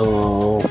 Oh,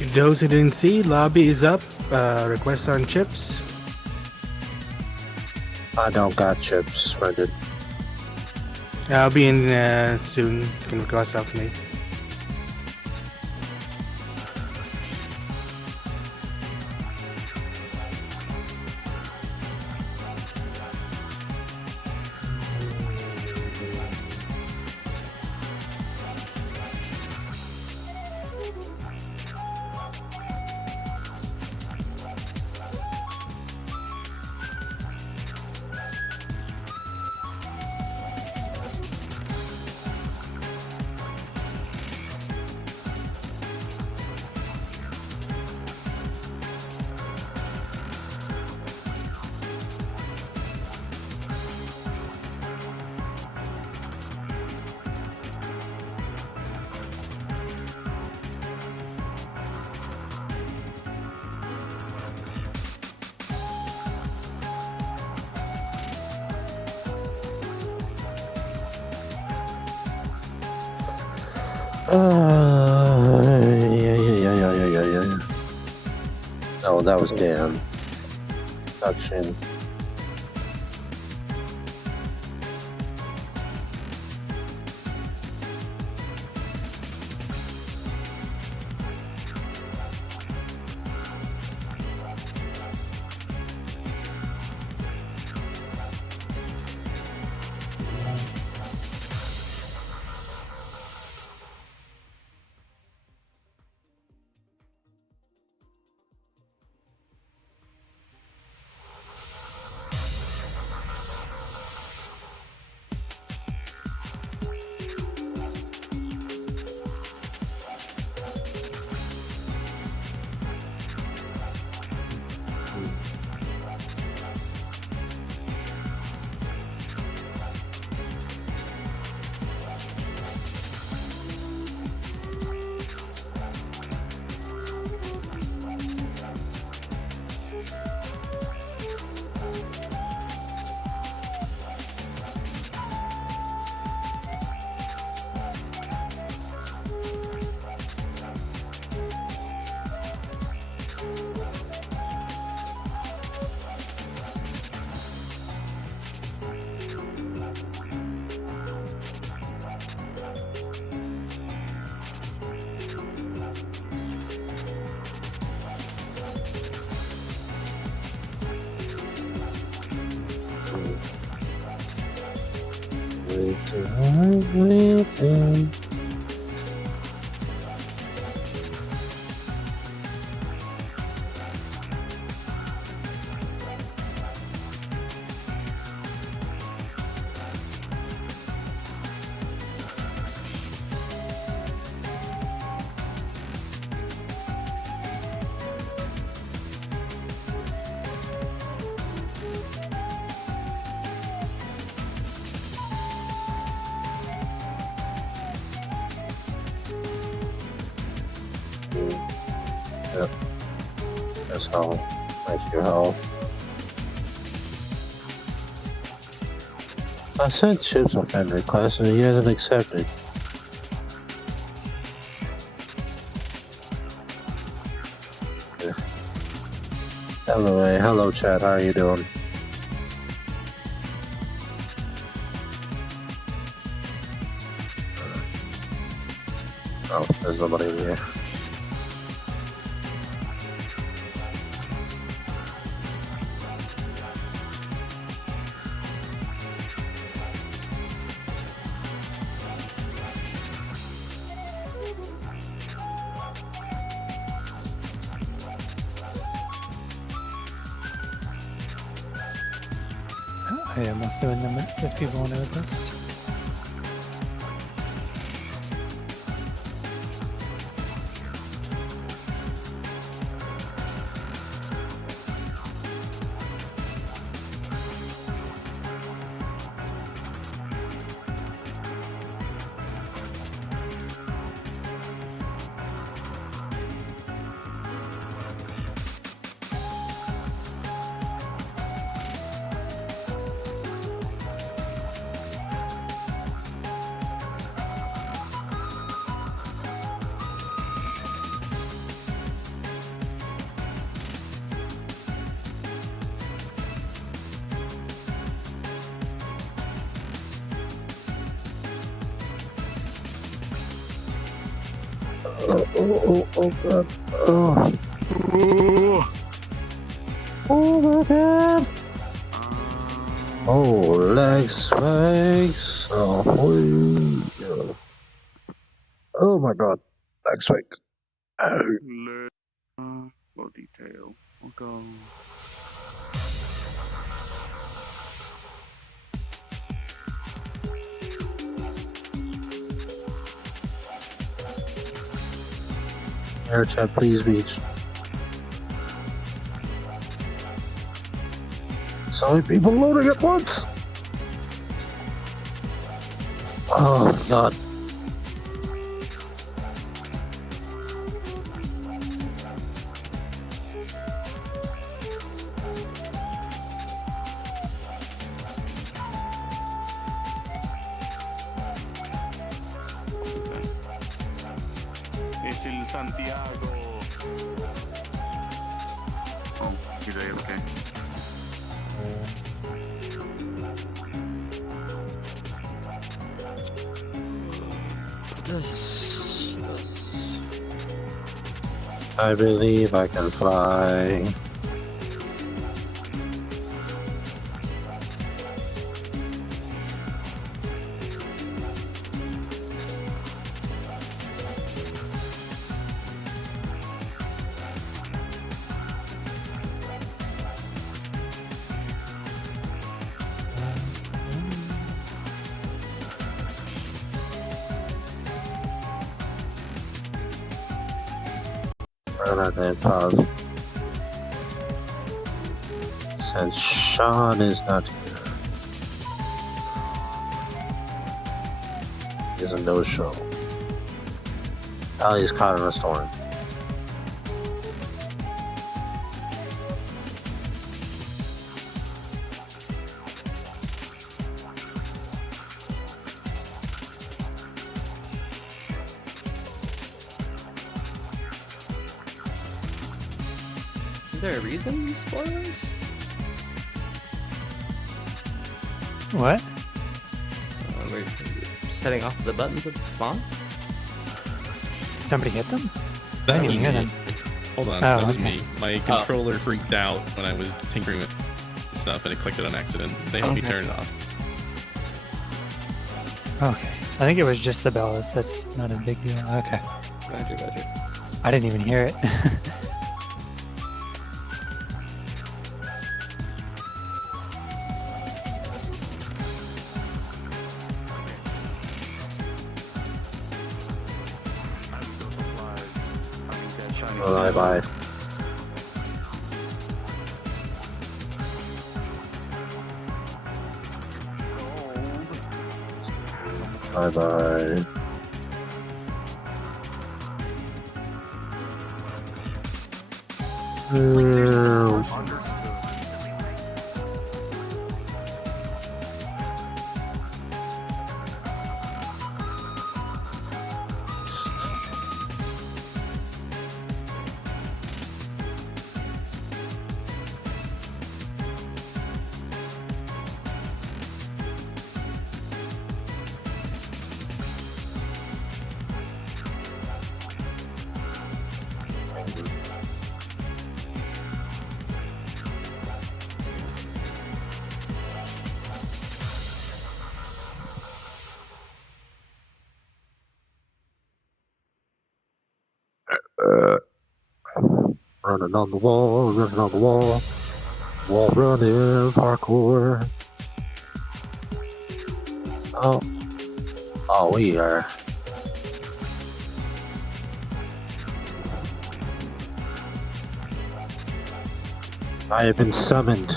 To those who didn't see, lobby is up. Request on chips. I don't got chips, I did. I'll be in soon. You can request off me. Yeah. Oh, that was Dan. Not Shin. Yep. That's how. Thank you, Hal. I sent Chips a friend request and he hasn't accepted. Yeah. Hello, chat. How are you doing? Oh, there's nobody in here. I am also in the if people want to request. Oh god. Oh my god. Oh, legs. Oh, oh my god. Leg swings. More detail. We'll go. Air chat, please, beach. So many people loading at once. Oh god. Es el Santiago. Oh, you there? Okay. I believe I can fly. Right there, pause. Since Sean is not here, he's a no-show. Allie's caught in a storm. Is there a reason? Spoilers? What? We're setting off the buttons at the spawn? Did somebody hit them? That I was didn't hear me. them. Hold on, Oh, that was okay. me. My controller freaked out when I was tinkering with stuff and it clicked it on accident. They helped me Okay. turn it off. Okay. I think it was just the bellows. That's not a big deal. Okay. Roger. I didn't even hear it. Bye bye. Bye bye. Running on the wall, wall running, parkour. Oh, we are. I have been summoned.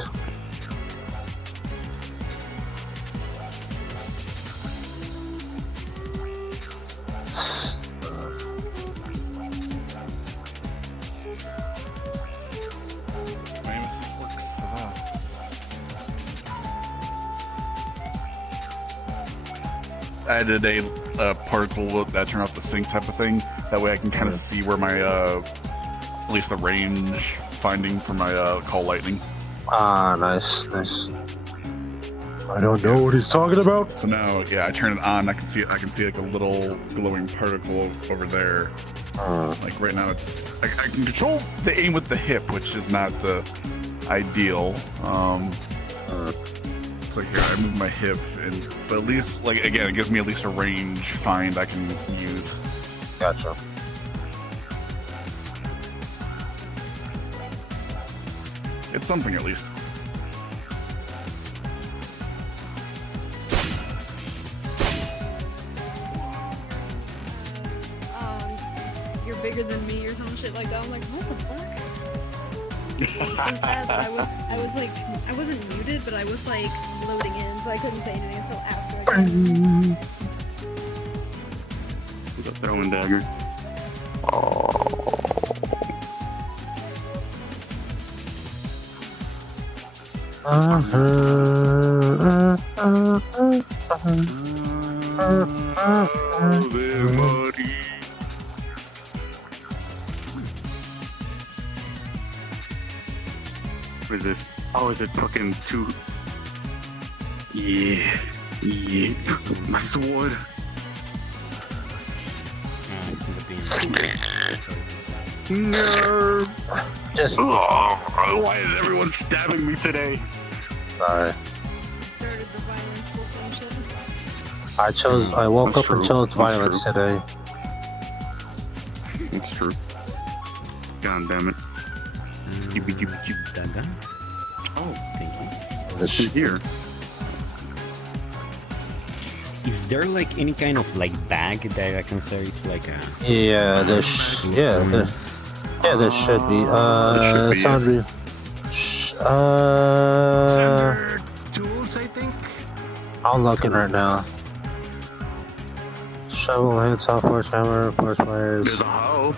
I added a particle that turned off the sync type of thing. That way I can kind of see where my, at least the range finding for my call lightning. Ah, nice. I don't know what he's talking about. So now, yeah, I turn it on. I can see like a little glowing particle over there. Like right now, I can control the aim with the hip, which is not the ideal. It's like here, I move my hip, but at least, like, again, it gives me at least a range find I can use. Gotcha. It's something at least. You're bigger than me or some shit like that. I'm like, what the fuck? It was so sad that I was like, I wasn't muted, but I was like loading in, so I couldn't say anything until after I got in. The throwing dagger. What is this? Oh, is it fucking two? Yeah. My sword. No. Just. Why is everyone stabbing me today? Sorry. Started the violence bullshit. I woke That's up and true. chose That's violence today. It's true. God damn it. Oh, thank you. This She's here. Is there like any kind of like bag that I can say it's like a? Yeah, there should be. There should be, Sandri. Standard tools, I think. I'm looking right now. Shovel, handsaw, force hammer, force pliers. There's a hoe.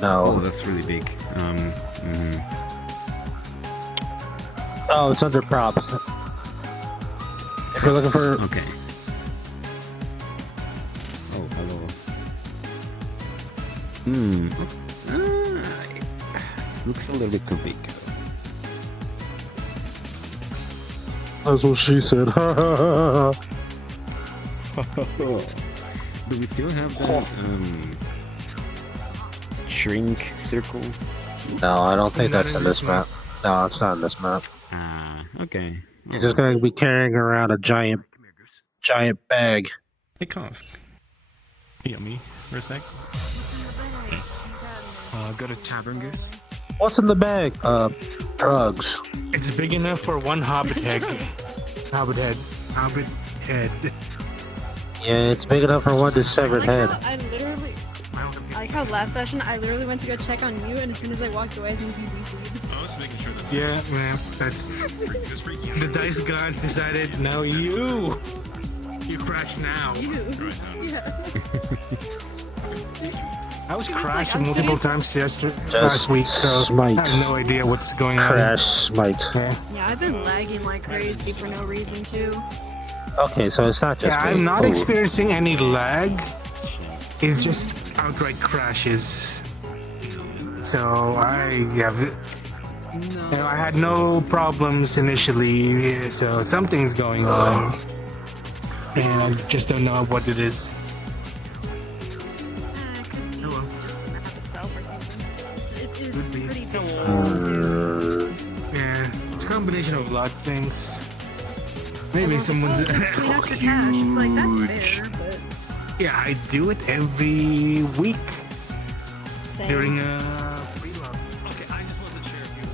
No. Oh, that's really big. Oh, it's under props. If you're looking for. Okay. Oh, hello. Looks a little bit too big. That's what she said. Do we still have that shrink circle? No, I don't think Not that's in in this this map. No, it's not in this map. Ah, okay. He's just gonna be carrying around a giant bag. Hey, Kosk. Hey, me for a sec. Got a tavern goose? What's in the bag? Drugs. It's big enough for one hobbit head. Hobbit head. Yeah, it's big enough for one dissevered head. I like how last session I literally went to go check on you, and as soon as I walked away, I think you DC'd. I was making sure that. Yeah, man. That's the dice gods decided. No, you crash now. Yeah. I was Like, crashed I'm multiple sitting- times last week, so smite. I have no idea what's going on. Crash smite. Yeah. Yeah, I've been lagging like crazy for no reason too. Okay, so it's not just Yeah, me. I'm not Oh. experiencing any lag. It's just outright crashes. So I had no problems initially. So something's going on, and I just don't know what it is. Just the map itself or something. It is Could be. pretty big. too. Yeah, it's a combination of a lot of things. Maybe someone's. Just clean out your cache. It's like that's fair, but Yeah, I do it every week same. during Okay, I just wasn't sure if you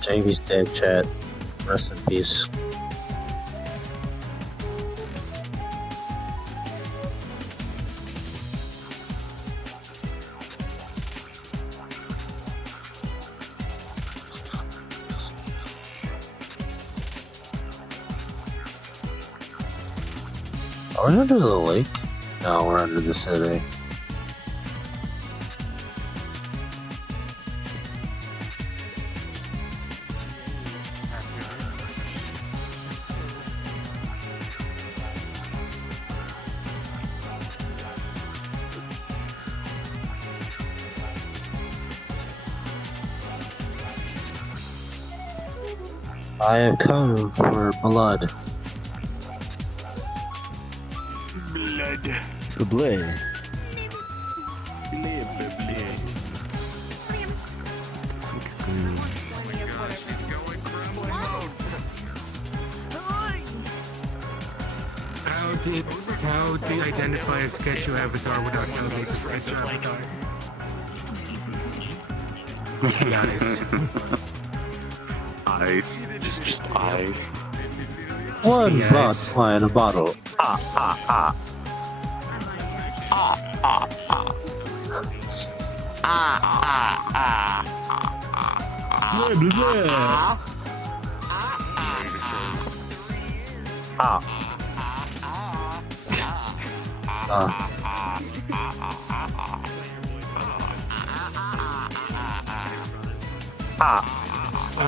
Jamie's dead, chat. Rest in peace. Are we under the lake? No, we're under the city. I have come for blood. The blade. How do you identify a sketch avatar without knowing it's a sketch avatar? Misty eyes. Ice. Just ice. One the blood eyes. fly in a bottle.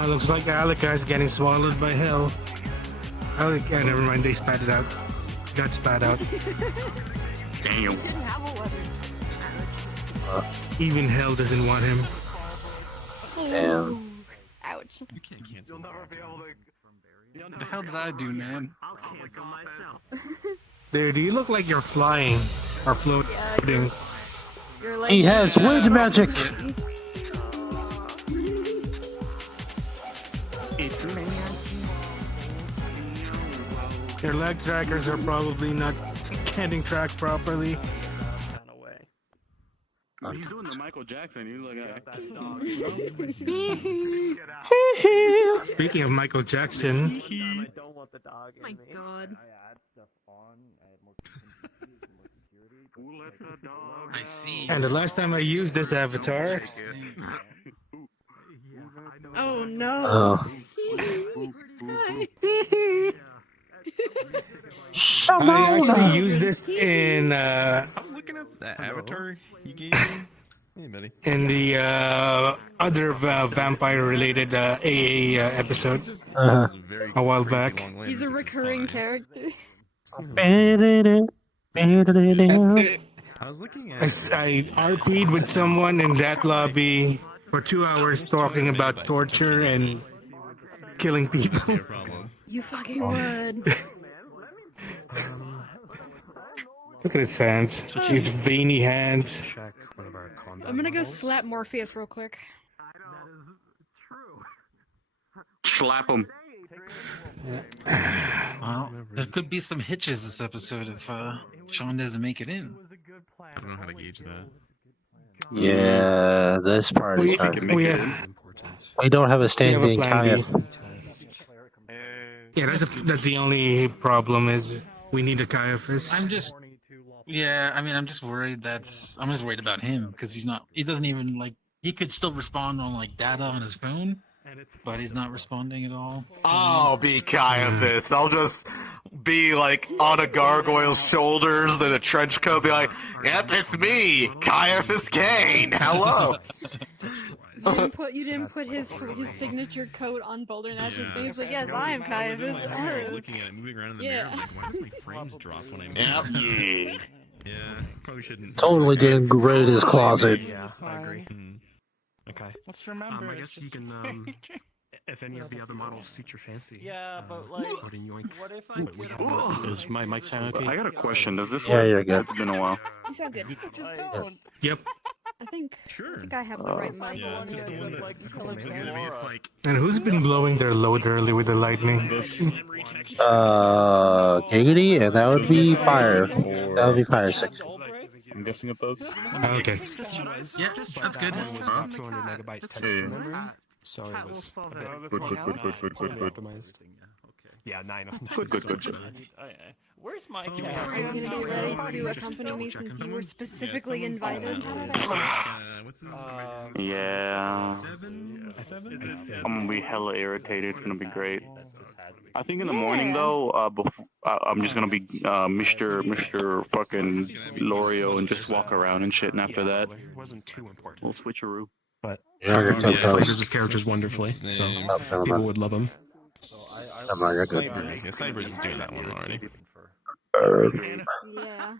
Looks like Alaka is getting swallowed by hell. Oh, yeah, never mind. They spat it out. Got spat out. Damn. Even hell doesn't want him. Damn. Ouch. You'll never be able to. What the hell did I do, man? Dude, you look like you're flying or floating. You're like, He has wind magic. Your leg trackers are probably not getting tracked properly. He's doing the Michael Jackson. He's like, Speaking of Michael Jackson, my God. I see. and the last time I used this avatar, Oh no. I actually used this in I was looking at that avatar you gave me. Hey, buddy. in the other vampire-related AA episode This is Uh-huh. very a while crazy back. long land, He's a which is recurring fine. character. I was looking I, at. I RP'd with someone in that lobby for 2 hours talking about torture and killing people. See a problem. You fucking would. Look at his hands. His veiny hands. I'm gonna go slap Morpheus real quick. Slap him. Well, there could be some hitches this episode if Sean doesn't make it in. I don't know how to gauge that. Yeah, this part is not. We don't have a standing kayak. Yeah, that's the only problem is we need a Caiaphas. I'm just worried I'm just worried about him because he doesn't even like, he could still respond on like data on his phone, but he's not responding at all. I'll be Caiaphas. I'll just be like on a gargoyle's shoulders in a trench coat, be like, yep, it's me, Caiaphas Kane. Hello. You didn't put his signature coat on Boulder Nash's thing. He's like, yes, I am Caiaphas. Looking at it, moving around in the mirror, I'm like, why does my frames drop when I move? Yep. Yeah, probably shouldn't. Totally didn't raid his closet. Yeah, I agree. Okay. Let's remember. I guess you can, if any of the other models suit your fancy. Yeah, but like, what if I could, Is my mic sound okay? I got a question. Does this Yeah, work? you're good. It's been a while. You sound good. Yep. I think I have the right mic. Yeah, just the one that. It's like. And who's been blowing their load early with the lightning? Giggity, and that would be fire. That would be fire 6. I'm guessing it does. Okay. Yeah, that's good. 200 megabyte text memory, so it was a bit Good. optimized. Yeah, 9. Good. where's my Are you gonna be ready to accompany me since you were specifically invited? What's his Yeah. 7? I'm gonna be hella irritated. It's gonna be great. I think in the morning though, I'm just gonna be Mr. fucking L'Oreal and just walk around and shit. And after that, wasn't too important. we'll switcheroo. But Yeah, Flavors his characters wonderfully, so people would love him. Come on, you're good. Cybers is doing that one already. Yeah.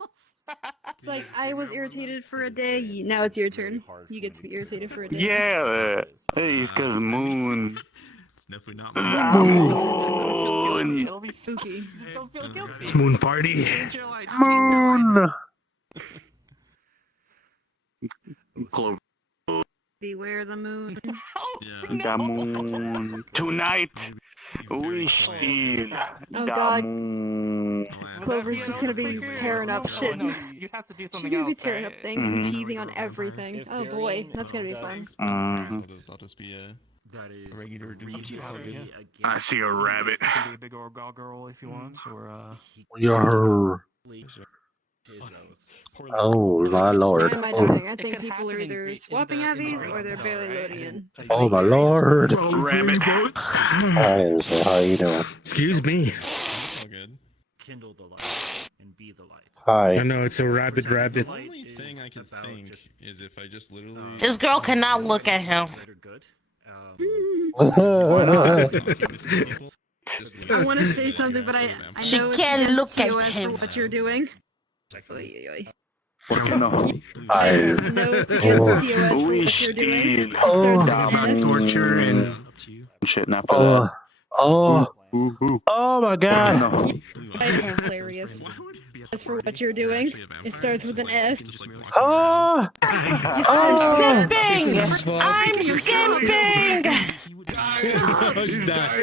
It's like, I was irritated for a day, now it's your turn. You get to be irritated for a day. Yeah. Hey, it's cause Moon. It's definitely not Moon. It'll be spooky. Don't feel guilty. It's Moon Party. Moon. Clover. Beware the moon. The moon. Tonight, we steal Oh the god, moon. Clover's just gonna be tearing up shit. You have to do She's something gonna be else, tearing right? up things and teething on everything. Oh boy, that's gonna be fun. I'll just be a regular I see a rabbit. You can be a big old gargoyle if you want, or Your. Oh my lord. What am I doing? I think people are either swapping Abbies or they're barely loading in. Oh my lord. Rabbit. Hi, so how you doing? Excuse me. kindle the light and be the light. Hi. I know it's a rabbit. The only thing I could think is if I just literally. This girl cannot look at him. I want to say something, but I She know it's can't against look at TOS for him. what you're doing. Oy, oy, oy. I know it's against TOS for what you're doing. It starts with an S. torture and shit. And after that, oh my god. It's hilarious. As for what you're doing, it starts with an S. Oh. I'm simping! I'm simping!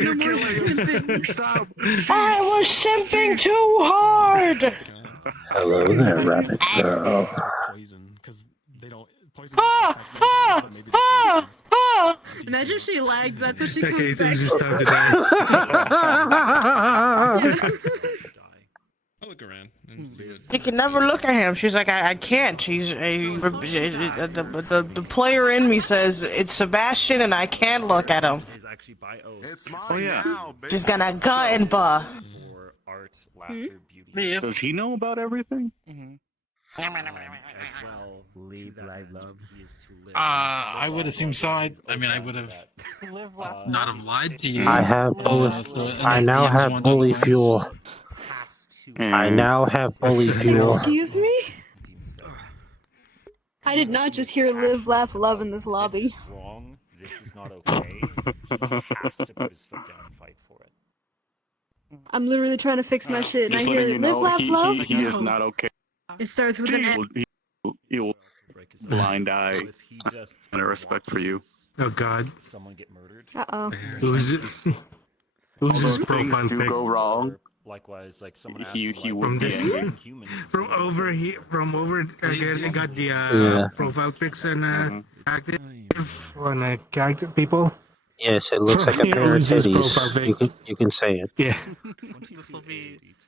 No more simping. Stop. I was simping too hard! Hello there, rabbit girl. Imagine if she lagged, that's what she okay, comes so back. just time to die. I'll look around and see what. You can never look at him. She's like, I can't. The player in me says it's Sebastian and I can't look at him. Oh yeah. She's gonna gut and buh. Does he know about everything? I would assume so. I mean, I would have not have lied to you. I have I now have bully fuel. I now have bully fuel. Excuse me? I did not just hear live, laugh, love in this lobby. this is not okay, he has to put his foot down and fight for it. I'm literally trying to fix my shit, and Just I hear letting you live, know, laugh, love. he is not okay. It starts with an F. He will blind eye and a respect for you. Oh God. Someone get murdered. Uh-oh. Who's it? Who's his profile Things do pic? go wrong. Likewise, like someone He would From be this, angry. from over here, from over again. I got the Yeah. profile pics and active on character people. Yes, it looks like a pair of Who's his profile titties. pic? You can say it, Yeah.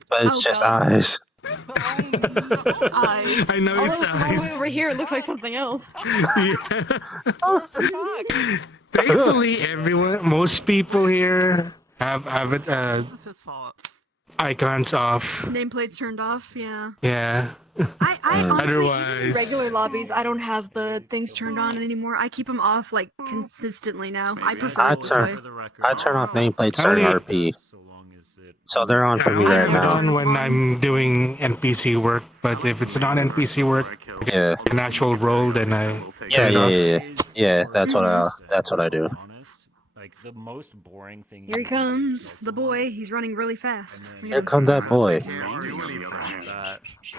but it's Oh, just God. eyes. Eyes. I know it's Although from all the way eyes. over here, it looks like something else. Yeah. Thankfully, everyone, most people here have it icons off. Nameplates turned off, yeah. Yeah. I honestly, even in Otherwise, regular lobbies, I don't have the things turned on anymore. I keep them off, like, consistently now. I prefer I it this way. turn off nameplates I during only- RP, so they're on for me I right have it now. on when I'm doing NPC work, but if it's not NPC work, Yeah, an actual role, then I yeah, turn it yeah, off. yeah. That's what I do. Like the most boring thing. Here he comes, the boy. He's running really fast. Here come that boy.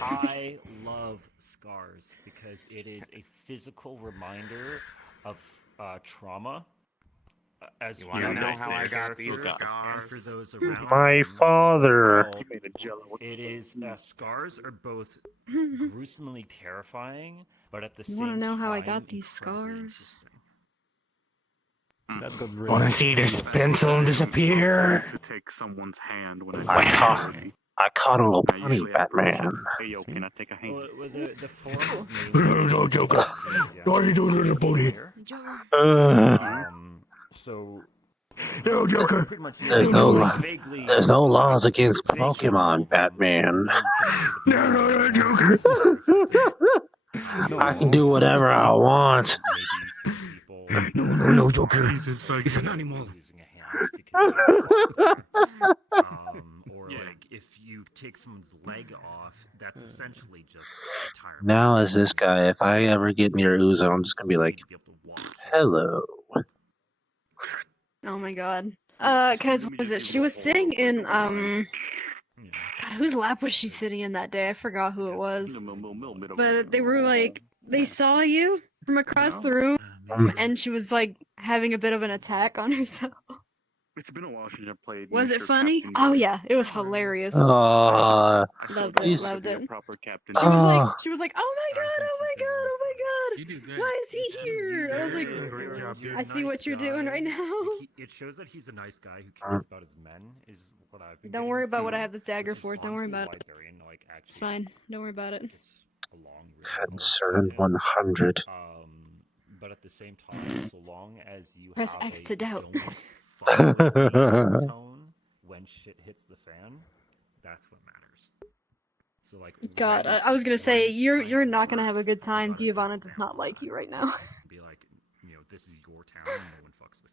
I love scars because it is a physical reminder of trauma. As You wanna know how I got these And for those around My me. father. It is scars are both gruesomely terrifying, but at the You same want to know how I time, got these incredibly scars? That got really Wanna see this pencil disappear? To take someone's hand when I caught a little I bunny, usually ask Batman. questions, hey yo, can I take a hand? Well, the form of No, Joker. What are you doing to the booty? So No, Joker. pretty much There's no vaguely there's no laws against Pokemon, Batman. No, Joker. I can do whatever I want. No, Joker. He's an animal. using a hand or like if you take someone's leg off, that's essentially just retirement. Now as this guy, if I ever get near Uzo, I'm just gonna be like, hello. Oh my god. Cause what was it? She was sitting in, God, whose lap was she sitting in that day? I forgot who it was. But they were like, they saw you from across the room, and she was like having a bit of an attack on herself. It's been a while since I played. Was it Mr. funny? Captain Oh Gray. yeah, it was hilarious. Uh, Loved it, he's- loved it. Proper captain. She was like, Oh. oh my god, oh my god, oh my god. You do good. Why is he here? I was like, Great job, dude. I see what you're doing right now. It shows that he's a nice guy who cares about his men. Is what I've been Don't getting worry about from what I him, have this dagger which is for. Don't worry honestly about it. why Varian, like, actually It's fine. Don't worry about it. gets along really Concern well with him. 100. But at the same time, so long as you Press have X a to doubt. don't fuck with me tone when shit hits the fan, that's what matters. So like, God, when I was gonna say someone's you're trying to not gonna work have a good time. on a Giovanna does not like you right now. be like, this is your town, no one fucks with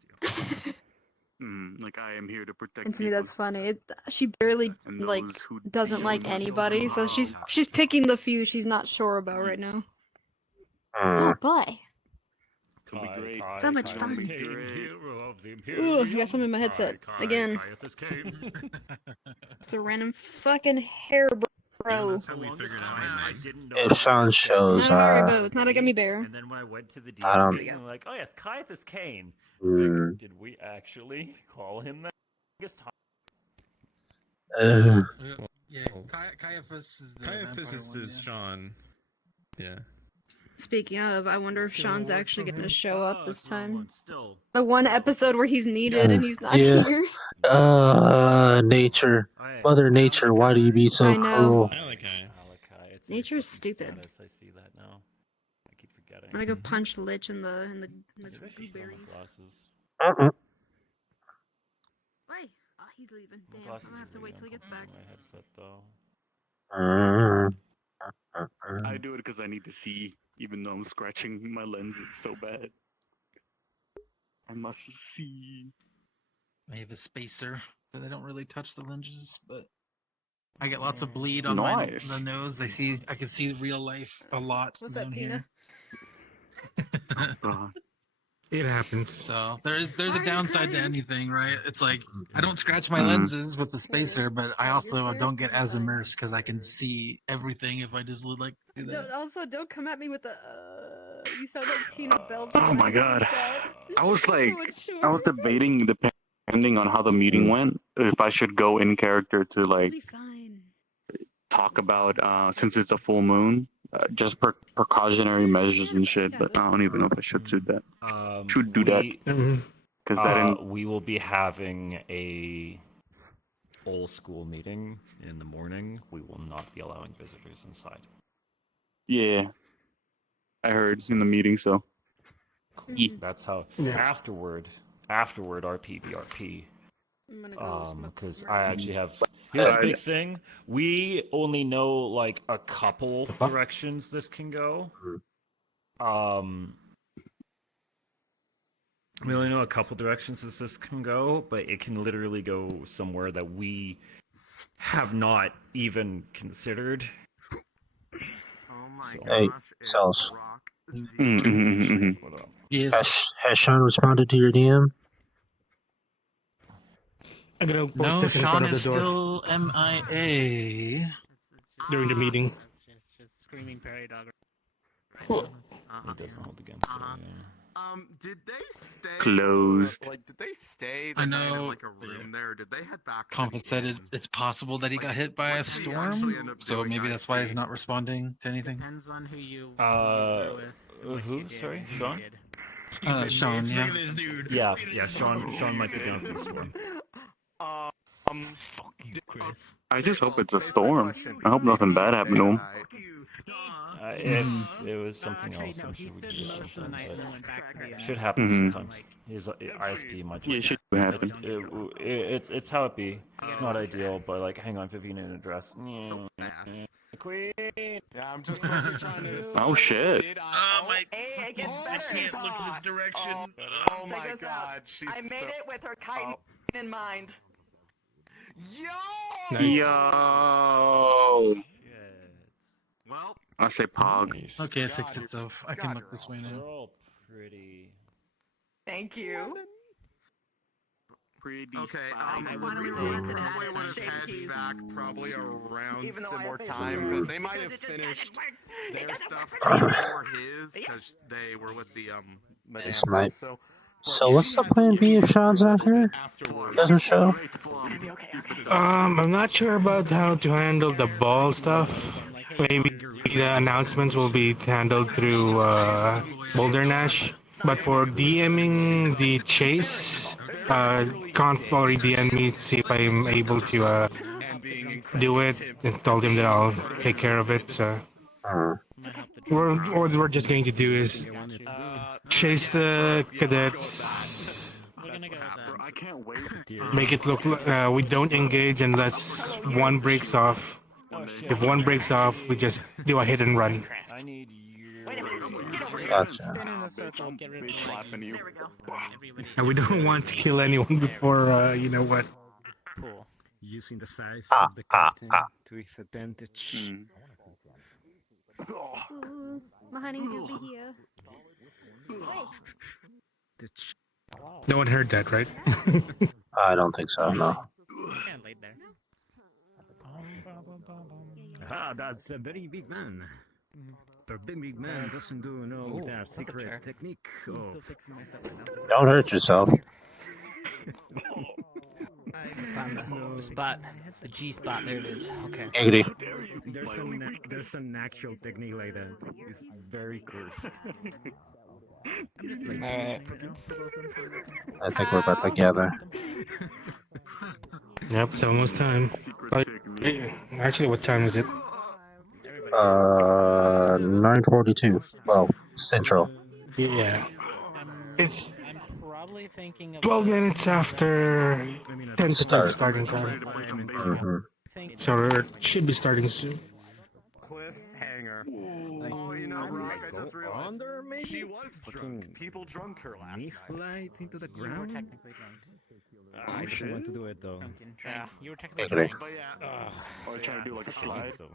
you. Like I am here to protect. And to me, people. that's funny. She barely And like those who doesn't show like no anybody, so show she's picking the few she's not sure about right now. Oh boy. Could be great. So much fun. Could be great. Ooh, I got something in my headset. Again. It's a random fucking hair, bro. If Sean shows, Not a Haribo, it's not a gummy bear. And then when I went to the I don't- DM, I'm like, oh yes, Caiaphas Kane. I was like, Mm. did we actually call him that? Yeah, Caiaphas is the Caiaphas vampire one, is yeah. Sean. Yeah. Speaking of, I wonder if Sean's actually gonna show up this time. Still. The one episode where he's needed and he's not Yeah. here. Nature. Mother Nature, why do you be so I know. cruel? Nature's stupid. I see that now. I keep forgetting. I'm gonna go punch Lich in the blueberries. Uh-uh. Why? Oh, he's leaving. Damn, I'm gonna have to wait till he gets back. My headset though. I do it because I need to see, even though I'm scratching my lens. It's so bad. I must see. I have a spacer, but I don't really touch the lenses. But I get lots of bleed on my Nice. the nose. I can see real life a lot. What's that, down Tina? here. It happens. So there's a downside to anything, right? It's like I don't scratch my Mhm. lenses with the spacer, but I also don't get as immersed because I can see everything if I just like do that. Don't come at me with the. You sound like Tina Belcher. Oh my god. I was like, So I was debating depending on how the meeting went, if I should go in character to like talk about since it's a full moon, just precautionary measures and shit. But I don't even know if I should do that. Should do that because that didn't. We will be having a all school meeting in the morning. We will not be allowing visitors inside. Yeah, I heard in the meeting. So That's how. Yeah. Afterward, RP. I'm gonna go Because I actually have. Here's the big thing: we only know like a couple directions this can go. We only know a couple directions this can go, but it can literally go somewhere that we have not even considered. Hey, Cells. Yes. Has Sean responded to your DM? I'm gonna post No, this in front Sean of the is door still MIA. during the meeting. Just screaming prairie dog. It doesn't hold against it. Yeah. Did they stay Closed. Like, did they stay I the night in know. like a room there? Or did they head back? to Compet the said inn? it's possible that he got hit by a What did he actually end storm, up so doing, maybe I that's why he's see. not responding to anything. Depends on who you were with. and what Who? you did, Sorry, who you Sean? did. Sean, yeah. Yeah. Sean might be down for the storm. I just hope it's a storm. I hope nothing bad happened to him. If it was something Actually, else, no, I'm he sure we stood could do most of the something. night and then But went back to the should happen Mhm. sometimes. His ISP might. Yeah, shit do happen. It's how it be. It's not ideal, but like, hang on, 15 in address. Queen. Yeah, I'm just mostly trying to. Oh shit. Oh my! Hey, I get I can't look in this direction. Oh my Check us out. god, she's I made so... it with her kite in mind. Yo! Nice. Yo. Well, I say Pog. Okay, it fixed itself. I can look this way They're now. all pretty. Thank you. Pretty okay, I would we say probably that would have Shake had keys. back probably around Even though I similar officially time won. because they might have Because it finished doesn't their work. stuff before his because they were with the This Madame might. also. So what's the plan B if Sean's out here? Doesn't show? I'm not sure about how to handle the ball stuff. Maybe the announcements will be handled through Boulder Nash. But for DMing the chase, Conf already DM'd me to see if I'm able to do it, and told him that I'll take care of it. So what we're just going to do is chase the cadets, I can't wait. make it look like we don't engage unless one breaks off. If one breaks off, we just do a hit and run. I need you. Gotcha. Spin in a circle, get rid of the slapping you. And we don't want to kill anyone before, you know what. Cool. Using the size Ah, of the ah, captain ah. to his advantage. Ooh, my honey do be here. The ch- No one heard that, right? I don't think so, no. And laid there. Ah, that's a very big man. The big man doesn't do their secret technique of Don't hurt yourself. Found the spot, the G spot. There it is. Okay. Giggity. there's an actual technique like that. It's very cursed. Alright. I think we're about to gather. Yep, it's almost time. Actually, what time is it? 9:42. Well, Central. Yeah. It's I'm probably thinking of 12 minutes after 10 Start. starting time. Mhm. So it should be starting soon. Cliffhanger. Oh, you know, Rock, I just realized Under maybe? she was drunk. People drunk her last Knee night. slide into the You were ground. technically drunk. I just want to do it though. Drunken. You were technically Giggity. drunk. But yeah, Or trying to do like a slide. So.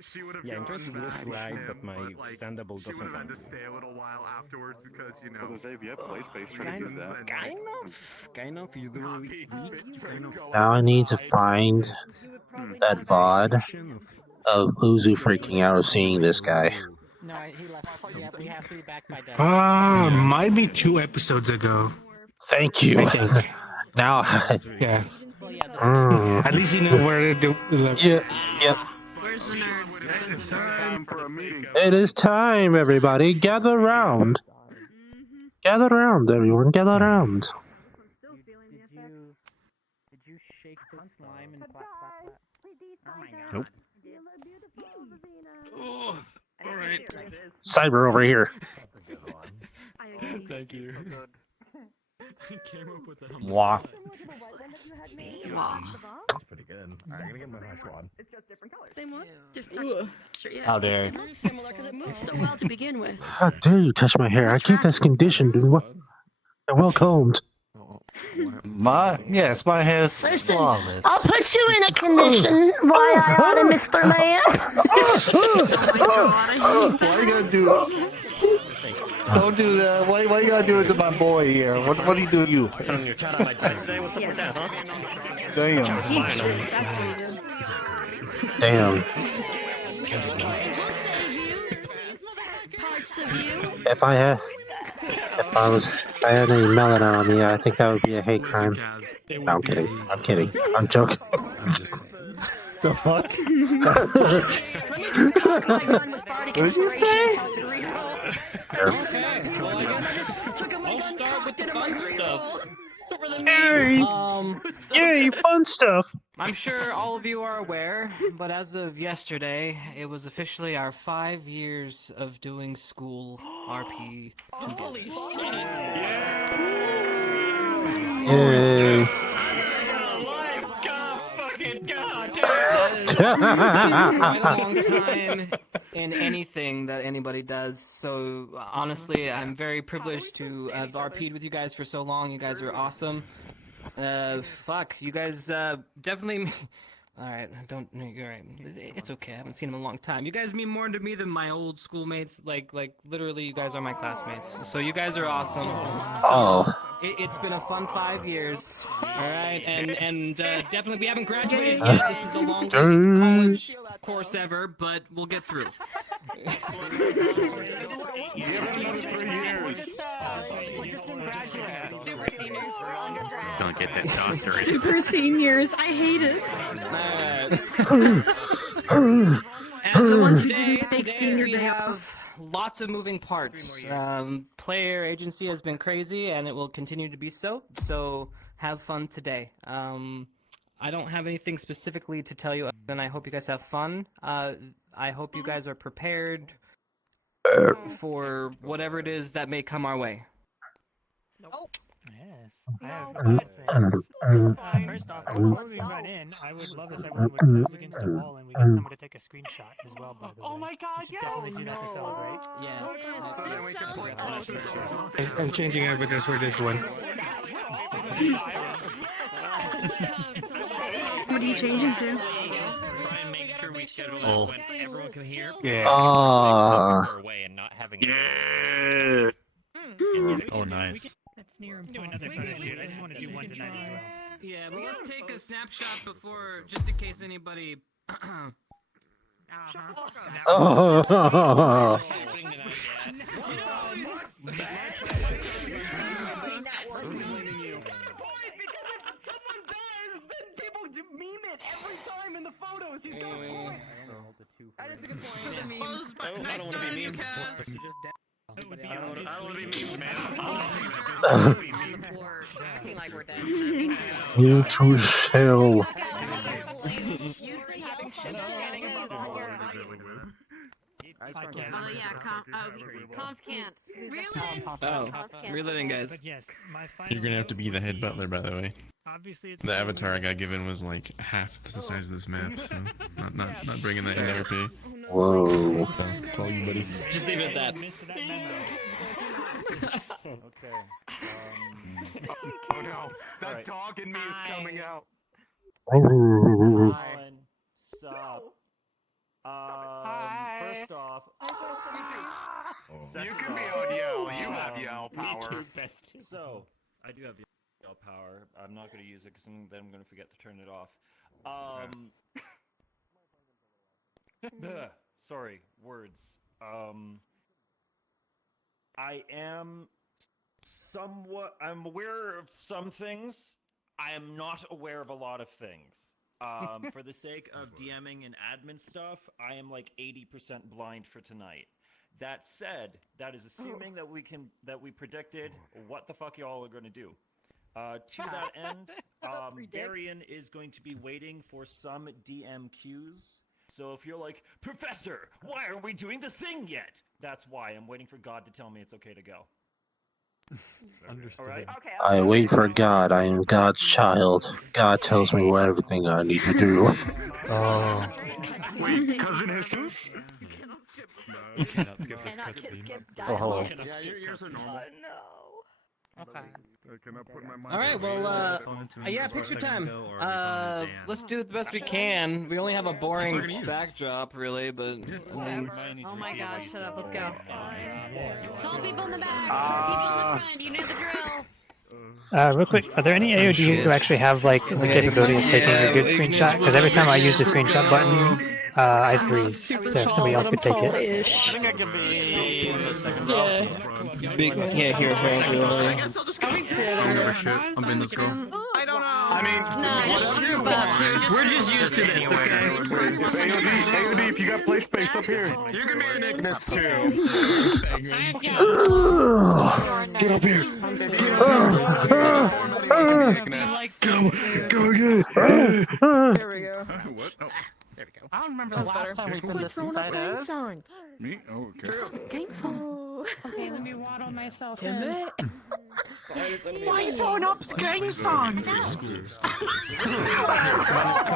She would have Yeah, I'm gone trying to do a back, slide, but him, my like, stand-up she would doesn't have had work. to stay a little while afterwards because, you know. If you have play space, try to Kind use that. kind of. You do it kind of. Now I need to find that VOD of Uzu freaking out of seeing this guy. No, he left. Yeah, we have to be back by then. Might be 2 episodes ago. Thank you. I think. Now, Yeah. Well, yeah, Mm. At least you know where to look. Yep. Where's the nerd? It's time for a meeting. It is time, everybody. Gather round. Gather round, everyone. Gather round. Did you shake the slime and clap, clap, clap? Oh my god. Nope. Oh, all right. Cyber over here. Thank you. Came up with that. Wah. That's pretty good. Alright, I'm gonna get my fresh one. It's just different colors. Same one? Different texture, yeah. How dare. It looks similar because it moves so well to begin with. How dare you touch my hair? I keep this conditioned and well combed. My hair is Listen, flawless. I'll put you in a condition. Why I oughta, Mr. Man? Why you gotta do? Don't do that. Why you gotta do it to my boy here? What do you do to you? Yes. Damn. Jesus, that's what you do. Damn. Parts of you. If I had any melanin on me, I think that would be a hate crime. No, I'm kidding. I'm kidding. I'm joking. The fuck? What did you say? Okay, well, I guess I'll start with the fun stuff. Yay! Yay, fun stuff! I'm sure all of you are aware, but as of yesterday, it was officially our 5 years of doing school RP together. Holy shit! Yay! That is quite a long time in anything that anybody does. So honestly, I'm very privileged to have RP'd with you guys for so long. You guys are awesome. Fuck, you guys definitely. All right, don't. You're right. It's okay. I haven't seen him in a long time. You guys mean more to me than my old schoolmates. Like literally, you guys are my classmates. So you guys are awesome. So, it's been a fun 5 years. All right, and definitely we haven't graduated yet. This is the longest college course ever, but we'll get through. Don't get that doctorate. Super seniors. I hate it. As of ones who today, didn't take senior we day have lots of moving parts. Player agency has been crazy, and it will continue to be so. So have fun today. I don't have anything specifically to tell you, and I hope you guys have fun. I hope you guys are prepared for whatever it is that may come our way. Yes. I have 5 things. First off, before we run in, I would love if everyone would nose against the wall and we get someone to take a screenshot as well, by the way. Oh my god, we should definitely do that to celebrate. Yeah. So then we can I'm changing avatars for this one. What are you changing to? Try and make sure we schedule it when everyone can hear. Yeah. Away and not having Yeah. Oh, nice. Let's near him. Do another photo shoot. I just want to do one tonight as well. Yeah, but let's take a snapshot before, just in case anybody. Oh. That is a good point. I don't want to be mean. I don't want to be mean, man. On the floor, acting like we're dead. You too shall. Oh yeah, Conf can't. Really? Oh, reloading, guys. But yes, my final You're gonna have to vote be the head butler, by the way. Obviously, it's The avatar I got given was like half the size of this map, so not bringing that into RP. Whoa. So, it's all you, buddy. Just leave it at that. Missed that memo. Okay. Oh no, that dog in me is coming out. Oh. Sup? First off, You can be on yell. You have yell power. So, I do have yell power. I'm not going to use it because then I'm going to forget to turn it off. Sorry, words. I'm aware of some things. I am not aware of a lot of things. For the sake of DMing and admin stuff, I am like 80% blind for tonight. That said, that is assuming that we predicted what the fuck y'all are going to do. To that end, Darian is going to be waiting for some DM cues. So if you're like, Professor, why aren't we doing the thing yet? That's why I'm waiting for God to tell me it's okay to go. Understood. All right? I wait for God. I am God's child. God tells me what everything I need to do. Oh. Wait, cousin Jesus? You cannot skip this cutscene. Oh, hello. Yeah, yours are normal. Okay. Can I put my All right. Well, yeah, picture time. Let's do the best we can. We only have a boring backdrop, really, but I mean. Oh my gosh! Shut up. Let's go. 12 people in the back, 4 people in the front. You know the drill. Real quick, are there any AOD who actually have like the capability of taking a good screenshot? Because every time I use the screenshot button, I freeze. So if somebody else could take it. I think I can be in the second row. Big, Yeah, here. I guess I'll just go. I'm in this girl. I don't know. I mean, whatever you want. We're just used to this, okay? AOD, if you got play space up here. You can be an Ignis too. Get up here. Go again. There we go. What? Oh. There we go. I don't remember the last time we put this inside us. Me? Oh, okay. Gang song. Okay, let me waddle myself Is in. it? Why are you throwing up the gang song? Come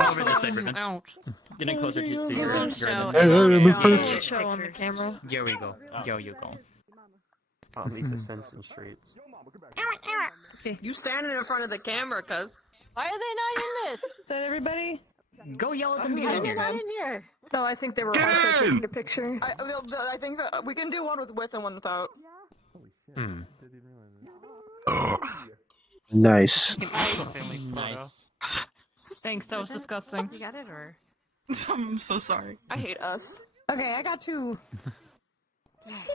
over this side, Ribbon. Getting closer to you. Show on the camera. Here we go. Yo, you go. On these Ascension streets. You standing in front of the camera, cuz. Why are they not in this? Is that everybody? Go yell at them to Why get are in they here. not in here? No, I think they were Get also in! taking a picture. I think that we can do one with and one without. Nice. Nice. Thanks, that was disgusting. You got it, or? I'm so sorry. I hate us. Okay, I got 2.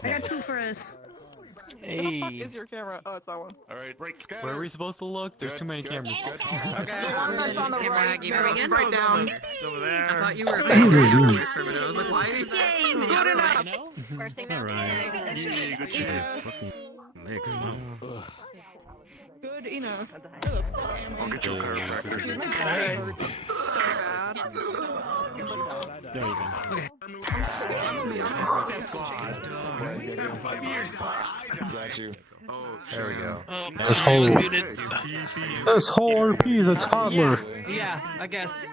I got 2 for us. Where the fuck is your camera? Oh, it's that one. Alright, break scatter. Where are we supposed to look? There's too many cameras. Okay, the one that's on the right, right down. Over there. I thought you were I was like, why are you good enough. First thing that Yay, good shit. Good enough. I'll get your chiropractor. So bad. There you go. Got you. There we go. This whole RP is a toddler. Yeah, I guess.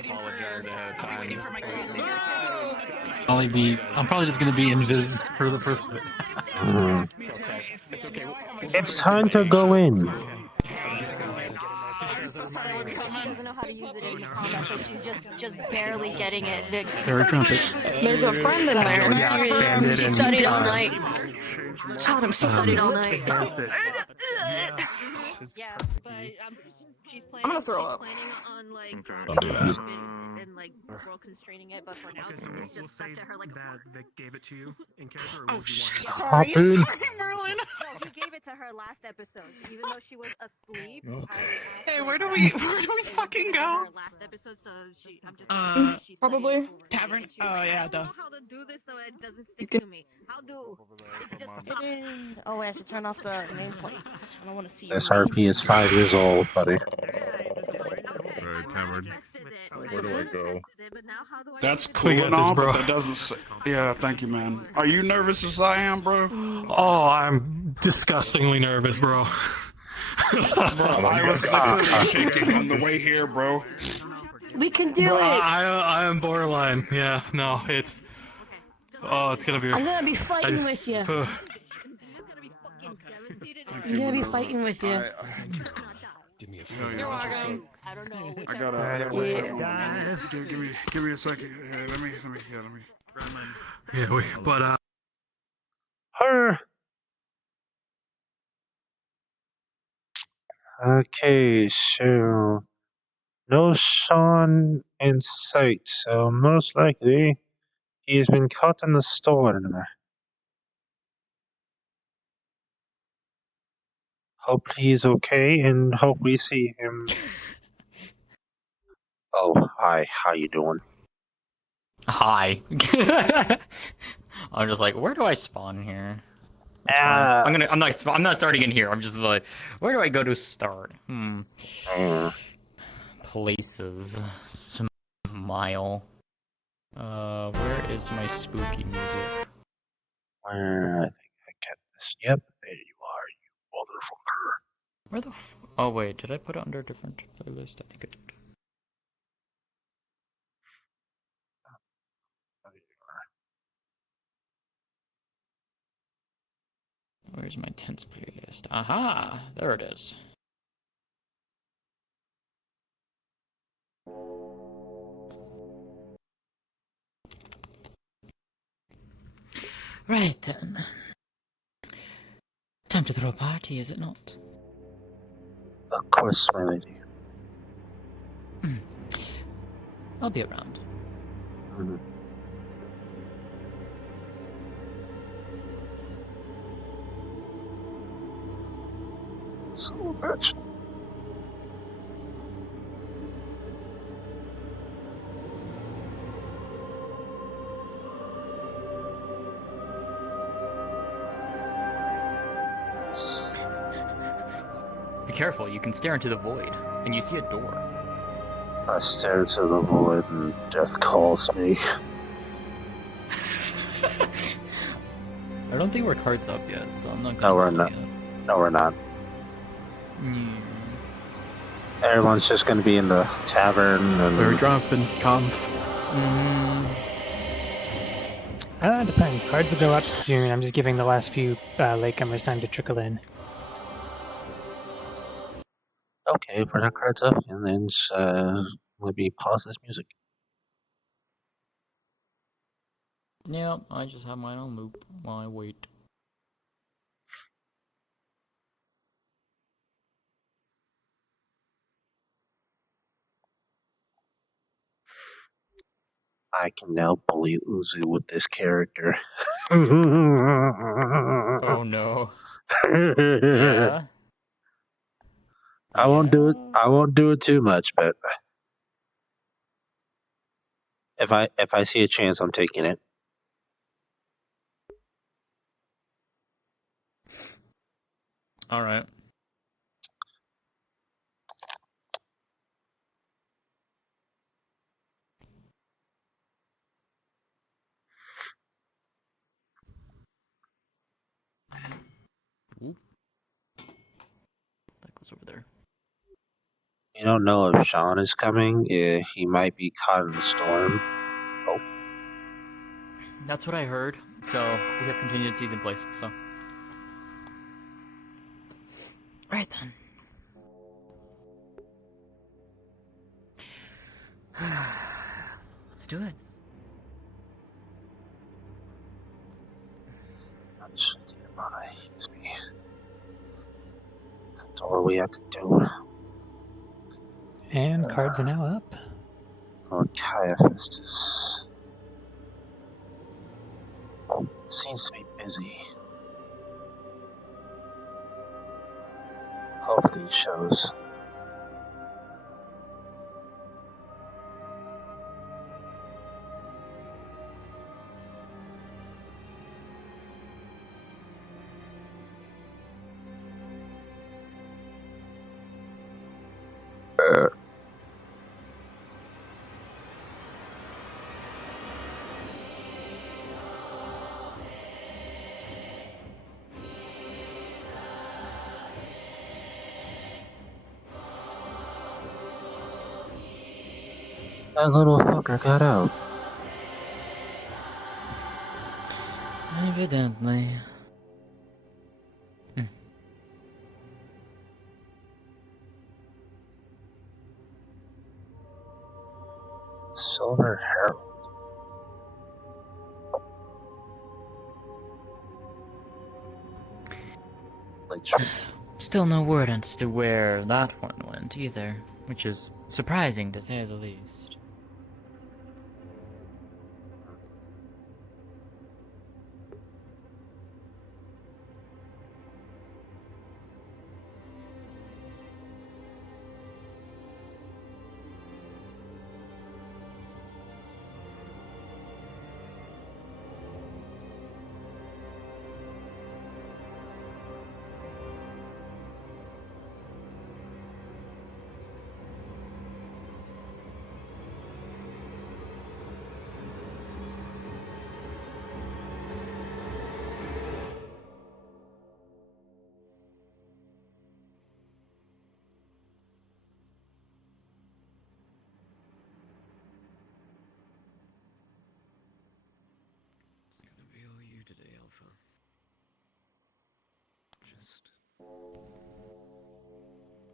Apologize ahead of time. I'm probably just gonna be invis for the first bit. It's okay. It's okay. It's time to go in. She doesn't know how to use it in combat, so she's just barely getting it. Sarah Trumpet. There's a friend in there. She studied all night. God, I'm studied all night. Yeah, but she's planning. I'm gonna throw up. Planning on like Don't do that. and like world constraining it, but for now it's just stuck to her like a fork. Vic gave it to you in character. Oh shit! Hop in. Merlin. No, we gave it to her last episode, even though she was asleep. Hey, where do we fucking go? Her last episode, so I'm just she's Probably. studying over it, Tavern? and she was Oh, like, yeah, I don't the- know how to do this so it doesn't stick to me. How do? It's just Oh, I have to turn off the nameplates. I don't want to see. SRP is 5 years old, buddy. Right, Tavern. Where do I go? That's We cool got and this, all, bro. but that doesn't say. Yeah, thank you, man. Are you nervous as I am, bro? Oh, I'm disgustingly nervous, bro. I was literally shaking on the way here, bro. We can do Bro, it. I am borderline. Yeah, no, it's. Oh, it's gonna be. I'm gonna be fighting just- with you. ugh. I'm gonna be fighting with you. Give me a Hell yeah, You're that's what's up. welcome. I don't know. I gotta Alright, wait for yeah. everyone. Give me a second. Let me. Her. Okay, so no Sean in sight, so most likely he has been caught in the storm. Hope he's okay, and hope we see him. Oh, hi. How you doing? Hi. I'm just like, where do I spawn here? That's fine. I'm not starting in here. I'm just like, where do I go to start? Places. Smile. Where is my spooky music? I think I get this. Yep, there you are, you motherfucker. Where the oh wait, did I put it under a different playlist? I think I did. Where's my tense playlist? Aha! There it is. Right then. Time to throw a party, is it not? Of course, my lady. I'll be around. Son of a bitch. Be careful, you can stare into the void, and you see a door. I stare into the void and death calls me. I don't think we're cards up yet, so I'm not No, gonna we're not. No, we're not. Everyone's just gonna be in the tavern and... We're dropping conf. Depends. Cards will go up soon. I'm just giving the last few latecomers time to trickle in. Okay, if we're not cards up, and then maybe pause this music. Yep, I just have mine on loop while I wait. I can now bully Uzu with this character. Oh no. Yeah. I won't do it. I won't do it too much, but if I see a chance, I'm taking it. All right. That goes over there. You don't know if Sean is coming. He might be caught in the storm. Oh. That's what I heard. So we have contingencies in place. So. Right then. Let's do it. Demona hates me. That's all we have to do. And cards are now up. Oh, Caiaphas seems to be busy. Hopefully it shows. That little fucker got out. Evidently. Silver Herald. Still no word as to where that one went either, which is surprising to say the least.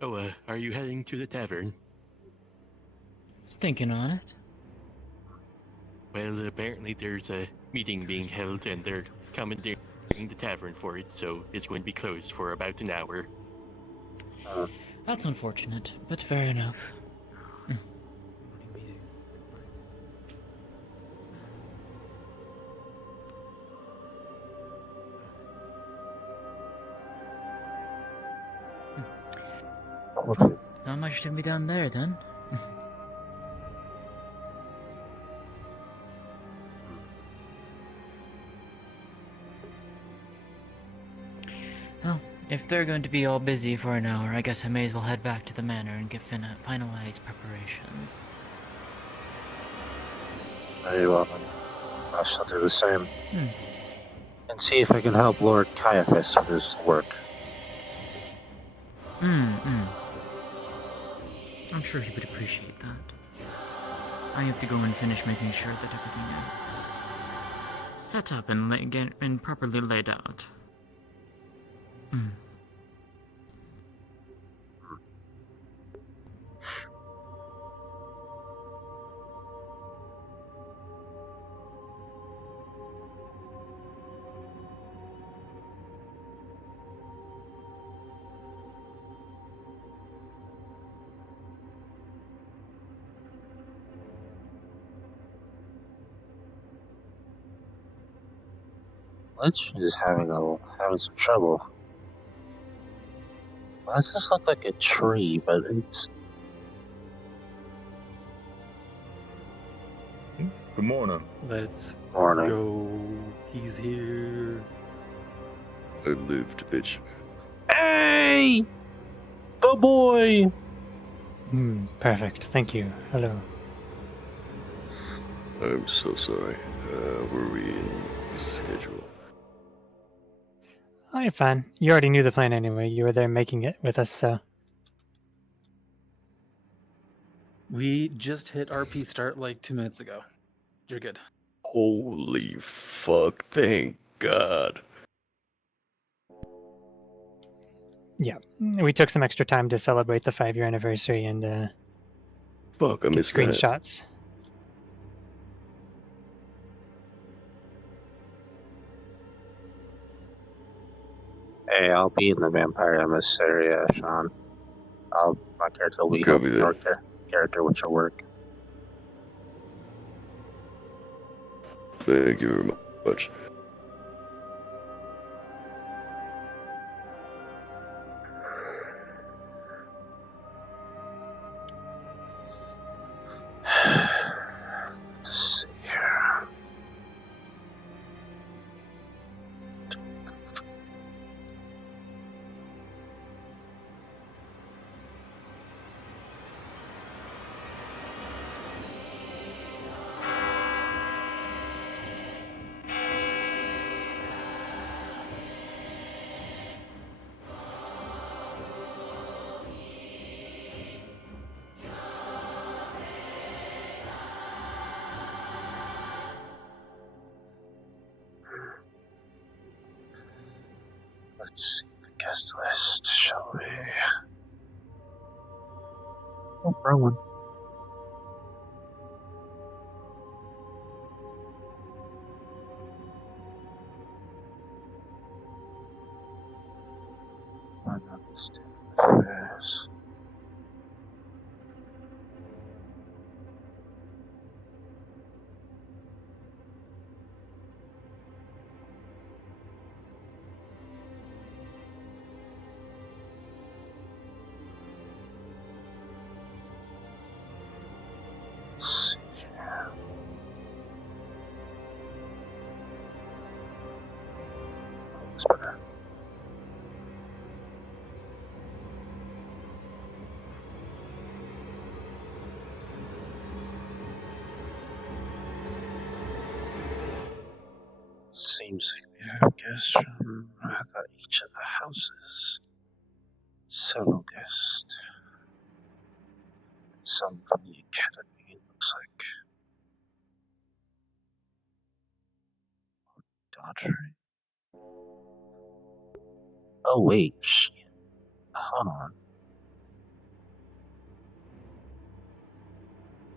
Oh, are you heading to the tavern? Was thinking on it. Well, apparently there's a meeting being held and they're commandeering the tavern for it, so it's going to be closed for about an hour. That's unfortunate, but fair enough. Well, not much to be done there then. Well, if they're going to be all busy for an hour, I guess I may as well head back to the manor and get finalize preparations. Very well then. I shall do the same. And see if I can help Lord Caiaphas with his work. I'm sure he would appreciate that. I have to go and finish making sure that everything is set up and properly laid out. Lich is having some trouble. Why does this look like a tree, but it's... Good morning. Let's Morning. go. He's here. I lived, bitch. Hey! The boy! Perfect. Thank you. Hello. I'm so sorry. Were we in schedule? Oh, you're fine. You already knew the plan anyway. You were there making it with us, so. We just hit RP start like 2 minutes ago. You're good. Holy fuck. Thank God. Yeah. We took some extra time to celebrate the 5-year anniversary and Fuck, I get missed that. screenshots. Hey, I'll be in the Vampire Emissary, Sean. My character will be Copy helping that. your character with your work. Thank you very much. Let's see here. Let's see the guest list, shall we? Oh, wrong one. Sounds better. Seems like we have guests from each of the houses. Several guests. Some from the academy, it looks like. Daughtry. Oh, wait. Shit. Hold on.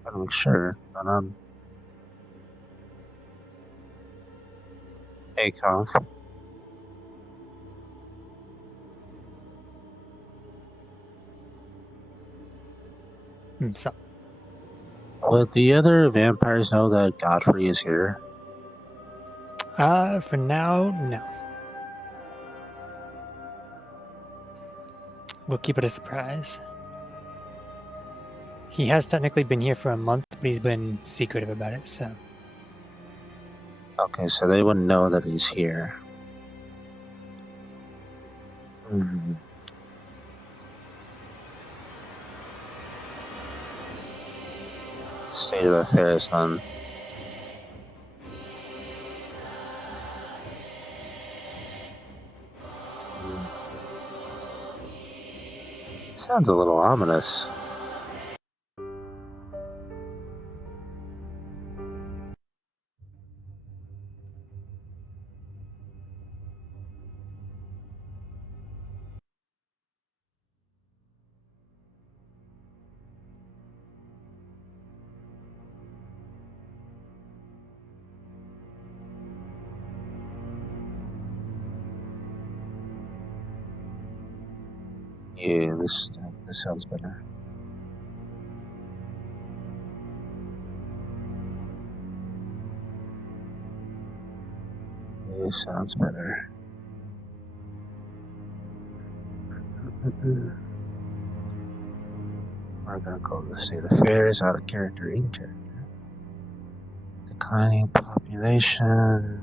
Gotta make sure that Hey, Conf. So. Would the other vampires know that Godfrey is here? For now, no. We'll keep it a surprise. He has technically been here for a month, but he's been secretive about it, so. Okay, so they wouldn't know that he's here. State of affairs, then. Sounds a little ominous. Yeah, this sounds better. This sounds better. We're gonna go to the state affairs, out of character, in character. Declining population.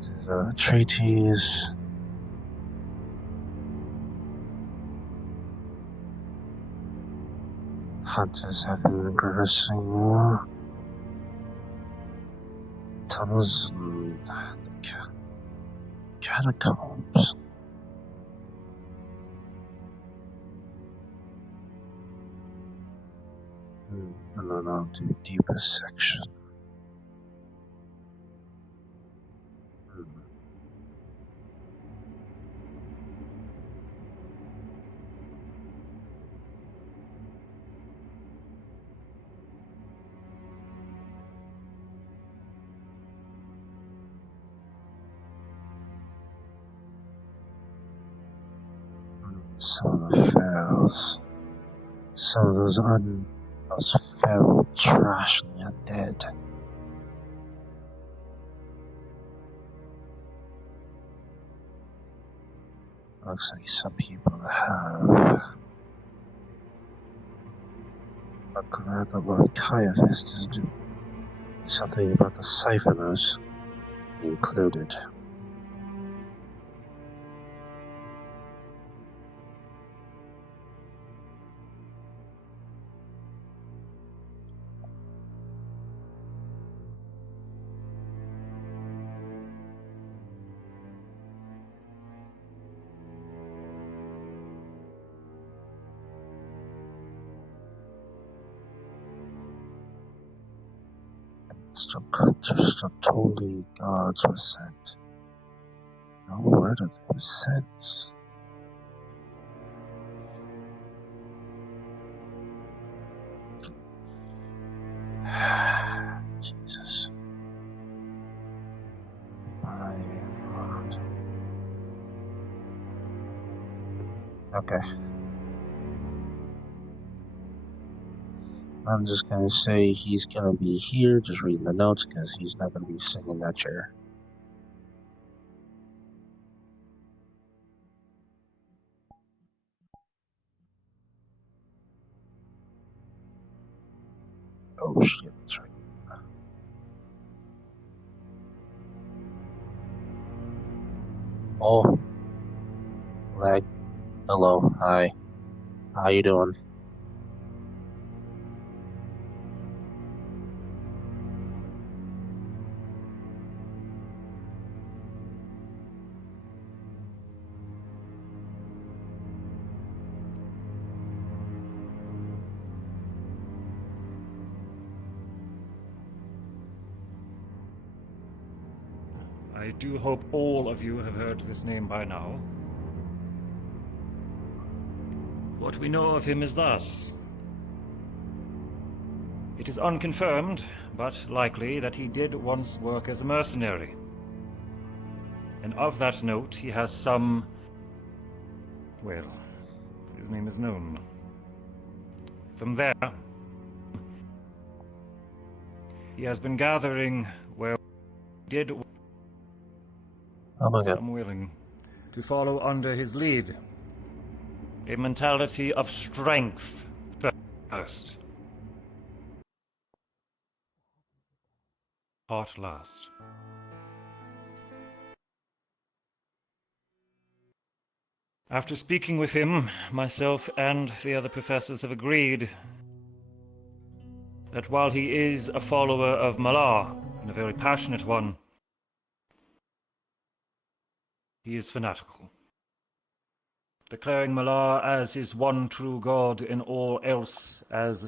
This is treaties. Hunters have been aggressing more. Tunnels and the catacombs. No, the deepest section. Some of the pharaohs. Some of those feral trash and the undead. Looks like some people have. But glad the Lord Caiaphas is doing something about the siphoners included. Just totally gods were sent. No word of them since. Jesus. My Lord. Okay. I'm just gonna say he's gonna be here, just reading the notes, because he's not gonna be sitting in that chair. Oh shit, that's right. Oh, like, hello, hi. How you doing? I do hope all of you have heard this name by now. What we know of him is thus. It is unconfirmed, but likely that he did once work as a mercenary. And of that note, he has some... well, his name is known. From there, he has been gathering where he did Oh my god. some willing to follow under his lead. A mentality of strength first. Heart last. After speaking with him, myself and the other professors have agreed that while he is a follower of Malar, and a very passionate one, he is fanatical, declaring Malar as his one true god and all else as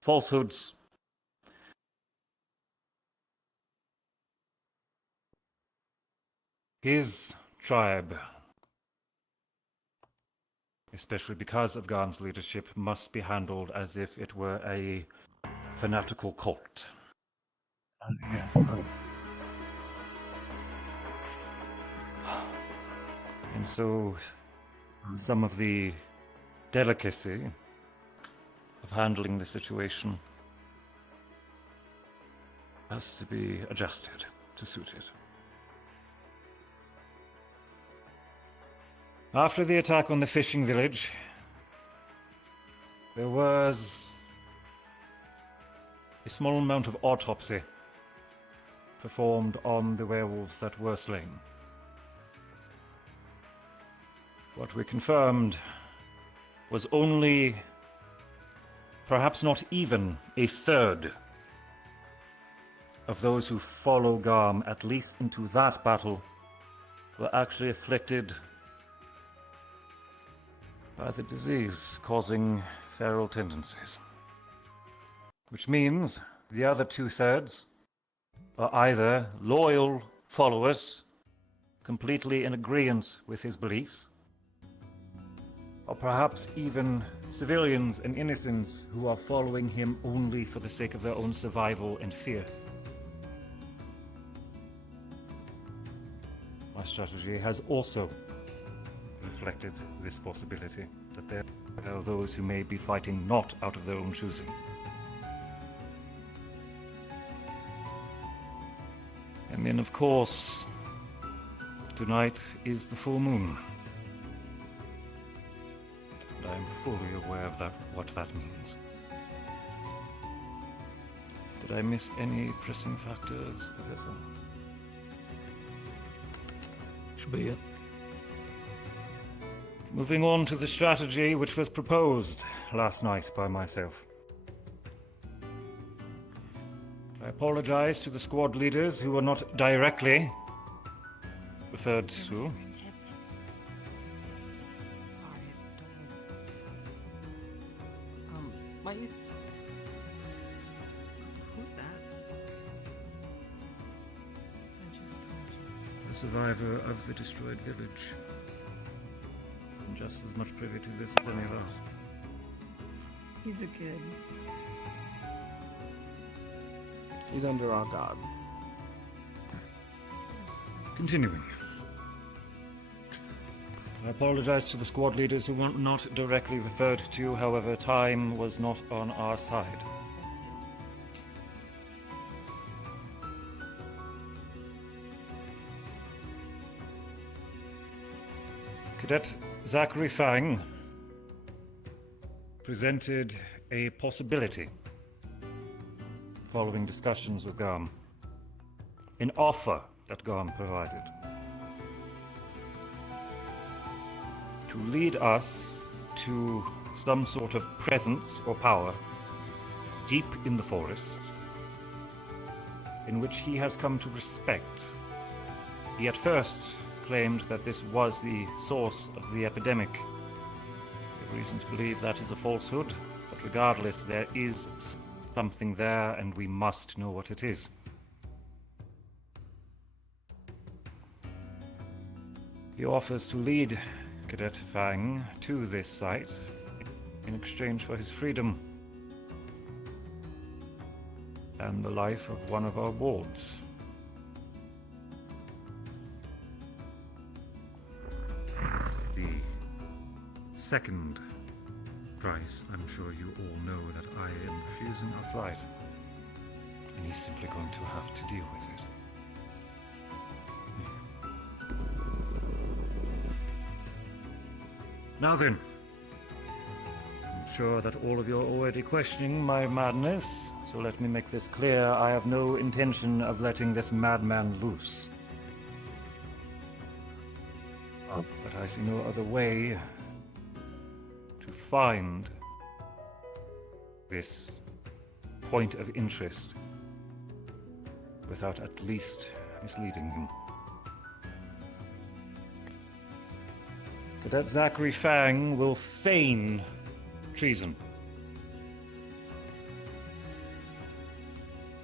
falsehoods. His tribe, especially because of Garm's leadership, must be handled as if it were a fanatical cult. And so, some of the delicacy of handling the situation has to be adjusted to suit it. After the attack on the fishing village, there was a small amount of autopsy performed on the werewolves that were slain. What we confirmed was only, perhaps not even, a third of those who follow Garm, at least into that battle, were actually afflicted by the disease causing feral tendencies. Which means the other 2/3 are either loyal followers, completely in agreement with his beliefs, or perhaps even civilians and innocents who are following him only for the sake of their own survival and fear. My strategy has also reflected this possibility, that there are those who may be fighting not out of their own choosing. And then, of course, tonight is the full moon. And I am fully aware of what that means. Did I miss any pressing factors, Professor? Should be it. Moving on to the strategy which was proposed last night by myself. I apologize to the squad leaders who were not directly referred to. Who's that? A survivor of the destroyed village. I'm just as much privy to this as any of us. He's a kid. He's under our guard. Continuing. I apologize to the squad leaders who were not directly referred to, however, time was not on our side. Cadet Zachary Fang presented a possibility following discussions with Garm. An offer that Garm provided. to lead us to some sort of presence or power deep in the forest, in which he has come to respect. He at first claimed that this was the source of the epidemic. We have reason to believe that is a falsehood, but regardless, there is something there, and we must know what it is. He offers to lead Cadet Fang to this site in exchange for his freedom and the life of one of our wards. The second price, I'm sure you all know that I am refusing our flight, and he's simply going to have to deal with it. Now then, I'm sure that all of you are already questioning my madness, so let me make this clear. I have no intention of letting this madman loose. But I see no other way to find this point of interest without at least misleading him. Cadet Zachary Fang will feign treason,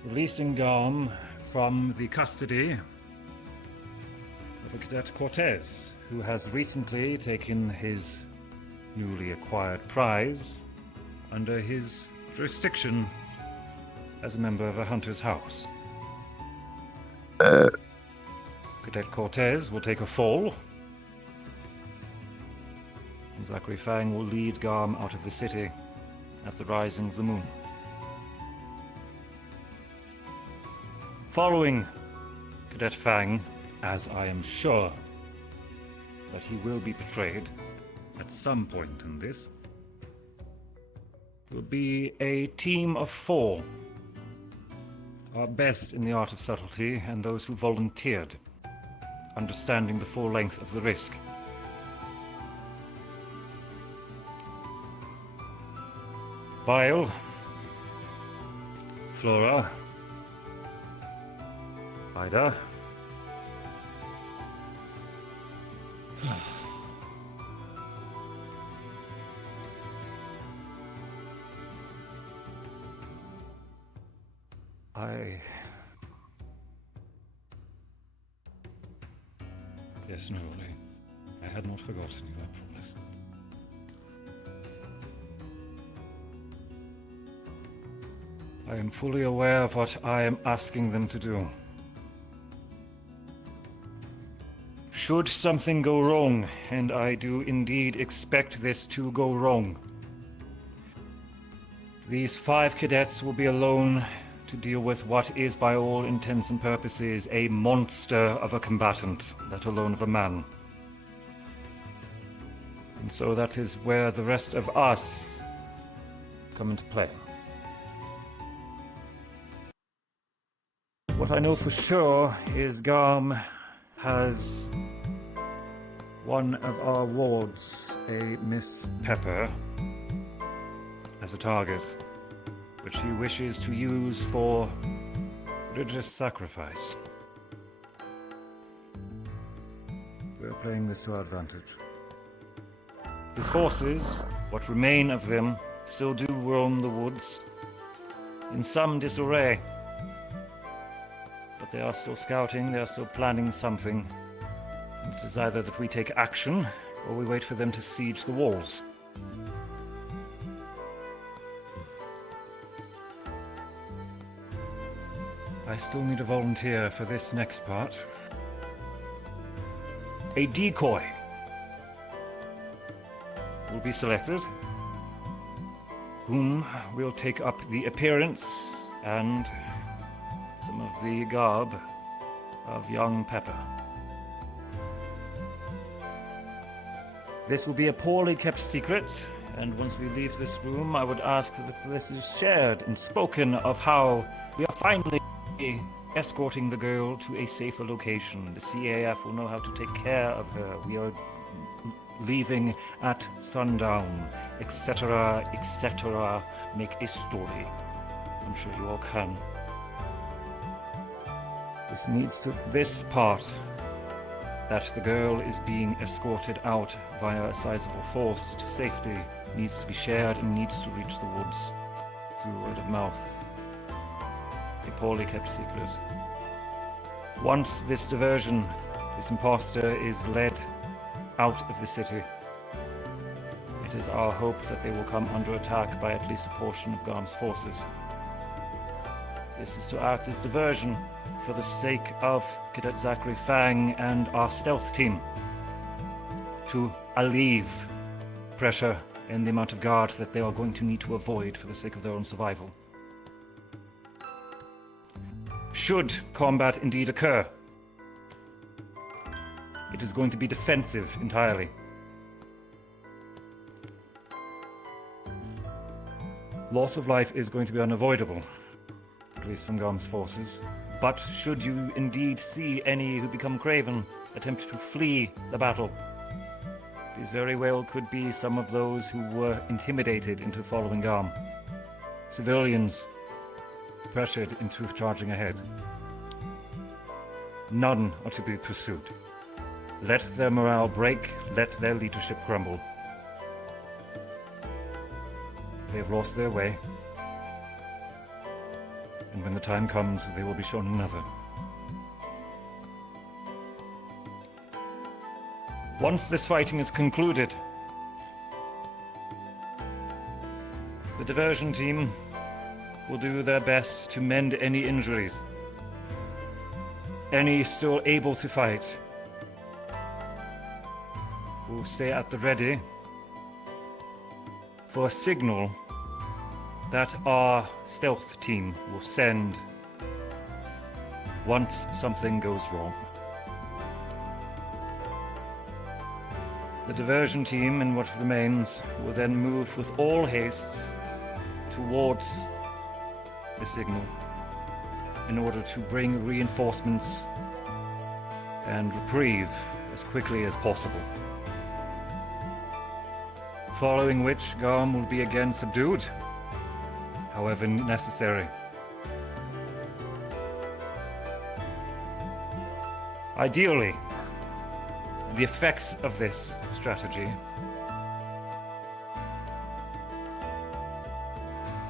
releasing Garm from the custody of a Cadet Cortez, who has recently taken his newly acquired prize under his jurisdiction as a member of a hunter's house. Cadet Cortez will take a fall, and Zachary Fang will lead Garm out of the city at the rising of the moon. Following Cadet Fang, as I am sure that he will be betrayed at some point in this, will be a team of 4, our best in the art of subtlety and those who volunteered, understanding the full length of the risk. Bile, Flora, Ida, Yes, no, I had not forgotten you, I promise. I am fully aware of what I am asking them to do. Should something go wrong, and I do indeed expect this to go wrong, these 5 cadets will be alone to deal with what is, by all intents and purposes, a monster of a combatant, let alone of a man. And so that is where the rest of us come into play. What I know for sure is Garm has one of our wards, a Miss Pepper, as a target, which he wishes to use for religious sacrifice. We're playing this to our advantage. His forces, what remain of them, still do roam the woods, in some disarray. But they are still scouting, they are still planning something. And it is either that we take action, or we wait for them to siege the walls. I still need a volunteer for this next part. A decoy will be selected, whom will take up the appearance and some of the garb of young Pepper. This will be a poorly kept secret, and once we leave this room, I would ask that this is shared and spoken of how we are finally escorting the girl to a safer location. The CAF will know how to take care of her. We are leaving at sundown, etc., etc. Make a story. I'm sure you all can. This part, that the girl is being escorted out via a sizable force to safety, needs to be shared and needs to reach the woods through word of mouth. A poorly kept secret. Once this diversion, this imposter, is led out of the city, it is our hope that they will come under attack by at least a portion of Garm's forces. This is to act as diversion for the sake of Cadet Zachary Fang and our stealth team, to alleviate pressure and the amount of guard that they are going to need to avoid for the sake of their own survival. Should combat indeed occur, it is going to be defensive entirely. Loss of life is going to be unavoidable, at least from Garm's forces. But should you indeed see any who become craven attempt to flee the battle, these very well could be some of those who were intimidated into following Garm. Civilians pressured into charging ahead. None are to be pursued. Let their morale break, let their leadership crumble. They have lost their way, and when the time comes, they will be shown another. Once this fighting is concluded, the diversion team will do their best to mend any injuries. Any still able to fight will stay at the ready for a signal that our stealth team will send once something goes wrong. The diversion team and what remains will then move with all haste towards the signal in order to bring reinforcements and reprieve as quickly as possible. Following which, Garm will be again subdued, however necessary. Ideally, the effects of this strategy,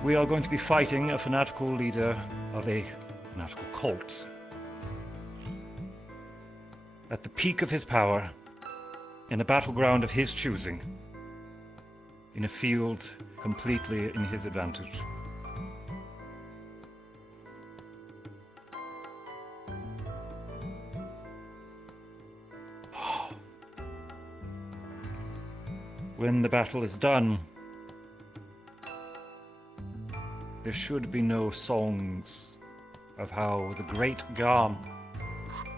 we are going to be fighting a fanatical leader of a fanatical cult at the peak of his power, in a battleground of his choosing, in a field completely in his advantage. When the battle is done, there should be no songs of how the great Garm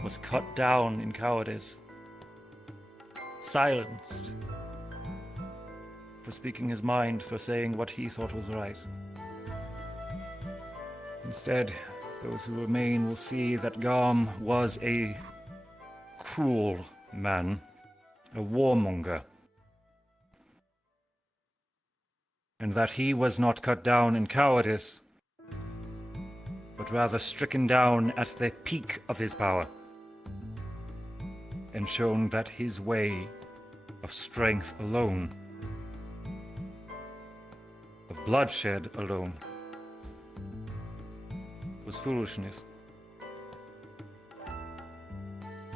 was cut down in cowardice, silenced for speaking his mind, for saying what he thought was right. Instead, those who remain will see that Garm was a cruel man, a warmonger, and that he was not cut down in cowardice, but rather stricken down at the peak of his power, and shown that his way of strength alone, of bloodshed alone, was foolishness.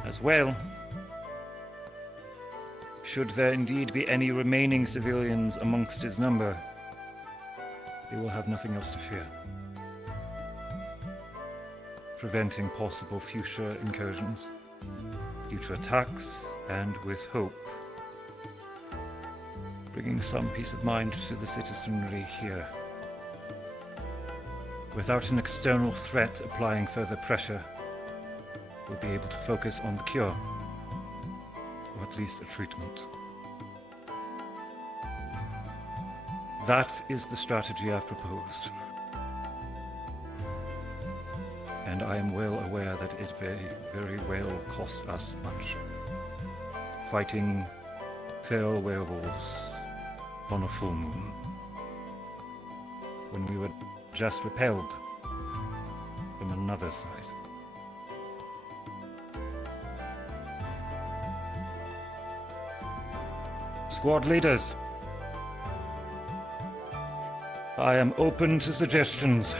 As well, should there indeed be any remaining civilians amongst his number, they will have nothing else to fear, preventing possible future incursions, future attacks, and with hope, bringing some peace of mind to the citizenry here. Without an external threat applying further pressure, we'll be able to focus on the cure, or at least a treatment. That is the strategy I've proposed. And I am well aware that it very, very well cost us much. Fighting feral werewolves on a full moon, when we were just repelled from another site. Squad leaders, I am open to suggestions.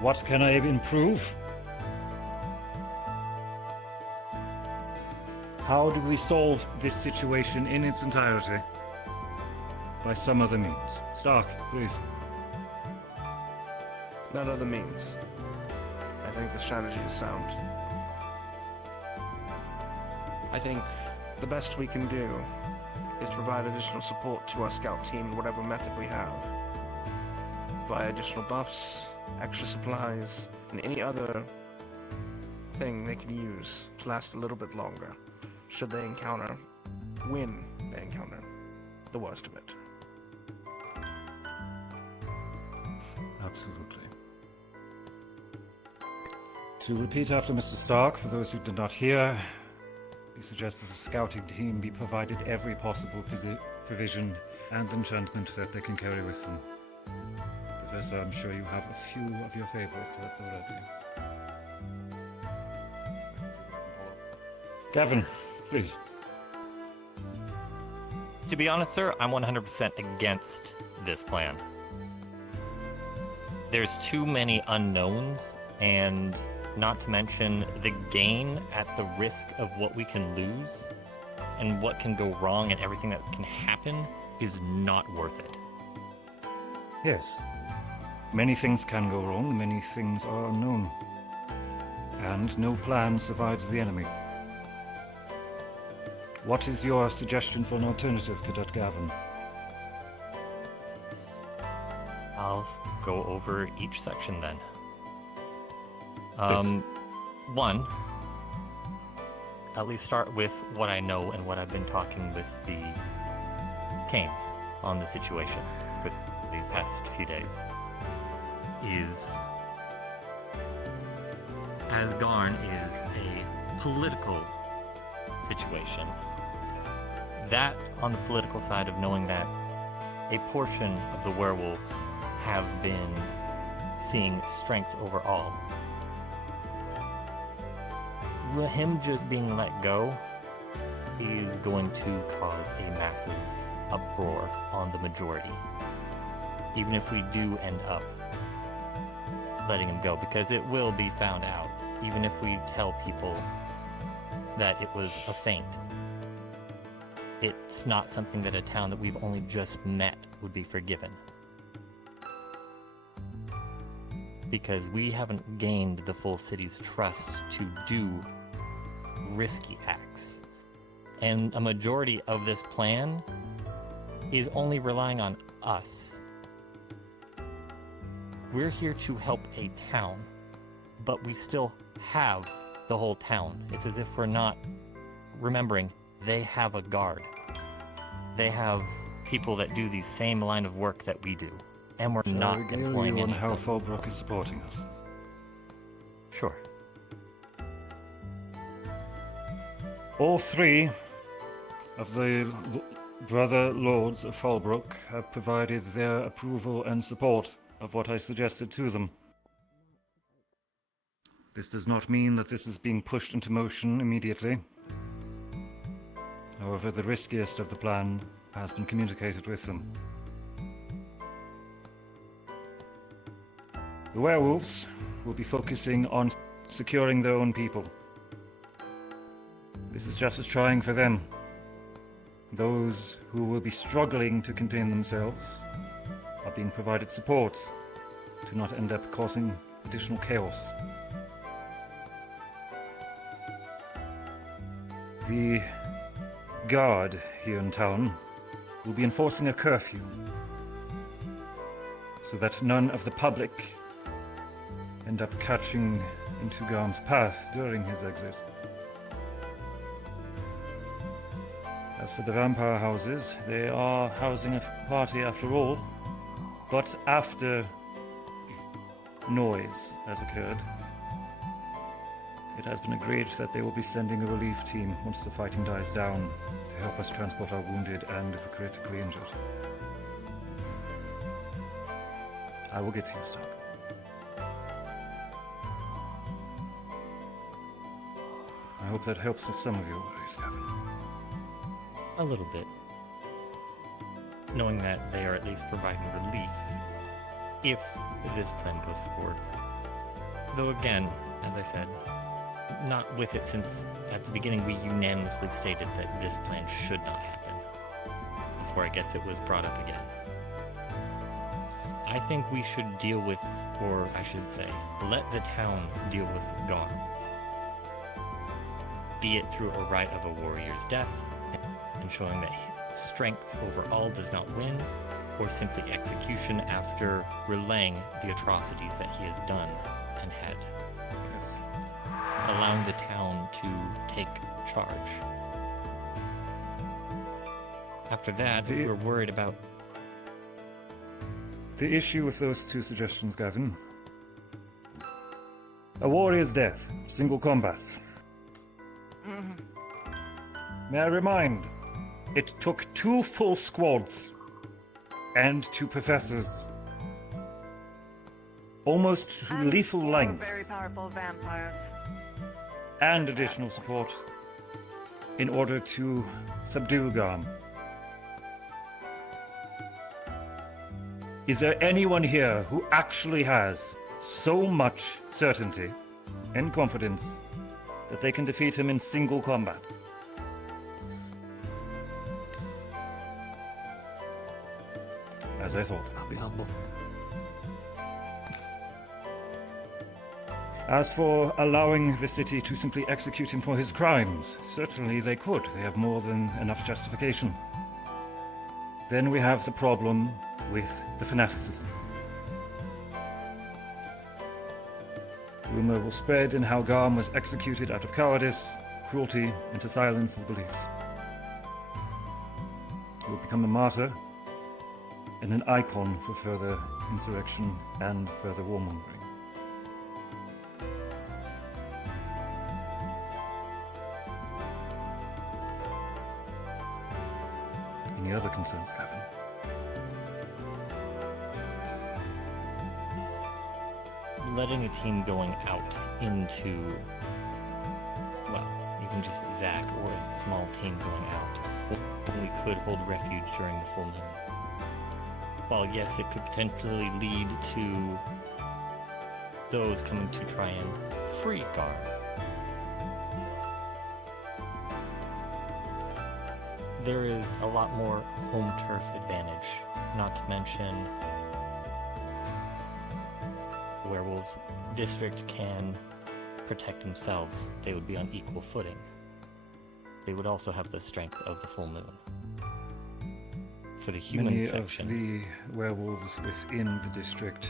What can I improve? How do we solve this situation in its entirety? By some other means. Stark, please. None other means. I think the strategy is sound. I think the best we can do is provide additional support to our scout team in whatever method we have. Via additional buffs, extra supplies, and any other thing they can use to last a little bit longer, should they encounter, when they encounter, the worst of it. Absolutely. To repeat after Mr. Stark, for those who did not hear, he suggests that the scouting team be provided every possible provision and enchantment that they can carry with them. Professor, I'm sure you have a few of your favorites already. Gavin, please. To be honest, sir, I'm 100% against this plan. There's too many unknowns, and not to mention the gain at the risk of what we can lose and what can go wrong and everything that can happen is not worth it. Yes. Many things can go wrong, many things are unknown. And no plan survives the enemy. What is your suggestion for an alternative, Cadet Gavin? I'll go over each section then. Please. One, at least start with what I know and what I've been talking with the Canes on the situation for these past few days. Is Asgarn is a political situation. That on the political side of knowing that a portion of the werewolves have been seeing strength over all. Him just being let go is going to cause a massive uproar on the majority. Even if we do end up letting him go, because it will be found out, even if we tell people that it was a feint. It's not something that a town that we've only just met would be forgiven. Because we haven't gained the full city's trust to do risky acts. And a majority of this plan is only relying on us. We're here to help a town, but we still have the whole town. It's as if we're not remembering they have a guard. They have people that do the same line of work that we do. And we're not employing you on any how of them. Fallbrook is supporting us. Sure. All three of the brother lords of Fallbrook have provided their approval and support of what I suggested to them. This does not mean that this is being pushed into motion immediately. However, the riskiest of the plan has been communicated with them. The werewolves will be focusing on securing their own people. This is just as trying for them. Those who will be struggling to contain themselves are being provided support to not end up causing additional chaos. The guard here in town will be enforcing a curfew so that none of the public end up catching into Garm's path during his exit. As for the vampire houses, they are housing a party after all, but after noise has occurred, it has been agreed that they will be sending a relief team once the fighting dies down to help us transport our wounded and the critically injured. I will get to you, Stark. I hope that helps with some of your worries, Gavin. A little bit. Knowing that they are at least providing relief if this plan goes forward. Though again, as I said, not with it, since at the beginning we unanimously stated that this plan should not happen. Before I guess it was brought up again. I think we should deal with, or I should say, let the town deal with Garm. Be it through a rite of a warrior's death, and showing that strength over all does not win, or simply execution after relaying the atrocities that he has done and had. Allowing the town to take charge. After that, if we're worried about... The issue with those two suggestions, Gavin. A warrior's death, single combat. May I remind, it took 2 full squads and 2 professors, almost to lethal lengths, Very powerful vampires. and additional support in order to subdue Garm. Is there anyone here who actually has so much certainty and confidence that they can defeat him in single combat? As I thought. I'll be humble. As for allowing the city to simply execute him for his crimes, certainly they could. They have more than enough justification. Then we have the problem with the fanaticism. Rumor will spread in how Garm was executed out of cowardice, cruelty, and to silence his beliefs. He will become a martyr and an icon for further insurrection and further warmongering. Any other concerns, Gavin? Letting a team going out into, well, even just Zach or a small team going out, we could hold refuge during the full moon. While yes, it could potentially lead to those coming to try and free Garm. There is a lot more home turf advantage, not to mention Werewolves District can protect themselves. They would be on equal footing. They would also have the strength of the full moon. For the human Many section, of the werewolves within the district,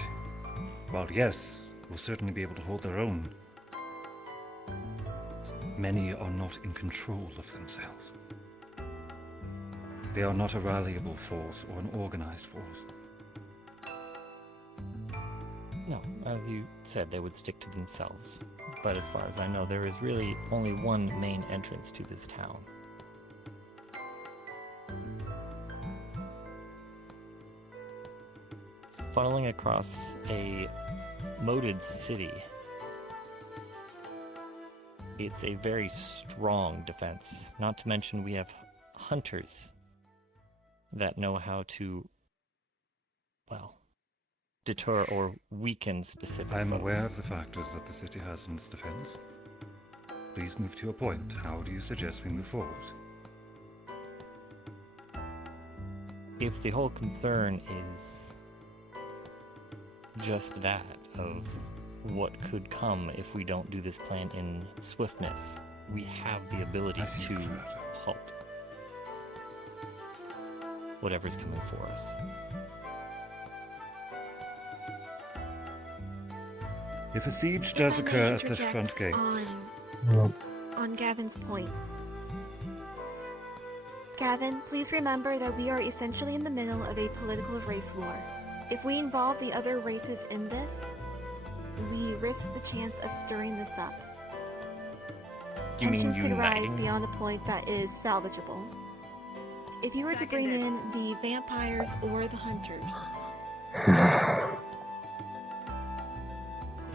while yes, will certainly be able to hold their own, many are not in control of themselves. They are not a ralliable force or an organized force. no, as you said, they would stick to themselves. But as far as I know, there is really only one main entrance to this town. Funneling across a moated city, it's a very strong defense. Not to mention we have hunters that know how to, well, deter or weaken specific I am foes. aware of the factors that the city has in its defense. Please move to your point. How do you suggest we move forward? If the whole concern is just that, of what could come if we don't do this plan in swiftness, we have the ability to halt whatever's coming for us. If a siege does occur at the front gates... Mm. On Gavin's point. Gavin, please remember that we are essentially in the middle of a political race war. If we involve the other races in this, we risk the chance of stirring this up. You mean Tensions could rise uniting? beyond the point that is salvageable. If you were to bring in the vampires or the hunters,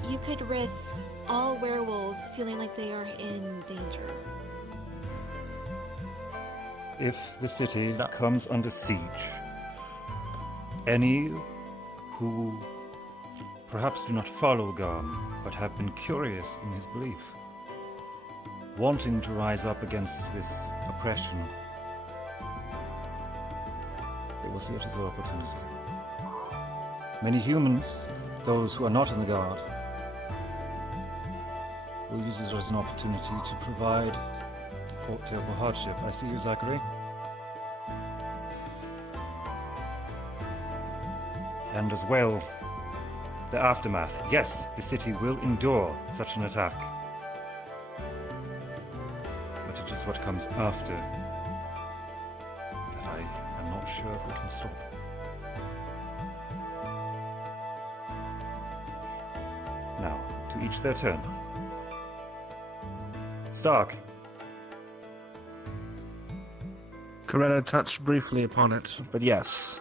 you could risk all werewolves feeling like they are in danger. If the city comes under siege, any who perhaps do not follow Garm, but have been curious in his belief, wanting to rise up against this oppression, they will see it as an opportunity. Many humans, those who are not in the Guard, will use it as an opportunity to provide terrible hardship. I see you, Zachary. And as well, the aftermath. Yes, the city will endure such an attack. But it is what comes after that I am not sure if we can stop. Now, to each their turn. Stark. Corella touched briefly upon it, but yes.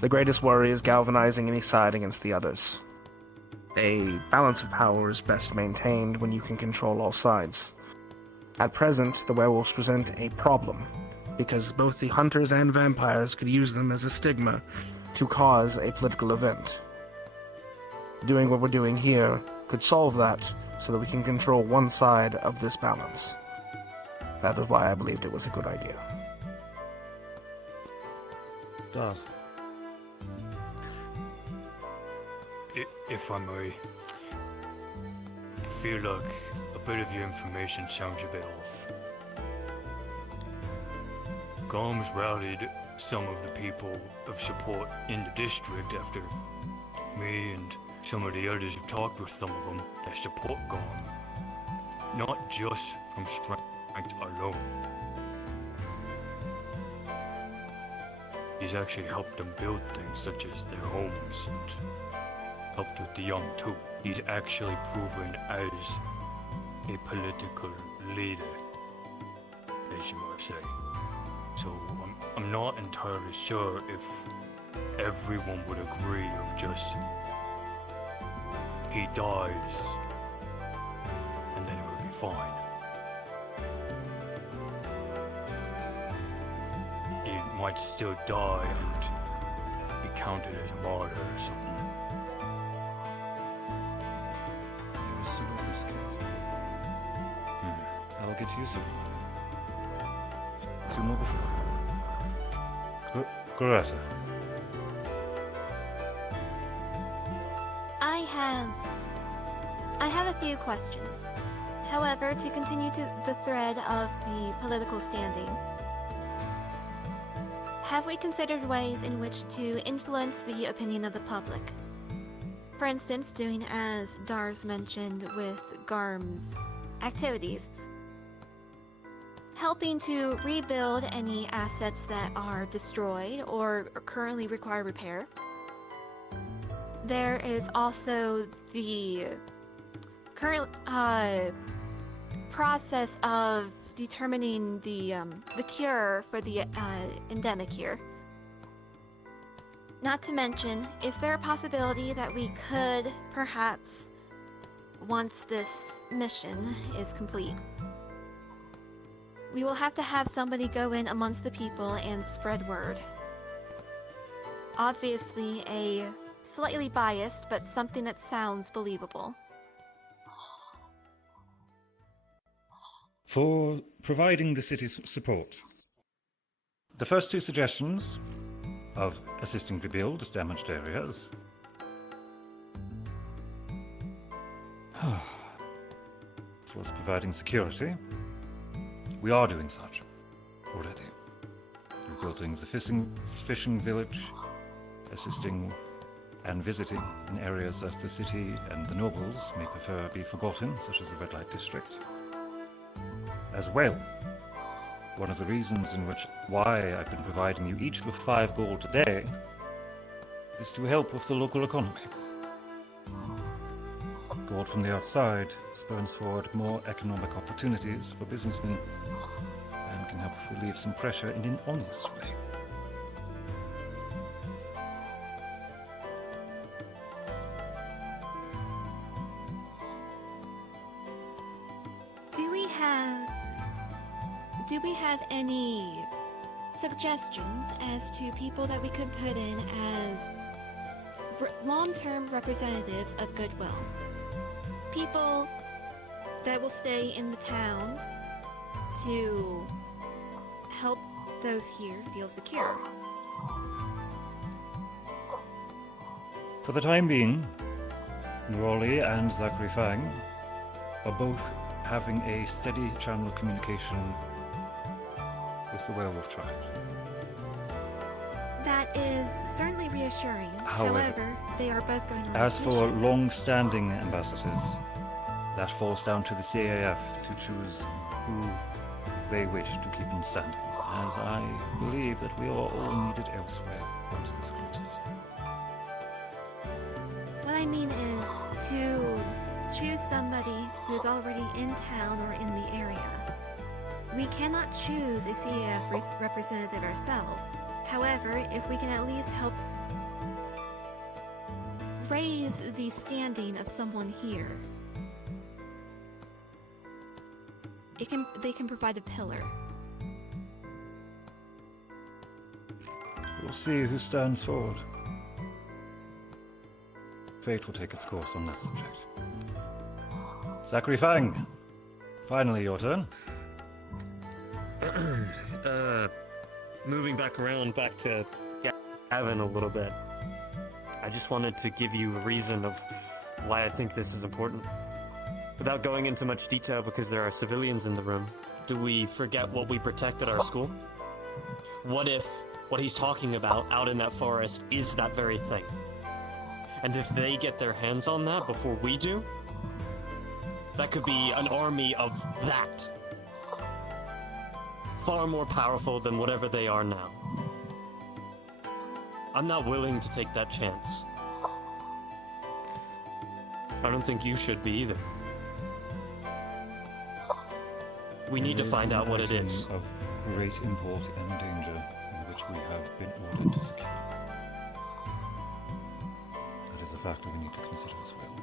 The greatest worry is galvanizing any side against the others. A balance of power is best maintained when you can control all sides. At present, the werewolves present a problem, because both the hunters and vampires could use them as a stigma to cause a political event. Doing what we're doing here could solve that so that we can control one side of this balance. That is why I believed it was a good idea. Does. If I may, I feel like a bit of your information sounds a bit off. Garm's rallied some of the people of support in the district after me and some of the others have talked with some of them that support Garm. Not just from strength alone. He's actually helped them build things such as their homes and helped with the young too. He's actually proven as a political leader, as you might say. So I'm not entirely sure if everyone would agree of just he dies and then it will be fine. He might still die and be counted as a martyr or something. I'll get you soon. Soon or before. Greta. I have a few questions. However, to continue to the thread of the political standing, have we considered ways in which to influence the opinion of the public? For instance, doing as Dars mentioned with Garm's activities, helping to rebuild any assets that are destroyed or currently require repair. There is also the current process of determining the cure for the endemic here. Not to mention, is there a possibility that we could perhaps, once this mission is complete, we will have to have somebody go in amongst the people and spread word. Obviously a slightly biased, but something that sounds believable. For providing the city's support, the first two suggestions of assisting to build damaged areas as well as providing security, we are doing such already. Rebuilding the fishing village, assisting and visiting in areas that the city and the nobles may prefer be forgotten, such as the Red Light District. As well, one of the reasons in why I've been providing you each with 5 gold today is to help with the local economy. God from the outside spurns forward more economic opportunities for businessmen and can help relieve some pressure in an honest way. Do we have any suggestions as to people that we could put in as long-term representatives of goodwill? People that will stay in the town to help those here feel secure. For the time being, Raleigh and Zachary Fang are both having a steady channel of communication with the werewolf tribe. That is certainly reassuring. However, they are both going on as this for mission. long-standing ambassadors, that falls down to the CAF to choose who they wish to keep in standing, as I believe that we are all needed elsewhere once this closes. What I mean is to choose somebody who's already in town or in the area. We cannot choose a CAF representative ourselves. However, if we can at least help raise the standing of someone here, they can provide a pillar. We'll see who stands forward. Fate will take its course on that subject. Zachary Fang, finally your turn. Moving back to Gavin a little bit. I just wanted to give you a reason of why I think this is important. Without going into much detail, because there are civilians in the room, do we forget what we protect at our school? What if what he's talking about out in that forest is that very thing? And if they get their hands on that before we do, that could be an army of that. Far more powerful than whatever they are now. I'm not willing to take that chance. I don't think you should be either. We need to find out what it is. Of great import and danger, in which we have been ordered to secure. That is a factor we need to consider as well.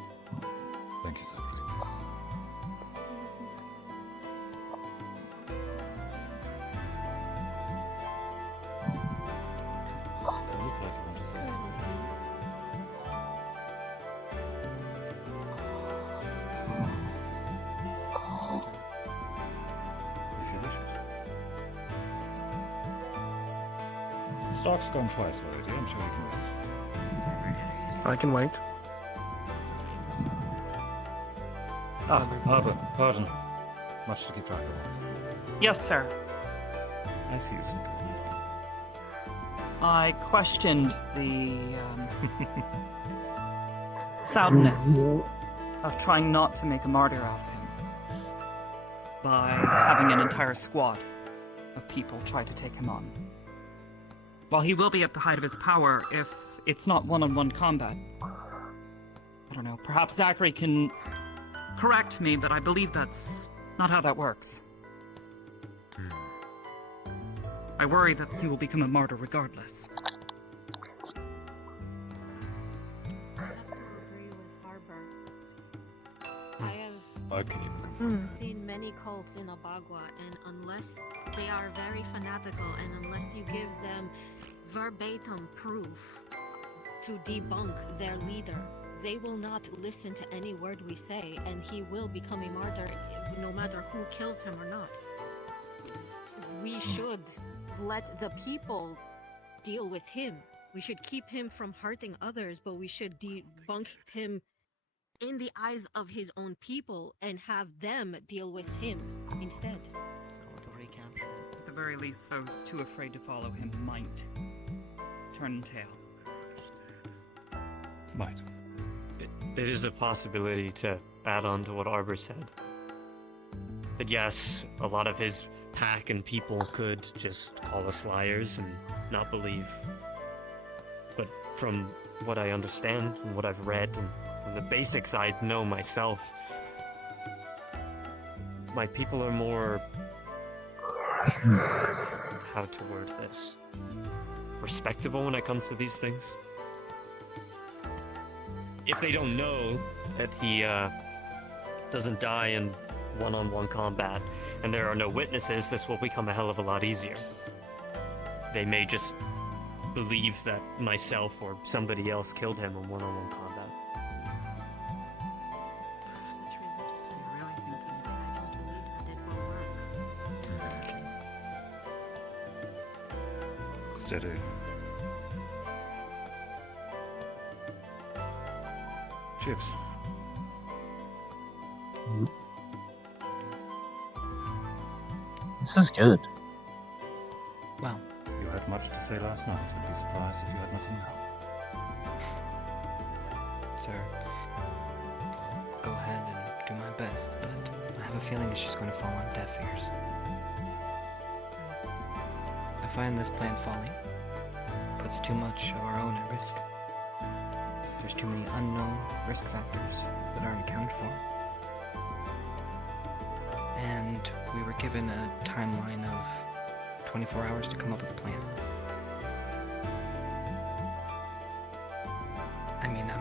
Thank you, Zachary. Stark's gone twice already, I'm sure he can wait. I can wait. Harbour, pardon. Much to keep track of. Yes, sir. I see you, Sinker. I questioned the soundness of trying not to make a martyr out of him by having an entire squad of people try to take him on. While he will be at the height of his power, if it's not one-on-one combat, I don't know, perhaps Zachary can correct me, but I believe that's not how that works. I worry that he will become a martyr regardless. I can even confirm. Seen many cults in Abagua, and unless they are very fanatical, and unless you give them verbatim proof to debunk their leader, they will not listen to any word we say, and he will become a martyr no matter who kills him or not. We should let the people deal with him. We should keep him from hurting others, but we should debunk him in the eyes of his own people and have them deal with him instead. At the very least, those too afraid to follow him might turn tail. Might. It is a possibility to add on to what Arbor said. That yes, a lot of his pack and people could just call us liars and not believe. But from what I understand and what I've read and On the basics, I know myself. My people are more... how to word this? Respectable when it comes to these things. If they don't know that he doesn't die in one-on-one combat, and there are no witnesses, this will become a hell of a lot easier. They may just believe that myself or somebody else killed him in one-on-one combat. Steady. Chips. This is good. Well, You had much to say last night. I'd be surprised if you had nothing now. sir, I'll go ahead and do my best, but I have a feeling it's just going to fall on deaf ears. I find this plan folly. Puts too much of our own at risk. There's too many unknown risk factors that aren't accounted for. And we were given a timeline of 24 hours to come up with a plan. I mean,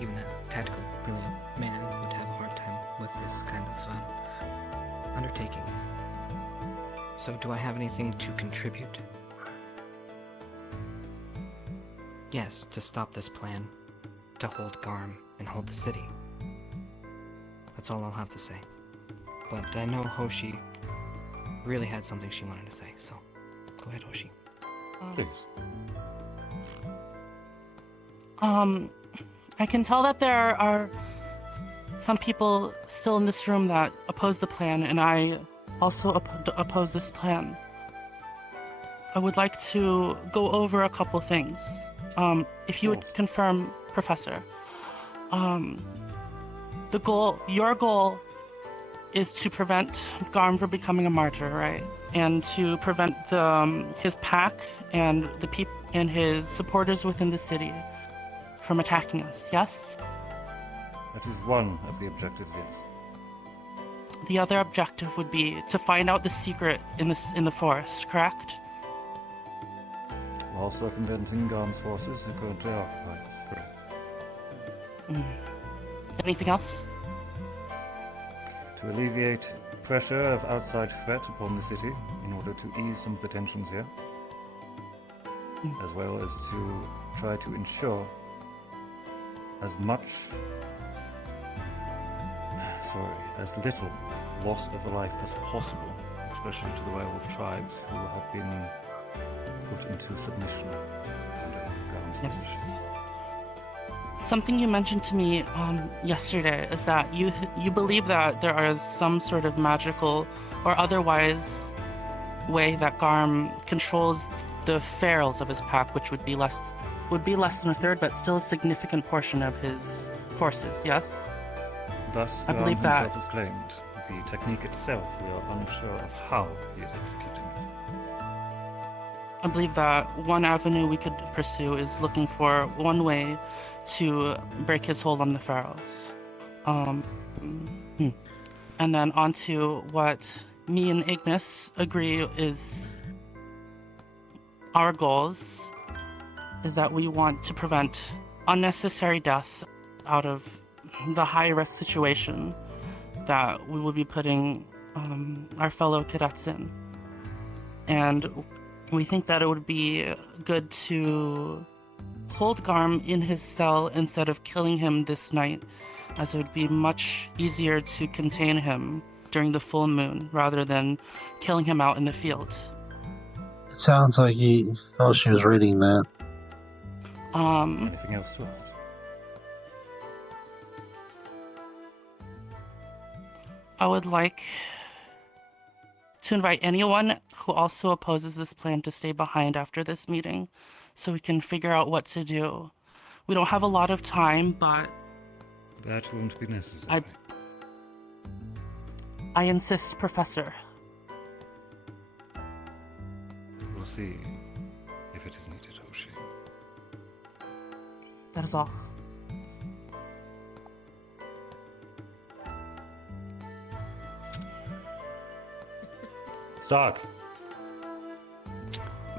even a tactical, brilliant man would have a hard time with this kind of undertaking. So do I have anything to contribute? Yes, to stop this plan, to hold Garm and hold the city. That's all I'll have to say. But I know Hoshi really had something she wanted to say, so go ahead, Hoshi. Please. I can tell that there are some people still in this room that oppose the plan, and I also oppose this plan. I would like to go over a couple things. If you would confirm, Professor, your goal is to prevent Garm from becoming a martyr, right? And to prevent his pack and and his supporters within the city from attacking us, yes? That is one of the objectives, yes. The other objective would be to find out the secret in the forest, correct? While circumventing Garm's forces are currently occupied, correct. Anything else? To alleviate pressure of outside threat upon the city in order to ease some of the tensions here, as well as to try to ensure as little loss of life as possible, especially to the werewolf tribes who have been put into submission under Garm's conditions. Something you mentioned to me yesterday is that you believe that there are some sort of magical or otherwise way that Garm controls the ferals of his pack, which would be less than a third, but still a significant portion of his forces. Yes. Thus, I Garm believe that. himself has claimed. The technique itself, we are unsure of how he is executing. I believe that one avenue we could pursue is looking for one way to break his hold on the ferals. And then onto what me and Ignis agree is our goals, is that we want to prevent unnecessary deaths out of the high-risk situation that we will be putting our fellow cadets in. And we think that it would be good to hold Garm in his cell instead of killing him this night, as it would be much easier to contain him during the full moon rather than killing him out in the field. It sounds like she was reading that. Anything else to add? I would like to invite anyone who also opposes this plan to stay behind after this meeting so we can figure out what to do. We don't have a lot of time, but That won't be necessary. I insist, Professor. We'll see if it is needed, Hoshi. That is all. Stark.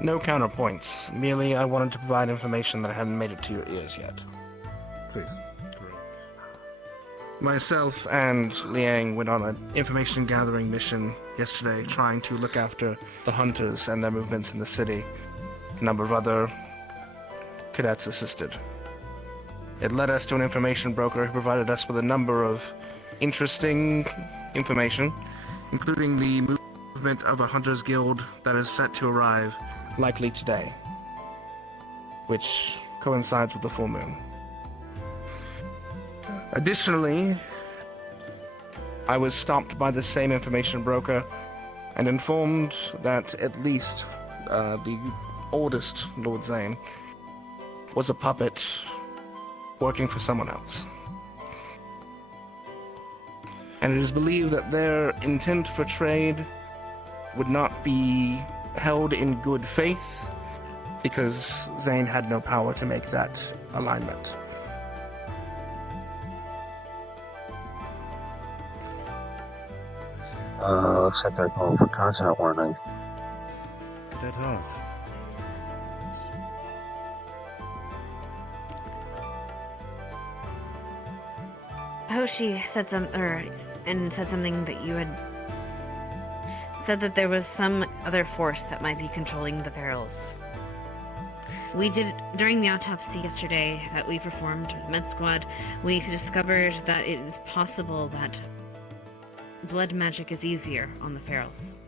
No counterpoints. Merely, I wanted to provide information that hadn't made it to your ears yet. Please. Myself and Liang went on an information gathering mission yesterday, trying to look after the hunters and their movements in the city. A number of other cadets assisted. It led us to an information broker who provided us with a number of interesting information, including the movement of a hunters guild that is set to arrive likely today, which coincides with the full moon. Additionally, I was stopped by the same information broker and informed that at least the oldest Lord Zane was a puppet working for someone else. And it is believed that their intent for trade would not be held in good faith because Zane had no power to make that alignment. Looks like they're going for content warning. Cadet Hans. Hoshi said something that you had said that there was some other force that might be controlling the ferals. We did, during the autopsy yesterday that we performed with the med squad, we discovered that it is possible that blood magic is easier on the ferals.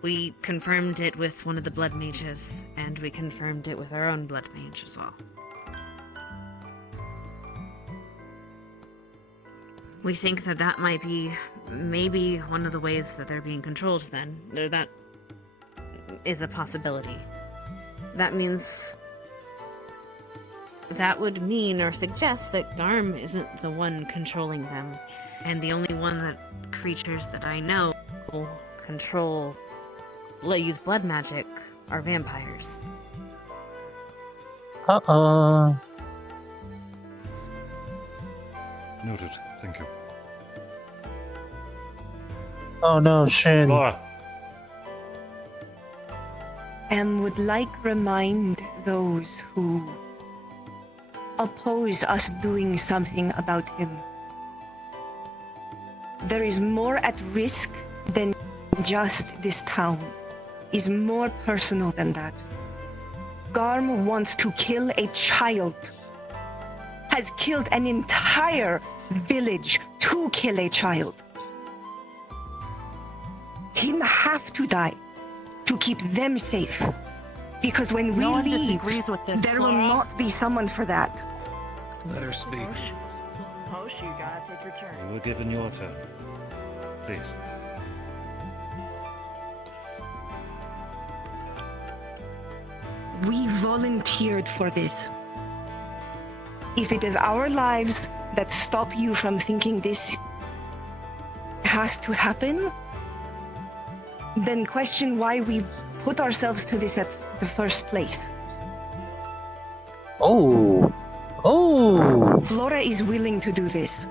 We confirmed it with one of the blood mages, and we confirmed it with our own blood mage as well. We think that that might be maybe one of the ways that they're being controlled then. Or that is a possibility. That means... that would mean or suggest that Garm isn't the one controlling them. And the only one that creatures that I know will control... use blood magic are vampires. Uh-oh. Noted. Thank you. Oh no, Shin. Laura. Would like remind those who oppose us doing something about him. There is more at risk than just this town. Is more personal than that. Garm wants to kill a child. Has killed an entire village to kill a child. Him have to die to keep them safe. Because when we leave, there will not be someone for that. Let her speak. Hosh, you gotta take your turn. You were given your turn. Please. We volunteered for this. If it is our lives that stop you from thinking this has to happen, then question why we put ourselves to this at the first place. Oh! Oh! Flora is willing to do this.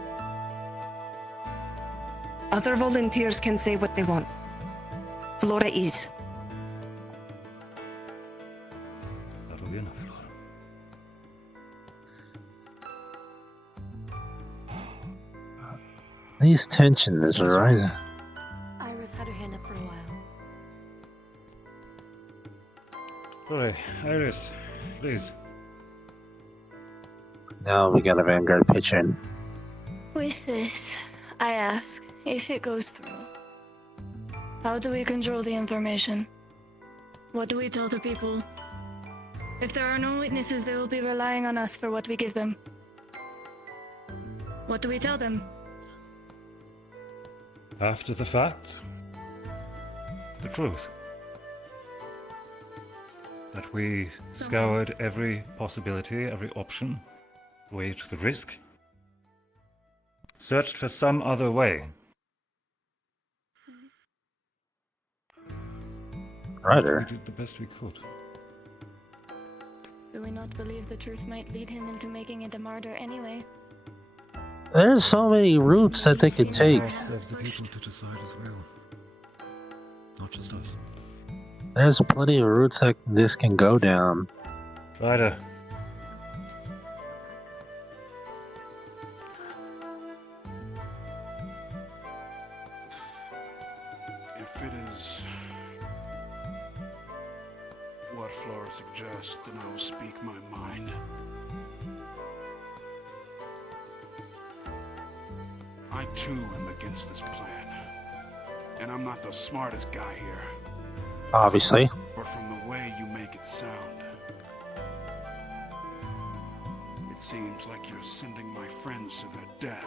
Other volunteers can say what they want. Flora is. That'll be enough, Flora. These tension is rising. Iris had her hand up for a while. Sorry, Iris, please. Now we got a Vanguard pitch in. With this, I ask, if it goes through, how do we control the information? What do we tell the people? If there are no witnesses, they will be relying on us for what we give them. What do we tell them? After the fact, the truth. That we scoured every possibility, every option, weighed the risk, searched for some other way. Ryder. We did the best we could. Do we not believe the truth might lead him into making it a martyr anyway? There's so many routes that they could take. It's the people to decide as well. not just us. There's plenty of routes that this can go down. Ryder. If it is what Flora suggests, then I will speak my mind. I too am against this plan. And I'm not the smartest guy here. Obviously. But from the way you make it sound, it seems like you're sending my friends to their death.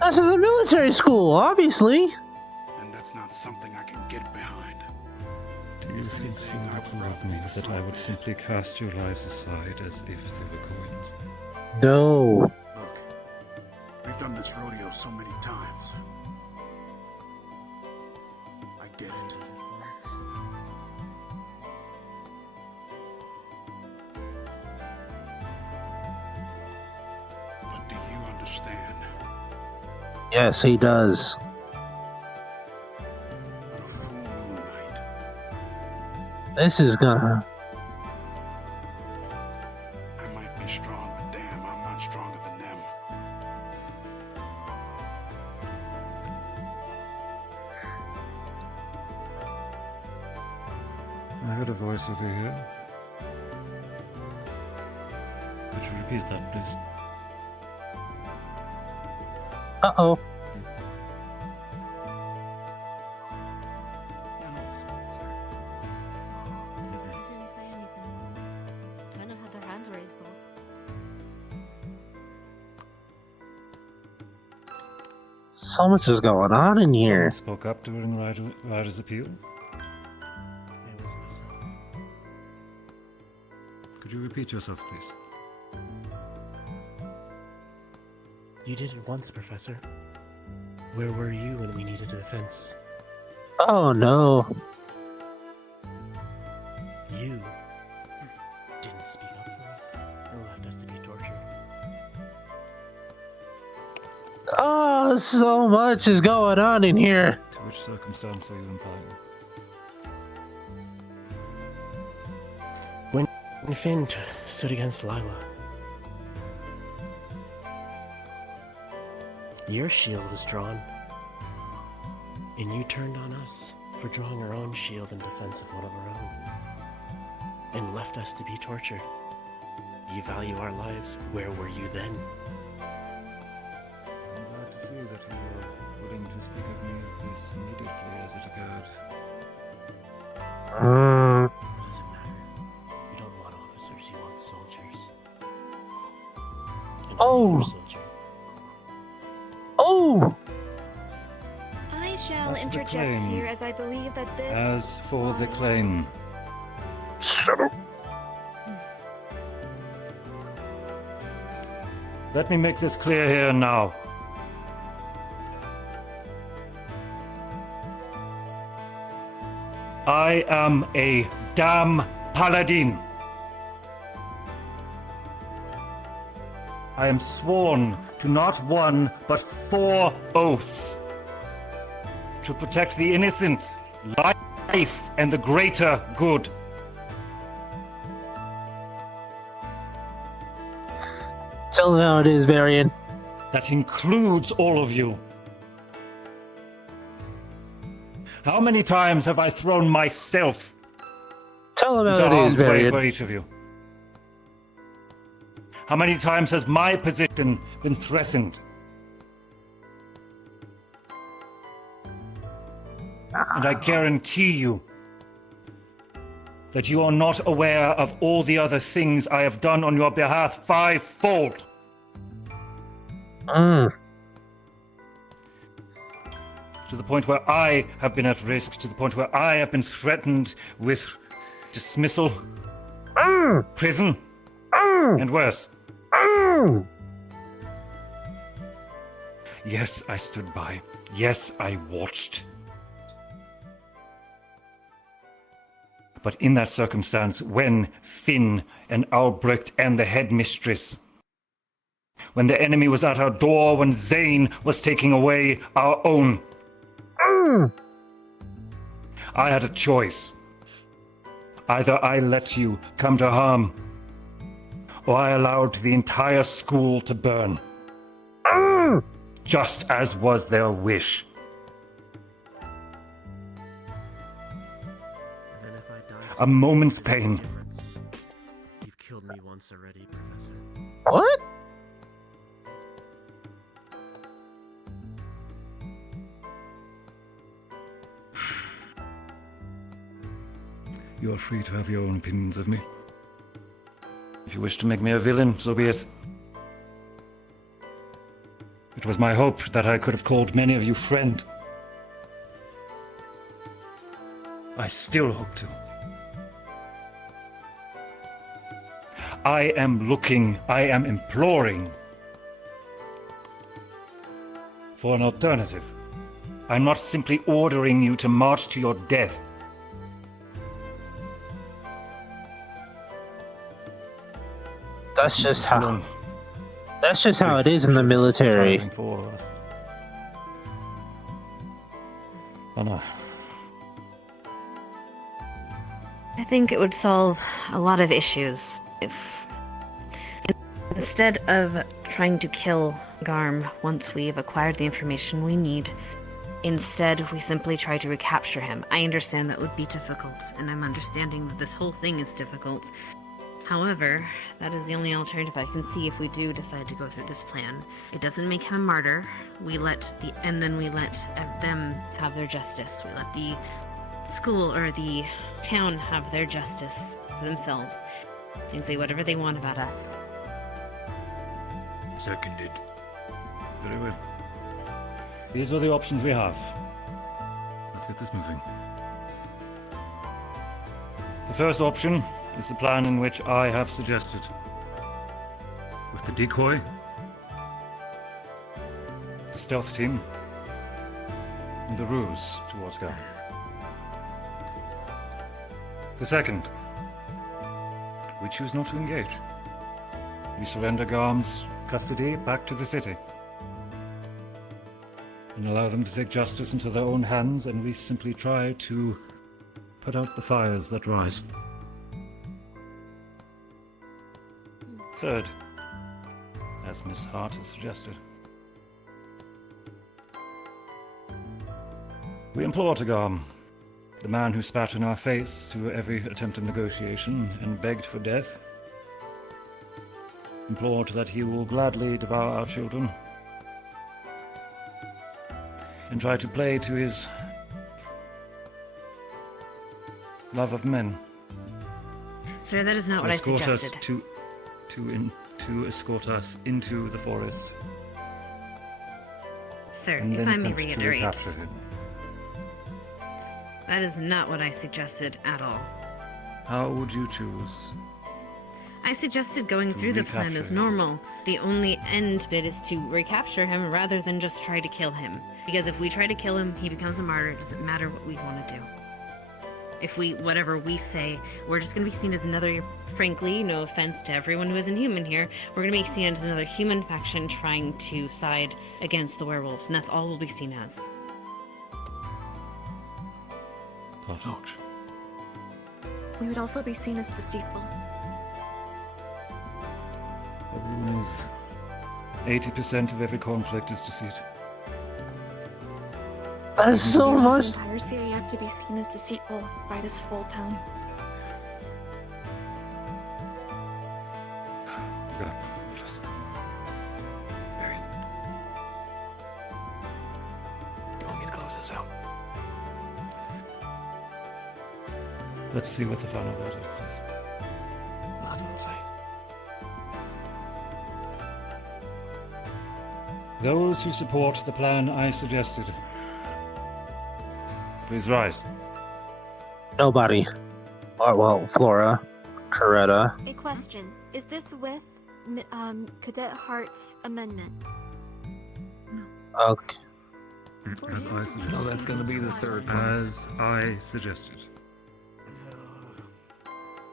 This is a military school, obviously. And that's not something I can get behind. Do you think so of me that I would simply cast your lives aside as if they were coins? No. Look, we've done this rodeo so many times. I get it. But do you understand? Yes, he does. On a full moon night, This is gonna... I might be strong, but damn, I'm not stronger than them. I heard a voice over here. Could you repeat that, please? Uh-oh. She didn't say anything. Kinda had her hand raised though. So much is going on in here. Someone spoke up during Ryder's appeal. Could you repeat yourself, please? You did it once, Professor. Where were you when we needed a defense? Oh no. You didn't speak up for us or left us to be tortured. Oh, so much is going on in here. To which circumstance are you implying? When Finn stood against Lila, your shield was drawn, and you turned on us for drawing our own shield in defense of one of our own, and left us to be tortured. You value our lives. Where were you then? I'm glad to see that you were willing to speak of me of this immediately as it occurred. What does it matter? You don't want officers, you want soldiers. And Oh! soldier. Oh! I shall As for the interject claim. here as I believe that this. As for the claim, Shut up. let me make this clear here and now. I am a damn paladin. I am sworn to not one, but 4 oaths. To protect the innocent, life, and the greater good. Tell them how it is, Varian. That includes all of you. How many times have I thrown myself Tell them into how it is, harm's way Varian. for each of you? How many times has my position been threatened? And I guarantee you that you are not aware of all the other things I have done on your behalf fivefold. To the point where I have been at risk, to the point where I have been threatened with dismissal, prison, and worse. Yes, I stood by. Yes, I watched. But in that circumstance, when Finn and Albrecht and the headmistress, when the enemy was at our door, when Zane was taking away our own, I had a choice. Either I let you come to harm, or I allowed the entire school to burn. Just as was their wish. And then if I die, A moment's pain. You've killed me once already, Professor. What? You are free to have your own opinions of me. If you wish to make me a villain, so be it. It was my hope that I could have called many of you friend. I still hope to. I am imploring for an alternative. I'm not simply ordering you to march to your death. That's just how it is in the military. Oh no. I think it would solve a lot of issues if, instead of trying to kill Garm once we've acquired the information we need, instead we simply try to recapture him. I understand that would be difficult, and I'm understanding that this whole thing is difficult. However, that is the only alternative I can see if we do decide to go through this plan. It doesn't make him a martyr. And then we let them have their justice. We let the school or the town have their justice for themselves. They can say whatever they want about us. Seconded. Very well. These are the options we have. Let's get this moving. The first option is the plan in which I have suggested. With the decoy, the stealth team, and the ruse towards Garm. The second, we choose not to engage. We surrender Garm's custody back to the city and allow them to take justice into their own hands, and we simply try to put out the fires that rise. Third, as Miss Hart has suggested, we implore to Garm, the man who spat in our face to every attempt at negotiation and begged for death, implored that he will gladly devour our children and try to play to his love of men. Sir, that is not what I suggested. To escort us into the forest. Sir, and if then I may attempt to reiterate, recapture him. that is not what I suggested at all. How would you choose? I suggested going through the plan recapture as him. normal. The only end bit is to recapture him rather than just try to kill him. Because if we try to kill him, he becomes a martyr. It doesn't matter what we want to do. If whatever we say, we're just going to be seen as another, frankly, no offense to everyone who isn't human here, we're going to be seen as another human faction trying to side against the werewolves, and that's all we'll be seen as. Ouch. We would also be seen as deceitful. Everyone is 80% of every conflict is deceit. There's so much. The entire city have to be seen as deceitful by this full town. God, just... You want me to close this out? Let's see what the final verdict is. That's what I'm saying. Those who support the plan I suggested, please rise. Nobody. Well, Flora, Coretta. A question. Is this with Cadet Hart's amendment? Okay. As I suggested. No, that's gonna be the third one. As I suggested.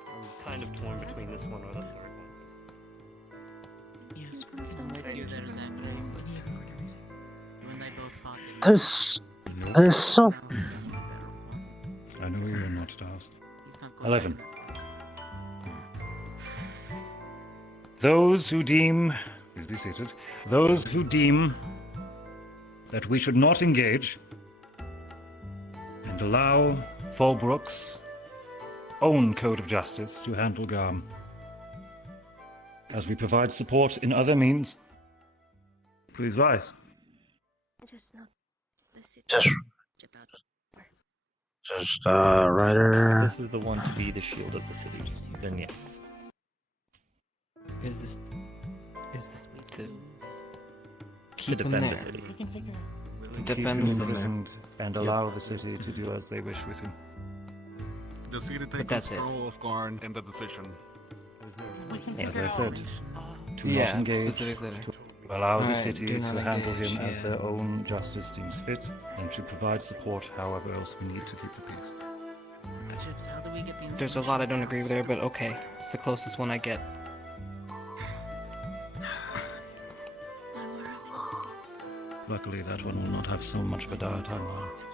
I'm kind of torn between this one or the third one. Yes, with you there's angry, but when they both fought it. There's so. stars. He's not going 11. Those who deem, please be seated, those who deem that we should not engage and allow Fallbrook's own code of justice to handle Garm, as we provide support in other means, please rise. Ryder. This is the one to be the shield of the city. Then yes. Is this to keep him defend there? the city? To Keep defend him the city. imprisoned and allow the city to do as they wish with him. The city But take that's it. control of Garn in the decision. As I said, to Yeah, not engage, specifics later. to allow the Alright, city do to not handle engage, him as yeah. their own justice deems fit, and to provide support however else we need to keep the peace. Chips, how do we get the There's a lot I don't agree with there, but okay. It's the closest one I get. Luckily, that one will not have so much of a dire timeline.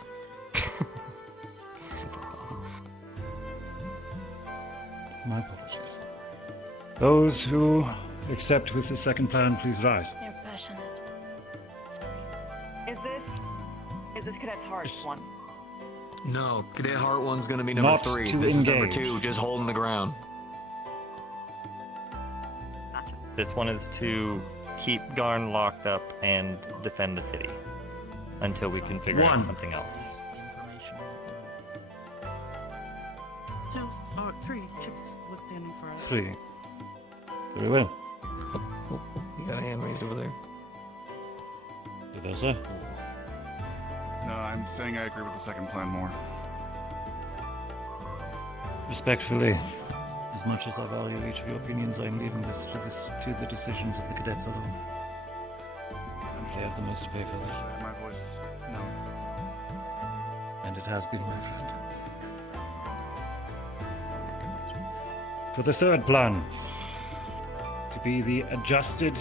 My apologies. Those who accept with the second plan, please rise. You're passionate. Is this Cadet's Heart one? No, Cadet Heart one's gonna be number Not 3. to This is number engage. 2, just holding the ground. This one is to keep Garn locked up and defend the city until we can figure out 1. something else. 2, 3. Chips was standing for us. 3. Very well. You got a hand raised over there. Professor? No, I'm saying I agree with the second plan more. Respectfully, as much as I value each of your opinions, I am leaving this to the decisions of the cadets alone. They have the most to pay for this. My voice, no. And it has been, my friend. For the third plan, to be the adjusted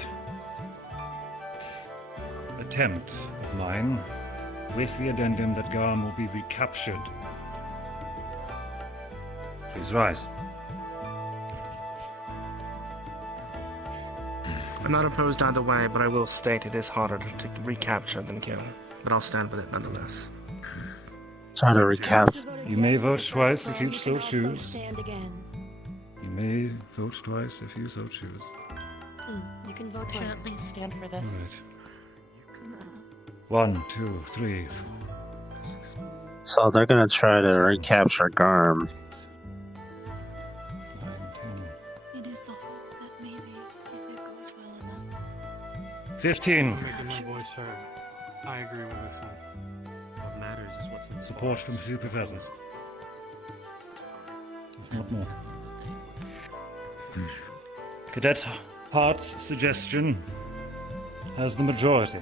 attempt of mine, with the addendum that Garm will be recaptured. Please rise. I'm not opposed either way, but I will state it is harder to recapture than kill. But I'll stand with it nonetheless. Try to recap. You may vote twice if you so choose. Stand again. You may vote twice if you so choose. You can vote I should twice. at least stand for this. Right. 1, 2, 3, 4. So they're gonna try to recapture Garm. It is the hope that maybe, if it goes well enough. 15. Making my voice heard. I agree with this one. What matters is what's in the Support from 2 professors. If not more. Cadet Hart's suggestion has the majority.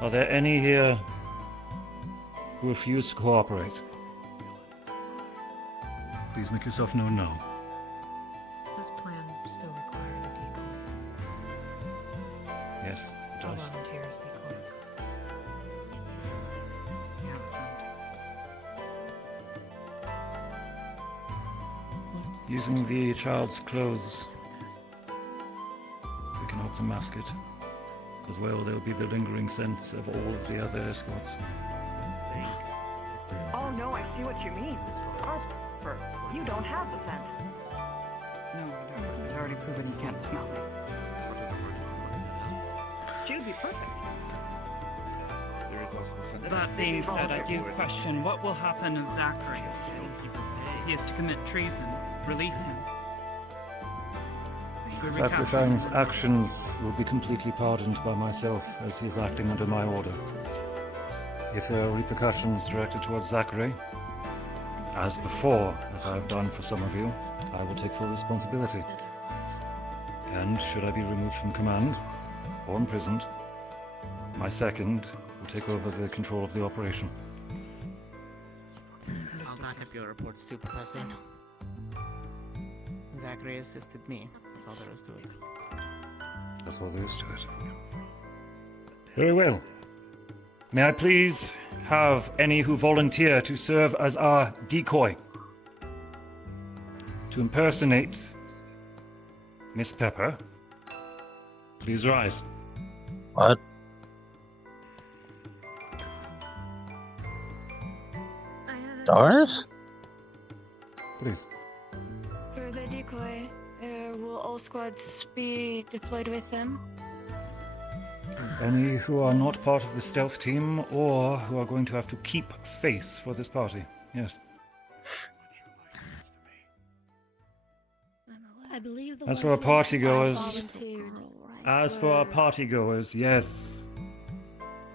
Are there any here who refuse to cooperate? Please make yourself known now. This plan still required a decoy. Yes, it All does. volunteers decoy. Yeah, Using the child's clothes, we can hope to mask it. As well, there will be the lingering sense of all of the other escorts. Oh no, I see what you mean. Harper, you don't have the scent. No, I don't. He's already proven he can't smell me. She would be perfect. There is also the sense That being said, I do question what will happen if Zachary, if he is to commit treason, release him. We recapture Sacrifice's him. actions will be completely pardoned by myself, as he is acting under my order. If there are repercussions directed towards Zachary, as before, as I have done for some of you, I will take full responsibility. And should I be removed from command, or imprisoned, my second will take over the control of the operation. I'll back up your reports too, Professor. Zachary assisted me. That's all there is to it. That's all there is to it. Very well. May I please have any who volunteer to serve as our decoy to impersonate Miss Pepper? Please rise. What? Doris? Please. For the decoy, will all squads be deployed with them? Any who are not part of the stealth team or who are going to have to keep face for this party. Yes. I believe the As for our ones who are partygoers, volunteered as for our partygoers, yes.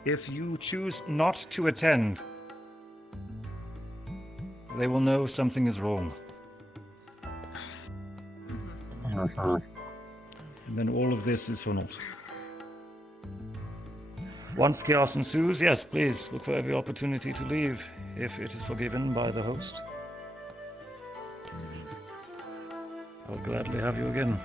If you choose not to attend, they will know something is wrong. And then all of this is for naught. Once chaos ensues, yes, please look for every opportunity to leave, if it is forgiven by the host. I'll gladly have you again.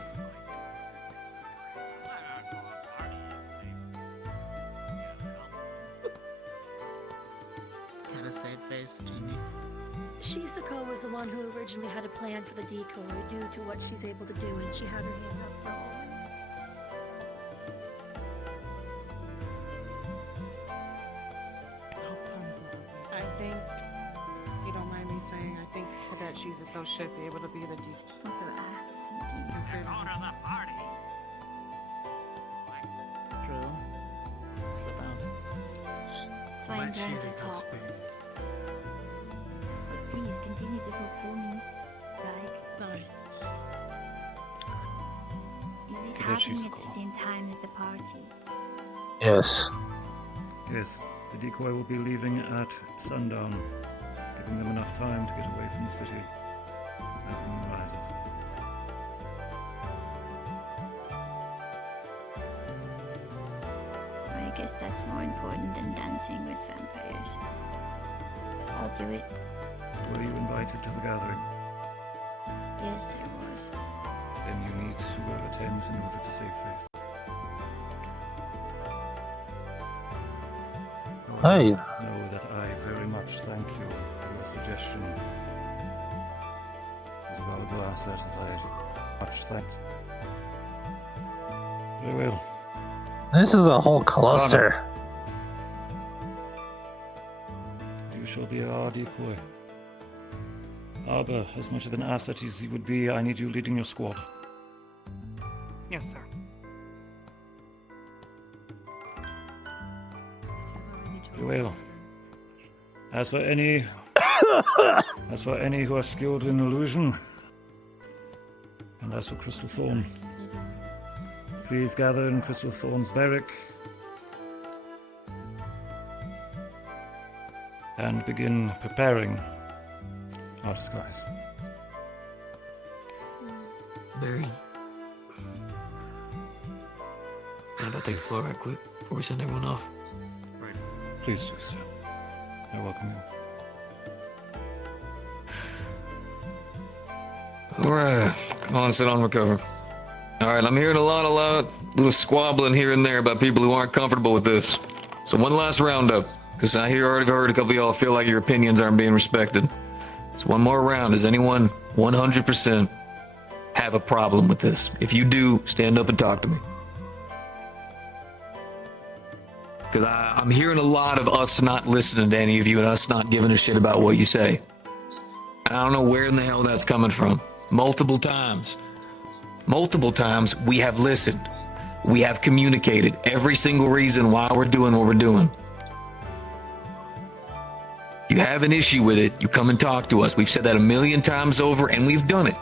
Got a sad face, Jamie. Shizuko was the one who originally had a plan for the decoy due to what she's able to do, and she had her hand up for all. I think, if you don't mind me saying, I think that Shizuko should be able to be the deep. Just let their ass consider. the party. True. Slip out. That's why I'm trying to talk. But please continue to talk for me. Like, is this happening at the same time as the party? Yes. Yes, the decoy will be leaving at sundown, giving them enough time to get away from the city as the moon rises. I guess that's more important than dancing with vampires. I'll do it. Were you invited to the gathering? Yes, I was. Then you need to attend in order to save face. Hey. Know that I very much thank you for your suggestion. As a valuable asset as I much thanks. Very well. This is a whole cluster. Connor, you shall be our decoy. Arbor, as much of an asset as you would be, I need you leading your squad. Yes, sir. Very well. As for any who are skilled in illusion, and as for Crystal Thorn, please gather in Crystal Thorn's barrack and begin preparing our disguise. Barry. How about take the floor right quick before we send everyone off? Please do so. I welcome you. Alright, come on, sit on, recover. Alright, I'm hearing a lot little squabbling here and there about people who aren't comfortable with this. So one last roundup, because I already heard a couple of y'all feel like your opinions aren't being respected. So one more round. Does anyone 100% have a problem with this? If you do, stand up and talk to me. Because I'm hearing a lot of us not listening to any of you and us not giving a shit about what you say. And I don't know where in the hell that's coming from. Multiple times we have listened. We have communicated every single reason why we're doing what we're doing. You have an issue with it, you come and talk to us. We've said that 1,000,000 times over, and we've done it.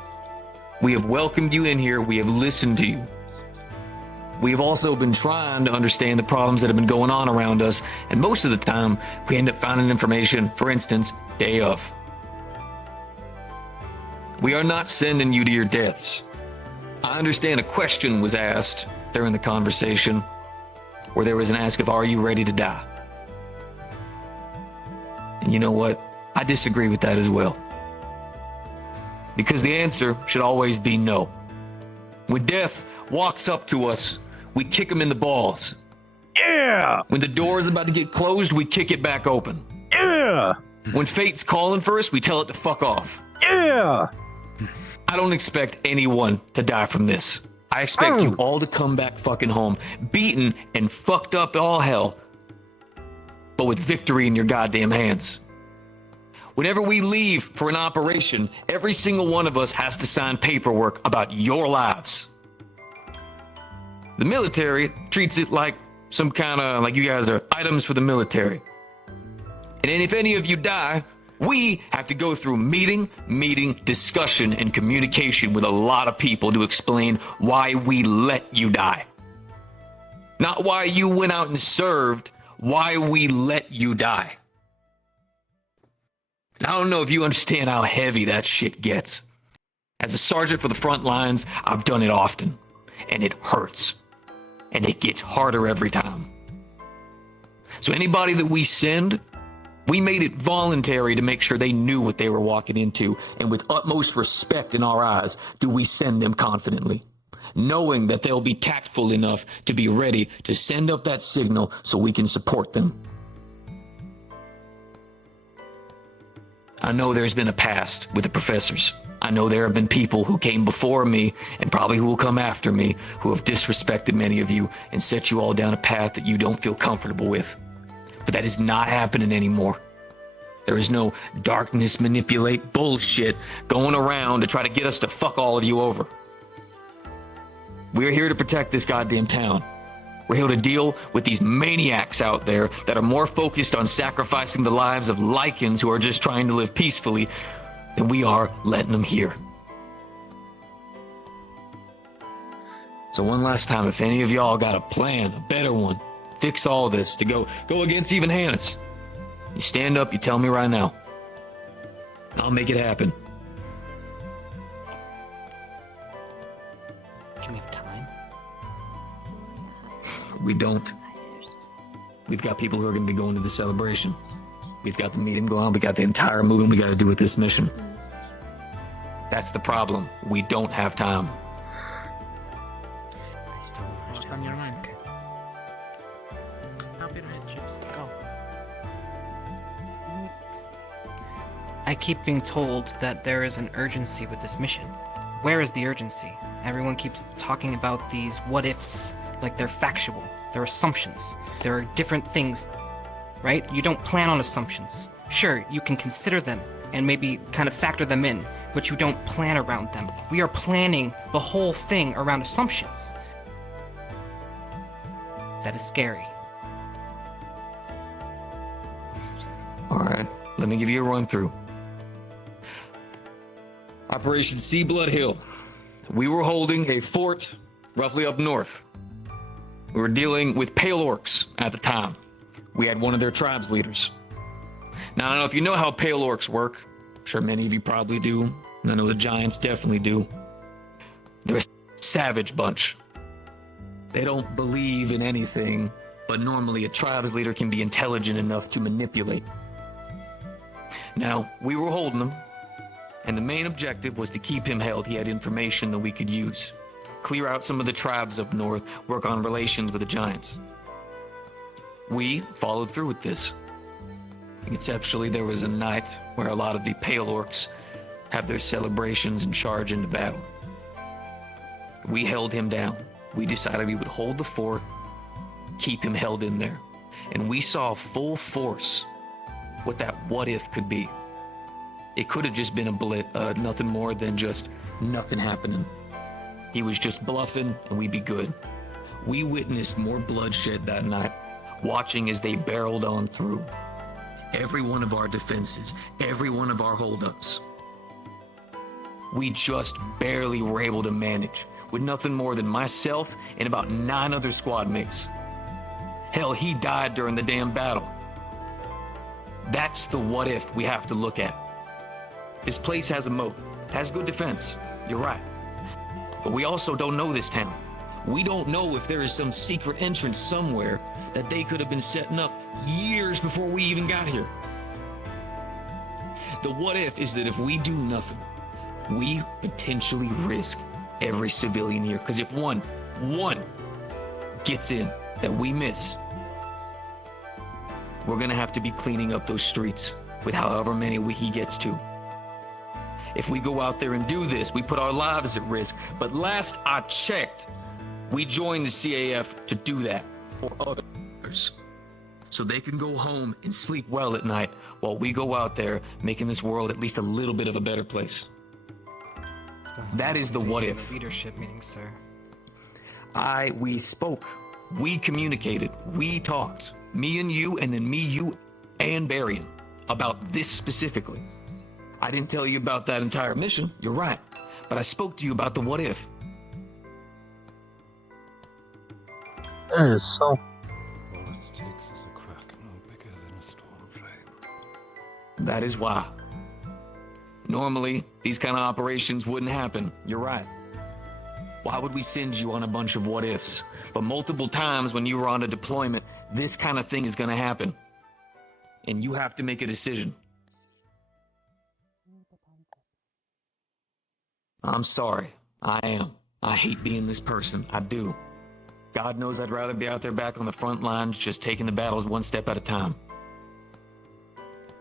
We have welcomed you in here. We have listened to you. We have also been trying to understand the problems that have been going on around us, and most of the time, we end up finding information, for instance, day of. We are not sending you to your deaths. I understand a question was asked during the conversation, where there was an ask of, are you ready to die? And you know what? I disagree with that as well. Because the answer should always be no. When death walks up to us, we kick him in the balls. Yeah! When the door is about to get closed, we kick it back open. Yeah! When fate's calling for us, we tell it to fuck off. Yeah! I don't expect anyone to die from this. I expect you all to come back fucking home, beaten and fucked up all hell, but with victory in your goddamn hands. Whenever we leave for an operation, every single one of us has to sign paperwork about your lives. The military treats it like some kind of, like you guys are items for the military. And then if any of you die, we have to go through meeting, discussion, and communication with a lot of people to explain why we let you die. Not why you went out and served, why we let you die. I don't know if you understand how heavy that shit gets. As a sergeant for the front lines, I've done it often, and it hurts. And it gets harder every time. So anybody that we send, we made it voluntary to make sure they knew what they were walking into, and with utmost respect in our eyes, do we send them confidently, knowing that they'll be tactful enough to be ready to send up that signal so we can support them. I know there's been a past with the professors. I know there have been people who came before me, and probably who will come after me, who have disrespected many of you and set you all down a path that you don't feel comfortable with. But that is not happening anymore. There is no darkness manipulate bullshit going around to try to get us to fuck all of you over. We're here to protect this goddamn town. We're here to deal with these maniacs out there that are more focused on sacrificing the lives of Lycans who are just trying to live peacefully than we are letting them here. So one last time, if any of y'all got a plan, a better one, fix all this to go against even Hannes, you stand up, you tell me right now. I'll make it happen. Can we have time? We don't. We've got people who are going to be going to the celebration. We've got the meeting going on. We got the entire movement we got to do with this mission. That's the problem. We don't have time. What's on your mind? Copy the chips. Go. I keep being told that there is an urgency with this mission. Where is the urgency? Everyone keeps talking about these what-ifs like they're factual. They're assumptions. There are different things, right? You don't plan on assumptions. Sure, you can consider them and maybe kind of factor them in, but you don't plan around them. We are planning the whole thing around assumptions. That is scary. All right, let me give you a run through. Operation Sea Blood Hill. We were holding a fort roughly up north. We were dealing with Pale Orcs at the time. We had one of their tribes leaders. Now, I don't know if you know how Pale Orcs work. I'm sure many of you probably do. And I know the Giants definitely do. They're a savage bunch. They don't believe in anything, but normally a tribes leader can be intelligent enough to manipulate. Now, we were holding him, and the main objective was to keep him held. He had information that we could use. Clear out some of the tribes up north, work on relations with the Giants. We followed through with this. Conceptually, there was a night where a lot of the Pale Orcs have their celebrations and charge into battle. We held him down. We decided we would hold the fort, keep him held in there. And we saw full force what that what-if could be. It could have just been a blip, nothing more than just nothing happening. He was just bluffing and we'd be good. We witnessed more bloodshed that night, watching as they barreled on through. Every one of our defenses, every one of our holdups. We just barely were able to manage, with nothing more than myself and about 9 other squad mates. Hell, he died during the damn battle. That's the what if we have to look at. This place has a moat, has good defense, you're right. But we also don't know this town. We don't know if there is some secret entrance somewhere that they could have been setting up years before we even got here. The what if is that if we do nothing, we potentially risk every civilian here. Because if one gets in that we miss, we're gonna have to be cleaning up those streets with however many he gets to. If we go out there and do this, we put our lives at risk. But last I checked, we joined the CAF to do that for others, so they can go home and sleep well at night while we go out there making this world at least a little bit of a better place. That is the what if. Leadership meeting, sir. We spoke, we communicated, we talked, me and you, and then me, you, and Barian, about this specifically. I didn't tell you about that entire mission, you're right, but I spoke to you about the what if. So, All it takes is a crack no bigger than a storm flame. That is why. Normally, these kind of operations wouldn't happen, you're right. Why would we send you on a bunch of what ifs? But multiple times when you were on a deployment, this kind of thing is gonna happen. And you have to make a decision. I'm sorry, I am. I hate being this person, I do. God knows I'd rather be out there back on the front lines, just taking the battles one step at a time.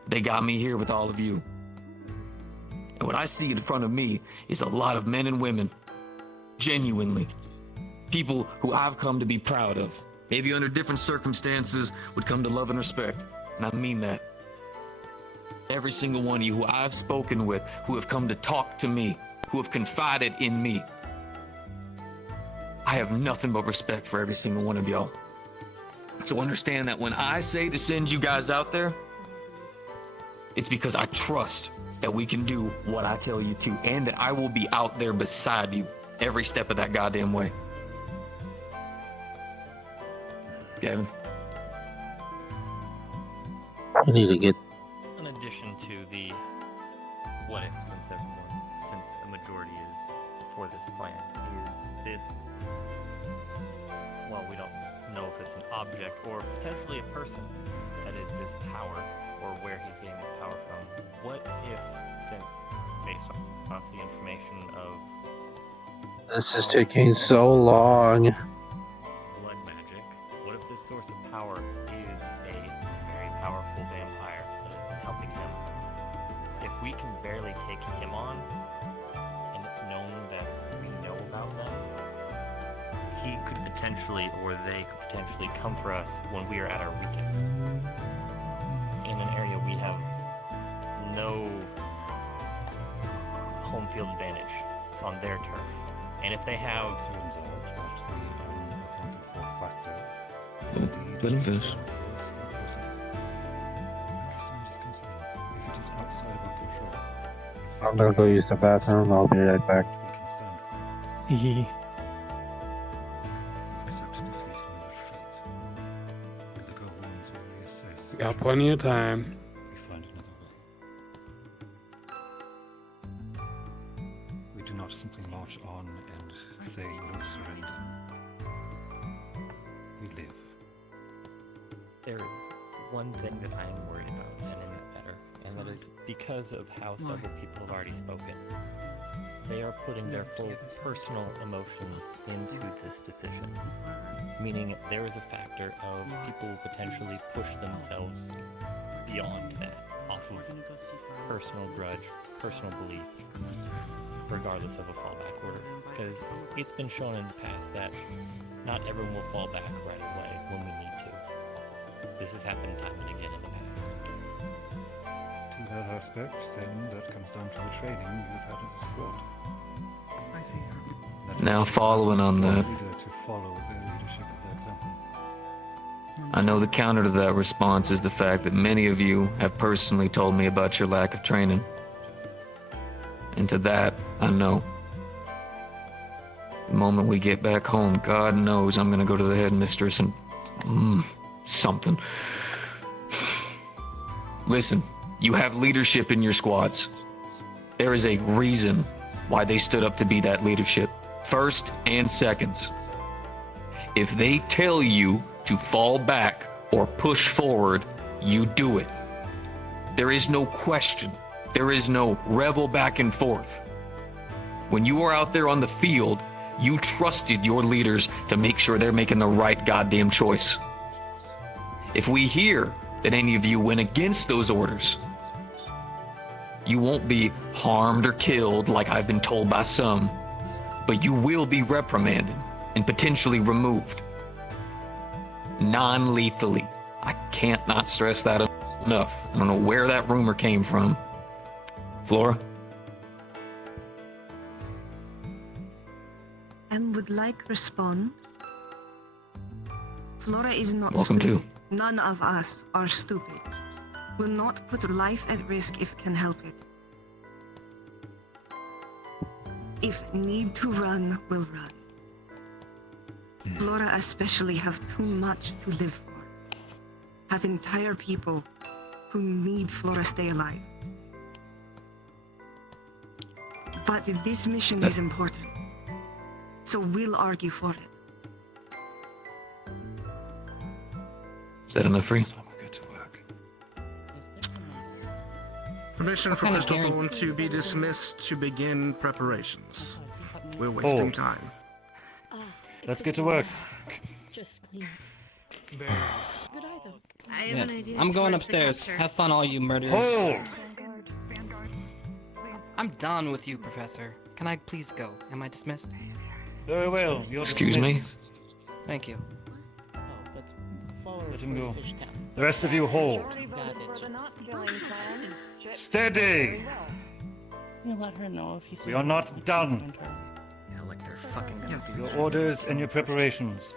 They got me here with all of you. And what I see in front of me is a lot of men and women, genuinely. People who I've come to be proud of. Maybe under different circumstances would come to love and respect. And I mean that. Every single one of you who I've spoken with, who have come to talk to me, who have confided in me. I have nothing but respect for every single one of y'all. So understand that when I say to send you guys out there, it's because I trust that we can do what I tell you to, and that I will be out there beside you every step of that goddamn way. Gavin? we need to get. In addition to the what if, since a majority is for this plan, is this, well, we don't know if it's an object or potentially a person that is this power, or where he's getting this power from. What if, since based off the information of This is taking so long. blood magic, what if this source of power is a very powerful vampire that has been helping him? If we can barely take him on, and it's known that we know about them, he could potentially, or they could potentially come for us when we are at our weakest. In an area we have no home field advantage. It's on their turf. And if they have... Turns out that the accounting for factor Let him finish. If it is outside of our control, I'm gonna go use the bathroom. I'll be right back. accept defeat and retreat. The goblins will reassess. Got plenty of time. We find another way. We do not simply march on and say no surrender. We live. There is one thing that I am worried about, and in that better, and that is because of how several people have already spoken. They are putting their full personal emotions into this decision. Meaning there is a factor of people who potentially push themselves beyond that, off of personal grudge, personal belief, regardless of a fallback order. Because it's been shown in the past that not everyone will fall back right away when we need to. This has happened time and again in the past. To that aspect, then, that comes down to the training you've had as a squad. I see. Now following on that, To follow their leadership of their example. I know the counter to that response is the fact that many of you have personally told me about your lack of training. And to that, I know. The moment we get back home, God knows I'm gonna go to the headmistress and... something. Listen, you have leadership in your squads. There is a reason why they stood up to be that leadership. First and seconds. If they tell you to fall back or push forward, you do it. There is no question. There is no rebel back and forth. When you are out there on the field, you trusted your leaders to make sure they're making the right goddamn choice. If we hear that any of you went against those orders. You won't be harmed or killed like I've been told by some, but you will be reprimanded and potentially removed. Non-lethally. I can't not stress that enough. I don't know where that rumor came from. Flora? And would like respond. Flora is not Welcome stupid. to. None of us are stupid. Will not put life at risk if can help it. If need to run, will run. Flora especially have too much to live for. Have entire people who need Flora stay alive. But this mission is important. So we'll argue for it. Is that enough for you? Permission What for kind of Crystal guarantee- Thorn to be dismissed to begin preparations. We're wasting Hold. time. Let's get to work. Just clean. Good eye though. I have an idea. I'm going towards the upstairs. capture. Have fun, all you murderers. Hold! I'm done with you, Professor. Can I please go? Am I dismissed? Very well. You're Excuse me? dismissed. Thank you. Let him go. The rest of you hold. Steady! You let her know if you We are not done. Yeah, like they're fucking Yes. Your orders and your preparations.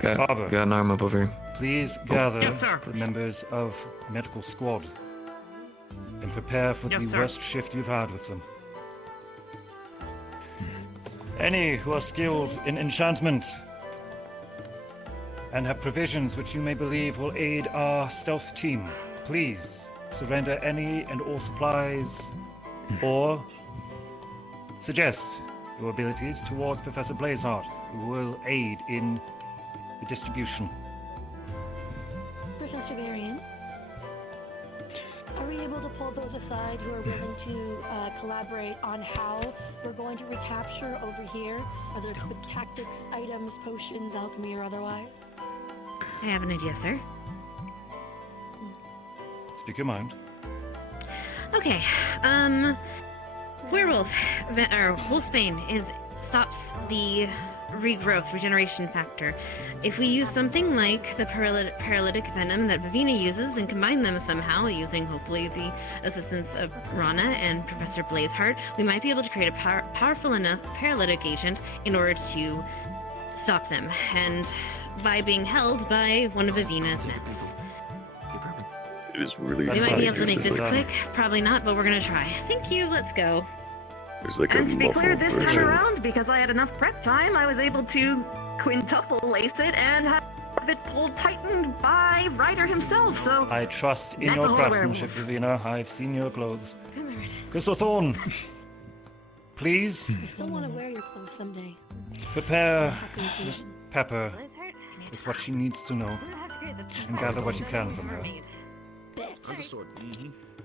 Got an arm up over here. Please gather Yes, sir. the members of medical squad and prepare for Yes, the sir. worst shift you've had with them. Any who are skilled in enchantment and have provisions which you may believe will aid our stealth team, please surrender any and all supplies or suggest your abilities towards Professor Blazeheart, who will aid in the distribution. Professor Varian, are we able to pull those aside who are willing to collaborate on how we're going to recapture over here? Are there tactics, items, potions, alchemy, or otherwise? I have an idea, sir. Speak your mind. Okay, Wolfsbane stops the regeneration factor. If we use something like the paralytic venom that Vivina uses and combine them somehow, using hopefully the assistance of Rana and Professor Blazeheart, we might be able to create a powerful enough paralytic agent in order to stop them, and by being held by one of Vivina's nets. It is really We might funny. be able to make There's this like- quick. Probably not, but we're gonna try. Thank you. Let's go. There's like And a to be clear, muffled this time version. around, because I had enough prep time, I was able to quintuple lace it and have it pulled tightened by Ryder himself, so... I trust in That's your a whole craftsmanship, werewolf. Vivina. I've seen your clothes. Crystal Thorn, please I still want to wear your clothes someday. prepare Miss Pepper with what she needs to know and gather what you can from her.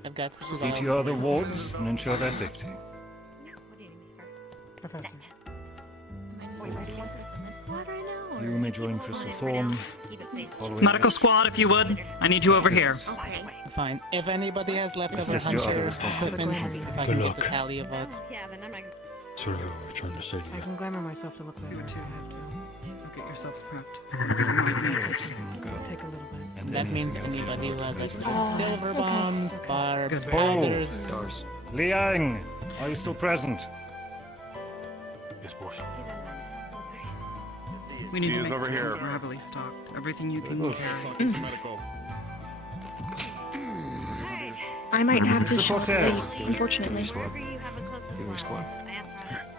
I've got See to your other wards and ensure their safety. Professor. You may join Crystal Thorn. following Medical this. squad, if you would. I need you over here. Fine. If anybody has leftover Is this your other hunter responsibility? equipment, if I Good can get luck. the tally of votes. Sort of what we're trying to say to I you. can glamour myself to look like You her. two have to. Go get yourselves prepped. Take a little bit. And That means anything else anybody you who has wish to extra raise. silver bombs, barbs, Oh, daggers. Liang, are you still present? Yes, boss. We need He to is make over certain here. that we're heavily stocked. Everything you can Oof. carry. I might have to Mr. show up Cortez. late, unfortunately.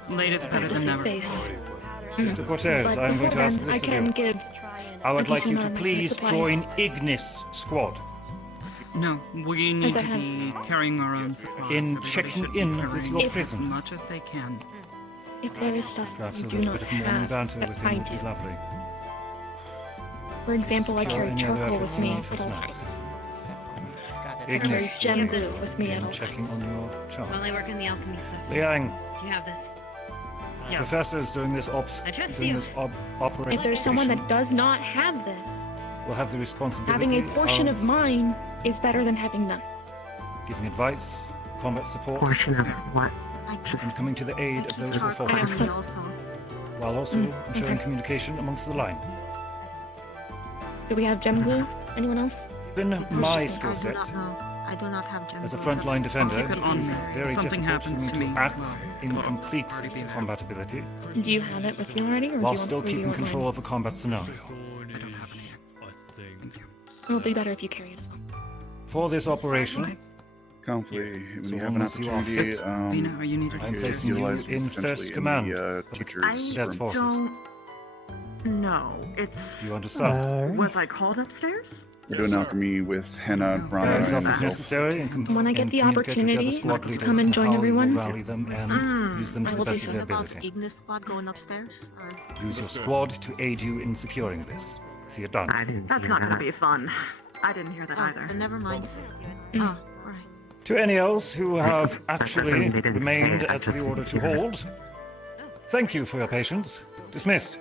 Late is better To than save never. face. Mr. Cortez, But I'm going before to ask then, I this of can you. give I would like you to additional please supplies. join Ignis Squad No, we need As I to have- be carrying our own supplies. in Everybody checking should be in with carrying your as prison. much as they can. If there is stuff Perhaps you a do little not bit of morning have banter that with him I would be do. lovely. For example, I Sure, carry any other charcoal efforts with me you need for at all tonight? times. I carry Ignis gem Squad. glue with me at all Checking times. on your charm. While I work on the alchemy stuff. Liang, Do you have this? professors doing this operation. If there's someone that does not have this, will have the responsibility having a portion of mine is better than having none. giving advice, combat support, Portion of what? and coming to the aid of those who fall, I have some. while also ensuring okay. communication amongst the line. Do we have gem glue? Anyone else? Given my skill set, I do not have gem as a glue. frontline defender, Keep it on me. very If something difficult happens for to me me, to act well, in complete combatability, Do you have it with you already, or while do you still want me to keeping order control mine? of a combat scenario. It'll be better if you carry it as well. For this operation, Okay. Conflict, when so you have an long as you are opportunity, fit, Vina, are you needed? I'm you placing you utilize in essentially first in command the of the teacher's Cadets room. forces. No, it's. Do you understand? Was I called upstairs? We're doing alchemy with Henna, Brana, Carry and yourself as myself. necessary When I get the communicate with the other opportunity squad to leaders come and on join how you will everyone, rally them and use them to I the will do best of so. their About ability. Ignis squad going upstairs? Or... Use your squad to aid you in securing this. See it done. That's not gonna be fun. I didn't hear that either. Never mind. Oh, right. To any else who have actually They didn't say remained it, I at the just order to hear it. hold, thank you for your patience. Dismissed.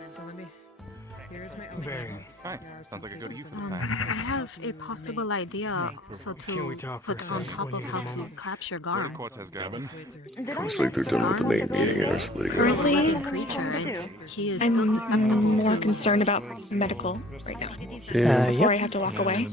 Alright, sounds like a good use of the I time. have a possible idea, so to put on top of how to capture Gar. Looks like they're done with the main meeting and are splitting up. Currently, Creature, and he is I'm still susceptible more to... concerned about medical right now. Yeah. Before I have to walk away.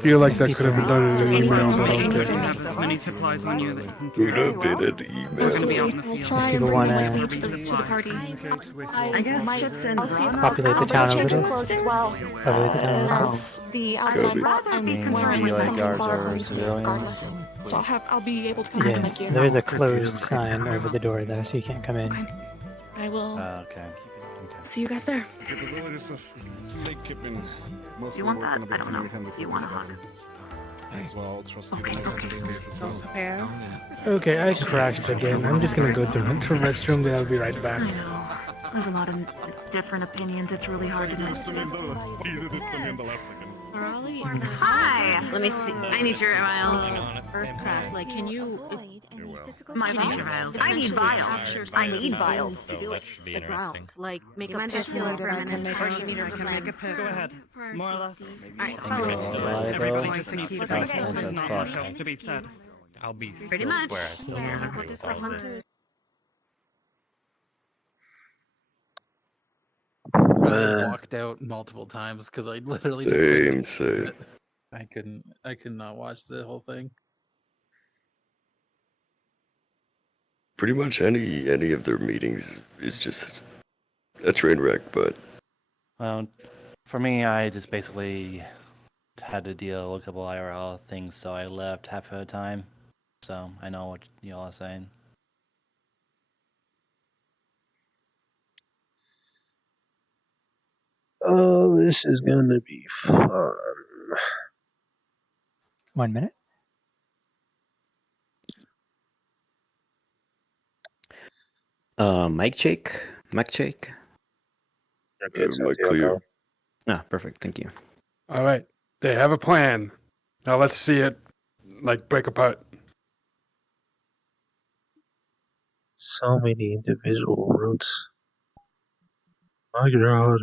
Feel like that could have been done in an Anything email, else but I can do okay. for me? Have as many supplies on you that you can We'd carry. updated We're gonna be email. out in the I'll field. try and People bring them wanna with me to the party. I guess Chitson I'll see if populate the town a little. clothes as well. Populate the town a little. As the Copy. outline rather I'm be wearing confirmed with something guards bar are from civilians. regardless. So I'll be able to come back in my Yes, gear. there is a closed sign over the door though, so you can't come in. I will Okay. see you guys there. You want that? I don't know. You want a hug? As well, trust Yeah. Okay, I crashed again. I'm just gonna go to the restroom, then I'll be right back. I know. There's a lot of different opinions. It's really hard to know. Hi. Let me see. I need your vials. Earthcraft, like, can you... My Can you vials. I need vials. capture I need something vials. to do it? The ground. Like, make Do you a mind pit if I wall do it? for a minute. Or do you need I a can make a pit. Go ahead. More or less. Alright, follow me. Everything just needs to be. There's not much else to be said. I'll be Pretty so much. swear I still Yeah. agree What with if the all of this. hunter... I walked out multiple times because I literally just Same. I could not watch the whole thing. Pretty much any of their meetings is just a train wreck, but Well, for me, I just basically had to deal with a couple IRL things, so I left half of the time. So I know what y'all are saying. Oh, this is gonna be fun. 1 minute. Mic check. Mic check. mic clear. Ah, perfect. Thank you. All right, they have a plan. Now let's see it, like, break apart. So many individual routes. My God.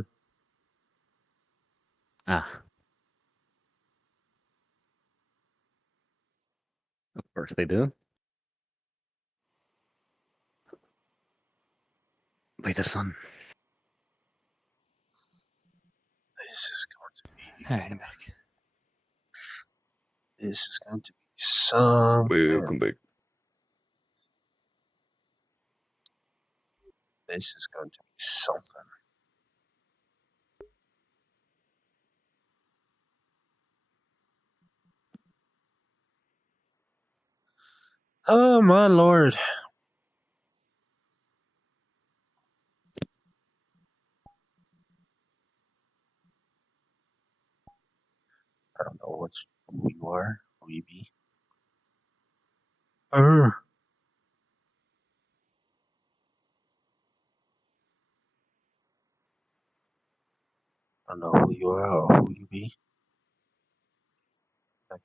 Ah. Of course they do. By the sun. This is going to be. Alright, I'm back. This is going to be something. Welcome back. This is going to be something. Oh my lord. I don't know who you are, who you be. I don't know who you are or who you be. Okay.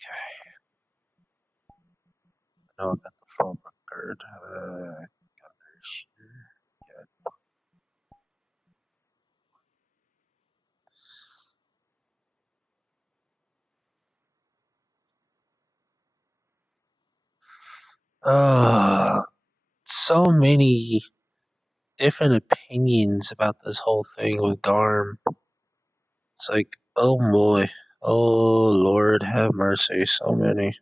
I know I got the phone record. Got this here. So many different opinions about this whole thing with Garm. It's like, oh boy. Oh Lord, have mercy. So many.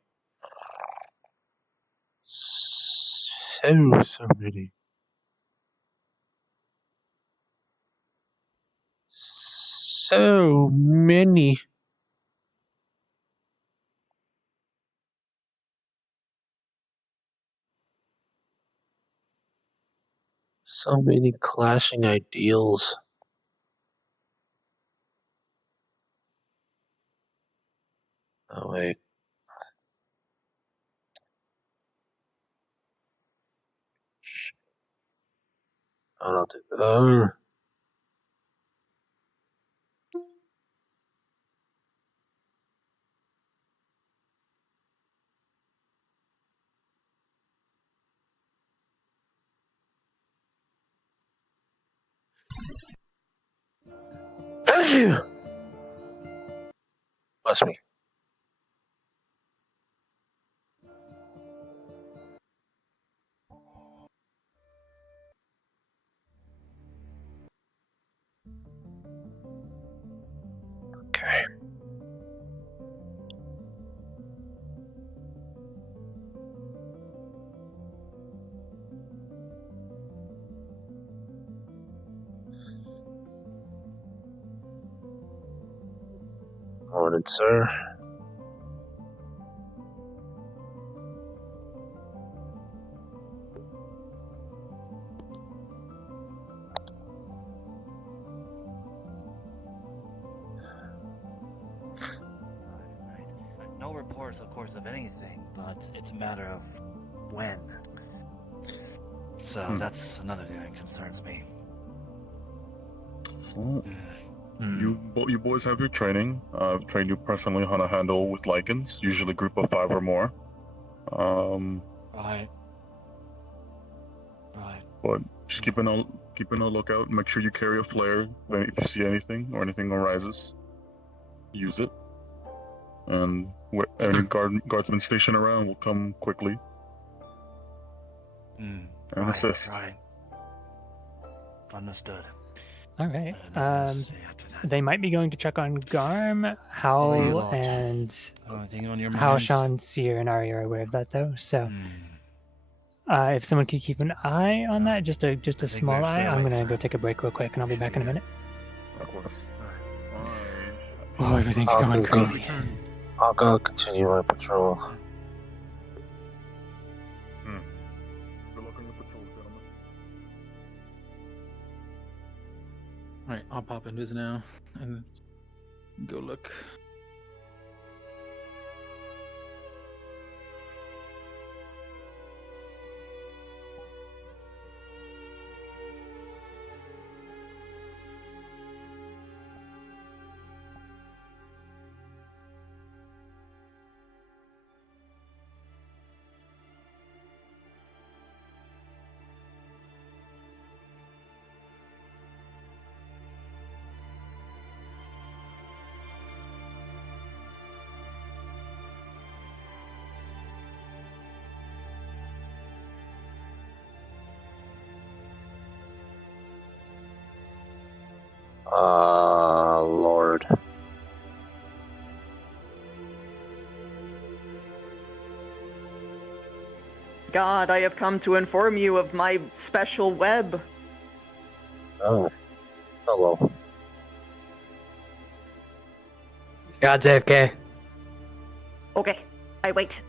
So many. So many. So many clashing ideals. Oh wait. I don't do Bless me. Okay. Morning, sir. No reports, of course, of anything, but it's a matter of when. So that's another thing that concerns me. Well, you boys have your training. I've trained you personally how to handle with lichens, usually group of 5 or more. Right. But just keeping a lookout. Make sure you carry a flare if you see anything or anything arises. Use it. And any guardsmen stationed around will come quickly and assist. Right. Understood. All right. They might be going to check on Garm, Howl, and Anything on your How minds? Sean, Seer, and Ari are aware of that, though. So, if someone could keep an eye on that, just a small eye, I'm gonna go take a break real quick, and I'll be back in a minute. Of course. Oh, everything's going crazy. I'll go continue my patrol. Good luck on your patrols, gentlemen. Alright, I'll pop in Viz now and go look. Lord. God, I have come to inform you of my special web. Oh. Hello. God's AFK. Okay, I wait.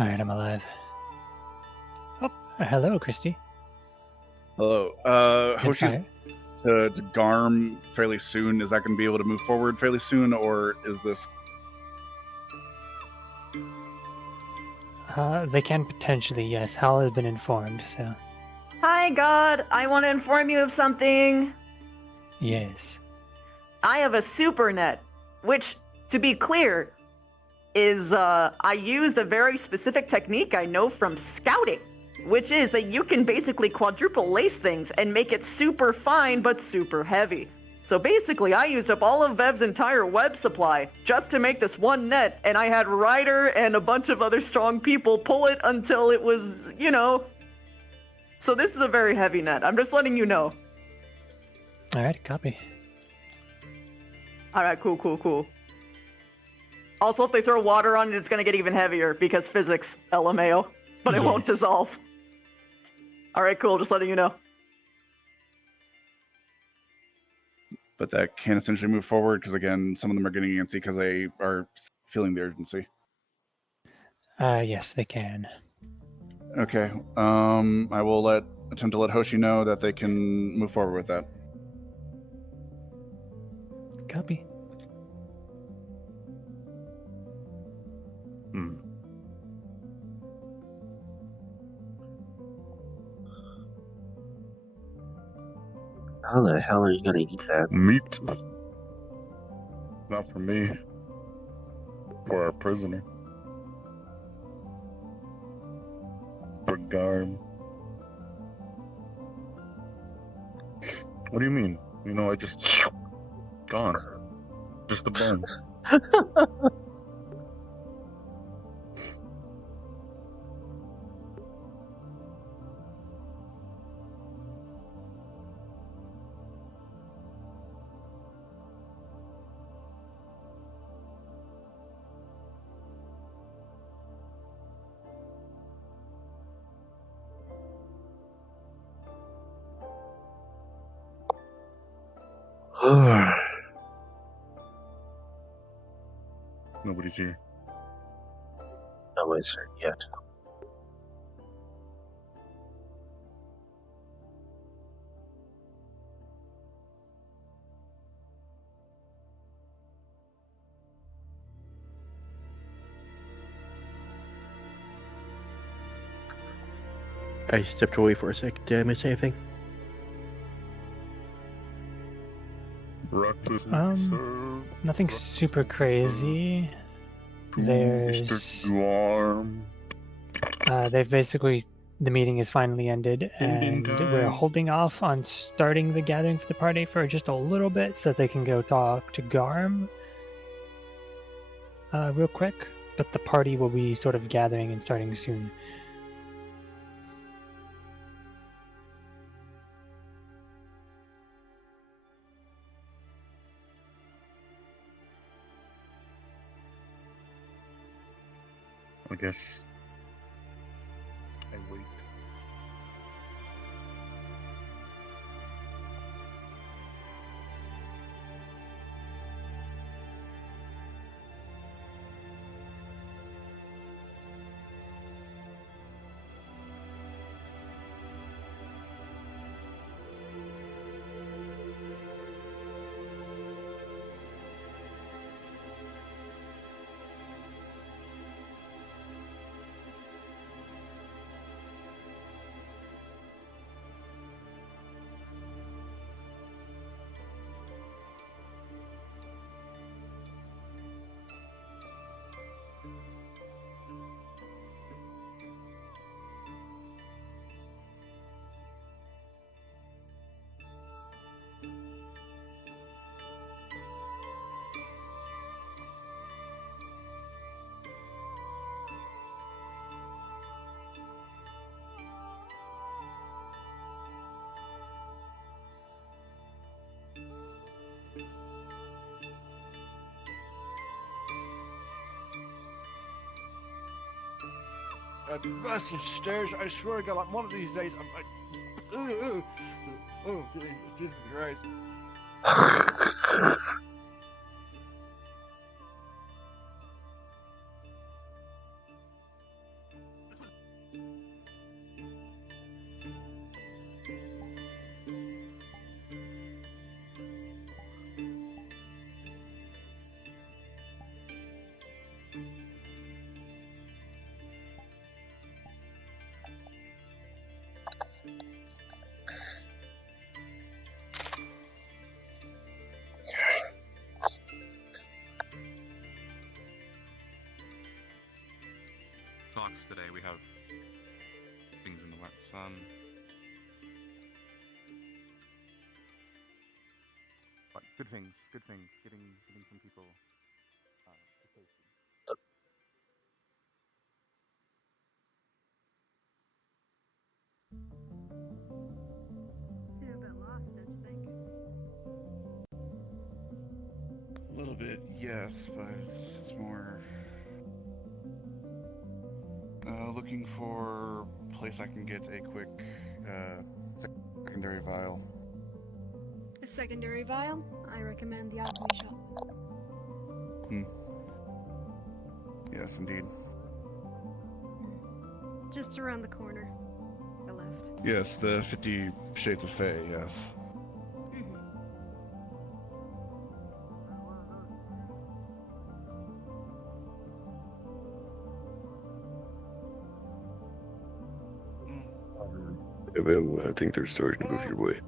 All right, I'm alive. Oh, hello, Christy. Hello. Hoshi's to Garm fairly soon. Is that going to be able to move forward fairly soon, or is this? They can potentially, yes. Hal has been informed, so. Hi, God. I want to inform you of something. Yes. I have a super net, which, to be clear, is I used a very specific technique I know from scouting, which is that you can basically quadruple lace things and make it super fine but super heavy. So basically, I used up all of Vev's entire web supply just to make this one net, and I had Ryder and a bunch of other strong people pull it until it was, you know. So this is a very heavy net. I'm just letting you know. All right, copy. All right, cool. Also, if they throw water on it, it's going to get even heavier because physics, LMAO. But it won't Yes. dissolve. All right, cool. Just letting you know. But that can essentially move forward because, again, some of them are getting antsy because they are feeling the urgency. Yes, they can. Okay. I will attempt to let Hoshi know that they can move forward with that. Copy. How the hell are you gonna eat that? Meat. Not for me. For our prisoner. For Garm. What do you mean? You know, I just... Gone. Just a bun. Nobody's here. Nobody's here yet. I stepped away for a sec. Did I miss anything? Breakfast Nothing super crazy. There's they've basically, the meeting is finally ended, and we're holding off on starting the gathering for the party for just a little bit so they can go talk to Garm real quick. But the party will be sort of gathering and starting soon. I guess I wait. Bastard stairs, I swear to God, like one of these days, I'm like, oh, Jesus Christ. talks today. We have things in the works. But good things. Getting some people to safety. You're a bit lost, don't you think? A little bit, yes, but it's more looking for a place I can get a quick secondary vial. A secondary vial? I recommend the alchemy shop. Yes, indeed. Just around the corner. The left. Yes, the 50 Shades of Fey, yes. Hey, ma'am, I think they're starting to move your way.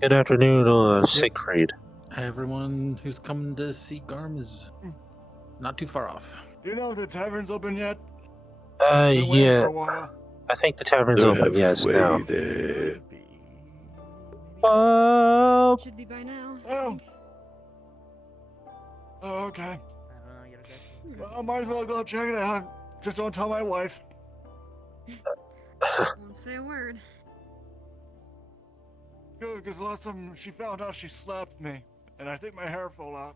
Good afternoon, Siegfried. Everyone who's coming to see Garm is not too far off. Do you know if the tavern's open yet? Been waiting Yeah. for a while. I think the tavern's They're open, yes, halfway now. there. Oh! Should be by now. Oh. Oh, okay. Well, I might as well go check it out. Just don't tell my wife. Won't say a word. Good, because last time she found out, she slapped me, and I think my hair fell out.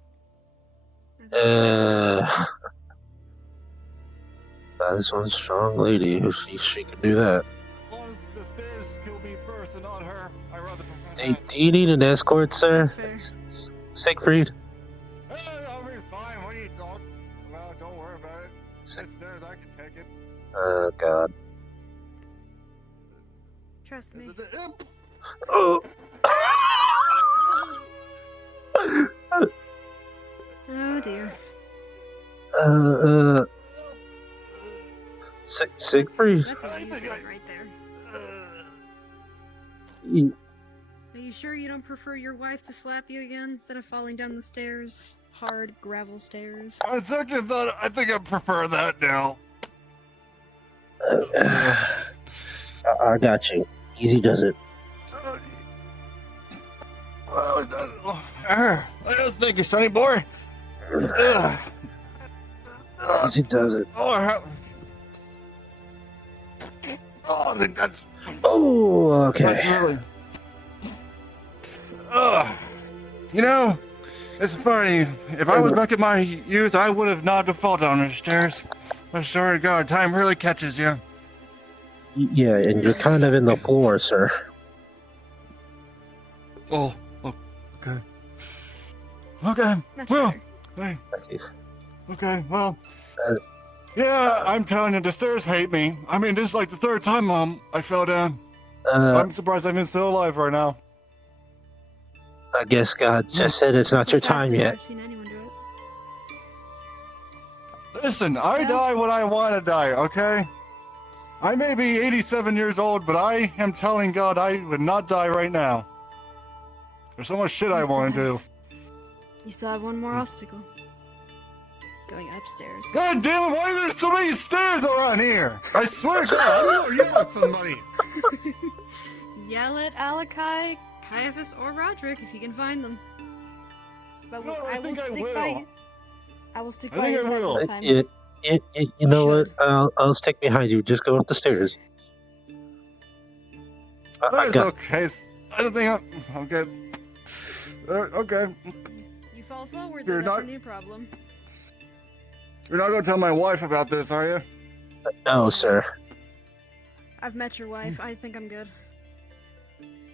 That's one strong lady. She can do that. As long as the stairs kill me first and not her, I rather prefer Do that. you need an escort, sir? Siegfried? I'll be fine. What are you talking about? Don't worry about it. Stairs, I can take it. Oh, God. Trust me. Oh! Oh dear. Siegfried? That's a you right there. Are you sure you don't prefer your wife to slap you again instead of falling down the stairs? Hard gravel stairs. I second thought. I think I prefer that now. I got you. Easy does it. Thank you, Sonny boy. Easy does it. That's. Oh, okay. That's really. You know, it's funny. If I was back in my youth, I would have not have fallen down the stairs. I swear to God, time really catches you. Yeah, and you're kind of in the floor, sir. Oh, okay. Okay, well, hey. Okay, well. Yeah, I'm telling you, the stairs hate me. I mean, this is like the third time, I fell down. I'm surprised I'm still alive right now. I guess God just said it's not your time yet. I've seen anyone do it. Listen, I die when I want to die, okay? I may be 87 years old, but I am telling God I would not die right now. There's so much shit I want to do. You still have one more obstacle. Going upstairs. God damn it, why are there so many stairs around here? I swear to God. Yell at somebody. Yell at Alakai, Caiaphas, or Roderick if you can find them. But No, I I will think I stick will. by you. I will stick I by think your I side will. this time. You know what? I'll stick behind you. Just go up the stairs. I That's got. okay. I don't think I'm good. Okay. You fall forward, You're then that's not- a new problem. You're not gonna tell my wife about this, are you? No, sir. I've met your wife. I think I'm good.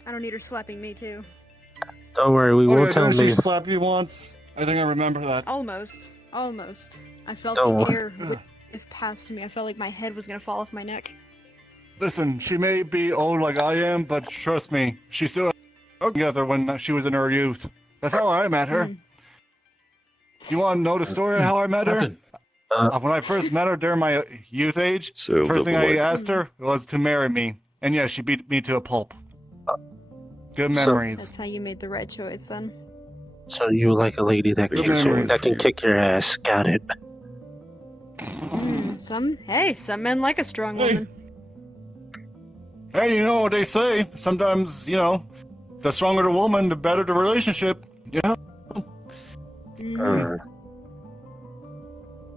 I don't need her slapping me too. Don't worry. We won't tell didn't me. she slap you once? I think I remember that. Almost. Almost. I felt Don't the worry. air whip past me. I felt like my head was gonna fall off my neck. Listen, she may be old like I am, but trust me, she still had together when she was in her youth. That's how I met her. You want to know the story of how I met her? When I first met her during my youth age, So, first thing I double asked her was to marry me. And yeah, she beat me to a pulp. Good memories. That's how you made the right choice then. So you like a lady that Good kicks memories that can kick your ass? Got it. Some men like a strong woman. Hey, you know what they say? Sometimes, the stronger the woman, the better the relationship.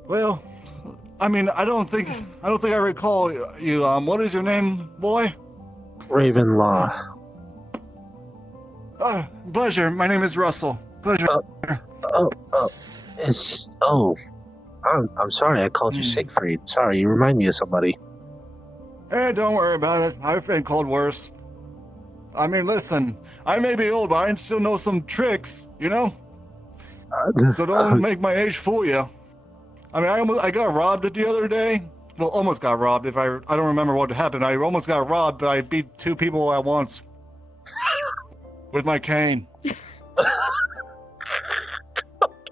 Well, I mean, I don't think I recall you. What is your name, boy? Ravenlaw. Pleasure. My name is Russell. Pleasure. I'm sorry I called you Siegfried. Sorry, you remind me of somebody. Hey, don't worry about it. I've been called worse. I mean, listen, I may be old, but I still know some tricks, So don't make my age fool you. I mean, I got robbed the other day. Well, almost got robbed. I don't remember what happened. I almost got robbed, but I beat 2 people at once with my cane.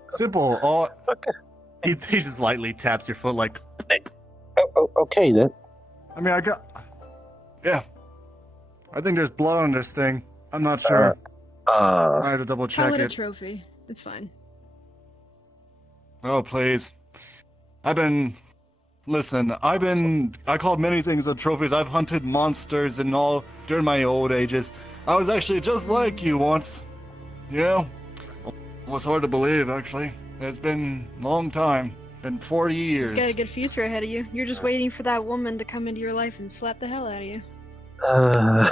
Simple. He just lightly taps your foot like. Okay then. I mean, yeah. I think there's blood on this thing. I'm not sure. I had to double check Call it a it. trophy. It's fine. Oh, please. I called many things a trophies. I've hunted monsters and all during my old ages. I was actually just like you once. It was hard to believe, actually. It's been a long time. Been 40 years. You've got a good future ahead of you. You're just waiting for that woman to come into your life and slap the hell out of you. I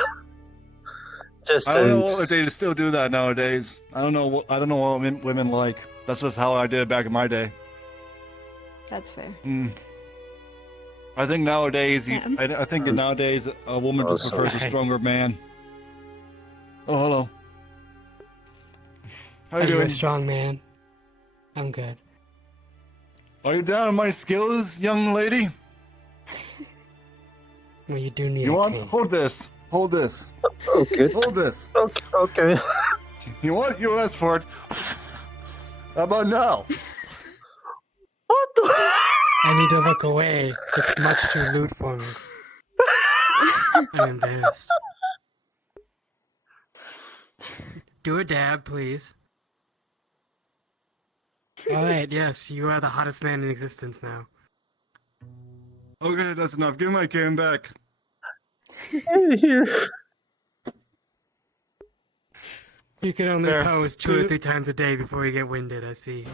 don't know if they still do that nowadays. I don't know what women like. That's just how I did it back in my day. That's fair. I think nowadays, Sam? I think that nowadays a woman just prefers a stronger man. Oh, hello. How you Are you doing? a strong man? I'm good. Are you down on my skills, young lady? Well, you do need You a want? cane. Hold this. Okay. Hold this. Okay. You want? You asked for it. How about now? What the? I need to look away. It's much too lewd for me. I'm embarrassed. Do a dab, please. Alright, yes, you are the hottest man in existence now. Okay, that's enough. Give my cane back. Here. You can only There. pose 2 or 3 times a day before you get winded, I see.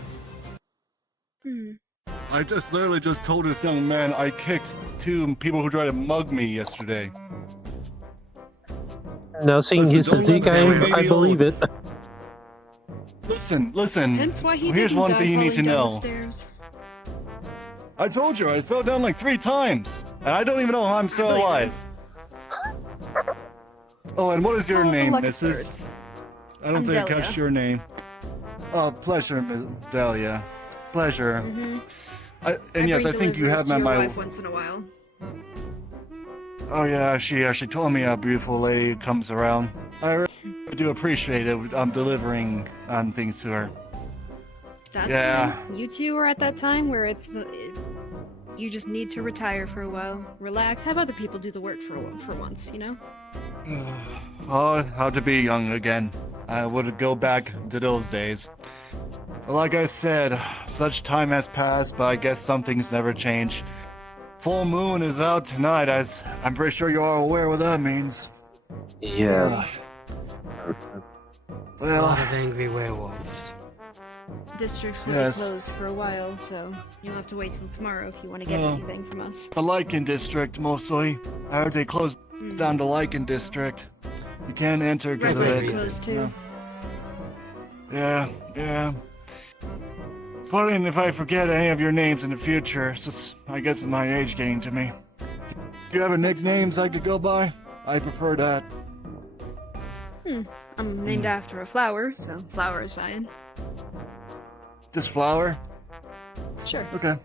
I just literally just told this young man I kicked 2 people who tried to mug me yesterday. Now seeing Listen, his don't physique, let me I be believe it. Listen. Hence why he Here's didn't one die thing you need to falling down know. the stairs. I told you I fell down like 3 times, and I don't even know how I'm still alive. Oh, and what is your Follow the name, lucky Mrs.? birds. I don't I'm think I Delia. catched your name. Oh, pleasure, Miss Delia. Pleasure. And yes, I think you have met my my. wife once in a while. Oh yeah, she told me a beautiful lady comes around. I really do appreciate it. I'm delivering things to her. That's Yeah. fine. You two are at that time where you just need to retire for a while, relax, have other people do the work for once, Oh, how to be young again. I would go back to those days. Like I said, such time has passed, but I guess some things never change. Full moon is out tonight, as I'm pretty sure you are aware what that means. Yeah. A lot of angry werewolves. Districts will Yes. be closed for a while, so you'll have to wait till tomorrow if you want to get Yeah. anything from us. The Lycan District, mostly. I heard they closed down the Lycan District. You can't enter because of Redwood's it. closed too. Yeah. Pardon if I forget any of your names in the future. It's just, I guess, it's my age getting to me. Do you have a nicknames I could go by? I prefer that. I'm named after a flower, so flower is fine. Just Flower? Sure. Okay.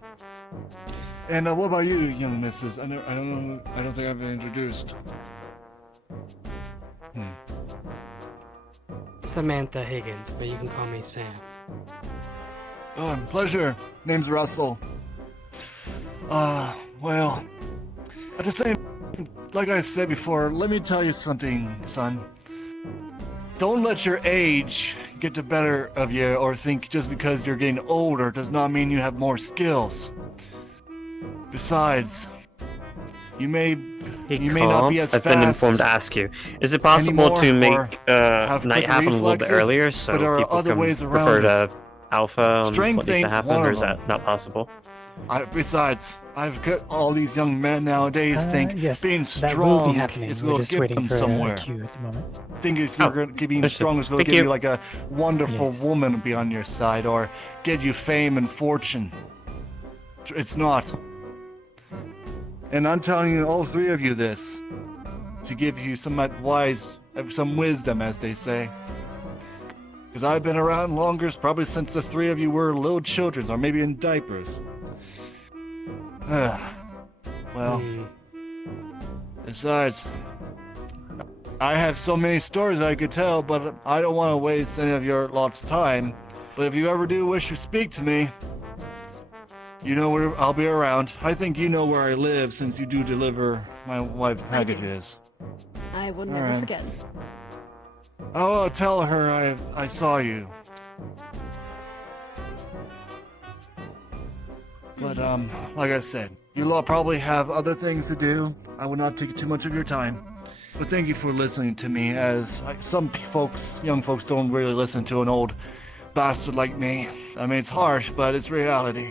And what about you, young missus? I don't know. I don't think I've been introduced. Samantha Higgins, but you can call me Sam. Oh, pleasure. Name's Russell. Well, at the same, like I said before, let me tell you something, son. Don't let your age get the better of you, or think just because you're getting older does not mean you have more skills. Besides, you may He not be can't. as I've been informed to fast ask you. Is it possible to anymore, make or have night quicker happen a little bit reflexes, earlier so but there are people other can ways prefer around to alpha on Strength what needs to ain't happen, one or of is that not possible? Besides, I've got all these young men nowadays think yes, being that will be strong happening. is We're going to just get waiting them for somewhere. a cue at the moment. Think if you're going to being strong is going to Thank give you. you like a wonderful woman be on your side or get you fame and fortune. It's not. And I'm telling you, all three of you this, to give you some advice, some wisdom, as they say. Because I've been around longer, probably since the three of you were little children, or maybe in diapers. Well, besides, I have so many stories I could tell, but I don't want to waste any of your lot's time. But if you ever do wish to speak to me, you know where I'll be around. I think you know where I live since you do deliver my wife's packages. I will All never right. forget. I'll tell her I saw you. But like I said, you lot probably have other things to do. I will not take too much of your time. But thank you for listening to me, as some young folks don't really listen to an old bastard like me. I mean, it's harsh, but it's reality.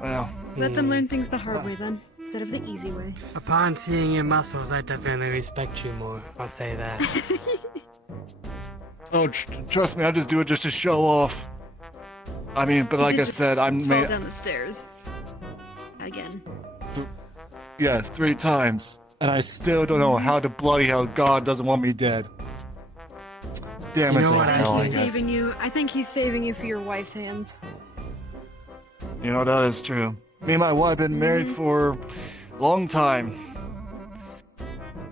Well, Let them learn things the hard way then, instead of the easy way. Upon seeing your muscles, I definitely respect you more. I'll say that. oh, trust me, I just do it just to show off. I mean, but You like did I just said, I'm fall down the stairs. Again. Yes, 3 times. And I still don't know how the bloody hell God doesn't want me dead. Damn it, I think he's saving you for your wife's hands. You know, that is true. Me and my wife have been married for a long time.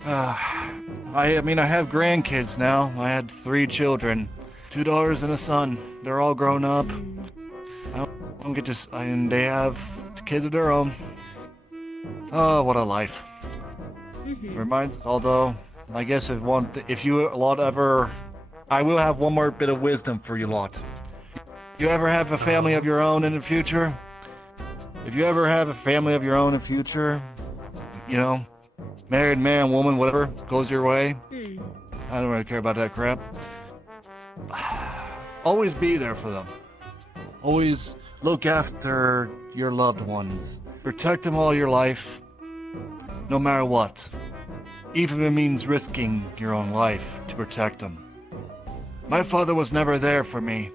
I mean, I have grandkids now. I had 3 children. 2 daughters and a son. They're all grown up. I don't get to... And they have kids of their own. Oh, what a life. Reminds... Although, I guess if you lot ever... I will have one more bit of wisdom for you lot. You ever have a family of your own in the future? If you ever have a family of your own in the future, you know, married man, woman, whatever, goes your way. I don't really care about that crap. Always be there for them. Always look after your loved ones. Protect them all your life, no matter what. Even if it means risking your own life to protect them. My father was never there for me.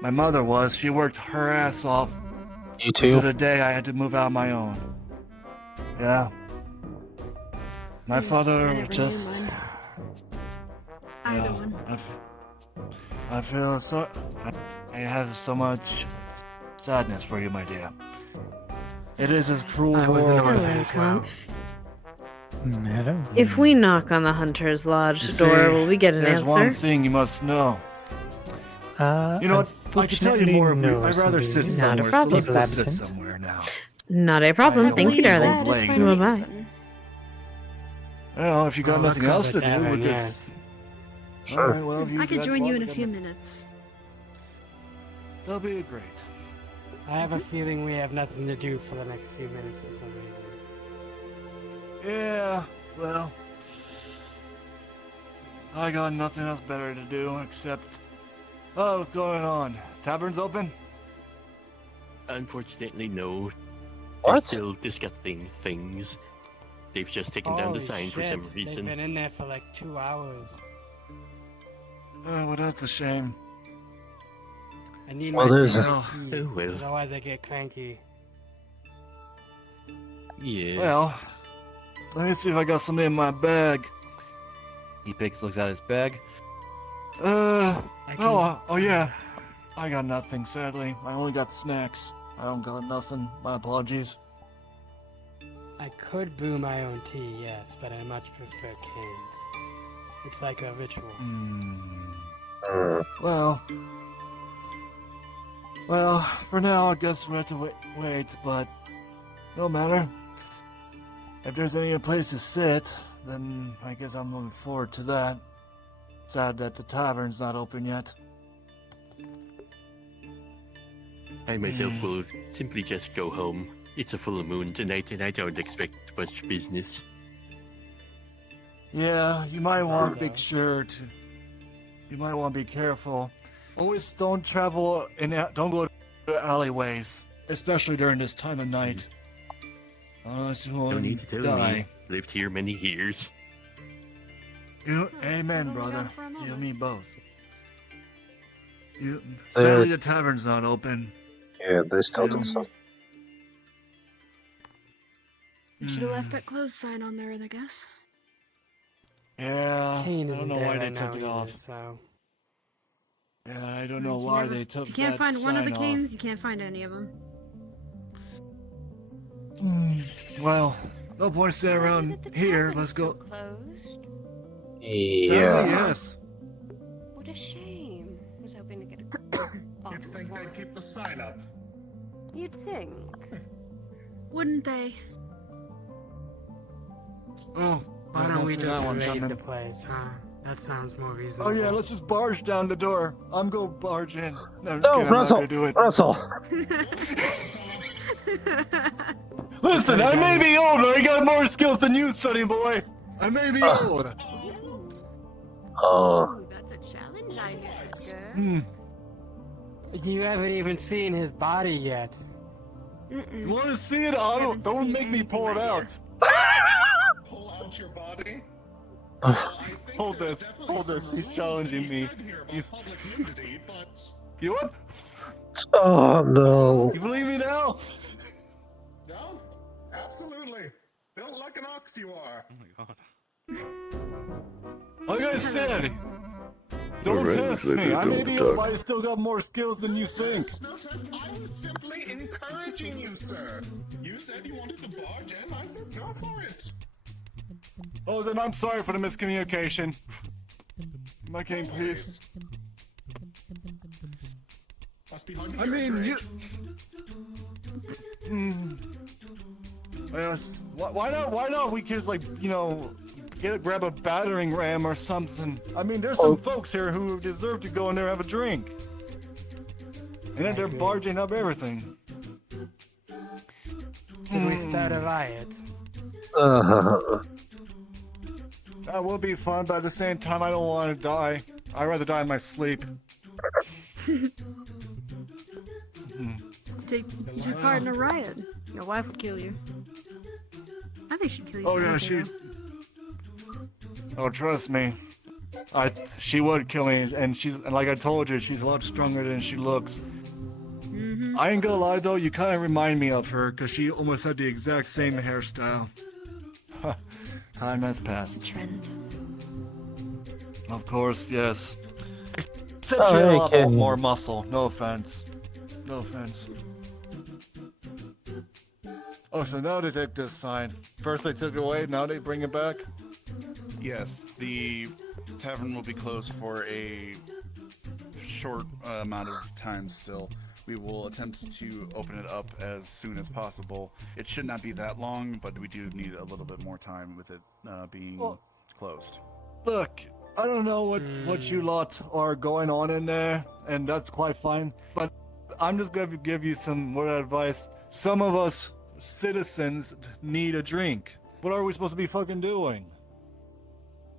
My mother was. She worked her ass off. You too? Until the day I had to move out on my own. Yeah. My father just... Either one. I feel so... I have so much sadness for you, my dear. It is as cruel I was an world. orphan as well. Madam? If we knock on the Hunter's Lodge You door, see, will we get an there's answer? one thing you must know. You know what? I can tell you more. I'd rather sit somewhere. Not a problem. So let's go sit somewhere now. Not a problem. I Thank you, don't darling. want to Bye bye. Well, if you got let's nothing go else to to the do, tavern, we yes. All right, well, if you I could got join you one, in a we few got- minutes. That'll be great. I have a feeling we have nothing to do for the next few minutes for some reason. Yeah, well, I got nothing else better to do except... Oh, what's going on? Tavern's open? Unfortunately, no. What? They're still discussing things. They've just taken down the Holy sign for some shit, reason. They've been in there for like 2 hours. Oh, well, that's a shame. I need Well, my there's a- tea, Oh, well. otherwise I get cranky. Yes. Well, let me see if I got something in my bag. He looks at his bag. Oh yeah. I got nothing, sadly. I only got snacks. I don't got nothing. My apologies. I could brew my own tea, yes, but I much prefer cans. It's like a ritual. Well, for now, I guess we have to wait, but no matter. If there's any place to sit, then I guess I'm looking forward to that. Sad that the tavern's not open yet. I myself will simply just go home. It's a full moon tonight, and I don't expect much business. Yeah, you might want to make sure to. You might want to be careful. Always don't travel don't go to alleyways, especially during this time of night. Unless you want Don't need to to tell die. me. Lived here many years. Amen, brother. You and me both. Sadly, the tavern's not open. Yeah, they still do something. You should have left that closed sign on there, I guess. Yeah, Kane I isn't don't know why there they right took it now off. either, so. Yeah, I don't know why they took If you can't that find one of the sign off. Canes, you can't find any of them. Well, no point sitting around here. Let's go. Closed? Yeah. Sadly, yes. What a shame. I was hoping to get a You'd think they'd keep the sign up. You'd think. Wouldn't they? Oh, Why I don't we see just that one raid coming. the place, huh? That sounds more reasonable. Oh yeah, let's just barge down the door. I'm gonna barge in. No, No, I'm not Russell. gonna do it. Russell. Listen, I may be old, but I got more skills than you, sonny boy. I may be old. Oh. That's a challenge, I heard. You haven't even seen his body yet. You want to see it? Don't make me pull it out. Pull out your body? Hold this. Hold this. He's challenging me. He's... You what? Oh no. You believe me now? No, absolutely. Built like an ox you are. Oh my god. Like I said, don't Alright, test looks like me. they're I done may with be the old, talk. but I still got more skills than you think. No test. I was simply encouraging you, sir. You said you wanted to barge in. I said go for it. Oh, then I'm sorry for the miscommunication. My cane, please. Must be hard to I mean, drink. you. Yes. Why not? Why not? We could like, grab a battering ram or something. I mean, there's some folks here who deserve to go in there and have a drink. And then they're barging up everything. Should we start a riot? That would be fun, but at the same time, I don't want to die. I'd rather die in my sleep. Take part in a riot. Your wife would kill you. I think she'd kill you. Oh for yeah, anything, she. Oh, trust me. She would kill me, and like I told you, she's a lot stronger than she looks. Mm-hmm. I ain't gonna lie though, you kind of remind me of her, cause she almost had the exact same hairstyle. Time has passed. Trend. Of course, yes. Except Oh, she had a hey, lot Ken. more muscle. No offense. No offense. Oh, so now they take this sign. First they took it away, now they bring it back? Yes, the tavern will be closed for a short amount of time still. We will attempt to open it up as soon as possible. It should not be that long, but we do need a little bit more time with it being closed. Look, I don't know what you lot are going on in there, and that's quite fine, but I'm just going to give you some word of advice. Some of us citizens need a drink. What are we supposed to be fucking doing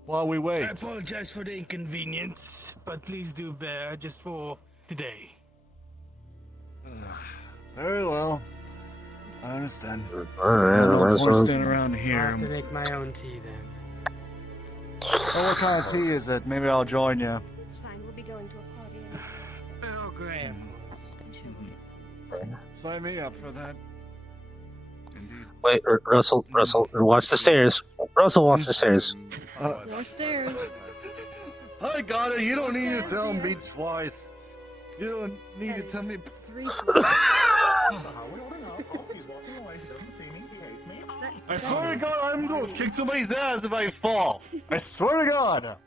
while we wait? I apologize for the inconvenience, but please do bear just for today. Very well. I understand. Alright, No that's point one. standing around I'll here. have to make my own tea then. Oh, what kind of tea is it? Maybe I'll join you. Fine, we'll be going to a party. Oh, great. Sign me up for that. Wait, Russell, watch the stairs. Russell, watch the stairs. More stairs. I got it. You don't need to tell me twice. You don't need to tell me. 3 I swear to God, I'm gonna kick somebody's ass if I fall. I swear to God.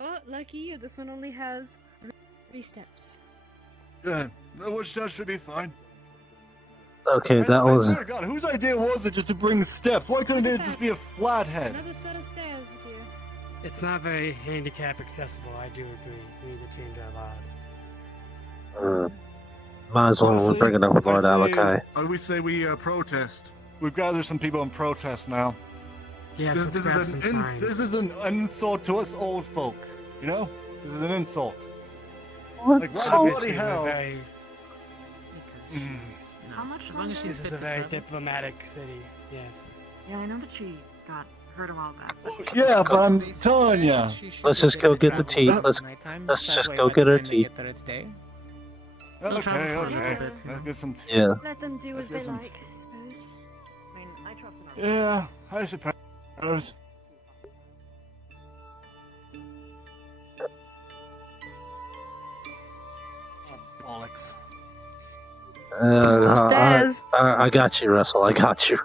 Oh, lucky you. This one only has 3 steps. Good. Which that should be fine. Okay, that I was. swear to God, whose idea was it just to bring steps? Why couldn't it just be a flat head? Another set of stairs, dear. It's not very handicap accessible, I do agree. We need to change our laws. Might as well Honestly, bring it up with Lord I say- Alakai. We say we protest. We've gathered some people in protest now. Yes, let's grab some signs. This is an insult to us old folk. You know, this is an insult. What? Like, Obviously, why the bloody we're hell? very, How much as long as she's longer? this is a very diplomatic city. Yes. Yeah, I know that she got hurt a while back. Yeah, but I'm telling ya. Let's just go get the tea. Let's just go get our tea. Okay, okay. Let's get some tea. Yeah. Let them do as Let's they get some like, I suppose. I mean, I trust them. Yeah, I suppose. Oh, bollocks. Upstairs. I got you, Russell. I got you.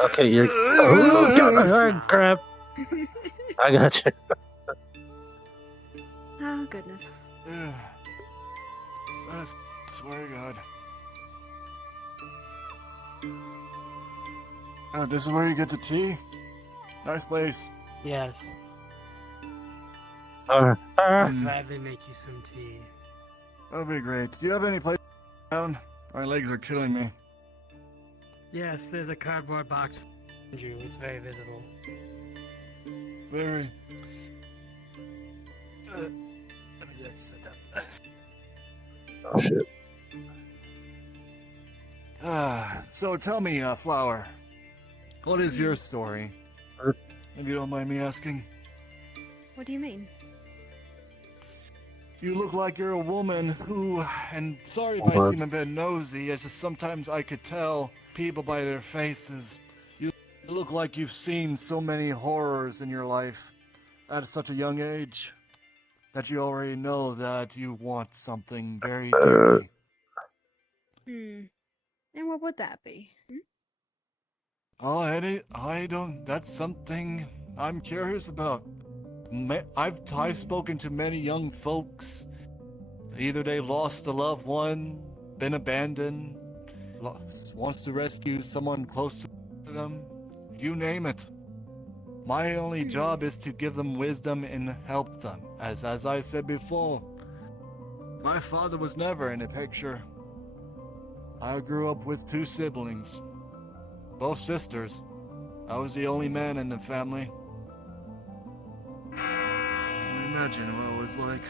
Okay, you're. Oh, God, crap. I got you. Oh, goodness. I swear to God. Oh, this is where you get the tea? Nice place. Yes. Mm. Gladly make you some tea. That'd be great. Do you have any place down? My legs are killing me. Yes, there's a cardboard box for you. It's very visible. Very. Let me just sit down. Oh, shit. So tell me, Flower, what is your story? If you don't mind me asking. What do you mean? You look like you're a woman who, and sorry if I seem a bit nosy, it's just sometimes I could tell people by their faces. You look like you've seen so many horrors in your life at such a young age that you already know that you want something very dearly. And what would that be? Oh, I don't. That's something I'm curious about. I've spoken to many young folks. Either they lost a loved one, been abandoned, wants to rescue someone close to them. You name it. My only job is to give them wisdom and help them. As I said before, my father was never in the picture. I grew up with 2 siblings, both sisters. I was the only man in the family. Imagine what it was like.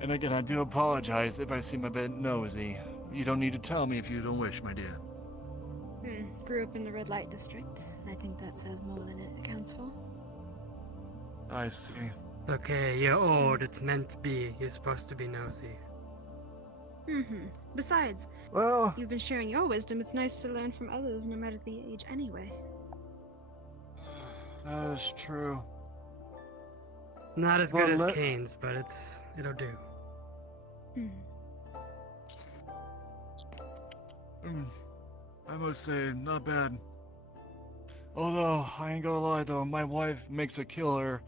And again, I do apologize if I seem a bit nosy. You don't need to tell me if you don't wish, my dear. Grew up in the red light district. I think that says more than it accounts for. I see. Okay, you're old. It's meant to be. You're supposed to be nosy. Besides, well, you've been sharing your wisdom. It's nice to learn from others, no matter the age, anyway. That is true. Not as Well, good as Kane's, but it'll do. I must say, not bad. Although, I ain't gonna lie though, my wife makes a killer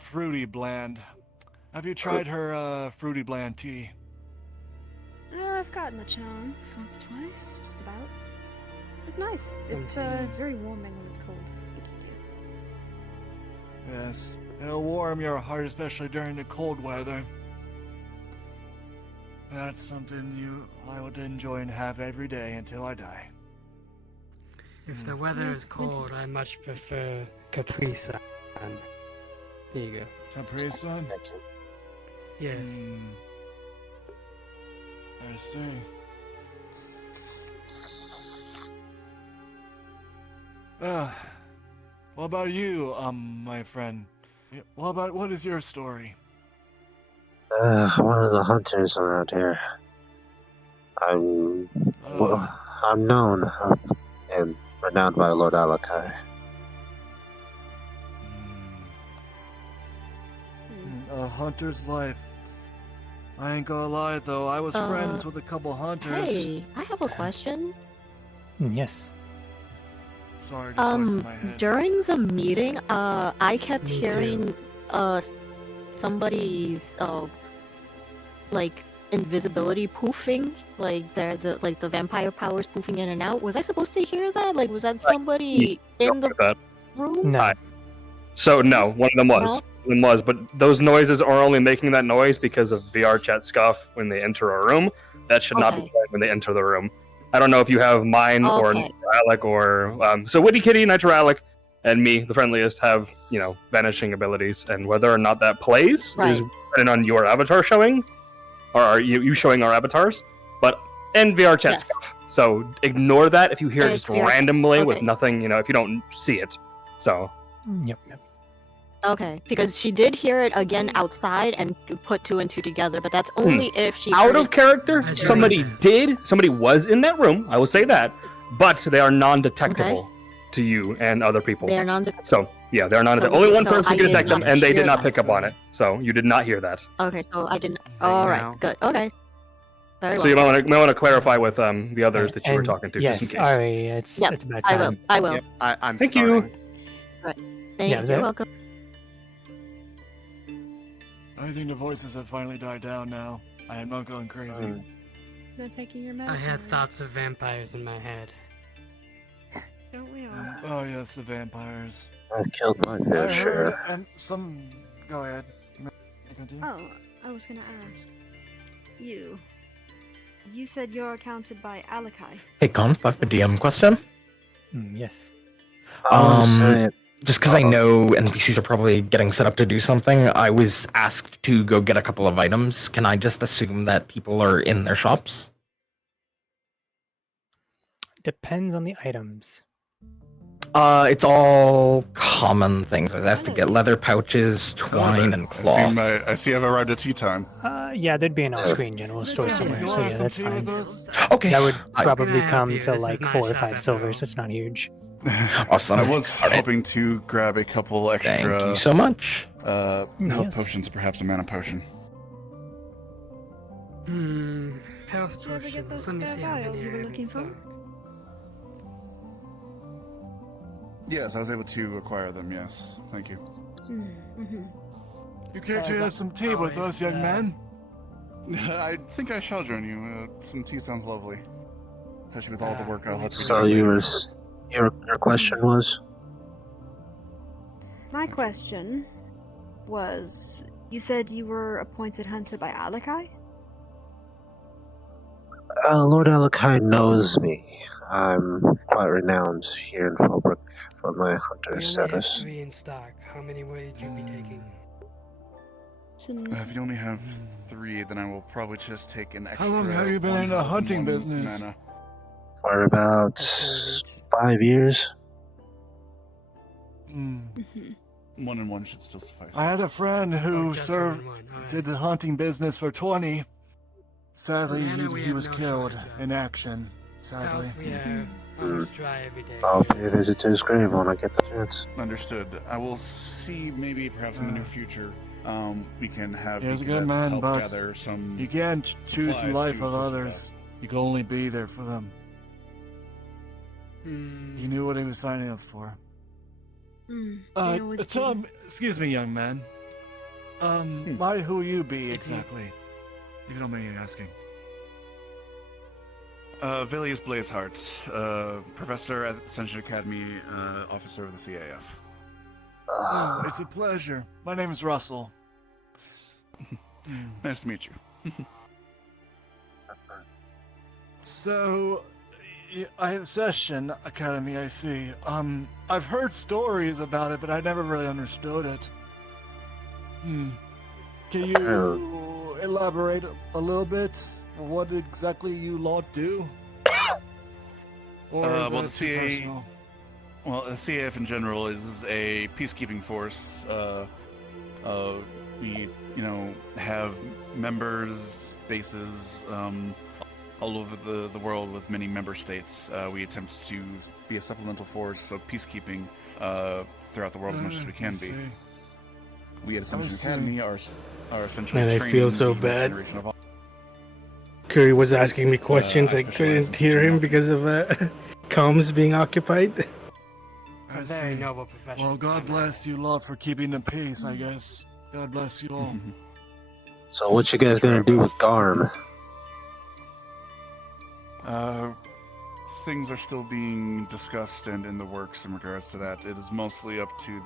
fruity blend. Have you tried her fruity blend tea? I've gotten the chance once or twice, just about. It's nice. It's very warming when it's cold. Yes, it'll warm your heart, especially during the cold weather. That's something I would enjoy and have every day until I die. If the weather is cold, I much prefer Capri Sun. Here you go. Capri Sun? Yes. I see. What about you, my friend? What is your story? One of the hunters around here. I'm known and renowned by Lord Alakai. A hunter's life. I ain't gonna lie though, I was friends with a couple hunters. Hey, I have a question. Yes. Sorry, just voice in my head. During the meeting, I kept Me hearing somebody's like invisibility poofing, like the vampire powers poofing in and out. Was I supposed to hear that? Like, was that somebody in the room? No. So no, one of them was. No? One of them was, but those noises are only making that noise because of VR chat scuff when they enter a room. That should not be Okay. played when they enter the room. I don't know if you have mine or Okay. Alec or so Witty Kitty, Nitro Alec, and me, the friendliest, have vanishing abilities, and whether or not that plays Right. is dependent on your avatar showing, or are you showing our avatars. But and VR chat Yes. stuff. So ignore that if you hear it It's just VR randomly with okay. nothing. If you don't see it. So Yep. Okay, because she did hear it again outside and put 2 and 2 together, but that's only if she out heard of it- character, somebody was in that room. I will say that, but they are non-detectable to you and other people. They are non-detectable. So yeah, they're non-detectable. So- Only one so person I can did detect them, not and they hear did not that. pick up on it. So you did not hear that. Okay, so I didn't. All right, good. Okay. Very So you well. might want to clarify with the others that you were And talking to, yes, just in case. Ari, it's Yep, about I time. will. I will. Yep, I'm Thank starting. you. Right. Yeah, You're that- welcome. I think the voices have finally died down now. I am not going crazy. Not taking your I medicine. had thoughts of vampires in my head. Don't we all? Oh yes, the vampires. I've killed my I fair heard, share. and some. Go ahead. You continue? Oh, I was gonna ask. You said you're accounted by Alakai. Hey, Conf, I have a DM question. Yes. Just because I know NPCs are probably getting set up to do something, I was asked to go get a couple of items. Can I just assume that people are in their shops? Depends on the items. It's all common things. I was asked to get leather pouches, twine, and cloth. I see I've arrived at tea time. Yeah, there'd be an off-screen general store somewhere, so yeah, that's fine. Okay. That would I- probably Gonna come help to you. This like is my 4 or shop 5 after silvers. all. It's not huge. Awesome. I was All right. hoping to grab a couple extra. Thank you so much. Health Yes. potions, perhaps a mana potion. Health Did you ever get potions. those Let me spare see how vials many you I were have in looking for? stock. Yes, I was able to acquire them. Yes, thank you. Mm-hmm. You care to have some tea with us, young man? I think I shall join you. Some tea sounds lovely, especially with all the work I'll have to do. So your question was? My question was, you said you were appointed hunter by Alakai? Lord Alakai knows me. I'm quite renowned here in Fallbrook for my hunter We only have status. 3 in stock. How many would you be taking? If you only have 3, then I will probably just take an extra. How long have you been in the 1 hunting one business? mana. For about 5 years. 1 and 1 should still suffice. I had a friend who just served, 1 and 1. Alright. did the hunting business for 20. Sadly, Mana, we he have was no killed shortage of. in action. Sadly. Health, we have almost dry every day. I'll pay a visit to his grave when I get the chance. Understood. I will see. Maybe perhaps in the near future, we can have. He was a you good cadets man, help but gather some. you can't choose the supplies life to of assist with others. You can only be there for them. He knew what he was signing up for. Tom, excuse me, young man. Who you be exactly? If you don't mind me asking. Vilius Blazeheart, professor at Ascension Academy, officer of the CAF. Oh, it's a pleasure. My name is Russell. Nice to meet you. So, I have Ascension Academy, I see. I've heard stories about it, but I never really understood it. Can you elaborate a little bit? What exactly you lot do? Or is Well, that the too CA, personal? well, the CAF in general is a peacekeeping force. We, have members, bases, all over the world with many member states. We attempt to be a supplemental force of peacekeeping throughout the world as much as we can be. We at Ascension Academy are essentially Man, I training feel so the next bad. generation of Curry was asking me questions. I couldn't hear him because of comms being occupied. I A very see. noble profession. Well, God bless you lot for keeping the peace, I guess. God bless you all. So what you guys gonna do with Garm? Things are still being discussed and in the works in regards to that. It is mostly up to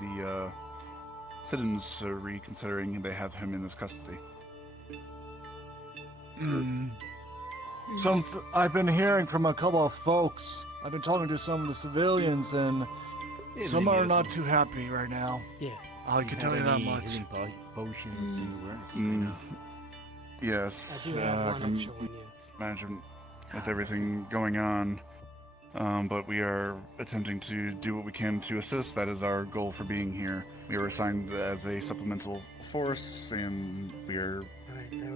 citizens are reconsidering they have him in his custody. I've been hearing from a couple of folks. I've been talking to some of the civilians, and some are not too happy right now. Yes. I can tell you that much. Potions Yes, I do have I one can extra one, yes. imagine with everything going on. But we are attempting to do what we can to assist. That is our goal for being here. We were assigned as a supplemental force, and we are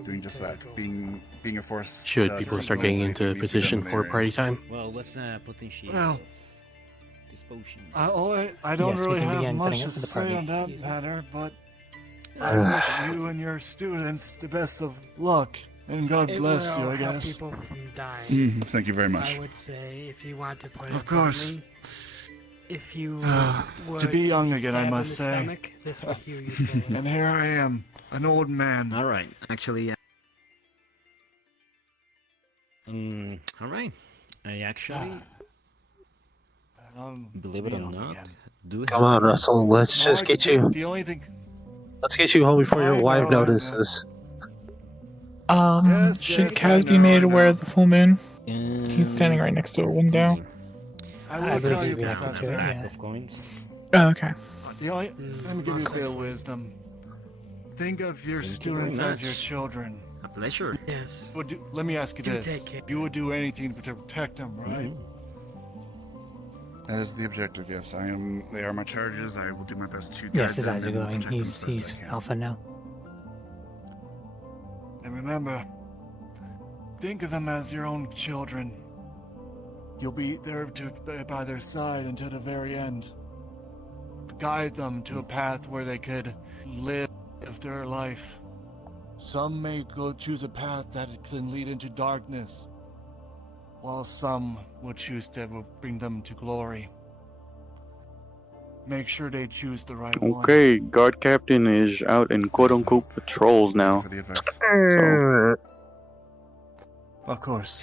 doing just that. Being a force. Should people start getting into position for party time? Well, what's potential Well, this potion? I don't Yes, we really can have begin much setting to up for the say party. on that matter, but I wish you and your students the best of luck, and God It bless will you, I help guess. people from dying. Thank you very much. I would say, if you want to put it Of course. bluntly, if you were To be young again, I stabbed must in the say. stomach, this would heal you fully. And here I am, an old man. All right, actually, all right. I actually, believe it or not, do Come on, Russell. Let's just get you. The only thing. Let's get you home before your I wife know, I know. notices. Should Kaz be made aware of the full moon? He's standing right next to a window. I I will believe tell you, we have to do Professor. it, yeah. of coins. Oh, okay. Let me give you a bit of wisdom. Think of your Thank you very students as your much. children. A pleasure. Yes. Let me ask you Do this. take care. You would do anything to protect them, right? That is the objective. Yes, I am. They are my charges. I will do my best to guide Yes, his them eyes are and will glowing. protect them He's as best I can. alpha now. And remember, think of them as your own children. You'll be there by their side until the very end. Guide them to a path where they could live their life. Some may choose a path that can lead into darkness, while some will choose to bring them to glory. Make sure they choose the right one. Okay, guard captain is out in quote-unquote patrols now. So, Of course.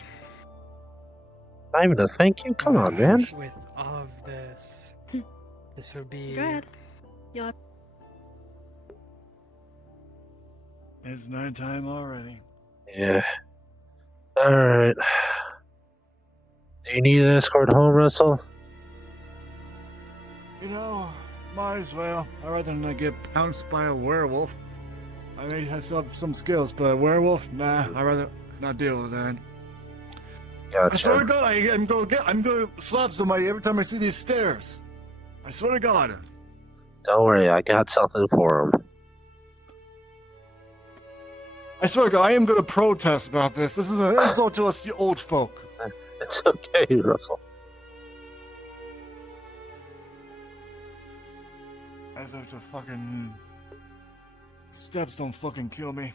Not even a thank you? Come on, man. With all of this, this would be. Go ahead. Yeah. It's nighttime already. Yeah. Alright. Do you need an escort home, Russell? You know, might as well. I'd rather than get pounced by a werewolf. I may have some skills, but a werewolf? Nah, I'd rather not deal with that. Gotcha. I swear to God, I'm gonna slap somebody every time I see these stairs. I swear to God. Don't worry, I got something for him. I swear to God, I am gonna protest about this. This is an insult to us, you old folk. It's okay, Russell. As if the fucking steps don't fucking kill me.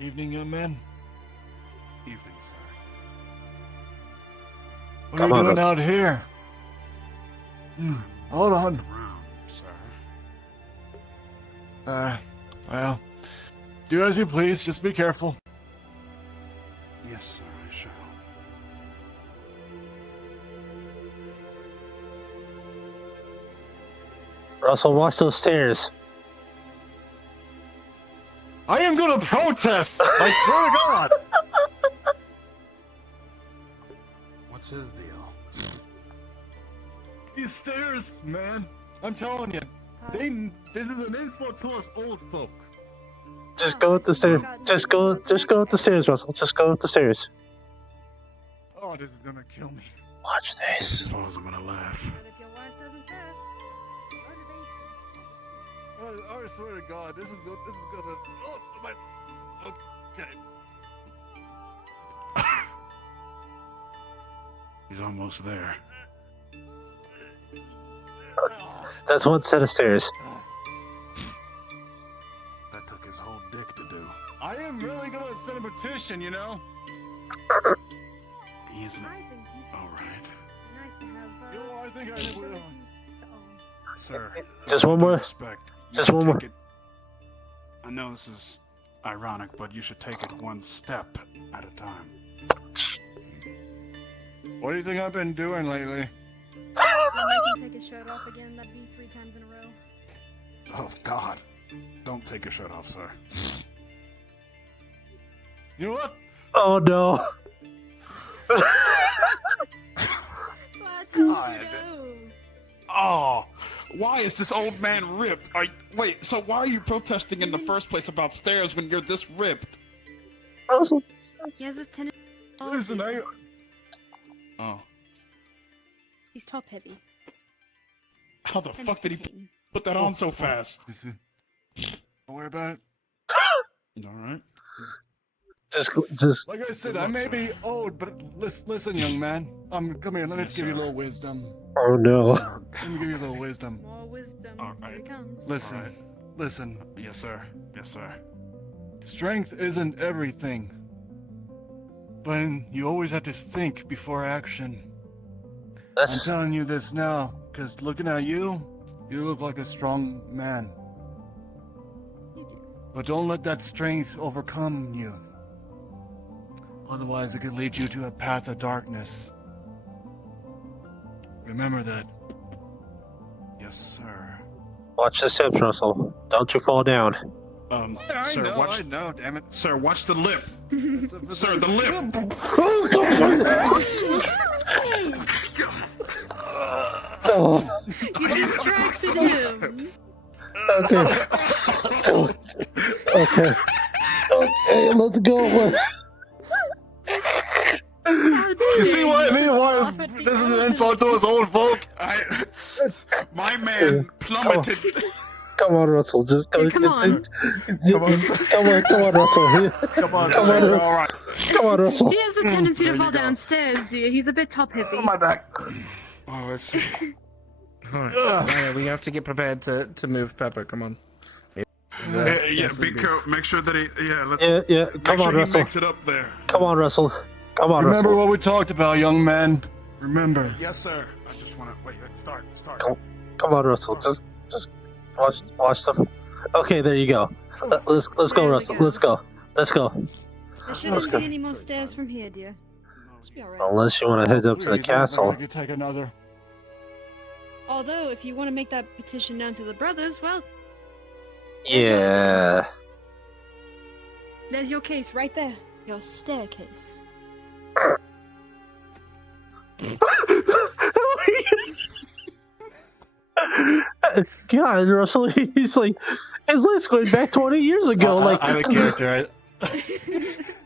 Evening, young man. Evening, sir. What Come are on, you doing Russell. out here? Hold on. Around, sir. Well, do as you please. Just be careful. Yes, sir, I shall. Russell, watch those stairs. I am gonna protest! I swear to God! What's his deal? These stairs, man. I'm telling you. This is an insult to us old folk. Just go up the stairs. Just go up the stairs, Russell. Just go up the stairs. Oh, this is gonna kill me. Watch this. As long as I'm gonna laugh. But if your wife doesn't pass, motivation. I swear to God, this is gonna. Oh, my. Okay. He's almost there. That's one set of stairs. That took his whole dick to do. I am really gonna send a petition, you know? He isn't. I think you should. All right, Nice to have. You know, I think I will. sir. Just one more. Respect. You Just one more. take it- I know this is ironic, but you should take it one step at a time. What do you think I've been doing lately? I'll make him take his shirt off again. That'd be 3 times in a row. Oh, God. Don't take your shirt off, sir. You know what? Oh no. That's why I told you no. Oh, why is this old man ripped? Wait, so why are you protesting in the first place about stairs when you're this ripped? He has this tendency. Listen, Oh. He's top heavy. How the fuck did he put that on so fast? Don't worry about it. Alright. Just. Like I said, I may be old, but listen, young man. Come here. Let me give you a little wisdom. Oh no. Let me give you a little wisdom. More wisdom. Here it comes. Listen. Yes, sir. Yes, sir. Strength isn't everything, but you always have to think before action. I'm telling you this now, because looking at you look like a strong man. You do. But don't let that strength overcome you. Otherwise, it could lead you to a path of darkness. Remember that. Yes, sir. Watch the steps, Russell. Don't you fall down. Sir, watch. I know, damn it. Sir, watch the lip. Sir, the lip. Oh. You distracted him. Okay. Okay. Okay, let's go. You see what I mean? Why this is an insult to his own folk? My man plummeted. Come on, Russell. Just go. Come on. Come on, Russell. Come on, All right. Come on, Russell. He has a tendency to fall downstairs, dude. He's a bit top heavy. My back. Oh, I see. Alright, we have to get prepared to move Pepper. Come on. Yeah, be careful. Make sure that he. Yeah, let's. Yeah. Come on, he Russell. makes it up there. Come on, Russell. Come on, Remember Russell. what we talked about, young man. Remember. Yes, sir. I just want to wait. Start. Come on, Russell. Just watch the. Okay, there you go. Let's go, Russell. Let's go. There shouldn't be any more stairs from here, dear. Should be alright. Unless you want to head up to the castle. I could take another. Although, if you want to make that petition known to the brothers, well, Yeah. there's your case right there. Your staircase. God, Russell, he's like, his life's going back 20 years ago. Like, out of character.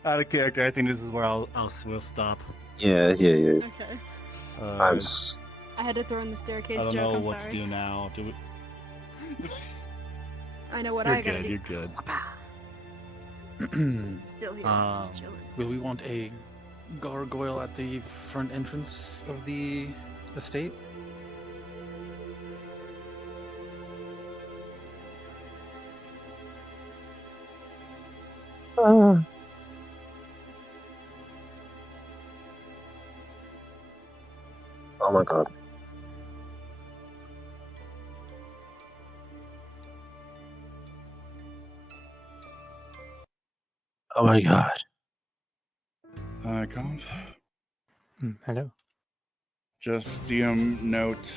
Out of character. I think this is where we'll stop. Yeah. Okay. I'm I had to throw in the staircase I don't joke. know I'm what sorry. to do now. Do we? I know what You're I gotta good. do. You're good. Still here, just chilling. Will we want a gargoyle at the front entrance of the estate? Oh my god. Oh my god. Hi, Conf. Hello. Just DM note,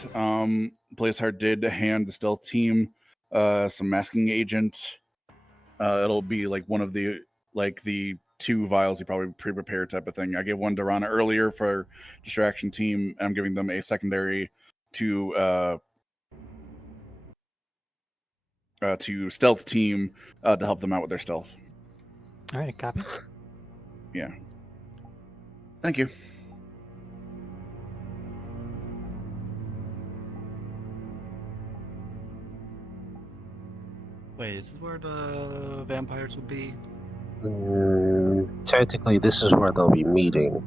Blazeheart did hand the stealth team some masking agent. It'll be like one of the two vials he probably pre-prepared type of thing. I gave one to Rana earlier for distraction team, and I'm giving them a secondary to stealth team to help them out with their stealth. All right, copy. Yeah. Thank you. Wait, is this where the vampires will be? Technically, this is where they'll be meeting.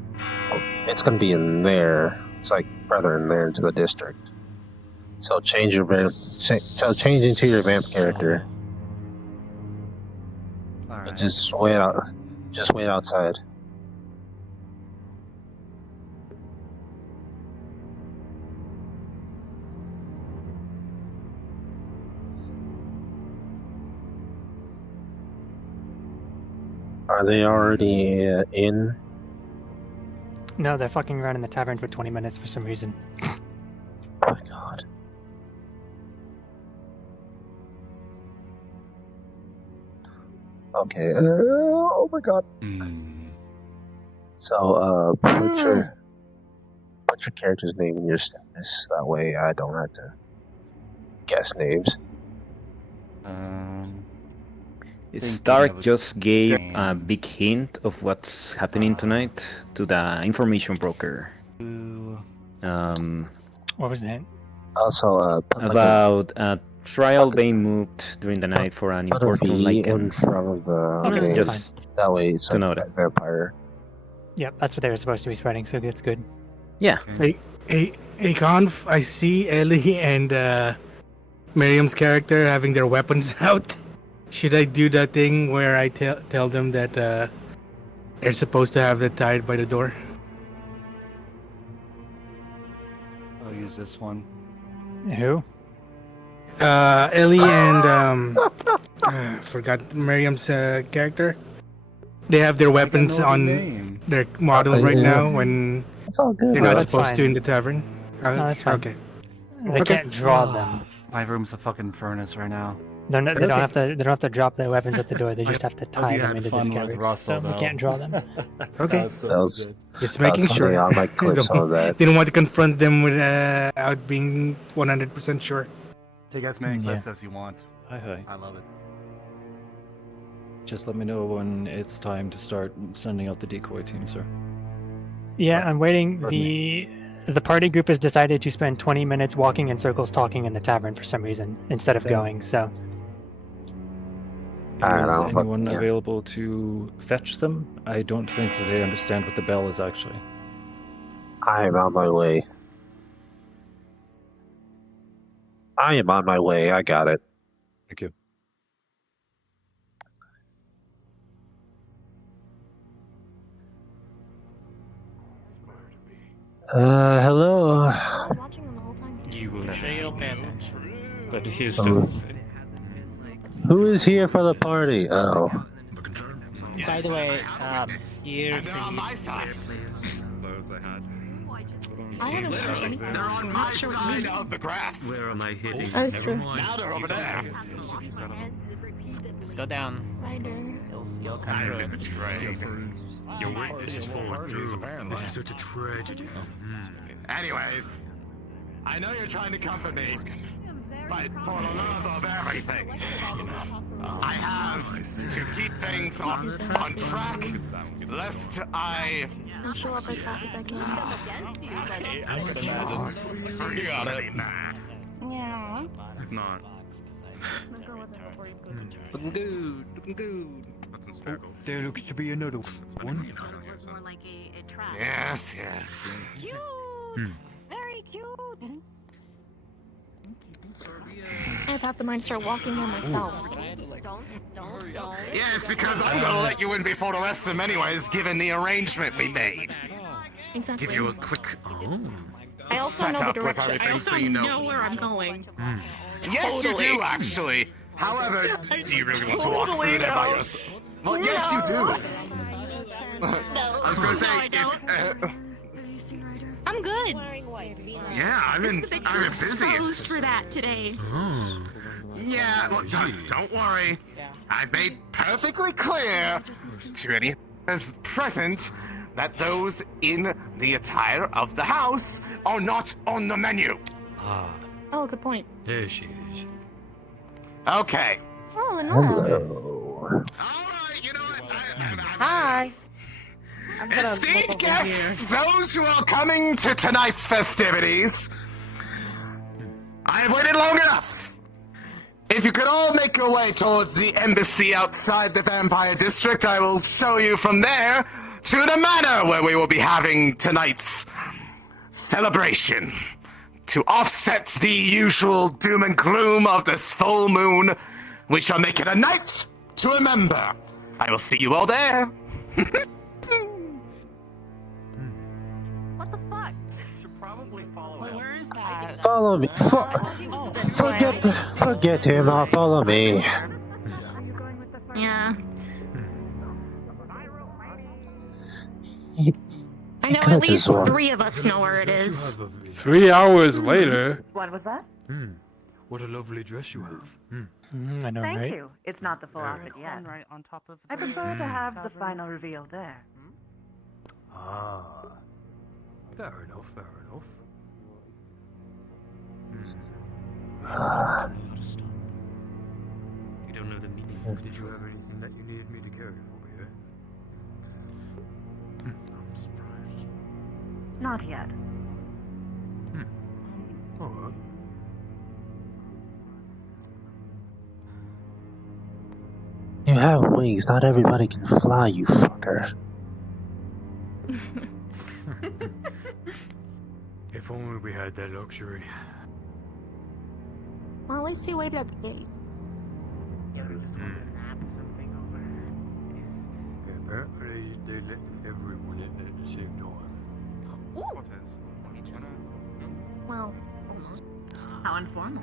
It's going to be in there. It's like further in there into the district. So change your change into your vamp character. All right. Just wait out. Just wait outside. Are they already in? No, they're fucking around in the tavern for 20 minutes for some reason. Oh my god. Okay. Oh my god. So, put your character's name in your status. That way, I don't have to guess names. Stark just gave a big hint of what's happening tonight to the information broker. What was the hint? Also, put About a trial being moved during the night for an put a important V like in front of the Okay, name. that's just That way, it's to like note it. that vampire. Yep, that's what they were supposed to be spreading, so that's good. Yeah. Hey, Conf, I see Ellie and Miriam's character having their weapons out. Should I do that thing where I tell them that they're supposed to have it tied by the door? I'll use this one. Who? Ellie and forgot Miriam's character. They have their weapons on their model right now when it's all good. they're not That's supposed to fine. in the tavern. No, that's fine. Okay. They Okay. can't draw them. My room's a fucking furnace right now. They don't Okay. have to. They don't have to drop their weapons at the door. They just have to tie you them had into the fun with scabbards. Russell, So we though. can't draw them. Okay. That was Just that making was sure. funny. I might clip some of that. Didn't want to confront them without being 100% sure. Take as many Yeah. clips as you want. Hi. I love it. Just let me know when it's time to start sending out the decoy team, sir. Yeah, I'm waiting. The party group has decided to spend 20 minutes walking in circles talking in the tavern for some reason instead of going. So Alright, Is I'll fuck- anyone yeah. available to fetch them? I don't think that they understand what the bell is actually. I am on my way. I am on my way. I got it. Thank you. Hello. You will But here's Oh. Who is here for the party? Oh. By the way, here And they're on my side. I haven't heard anything. They're on my side of the grass. Where am I hitting? That's true. Now they're over there. Just go down. You'll come through. Betrayed. Your witness is falling through. This is such a tragedy. Anyways, I know you're trying to comfort me, but for the love of everything, I have to keep things on track, lest I... I'll show up as fast as I can. I could imagine. You got it. Yeah. If not. Looking good, looking good. There looks to be another one. More like a trap. Yes, yes. Very cute. I have half the mind to start walking there myself. Yes, because I'm gonna let you in before the rest of them anyways, given the arrangement we made. Exactly. Give you a quick... I also know the setup with direction. everything so you know. where I'm going. Yes, you do, actually. However, do you really want to walk through there by yourself? Well, yes, you do. I was gonna say, I'm good. yeah, I've This is been, a bit I've too been busy. exposed for that today. Yeah, well, don't worry. I made perfectly clear to any present that those in the attire of the house are not on the menu. Ah, Oh, good point. there she is. Okay. Oh, Lenora. Hello. Hi. Esteemed guests, those who are coming to tonight's festivities, I have waited long enough. If you could all make your way towards the embassy outside the Vampire District, I will show you from there to the manor where we will be having tonight's celebration. To offset the usual doom and gloom of this full moon, we shall make it a night to remember. I will see you all there. What the fuck? Should probably follow him. Where is that? Follow me. Forget him. I'll follow me. Yeah. I know at least 3 of us know where it is. 3 hours later. What was that? What a lovely dress you have. I know, Thank right? you. It's not the full outfit yet. Right on top of I prefer to have the final reveal there. Ah. Fair enough, fair enough. You don't know the meaning. Did you have anything that you needed me to carry for you? I'm surprised. Not yet. Alright. You have wings. Not everybody can fly, you fucker. If only we had that luxury. Well, at least he waited at the gate. Apparently, they let everyone in at the same time. Well, almost. How informal.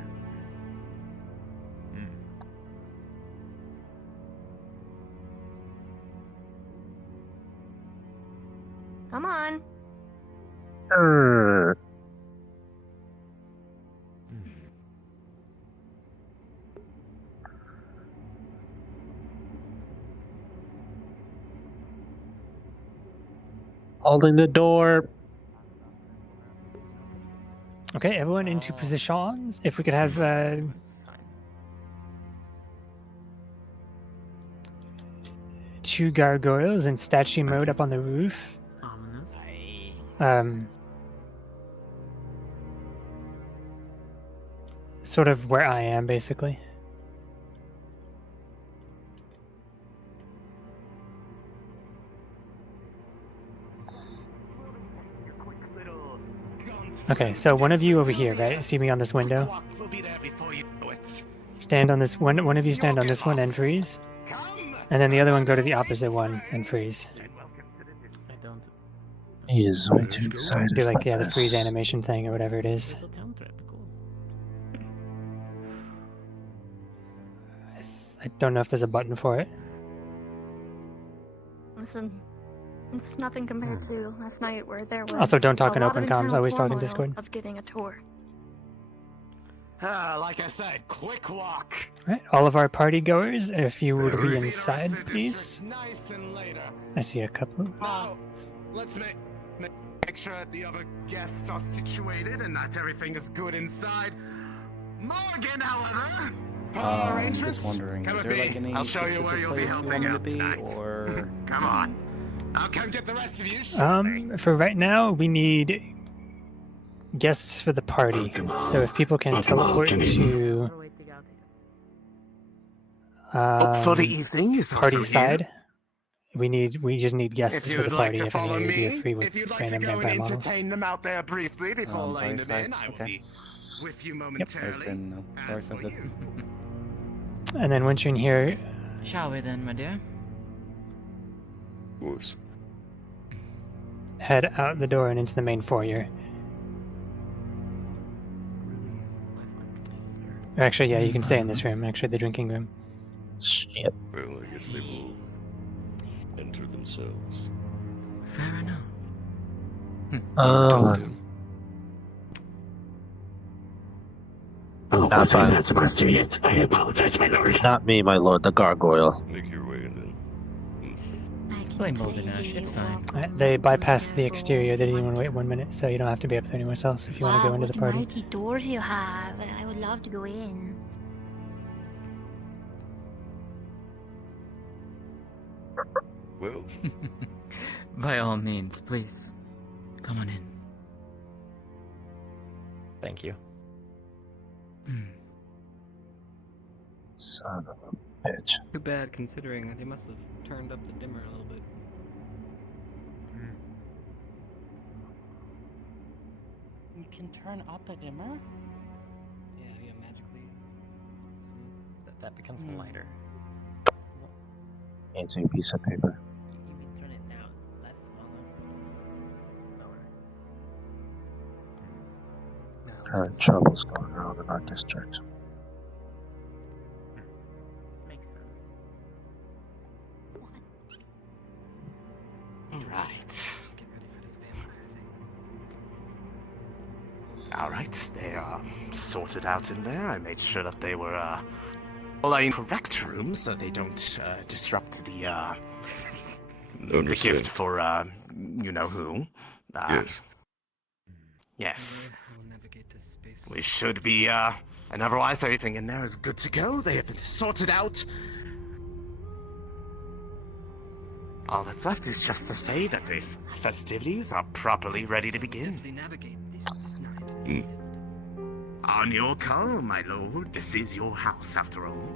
Come on. Holding the door. Okay, everyone into positions. If we could have two gargoyles in statue mode up on the roof. Sort of where I am, basically. Okay, so one of you over here, right? See me on this window? Stand on this one. One of you stand on this one and freeze. And then the other one go to the opposite one and freeze. He is way too excited. Do like for the freeze this. animation thing or whatever it is. I don't know if there's a button for it. Listen, it's nothing compared to last night where there was Also, don't talk a in lot open of comms, internal always talk in turmoil Discord. of getting a tour. Like I said, quick walk. Right, all of our party goers, if you would be inside, please. Nice and later. I see a couple. Now, let's make sure that the other guests are situated and that everything is good inside. Morgan, however, arrangements. Just wondering, Come is with there me. like any I'll show you specific where you'll be place you helping want me out to be, tonight. or Come on. I'll come get the rest of you. For right now, we need guests for the party. So if people can teleport to For the evening is party also side, here. we just need guests If for you'd the like party. to If any follow of you are me, free with if you'd like to random go and vampire models. entertain them out there briefly before laying them party in, side, I will okay. be with you momentarily. As for you. And then once you're in here, Shall we then, my dear? head out the door and into the main foyer. Or actually, yeah, you can stay in this room. Actually, the drinking room. Shit. Well, I guess they will enter themselves. Fair enough. Not fine. Not supposed to yet. I apologize, my lord. Not me, my lord. The gargoyle. Make your way in then. Blame Moldenash, it's fine. Alright, they bypassed the exterior. They didn't even wait 1 minute, so you don't have to be up there anywhere else if you want to go into the party. Mighty doors you have. I would love to go in. Well, By all means, please. Come on in. Thank you. Son of a bitch. Too bad, considering they must have turned up the dimmer a little bit. You can turn up a dimmer? Yeah, magically. That becomes lighter. Fancy piece of paper. You can turn it down, less smaller. Current troubles going on in our district. Right. sorted out in there. I made sure that they were all in correct rooms so they don't disrupt the gift for you know who. Yes. Yes. We should be and otherwise everything in there is good to go. They have been sorted out. All that's left is just to say that the festivities are properly ready to begin. On your call, my lord. This is your house, after all.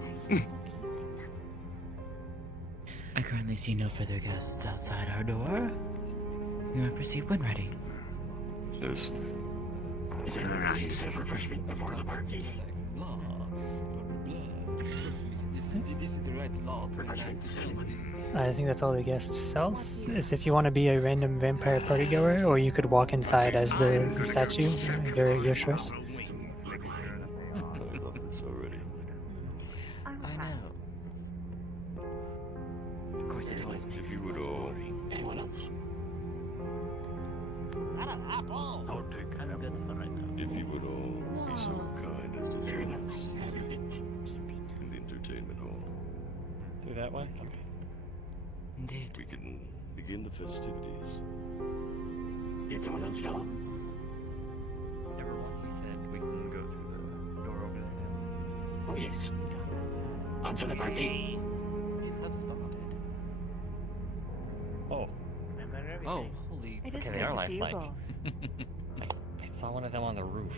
I currently see no further guests outside our door. We may proceed when ready. Yes. All right. Refreshment before the party. This is the right law. I think that's all the guest sells. Is if you want to be a random vampire partygoer, or you could walk inside as the statue. Your choice. I know. Of course, it always makes If you would all. Anyone else? I'll take kind of good fun right now. If you would all be so kind as to join us in the entertainment hall. Through that way? Okay. Indeed. We can begin the festivities. Did someone else tell him? Everyone, he said we can go to the door over there now. Oh yes. On to the party. These have started. Oh. Oh, holy. It is Okay, good they are to see you lifelike. both. I saw one of them on the roof.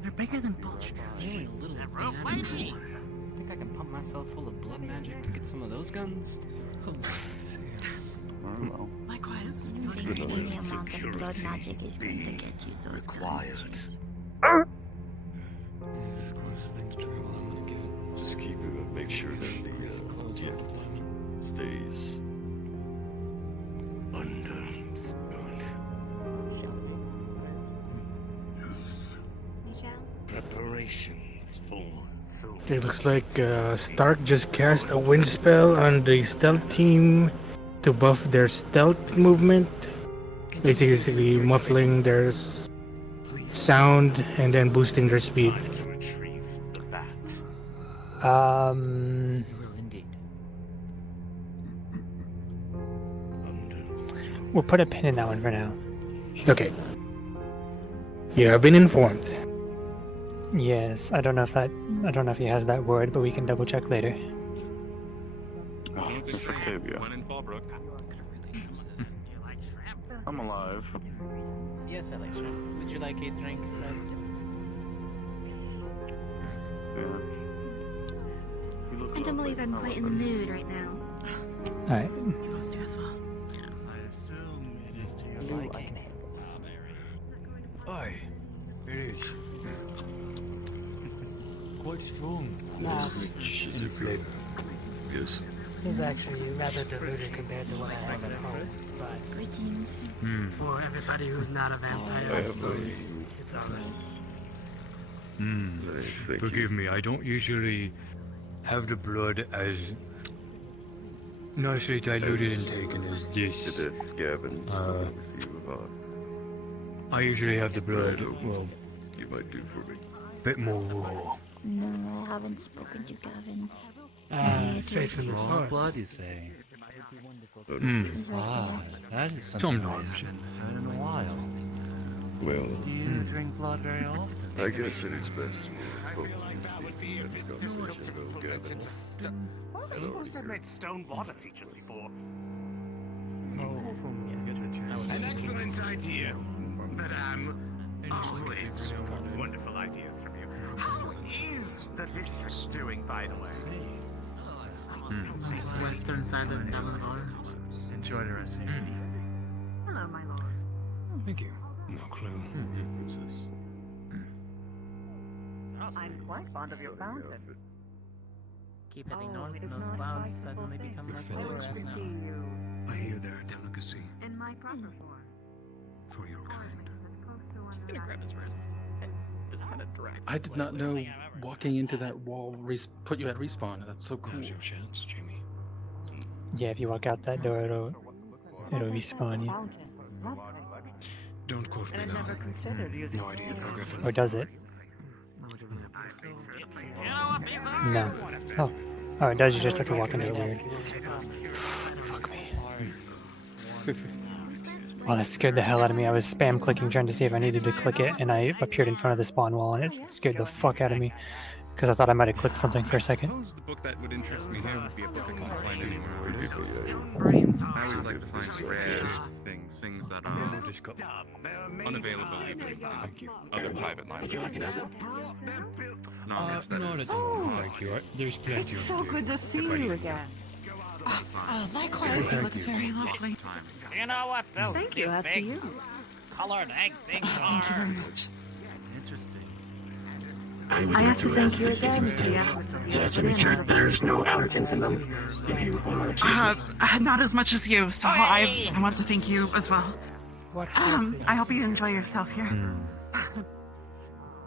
They're bigger than Bulge. Only a little bit. Think I can pump myself full of blood magic to get some of those guns? Likewise. You think any amount of blood magic is going to get you those guns? It's the closest thing to travel I'm gonna get. Just keep it, make sure that the gift stays understood. Preparations for It looks like Stark just cast a wind spell on the stealth team to buff their stealth movement, basically muffling their sound and then boosting their speed. We'll put a pin in that one for now. Okay. You have been informed. Yes, I don't know if he has that word, but we can double check later. Miss Octavia. One in Fallbrook. I'm alive. Yes, I like shrimp. Would you like a drink, guys? I don't believe I'm quite in the mood right now. Alright. Do as well. I assume it is to your liking. Aye, it is. Quite strong. Rich is in flavor. Yes. This is actually rather diluted compared to what I have at home, but Greetings. For everybody who's not a vampire, I suppose it's alright. Forgive me, I don't usually have the blood as nicely diluted and taken as this. Gavin, with you about I usually have the blood, well, you might do for me. bit more raw. No, I haven't spoken to Gavin. Straight from the source. Blood, you say? That is something I haven't heard in a while. Well, Do you drink blood very often? I guess it is best for both of you to be in this conversation about Gavin. I suppose I've made stone water features before. An excellent idea. But always wonderful ideas from you. How is the district doing, by the way? Nice western side of Davenport. Enjoy the rest of your evening. Hello, my lord. Thank you. No clue. I'm quite fond of your fountain. Keep heading north and those clouds suddenly become like Good to see you. I hear they're a delicacy In my proper form. for your kind. He's gonna grab his wrist and just kind of drag. I did not know walking into that wall put you at respawn. That's so cool. Now's your chance, Jamie. yeah, if you walk out that door, it'll respawn you. Don't quote me And I've never considered using No idea for Griffin. Or does it? No. Oh. Oh, it does. You just have to walk into it weird. Fuck me. Oh, that scared the hell out of me. I was spam clicking trying to see if I needed to click it, and I appeared in front of the spawn wall, and it scared the fuck out of me. Because I thought I might have clicked something for a second. I suppose the book that would interest me here would be a book I can't find anywhere else. I always like to find rare things that are unavailable even in other private libraries. Not at the moment, thank you. There's plenty It's of so good to see you again. Likewise, you look very lovely. You know what those Thank you, as do you. colored egg things are? Thank you very much. Interesting. I have to thank you again, Tia. Yeah, to make sure there's no allergens in them. If you want to Not as much as you, so I want to thank you as well. I hope you enjoy yourself here.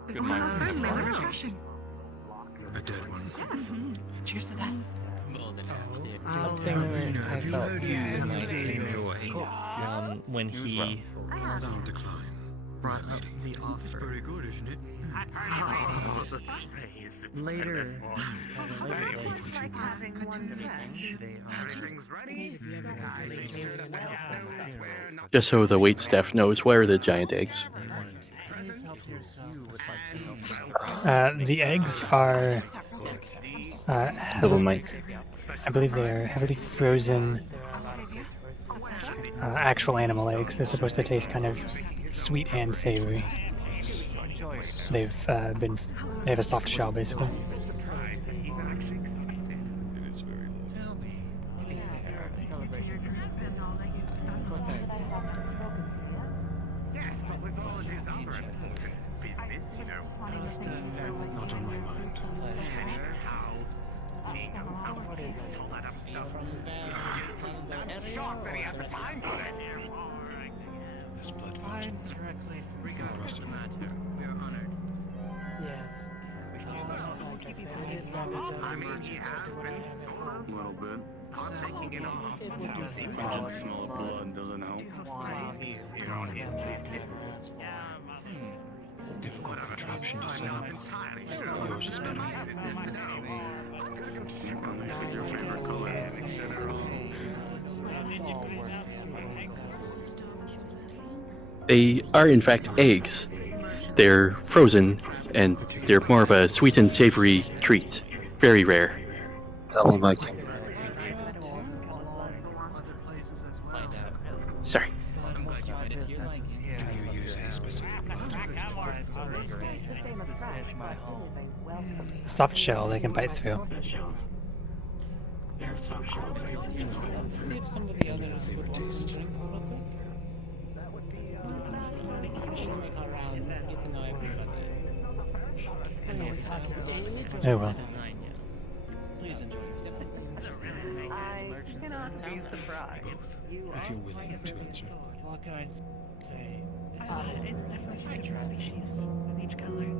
It's certainly refreshing. A dead one. Yes. Cheers to that. Something I felt you might enjoy when he Don't decline. brought up the offer. Very good, isn't it? Later, Just so the waitstaff knows, where are the giant eggs? The eggs are. Little Mike. I believe they are heavily frozen actual animal eggs. They're supposed to taste kind of sweet and savory. They have a soft shell basically. Not on my mind. This blood fountain. Across the matter. We are honored. yes. A little bit. Smell of blood doesn't help. Difficult contraption to set up. Yours is better. Your favorite color. They are in fact eggs. They're frozen, and they're more of a sweet and savory treat. Very rare. Double Mike. Sorry. Do you use a specific blood? Soft shell they can bite through. See if some of the others would taste. Oh well. Please enjoy yourself. I cannot be surprised. If you're willing to answer. What can I say? It's different for each species with each color.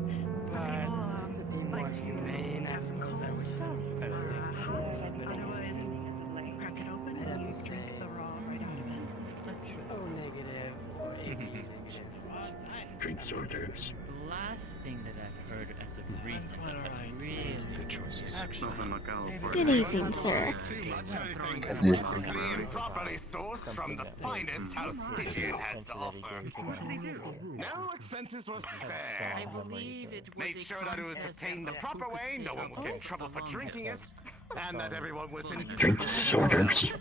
But to be more humane, I suppose I would say. I'd have to say. Oh, negative. Drinks hors d'oeuvres. The last thing that I've heard as of recent, really good choices. Good evening, sir. Properly sourced from the finest house Stygian has to offer. No expenses were spared. I believe it was Made sure that it was obtained the proper way, no one would get in trouble for drinking it, and that everyone was in Drinks hors d'oeuvres.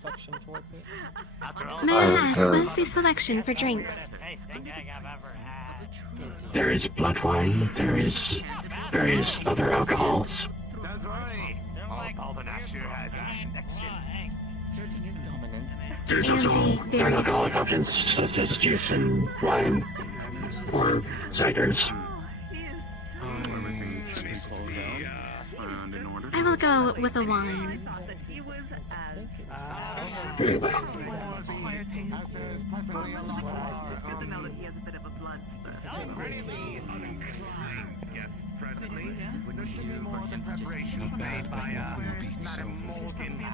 May I ask, what is the selection for drinks? There is blood wine. There is various other alcohols. Don't worry. All the next year has next year. certain is dominant. There's also non-alcoholic options such as juice and wine or ciders. I will go with a wine. Very well.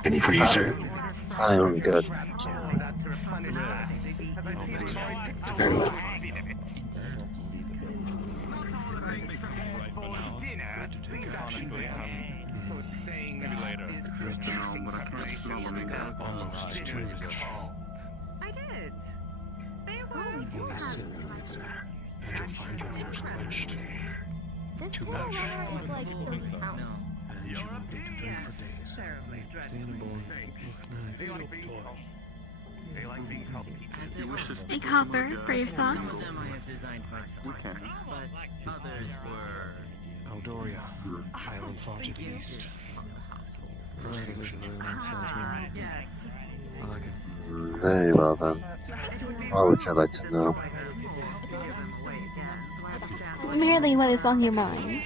Any for you, sir? I am good. Very well. rich. Almost too rich. I did. They were Only sin moves, and you'll find your thirst quenched. Too much, was like and you won't get to drink for days. terribly dreadful. They like being called. They like being called people. Hey, Copper, for your thoughts? Some I have designed myself, but others were Aldoria, island far to the east. Extinction. Yes. Very well then. What would you like to know? Merely what is on your mind.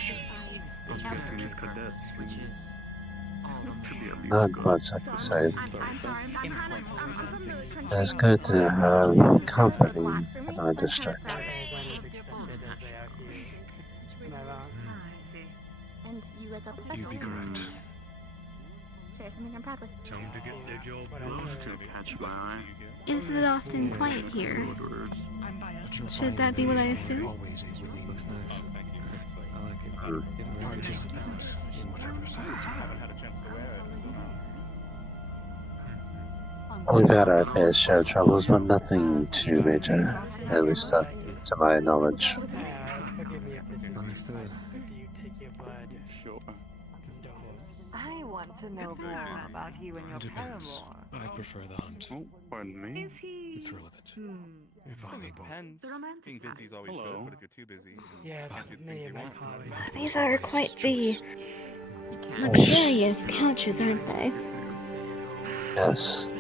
Not much I can say. It's good to have company in our district. And you as a professor. You'd be correct. Share something I'm proud of. Tell them to get their job done. Catch my eye. Is it often quiet here? Should that be what I assume? Always a willing participant in whatever sort. We've had our fair share of troubles, but nothing too major. At least up to my knowledge. Understood. I want to know more about you and your Depends. paramour. I prefer the hunt. Oh, pardon me. Is he? The thrill of it. If I'm able. The romantic Being busy is always good, but if you're too busy, Yes, you many of my want. colleagues. These are quite the luxurious couches, aren't they? Yes.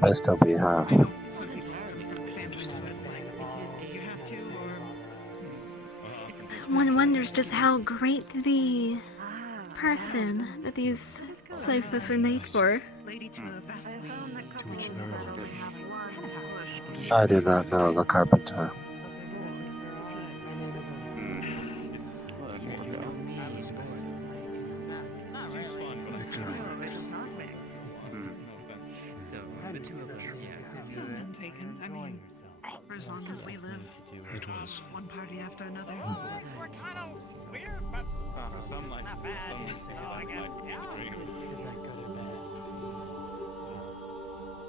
Best that we have. One wonders just how great the person that these sofas were made for. To each their own. I do not know the carpenter. So the two of us, Taken. I mean, for as long as we live, It was. one party after another. We're kind of weird, but Some like not bad. I guess.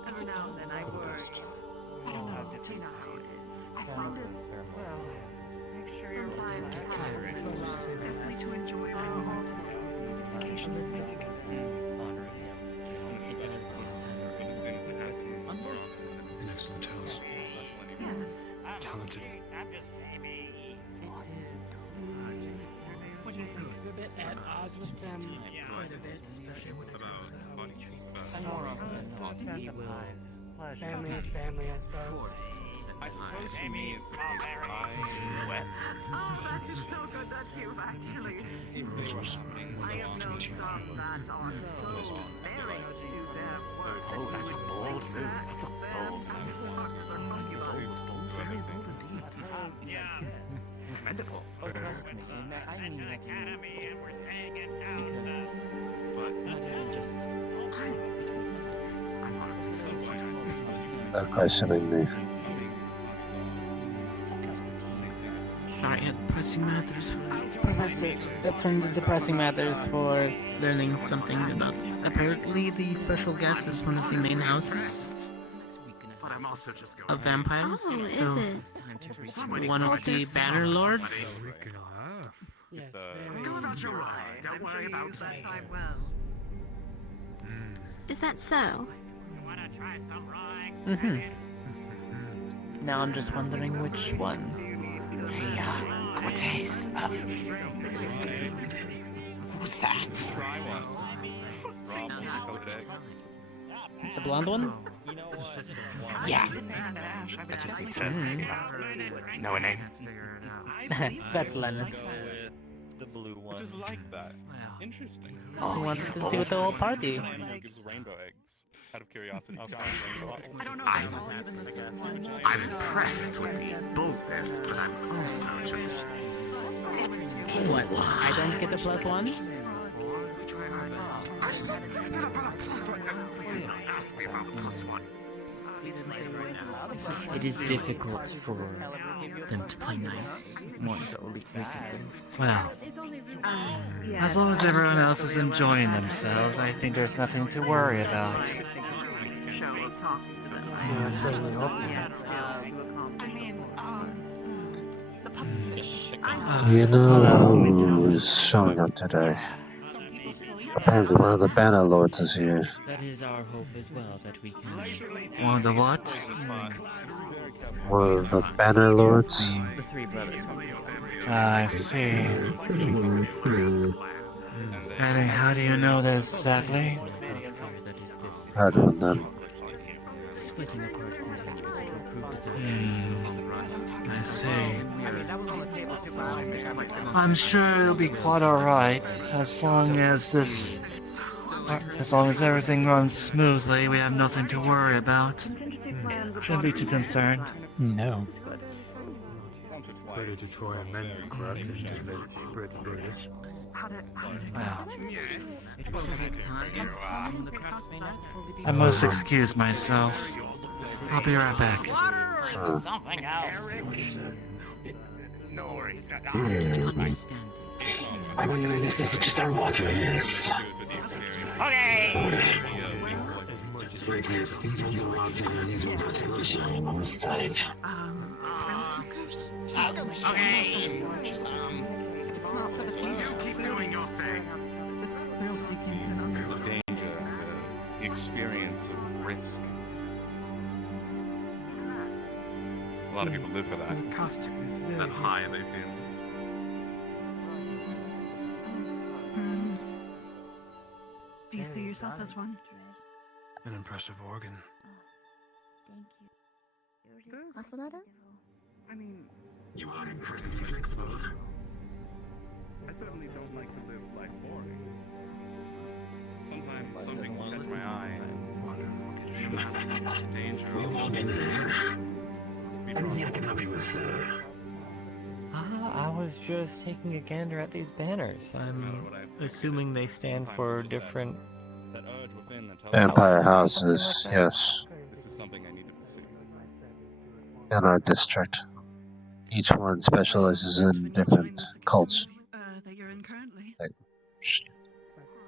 Every now and then I worry. I don't know. You know how it is. I found it. Well, make sure you're fine. Definitely to enjoy my moment. Occasionally maybe An excellent house. Talented. What do you think? A bit at odds with them quite a bit, especially when it comes to more often than not, we will. family is family, I suppose. I suppose for me, Oh, that is so good that you actually. It was I have wonderful to known meet you. some that are so very to their work. Oh, that's a bold move. That's a bold move. That's a bold, very bold indeed. Yeah. Commendable. I mean that Academy, and we're staying in town. not even just I'm honestly They're questioning me. Not yet pressing matters. Professor, that turned to depressing matters for learning something about. Apparently, the special guest is one of the main houses But I'm also just going. of vampires. Oh, is so, it? one of the banner lords. Yes, Go about your ride. Don't worry about That time well. Is that so? Wanna try some rye? Now I'm just wondering which one. Hey, Cortez. Who's that? try one. Raw coated eggs. The blonde one? Yeah. I just need to know a name. That's Lennon. The blue one. Just like that. Interesting. He wants to see with the whole party. Gives rainbow eggs. Out of curiosity. I don't know. I'm impressed with the boldness, but I'm also just. What? I don't get a +1? I just lifted up on a +1. Do not ask me about a +1. It is difficult for them to play nice, more so recently. Well, As long as everyone else is enjoying themselves, I think there's nothing to worry about. Show of talking to them. I certainly hope not. Do you know who's showing up today? Apparently one of the Banner Lords is here. That is our hope as well, that we can... One of the what? One of the Banner Lords? The three brothers once again. I see. Eddie, how do you know this exactly? Heard from them. Splitting apart continues to improve I see. I'm sure it'll be quite alright, as long as everything runs smoothly, we have nothing to worry about. Shouldn't be too concerned. No. Better to try and mend the crack than to let it spread further. Well, It will take time. The cracks may not fully be... I must excuse myself. I'll be right back. Something else. Understand I wonder if this is just our water, yes. Okay. These ones are water, these ones are pollution on the side. Thrill seekers? Okay. It's not for the taste. Keep doing your thing. It's thrill seeking. The danger, the experience of risk. A lot of people live for that. The costume is very That high they feel. Do you see yourself as one? An impressive organ. What's the matter? I mean, You are impressively flexible. I certainly don't like to live life boring. Sometimes something will catch my eye. Danger. We've all been there. Anything I can help you with, sir? I was just taking a gander at these banners. I'm assuming they stand for different... Empire houses, yes. This is something I need to pursue. In our district. Each one specializes in different cults. That you're in currently. Like,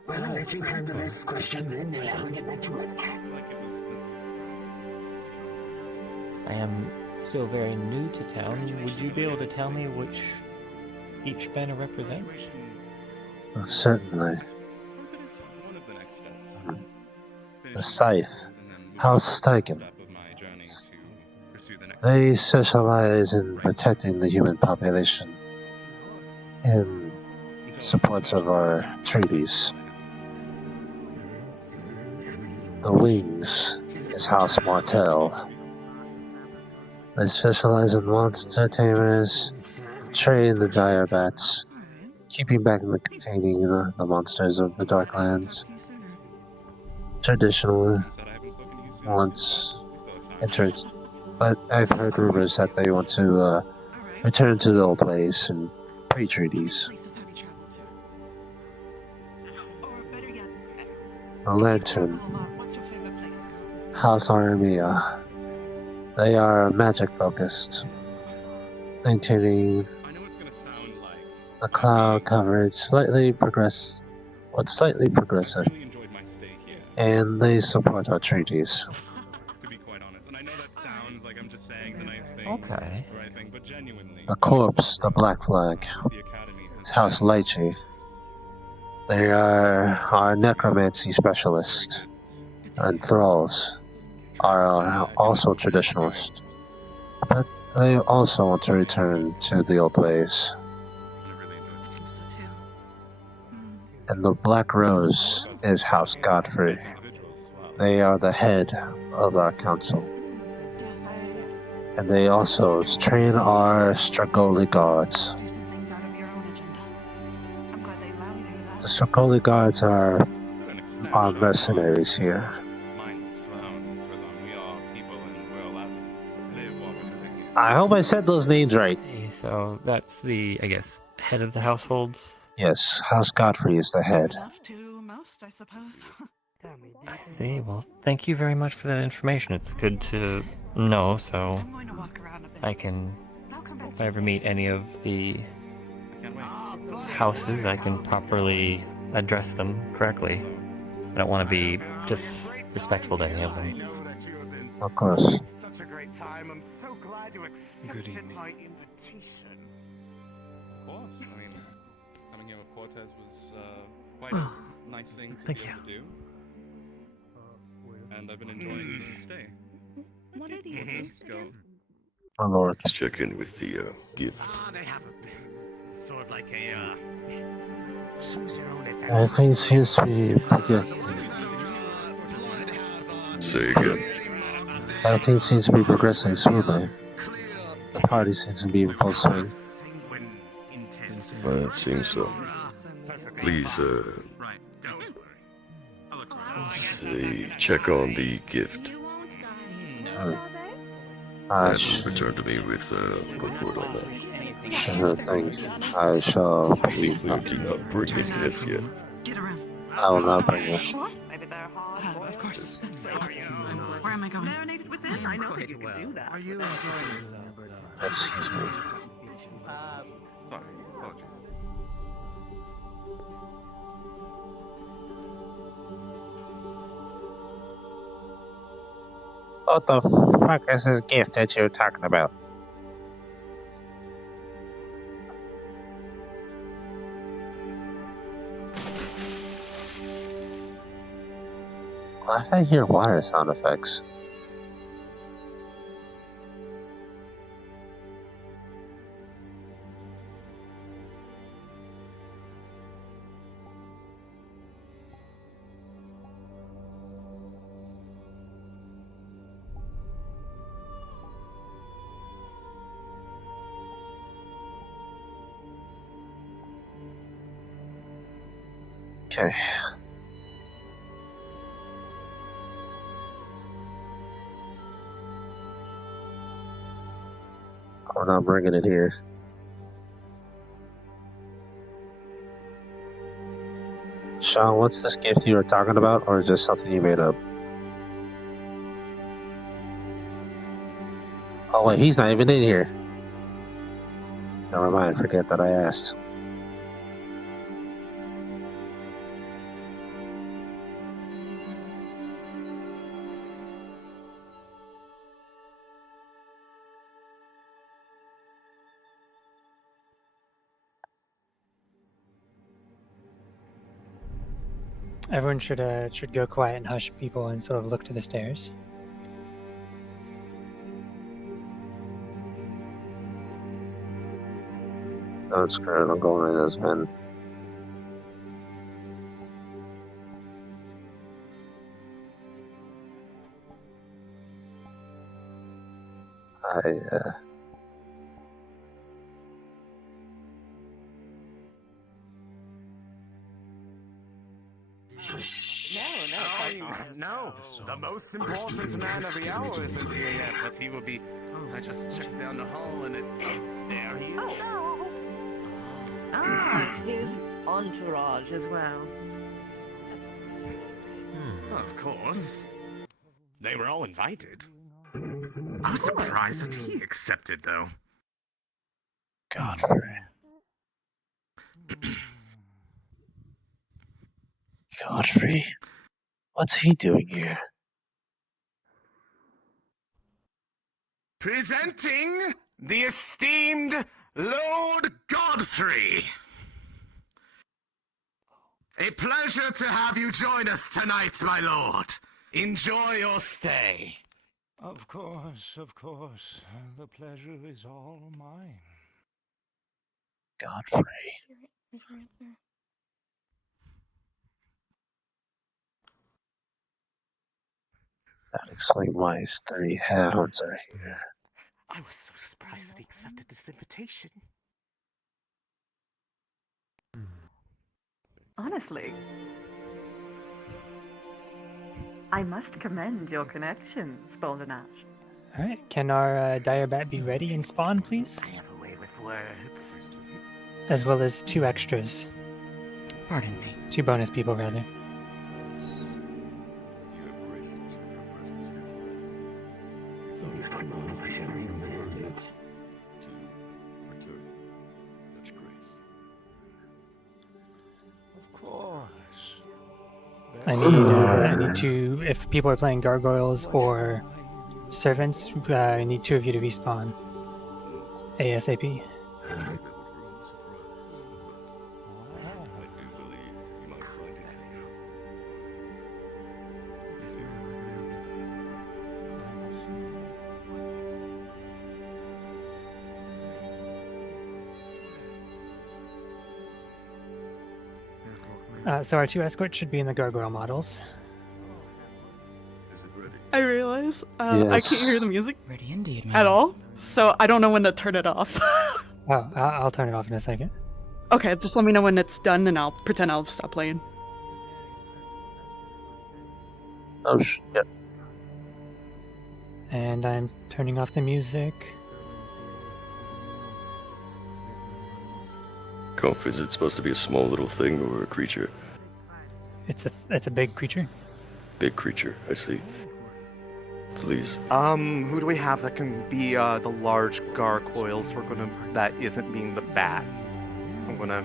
Well, I'll let you handle this question and then I'll get back to work. I am still very new to town. Would you be able to tell me which each banner represents? Well, certainly. The Scythe, House Steichen. They specialize in protecting the human population in support of our treaties. The Wings is House Martell. They specialize in monster tamers, train the dire bats, keeping back and containing the monsters of the Darklands. Traditionally, once entered, but I've heard rumors that they want to return to the old ways and pre-treaties. The Lantern, House Armia. They are magic focused, maintaining the cloud coverage slightly progressive, and they support our treaties. To be quite honest, and I know that sounds like I'm just saying the nice thing, Okay. the right thing, but genuinely, The Corpse, the Black Flag, is House Lychee. They are our necromancy specialists, and Thralls are also traditionalists, but they also want to return to the old ways. And the Black Rose is House Godfrey. They are the head of our council. And they also train our Stragoli guards. The Stragoli guards are our mercenaries here. I hope I said those names right. So that's the, I guess, head of the households? Yes, House Godfrey is the head. To most, I suppose. I see. Well, thank you very much for that information. It's good to know, so I can, if I ever meet any of the houses, I can properly address them correctly. I don't want to be disrespectful to any of them. Of course. Such a great time. I'm so glad you accepted my invitation. Of course. I mean, coming here with Cortez was quite a nice thing to be able to do. And I've been enjoying the stay. What are these gifts again? My lord. Let's check in with the gift. They have a sort of like a choose your own adventure. I think it seems to be progressing. Say again. I think it seems to be progressing smoothly. The party seems to be in full swing. Well, it seems so. Please, say, check on the gift. And return to me with a report on that. Sure thing. I shall be. Do not bring this gift yet. I will not bring it. Maybe they're hard. Of course. Where am I going? Marinated within. I know that you can do that. Are you enjoying Excuse me. Sorry, apologies. What the fuck is this gift that you're talking about? Why did I hear water sound effects? Okay. I'm not bringing it here. Sean, what's this gift you were talking about, or is this something you made up? Oh wait, he's not even in here. Never mind, forget that I asked. Everyone should go quiet and hush people and sort of look to the stairs. That's great. I'm going in as men. No. The most important man of the hour isn't here yet, but he will be. I just checked down the hall and there he is. His entourage as well. Of course. They were all invited. I was surprised that he accepted, though. Godfrey. Godfrey? What's he doing here? Presenting the esteemed Lord Godfrey. A pleasure to have you join us tonight, my lord. Enjoy your stay. Of course, of course. The pleasure is all mine. Godfrey. That explains why his 3 hounds are here. I was so surprised that he accepted this invitation. Honestly, I must commend your connections, Boldenage. All right, can our dire bat be ready and spawn, please? I have a way with words. As well as 2 extras. Pardon me. 2 bonus people, rather. I need to, if people are playing gargoyles or servants, I need 2 of you to respawn ASAP. So our 2 escorts should be in the gargoyle models. I realize I Yes. can't hear the music Ready indeed, at all, so I don't know when to turn it off. Oh, I'll turn it off in a second. Okay, just let me know when it's done, and I'll pretend I'll stop playing. Oh shit. And I'm turning off the music. Conf, is it supposed to be a small little thing or a creature? It's a big creature. Big creature, I see. Please. Who do we have that can be the large gargoyles? That isn't being the bat. I'm gonna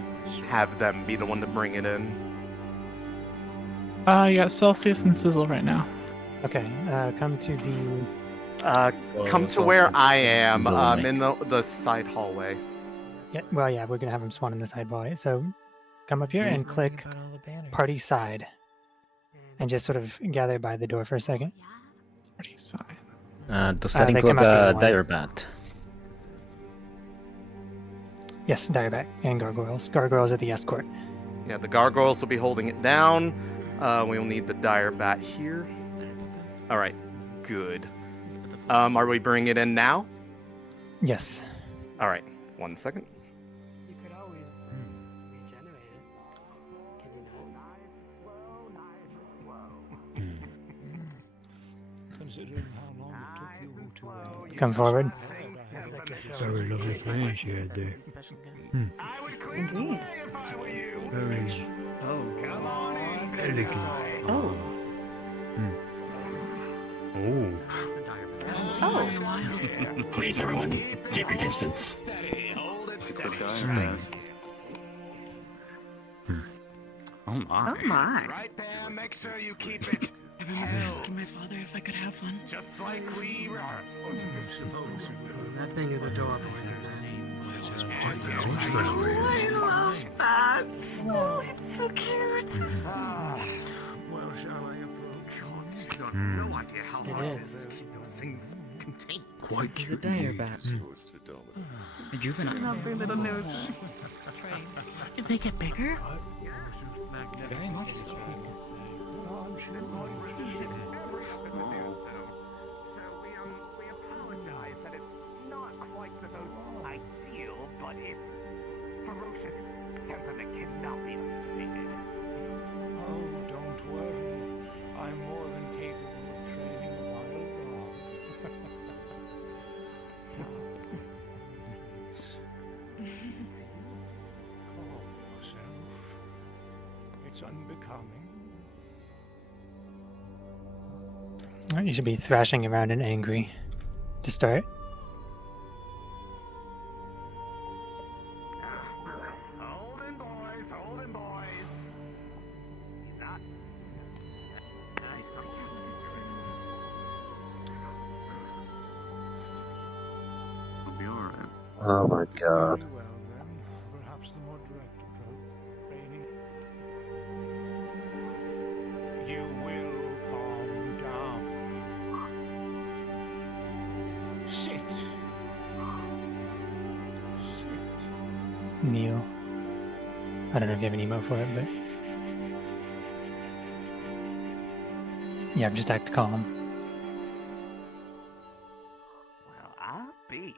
have them be the one to bring it in. You got Celsius and Sizzle right now. Okay, come to the... Come to where I am, in the side hallway. Yeah, well, yeah, we're gonna have them spawn in the side hallway. So come up here and click party side. And just sort of gather by the door for a second. Party side. Does that they include come out the other the one. dire bat? Yes, direback and gargoyles. Gargoyles are the escort. Yeah, the gargoyles will be holding it down. We'll need the dire bat here. All right, good. Are we bringing it in now? Yes. All right, 1 second. Come forward. Very lovely things you had there. Indeed. Very elegant. Oh. Oh. Please, everyone, keep your distance. Oh my. Oh my. Right there, make sure you keep it. I remember asking my father if I could have one. Just like we rehearsed. That thing is adorable. I love bats. Oh, it's so cute. Well, shall I approach? You got no idea how hard it is to keep those things contained. Quite He's cute. a dire bat. A juvenile. Lovely little nose. Did they get bigger? Very much so. We apologize that it's not quite the most ideal, but its ferocious temperament cannot be understated. Oh, don't worry. I'm more than capable of training a wild dog. Calm yourself. It's unbecoming. Alright, you should be thrashing around and angry to start. Hold in, boys. He's not. We'll be alright. Oh my god. Well then, perhaps the more direct approach, training. You will calm down. Sit. Kneel. I don't know if you have an emo for it, but... Yeah, just act calm. Well, I'll be.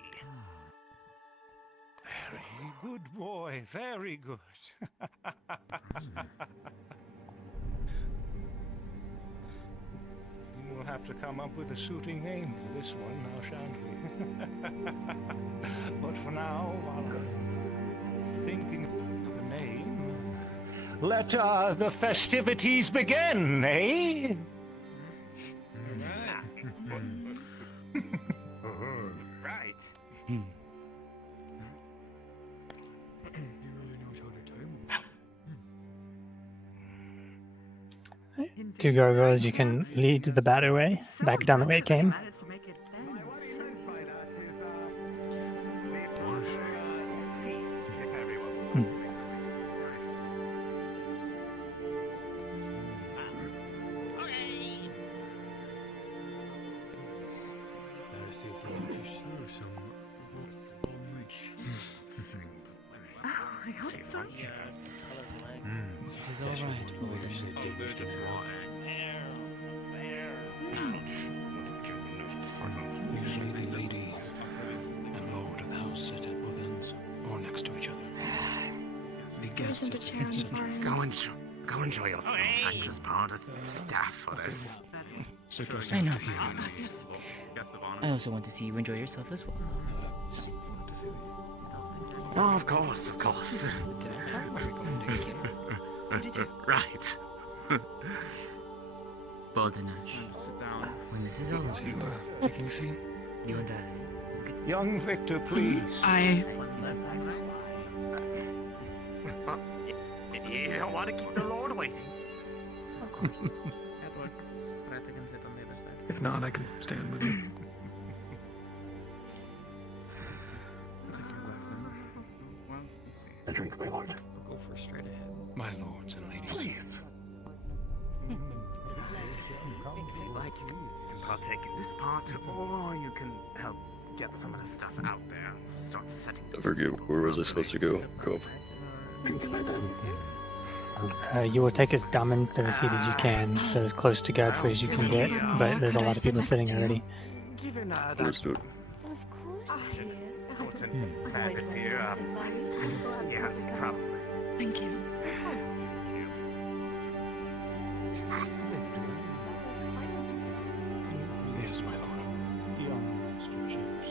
Very good boy, very good. We'll have to come up with a suiting name for this one now, shan't we? But for now, while I'm thinking of a name, let the festivities begin, eh? Right. Two gargoyles, you can lead the bat away, back down the way it came. He's alright. Usually the lady and lord of the house sit at both ends, or next to each other. The guests sit at the center. Go enjoy yourself, actress part of staff for this. Sit I yourself know. to hear. I also want to see you enjoy yourself as well. So, Oh, of course, of course. Right. Baldenash, when this is all over, Taking a seat. you and I will get to Young Victor, please. You don't want to keep the Lord waiting. Of course. That works. Right, I can sit on the other side. If not, I can stand with you. I think you left them. Well, let's see. A drink, my lord. We'll go for straight ahead. My lords and ladies. Please. If you'd like, you can partake in this part, or you can help get some of the stuff out there. Start setting I forget, where was I supposed to go? Go. You will take as dominant of a seat as you can, so as close to Godfrey as you can get, but there's a lot of people sitting already. Given Understood. important purpose here, yes, probably. Thank you. Yes, my lord. Young Mr. Chips,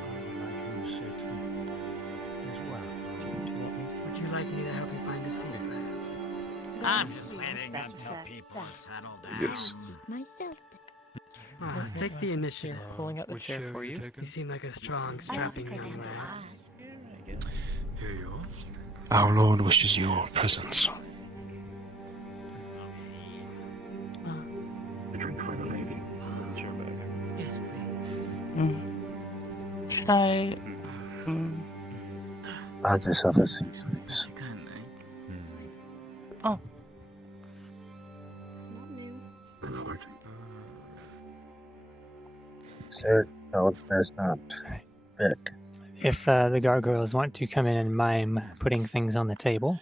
I would like you to sit as well. Would you like me to help you find a seat, perhaps? I'm just waiting until people settle down. Yes. Take the initiative. Pulling out the chair for you. You seem like a strong, strapping young man. Here you are. Our lord wishes your presence. A drink for the lady. Yes, please. Should I? Find yourself a seat, please. Oh. My lord. Sir, no, there's not. Vic. If the gargoyles want to come in and mime putting things on the table,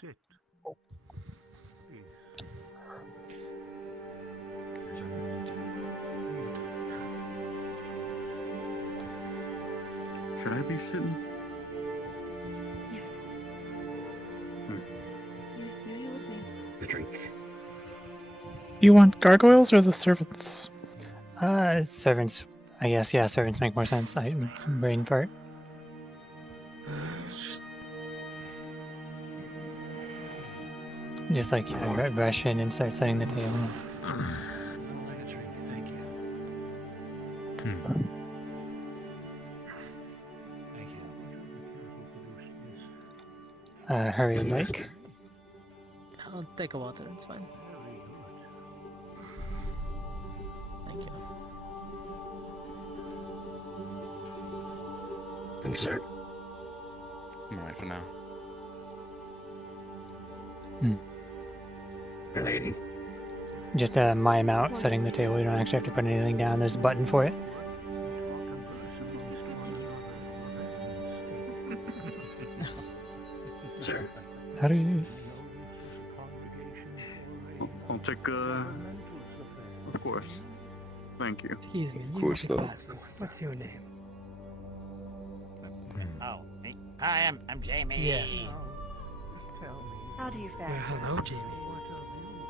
Should I be sitting? Yes. You with me. A drink. You want gargoyles or the servants? servants, I guess, yeah, servants make more sense. Brain fart. Just like rush in and start setting the table. Hurry, Mike. I'll take a water, it's fine. Thank you. Thank you, sir. I'm alright for now. Your lady. Just mime out setting the table. You don't actually have to put anything down. There's a button for it. Sir. How do you? I'll take of course. Thank you. Excuse me. Of course, though. What's your name? Oh, me? Hi, I'm Jamie. Yes. How do you fare? Well, hello, Jamie.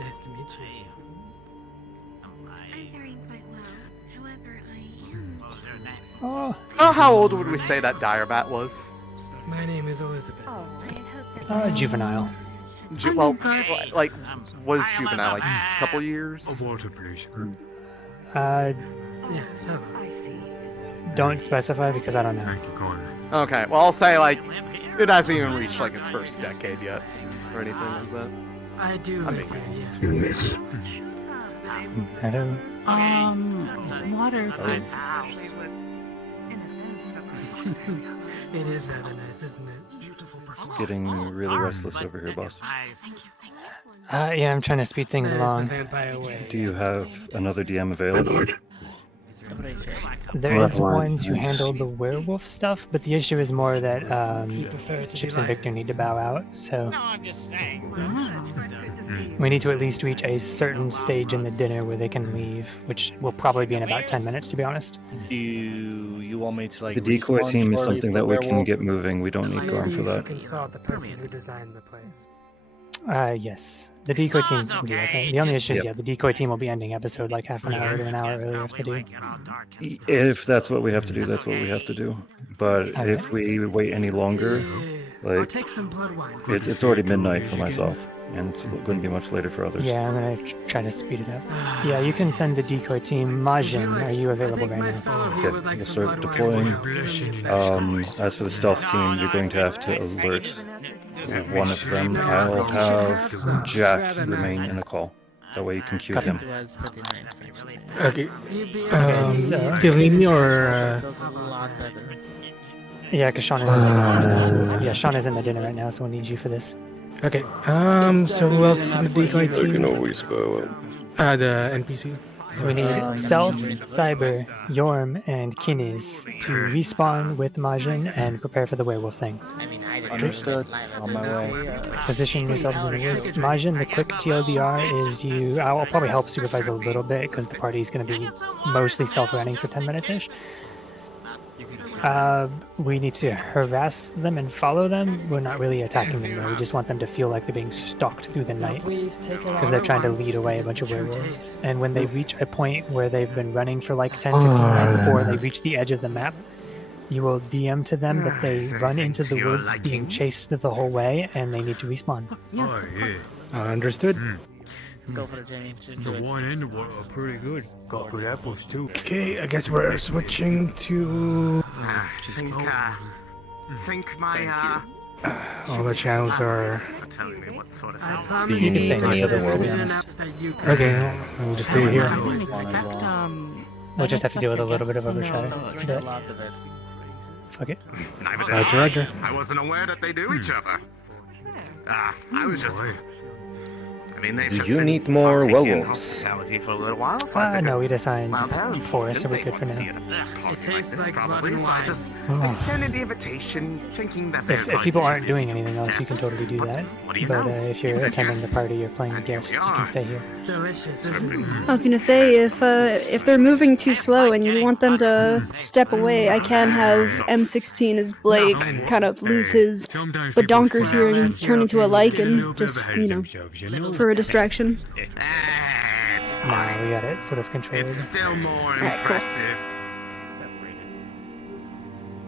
Nice to meet you. I'm faring quite well. However, I am. Oh. How old would we say that Direbat was? My name is Elizabeth. Oh, I had hoped that Juvenile. Like, was juvenile, like, a couple years? A water, please. Yes, hello. I see. Don't specify because I don't know. Thank you kindly. Okay, well, I'll say, like, it hasn't even reached, like, its first decade yet, or anything like that. I do. I'm refuse. Hello. Water, Oh, please. it's- It is rather nice, isn't it? It's getting really restless over here, boss. Yeah, I'm trying to speed things That is the along. vampire way. Do you have another DM available? There is one to handle the werewolf stuff, but the issue is more that Chips and Victor need to bow out, so I'm just saying. we need to at least reach a certain stage in the dinner where they can leave, which will probably be in about 10 minutes, to be honest. You want me to like? The decoy respawn team is shortly something for that we can werewolf? get moving. We don't need Garm for that. Consult the person who designed the place. Yes. The decoy team can do that thing. The only issue is, Yep. yeah, the decoy team will be ending episode like half an hour to an hour earlier if they do. If that's what we have to do, that's what we have to do. But Okay. if we wait any longer, Or like take some blood wine. it's already midnight for myself, and it's going to be much later for others. Yeah, I'm gonna try to speed it up. Yeah, you can send the decoy team. Majin, are you available right now? Okay, we'll start deploying. As for the stealth team, you're going to have to alert one of them. I'll have Jack remain in the call. That way you can cue him. Okay. so- Do you need me or? Yeah, because Sean is in the dinner right now. So, yeah, Sean is in the dinner right now, so we'll need you for this. Okay. So who else is in the decoy I team? can always bow up. The NPC. So we need Cels, Cyber, Yorm, and Kiniz to respawn with Majin and prepare for the werewolf thing. Understood. On my way. Position yourselves in the woods. Majin, the quick TLDR is you. I'll probably help supervise a little bit because the party is going to be mostly self-running for 10 minutes-ish. We need to harass them and follow them. We're not really attacking them though. We just want them to feel like they're being stalked through the night because they're trying to lead away a bunch of werewolves. And when they reach a point where they've been running for like 10-15 minutes or they reach the edge of the map, you will DM to them that they run into the woods being chased the whole way and they need to respawn. Yes, of course. Understood. Go for it, Jamie. Just do The it. wine and the water are pretty good. Got good apples too. Okay, I guess we're switching to. Think my All the channels are. for telling me what sort of You can say any other word, to be honest. Okay, I'll just stay here. I didn't expect We'll just have to deal with a little bit of overshadow. But Lots of it. fuck it. Neither did Roger, Roger. I wasn't aware that they do each other. I was just. I mean, they've Do just you been need more partaking in werewolves? hospitality for a little while, so I figured. No, we'd assigned Well, apparently 4, so we're they good for want to now. be at a party like tastes this, like blood probably, and so I wine. just Oh. extended the invitation, thinking that they're If people aren't doing anything else, you can totally do that. But if you're attending the party, you're playing the guest, you can stay here. Delicious, isn't it? I was gonna say, if they're moving too slow and you want them to step away, I can have M16 as Blake kind of lose his badonkers here and turn into a lichen, just, for a distraction. It's Nah, fine. we got it sort of controlled. It's still more Alright, cool. impressive.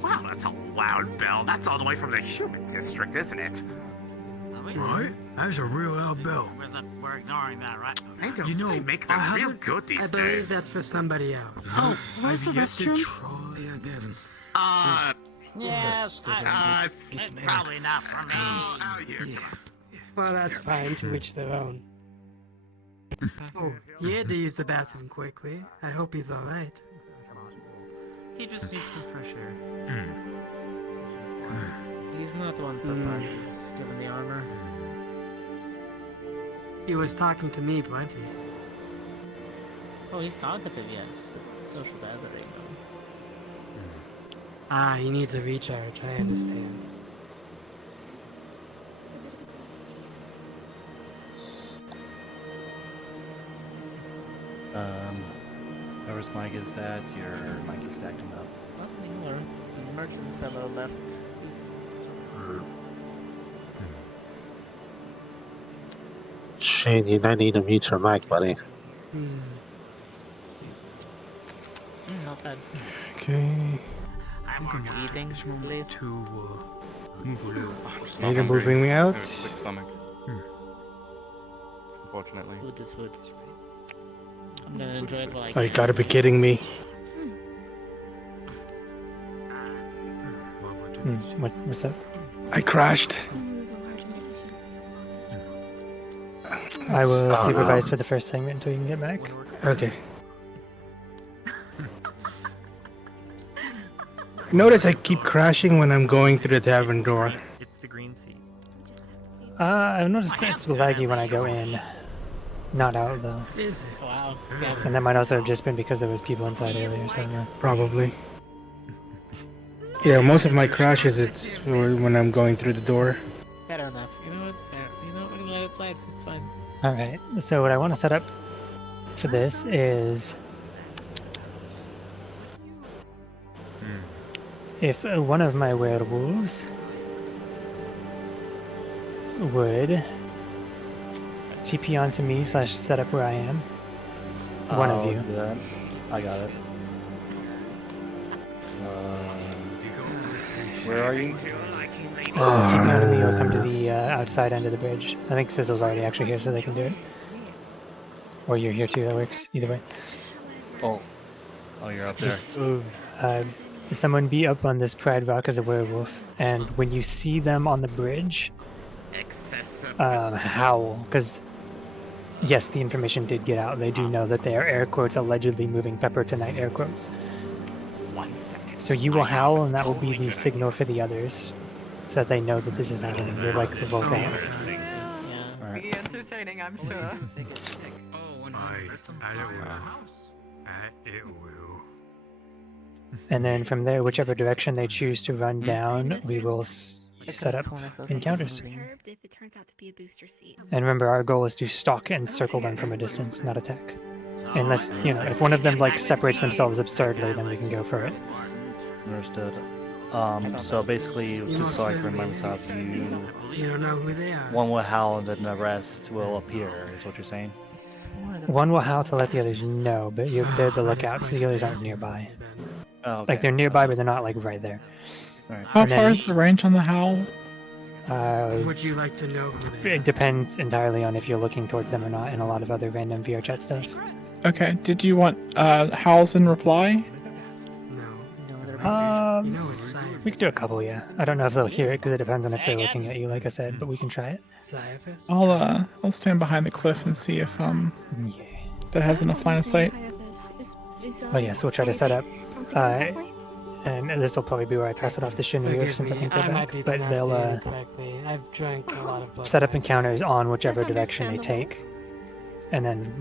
Wow, that's a loud bell. That's all the way from the human district, isn't it? Right? That's a real loud bell. We're ignoring that, right? You know, they make them real good I these believe days. that's for somebody else. Oh, where's the restroom? Yes, it's probably not for me. Out here. Well, that's fine, to each their own. Oh, he had to use the bathroom quickly. I hope he's alright. He just needs some fresh air. He's not one for parties, given the armor. He was talking to me plenty. Oh, he's talkative, yes. Social battery, Ah, he needs a recharge, I understand. Whoever's mic is that, your mic is acting up. Well, you learn. The merchant's fellow left. Shane, you might need to mute your mic, buddy. Not bad. Okay. I'm eating, please. To move a little. Okay, you're moving me out. Sick stomach. Unfortunately. Food is food. I'm gonna enjoy it while I Oh, you can. gotta be kidding me. What's up? I crashed. I will Oh, supervise no. for the first segment until you can get back. Okay. Notice I keep crashing when I'm going through the tavern door. It's the green seat. I've noticed it's laggy when I go in. Not out, though. Is it? Wow. And that might also have just been because there was people inside earlier, so I don't know. Probably. Yeah, most of my crashes, it's when I'm going through the door. Fair enough. You know what? Fair. You know what? We can let it slide. It's fine. Alright, so what I want to set up for this is... if one of my werewolves would TP onto me / set up where I am. One of I'll you. do that. I got it. Where are you? TP onto me or come to the outside end of the bridge. I think Sizzle's already actually here so they can do it. Or you're here too, that works. Either way. Oh, you're up there. Just, someone be up on this Pride Rock as a werewolf, and when you see them on the bridge, howl, because yes, the information did get out. They do know that they are, air quotes, allegedly moving Pepper tonight, air quotes. So you will howl, and that will be the signal for the others, so that they know that this is happening. You're like the volcano. Be entertaining, I'm sure. And then from there, whichever direction they choose to run down, we will set up encounters. If it turns out to be a booster seat. And remember, our goal is to stalk and circle them from a distance, not attack. Unless, you know, if one of them, like, separates themselves absurdly, then we can go for it. Understood. So basically, just so I can remind myself, You don't know who they are. one will howl and then the rest will appear, is what you're saying? One will howl to let the others know, but they're the lookouts, the others aren't nearby. Oh, okay. Like, they're nearby, but they're not, like, right there. How far is the range on the howl? Would you like to know who they are? It depends entirely on if you're looking towards them or not, and a lot of other random VR chat stuff. Okay, did you want howls in reply? We could do a couple, yeah. I don't know if they'll hear it because it depends on if they're looking at you, like I said, but we can try it. I'll stand behind the cliff and see if that has enough line of sight. Oh yeah, so we'll try to set up, and this will probably be where I pass it off to Shinryu since I think they're back, but they'll I've drank a lot of blood. set up encounters on whichever direction they take, and then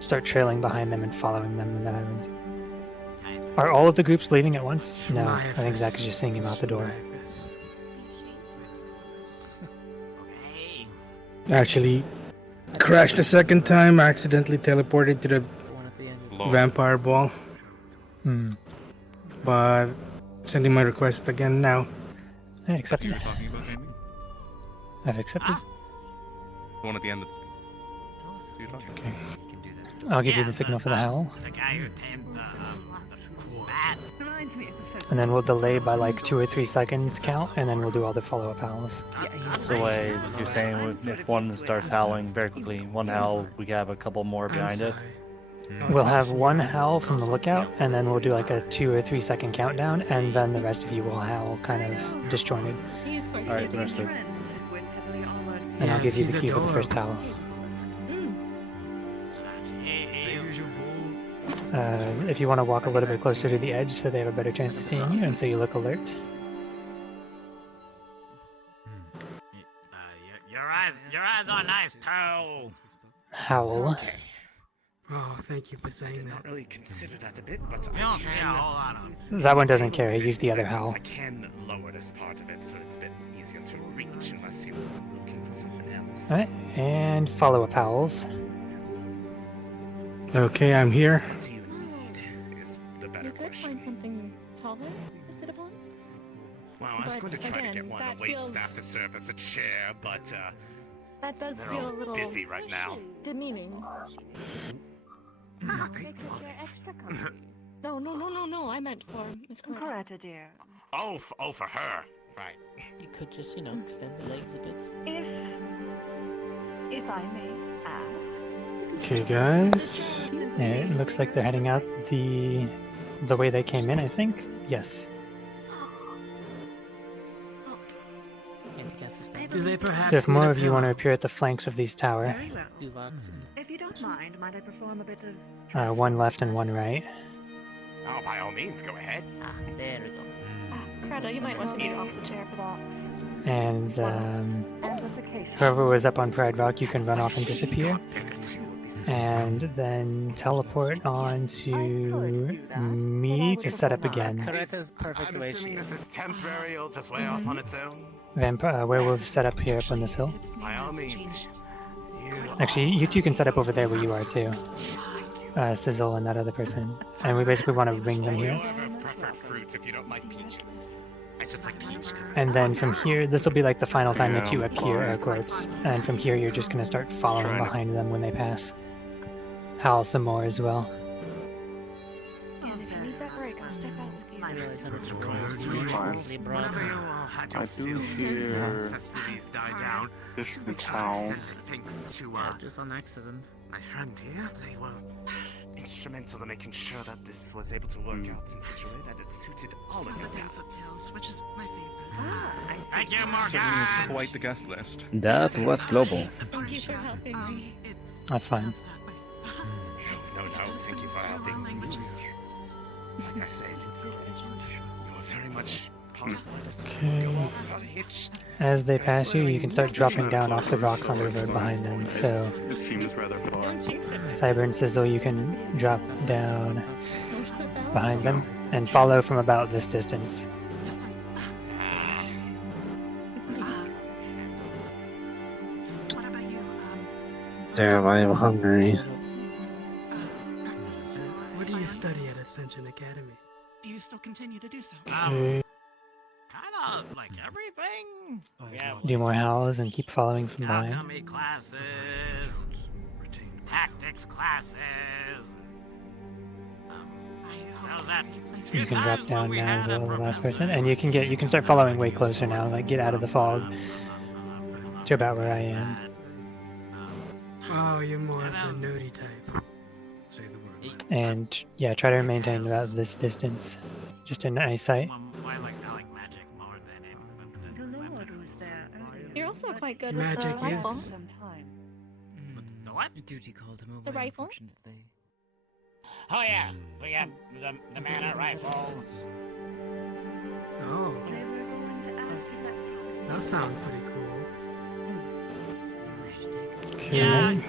start trailing behind them and following them when that happens. Are all of the groups leaving at once? No, I think Zach is just seeing him out the door. Actually, crashed a second time, accidentally teleported to the vampire ball. But sending my request again now. I accepted. You're talking about Amy? I've accepted. The one at the end of so you're talking. Okay. I'll give you the signal for the howl. The guy who tamed the bat. Reminds me of the circle. And then we'll delay by like 2 or 3 seconds count, and then we'll do all the follow-up howls. So wait, you're saying if one starts howling very quickly, one howl, we have a couple more behind it? We'll have one howl from the lookout, and then we'll do like a 2 or 3 second countdown, and then the rest of you will howl kind of disjointed. Alright, understood. And I'll give you the key for the first howl. If you want to walk a little bit closer to the edge so they have a better chance of seeing you, and so you look alert. Your eyes are nice, too. Howl. Oh, thank you for saying that. Not really consider that a bit, but You don't see a whole lot of That one doesn't carry. Use the other howl. I can lower this part of it so it's a bit easier to reach unless you're looking for something else. Alright, and follow-up howls. Okay, I'm here. What do you need is the better question. Find something taller to sit upon? Well, I was But going to try to get again, one that wait feels- staff to serve as a chair, but That does they're feel all a little busy right now. demeaning. No. I meant for Miss Coretta, dear. Oh, for her. Right. You could just, extend the legs a bit. If I may ask. Okay, guys. Yeah, it looks like they're heading out the way they came in, I think. Yes. Do they perhaps So if need more a of you want to pillow? appear at the flanks of these tower, Very well. If you don't mind, might I perform a bit of one left and one right. Oh, by all means, go ahead. There we go. Creda, you might want to get off the chair for that. And whoever was up on Pride Rock, you can run off and disappear. And then teleport on to me to set up again. Corretta's perfect I'm way assuming she this is. is temporary, it'll just weigh off on its own. Werewolf set up here up on this hill. By all means. Actually, you two can set up over there where you are too. Sizzle and that other person. And we basically want to ring them here. Preferred fruit if you don't like peaches. I just like peach because And then from here, this will be like the final time that you appear, air quotes. And from here, you're just going to start following behind them when they pass. Howl some more as well. And if you need that break, I'll step out with you. whenever you all had your festivities die down, This is the make sure to town. send thanks to Just on accident. my friend here. They were instrumental in making sure that this was able to work out in such a way that it suited all of your palates. Which is my favorite. Thank you, Checking is quite the guest list. That was global. Thank you for helping me. That's fine. No doubt, thank you for helping me. Like I said, you're very much part of this. Go off without a hitch. As they pass you, you can start dropping down off the rocks on the road behind them. So, It seems rather far. Cyber and Sizzle, you can drop down behind them and follow from about this distance. Damn, I am hungry. What do you study at Ascension Academy? Do you still continue to do so? Okay. Kind of like everything. Yeah, Do more howls and keep following from behind. alchemy classes, tactics classes. How's that? You can drop down now as well, the last person, and you can start following way closer now. Like get out of the fog to about where I am. Oh, you're more of the nerdy type. And yeah, try to maintain about this distance, just in eyesight. The Lord was there earlier. You're also quite good Magic with the is- rifle. The what? Duty called him away, The rifle? unfortunately. Oh yeah, we got the mana rifles. Oh, They were going to ask you that seems that sounds pretty cool. Yeah, Okay.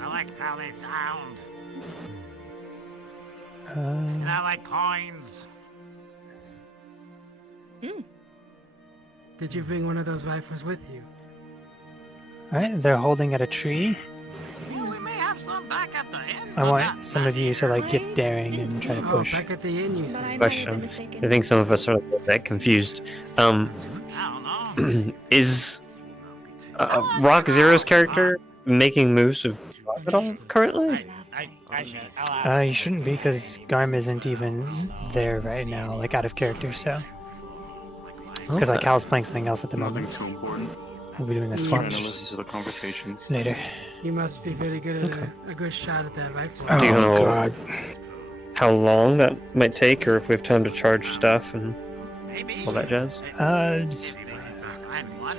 I like how they sound. Uh, And I like coins. Did you bring one of those rifles with you? Alright, they're holding at a tree. Yeah, we may have some back at the end. I want some of you to like get daring and try to Oh, push. back at the inn, you say? Question. I think some of us are a little bit confused. Is Rock Zero's character making moves with Rock at all currently? You shouldn't be because Garm isn't even there right now, like out of character, so. Because like Okay. Hal's playing something else at the moment. Nothing too important. We'll be doing a Just swap trying to listen to the conversations. later. You must be very good at a good shot at that rifle. Do you Oh, know God. how long that might take, or if we have time to charge stuff and all that jazz? It's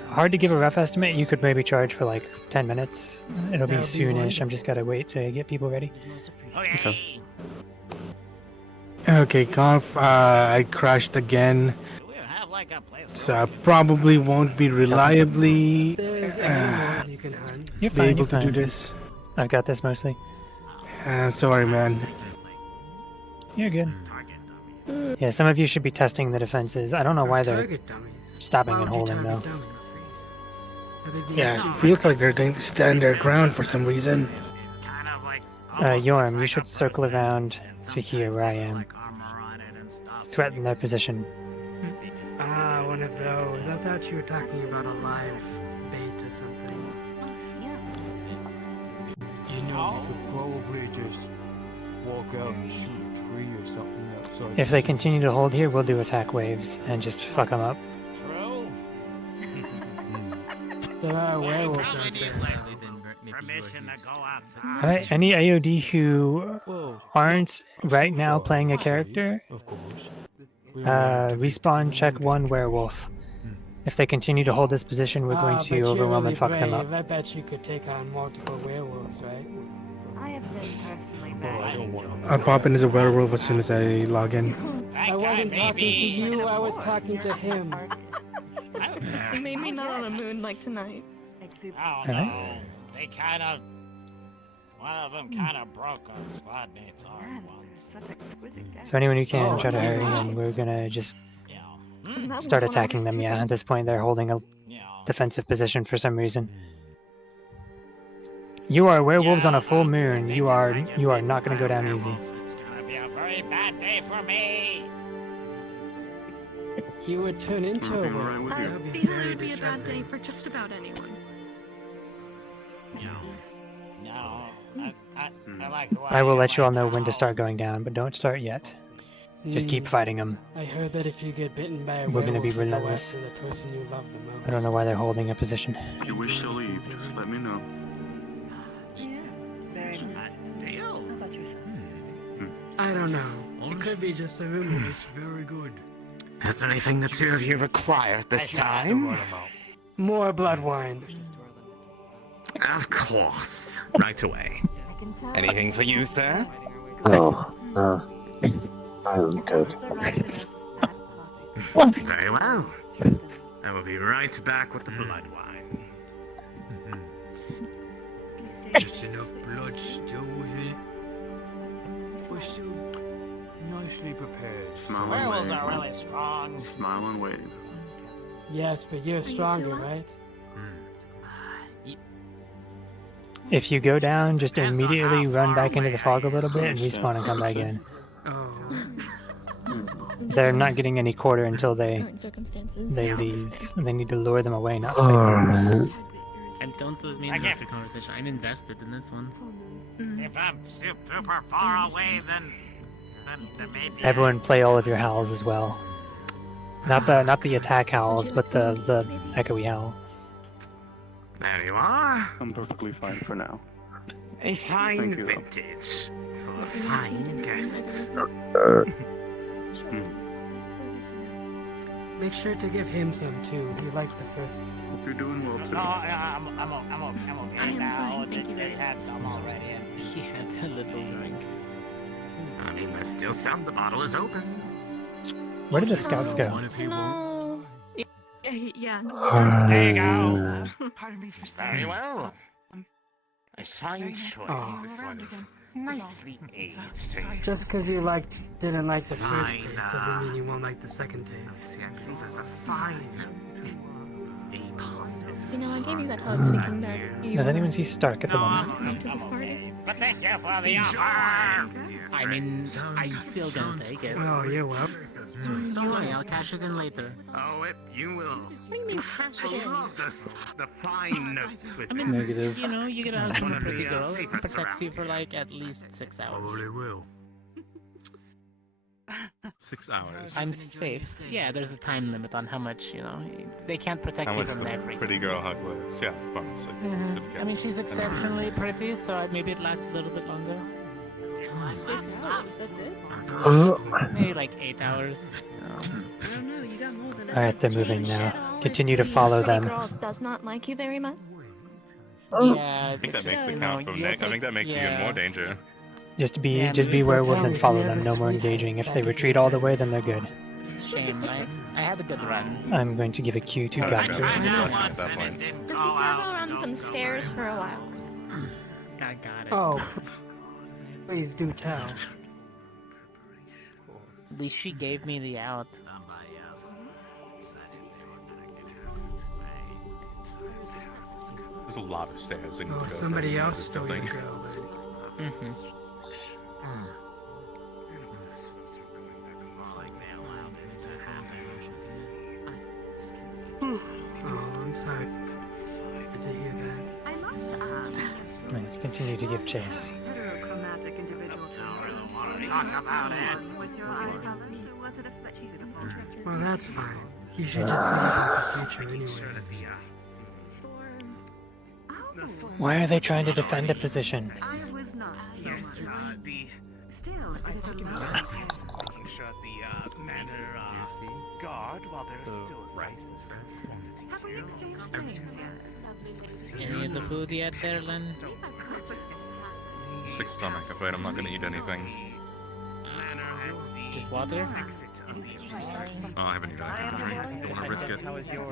hard to give a rough estimate. You could maybe charge for like 10 minutes. It'll be That would be soonish. wonderful. I'm just gotta wait to get people ready. Okay. Okay, Conf, I crashed again. So I probably won't be reliably There's any more you can hunt. You're be fine, able you're to do fine. this. I've got this mostly. Sorry, man. You're good. Yeah, some of you should be testing the defenses. I don't know why they're Target dummies. stopping Why and would you holding though. target dummies? Are they being Yeah, it stupid? feels like they're going to stand their ground for some reason. Yorm, you should circle around to here where I am. Threaten their position. Ah, one of those. I thought you were talking about a live bait or something. You know, you could probably just walk out and shoot a tree or something outside. If they continue to hold here, we'll do attack waves and just fuck them up. True. There are werewolves out there. Permission to go outside. Alright, any AOD who aren't right now playing a character, respawn check one werewolf. If they continue to hold this position, we're going to overwhelm and fuck them up. I bet you could take on multiple werewolves, right? I have been personally very I'll pop in as a werewolf as soon as I log in. I wasn't talking to you, I was talking to him. Maybe not on a moon like tonight. Oh no, they kind of. One of them kind of broke our squad mates arm once. So anyone who can, try to hurry, and we're gonna just start attacking them. Yeah, at this point they're holding a defensive position for some reason. You are werewolves on a full moon. You are not gonna go down easy. It's gonna be a very bad day for me. You would turn into a werewolf. I feel it would be a bad day for just about anyone. No, I like the way I will let you all know when to start going down, but don't start yet. Just keep fighting them. I heard that if you get bitten by a We're gonna be werewolf, you go relentless. after the person you love the most. I don't know why they're holding a position. If you wish to leave, just let me know. Very nice. Deal. How about yourself? I don't know. It could be just a rumor. It's very good. Is there anything the two of you require at this time? More blood wine. Of course. Right away. Anything for you, sir? No, no. I'm good. Very well. I will be right back with the blood wine. Just enough blood still with it. We're still nicely prepared. Smile and Werewolves wave. are really strong. Smile and wave. Yes, but you're stronger, right? If you go down, just immediately run back into the fog a little bit and respawn and come back in. Oh. They're not getting any quarter until they leave. They need to lure them away, not fight them. And don't let me interrupt the conversation. I'm invested in this one. If I'm super far away, then maybe. Everyone play all of your howls as well. Not the attack howls, but the echoey howl. There you are. I'm perfectly fine for now. A fine Thank you, though. vintage for a fine guest. Make sure to give him some too. He liked the first. Hope you're doing well too. No, I'm okay now. They had some already. And He had a little drink. I mean, there's still some. The bottle is open. Where did the scouts go? No. Yeah. There you go. Pardon me for Very saying. well. A fine choice. Oh. This one is nicely aged. Just because you didn't like the first Fine, taste doesn't mean you won't like the second taste. See, I believe it's a fine. A positive. You know, I gave you that hug so we come back. Does anyone see Stark at the moment? Come to this party. But thank you for the offer. I mean, I'm still gonna take it. Oh, you're welcome. Don't worry, I'll cash it in later. Oh, you will. What do you mean cash it in? Love the fine notes with I mean, Negative. you know, you get a hug from a pretty girl. It favorites protects you around for here. like at least 6 hours. Probably will. 6 hours. I'm safe. Yeah, there's a time limit on how much, you know, they can't protect How you much from the everything. pretty girl hug was? Yeah, of course. I mean, she's exceptionally pretty, so maybe it lasts a little bit longer. 6 hours, that's it? Maybe like 8 hours. I don't know, you got more than Alright, they're moving now. Continue to follow Pretty them. girl does not like you very much? Yeah, I think that makes it you count know, for you Nick. I think that makes you in more danger. Just be werewolves and follow them. No more engaging. If they retreat all the way, then they're good. Shame, right? I had a good run. I'm going to give a cue to Godfrey. Just be careful around some stairs for a while. I got it. Oh, please do tell. At least she gave me the out. There's a lot of stairs. When you Oh, go somebody down else this stole your building. girl. Oh, I'm sorry to hear that. I must ask. Right, continue to give chase. Heterochromatic individual Talk about it. with your eye colors, or was it a flesh department? Well, that's fine. You should just think about the future anyway. Why are they trying to defend a position? I was not so much. Still, it is a love. make sure the manor guard while they're still rice is fresh. Have we exchanged names yet? Any of the food yet, there, Len? Sick stomach, afraid I'm not gonna eat anything. Just water? Oh, I haven't eaten anything to drink. Don't wanna risk it. How is your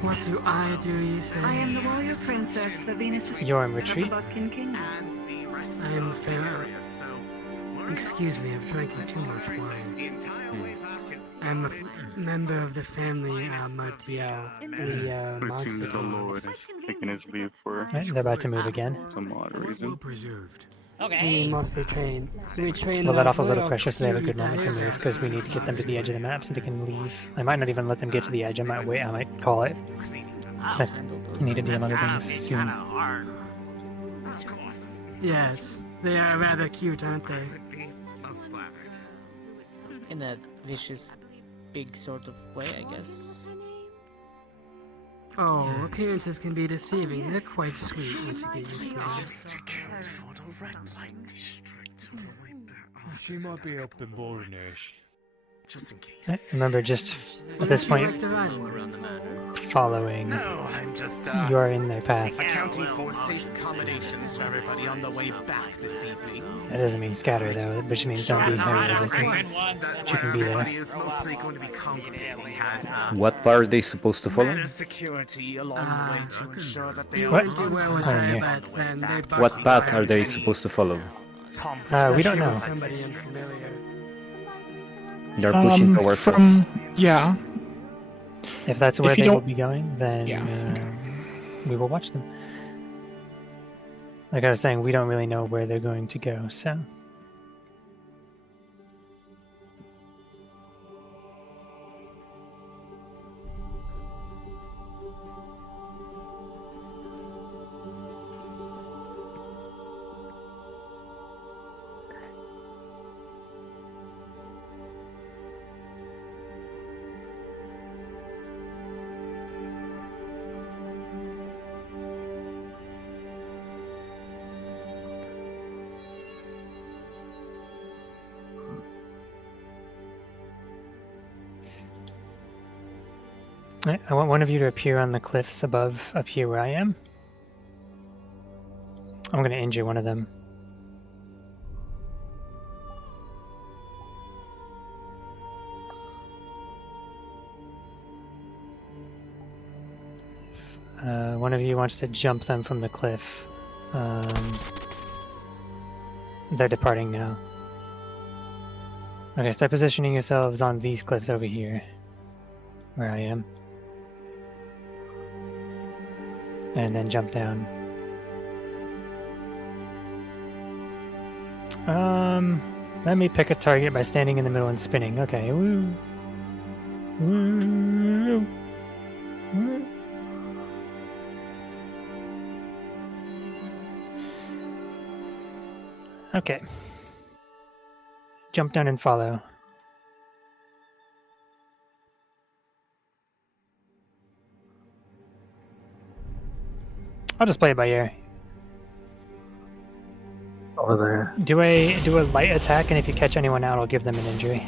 What do I do, you say? I am the warrior princess for Venus' You're in retreat? Butkin Kingdom. I am the family. Excuse me, I've drank too much wine. I'm a member of the family Martial. The It monster seems the Lord is taking his leave for Right, they're about to move again. some odd reason. We mostly train. We train. We'll let off a little pressure so they have a good moment to move, because we need to get them to the edge of the map so they can leave. I might not even let them get to the edge. I might wait. I might call it. 'Cause I need to DM other things soon. Yes, they are rather cute, aren't they? In a vicious, big sort of way, I guess. Oh, appearances can be deceiving. They're quite sweet once you get used to them. She might be up in Bornish. Just in case. Remember, just at this point, following. No, I'm just You are in their path. accounting for safe accommodations for everybody on the way back this evening. That doesn't mean scatter, though, which means don't be heavy resistance. But you can be there. Everybody is mostly going to be congregating has What are they supposed to follow? managed security along the way to ensure that they What? are Do well with Oh, their yeah. bets, then they What path are they supposed to follow? We don't know. Somebody unfamiliar. They're pushing towards us. Yeah. If that's where If you they will don't- be going, then we will watch them. Like I was saying, we don't really know where they're going to go, so. Right, I want one of you to appear on the cliffs above, up here where I am. I'm going to injure one of them. One of you wants to jump them from the cliff. They're departing now. Okay, start positioning yourselves on these cliffs over here, where I am. And then jump down. Let me pick a target by standing in the middle and spinning. Okay, woo. Woo. Woo. Okay. Jump down and follow. I'll just play it by ear. Over there. Do a light attack, and if you catch anyone out, I'll give them an injury.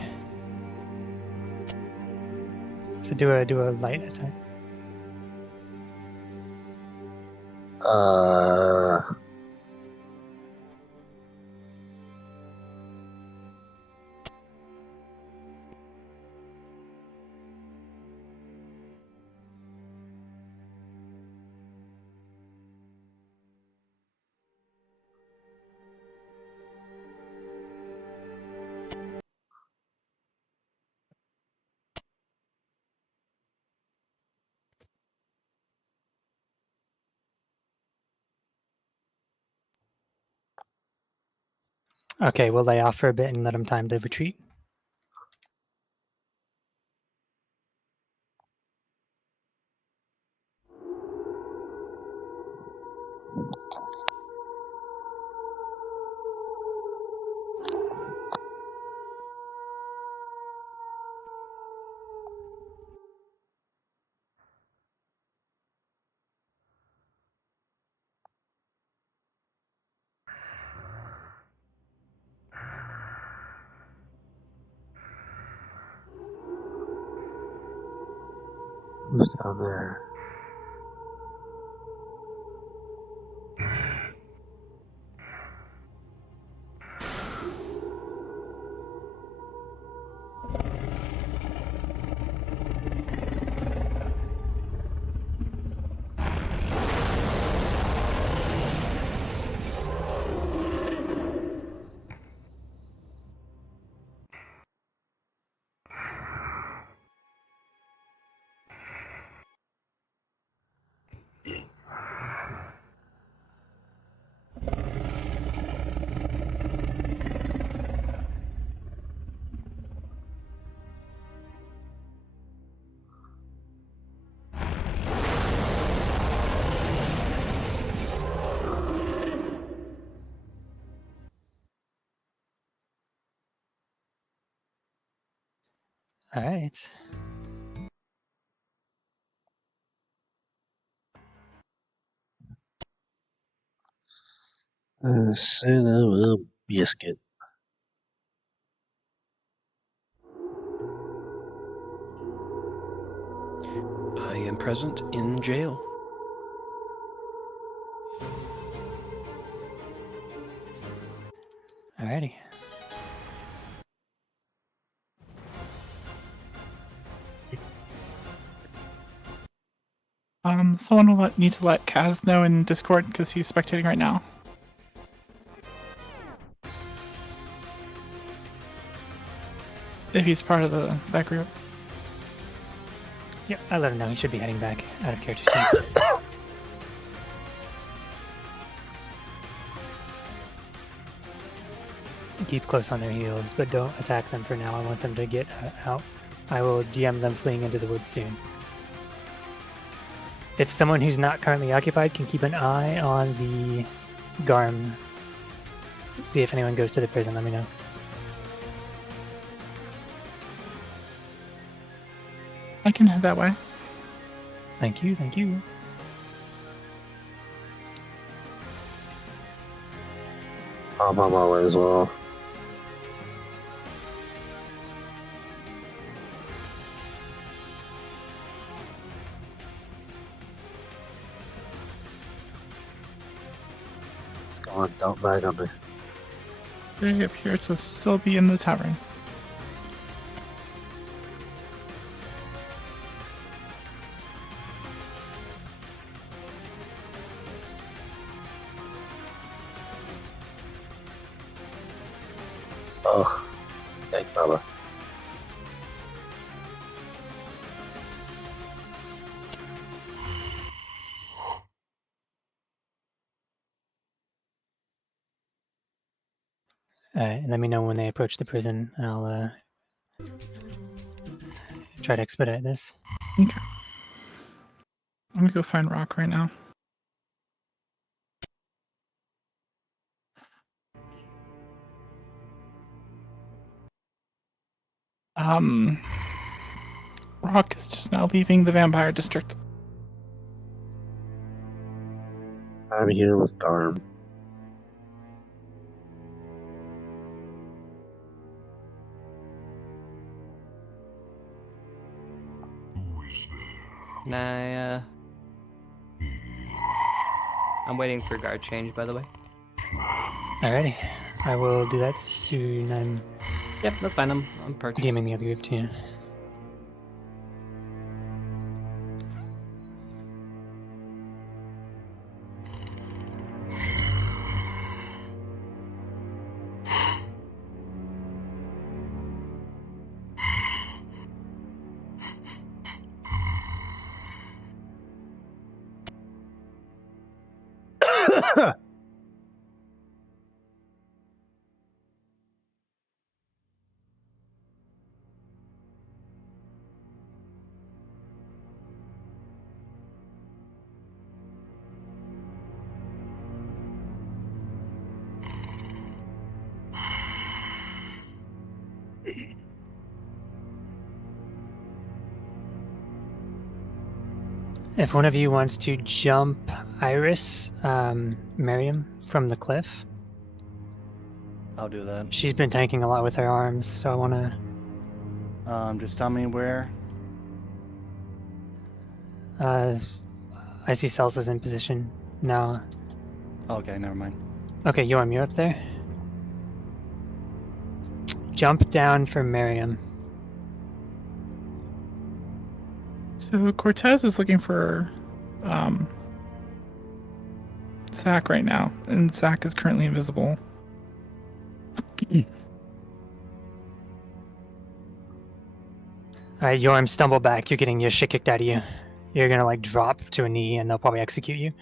So do a light attack. Okay, we'll lay off for a bit and let them time to retreat. Who's down there? All right. Son of a biscuit. I am present in jail. Alrighty. Someone will need to let Kaz know in Discord because he's spectating right now. If he's part of that group. Yep, I let him know. He should be heading back out of character soon. Keep close on their heels, but don't attack them for now. I want them to get out. I will DM them fleeing into the woods soon. If someone who's not currently occupied can keep an eye on the Garm, see if anyone goes to the prison, let me know. I can head that way. Thank you, thank you. I'm on my way as well. Go on, don't lag on me. They appear to still be in the tavern. Oh, thank Baba. And let me know when they approach the prison. I'll try to expedite this. Okay. I'm gonna go find Rock right now. Rock is just now leaving the vampire district. I'm here with Garm. Nah, I'm waiting for guard change, by the way. Alrighty. I will do that soon. Yep, that's fine. I'm perched. DMing the other group too. If one of you wants to jump Iris, Miriam, from the cliff. I'll do that. She's been tanking a lot with her arms, so I want to... Just tell me where. I see Celsa's in position now. Okay, never mind. Okay, Yorm, you're up there. Jump down for Miriam. So Cortez is looking for Zach right now, and Zach is currently invisible. Alright, Yorm, stumble back. You're getting your shit kicked out of you. You're gonna like drop to a knee and they'll probably execute you.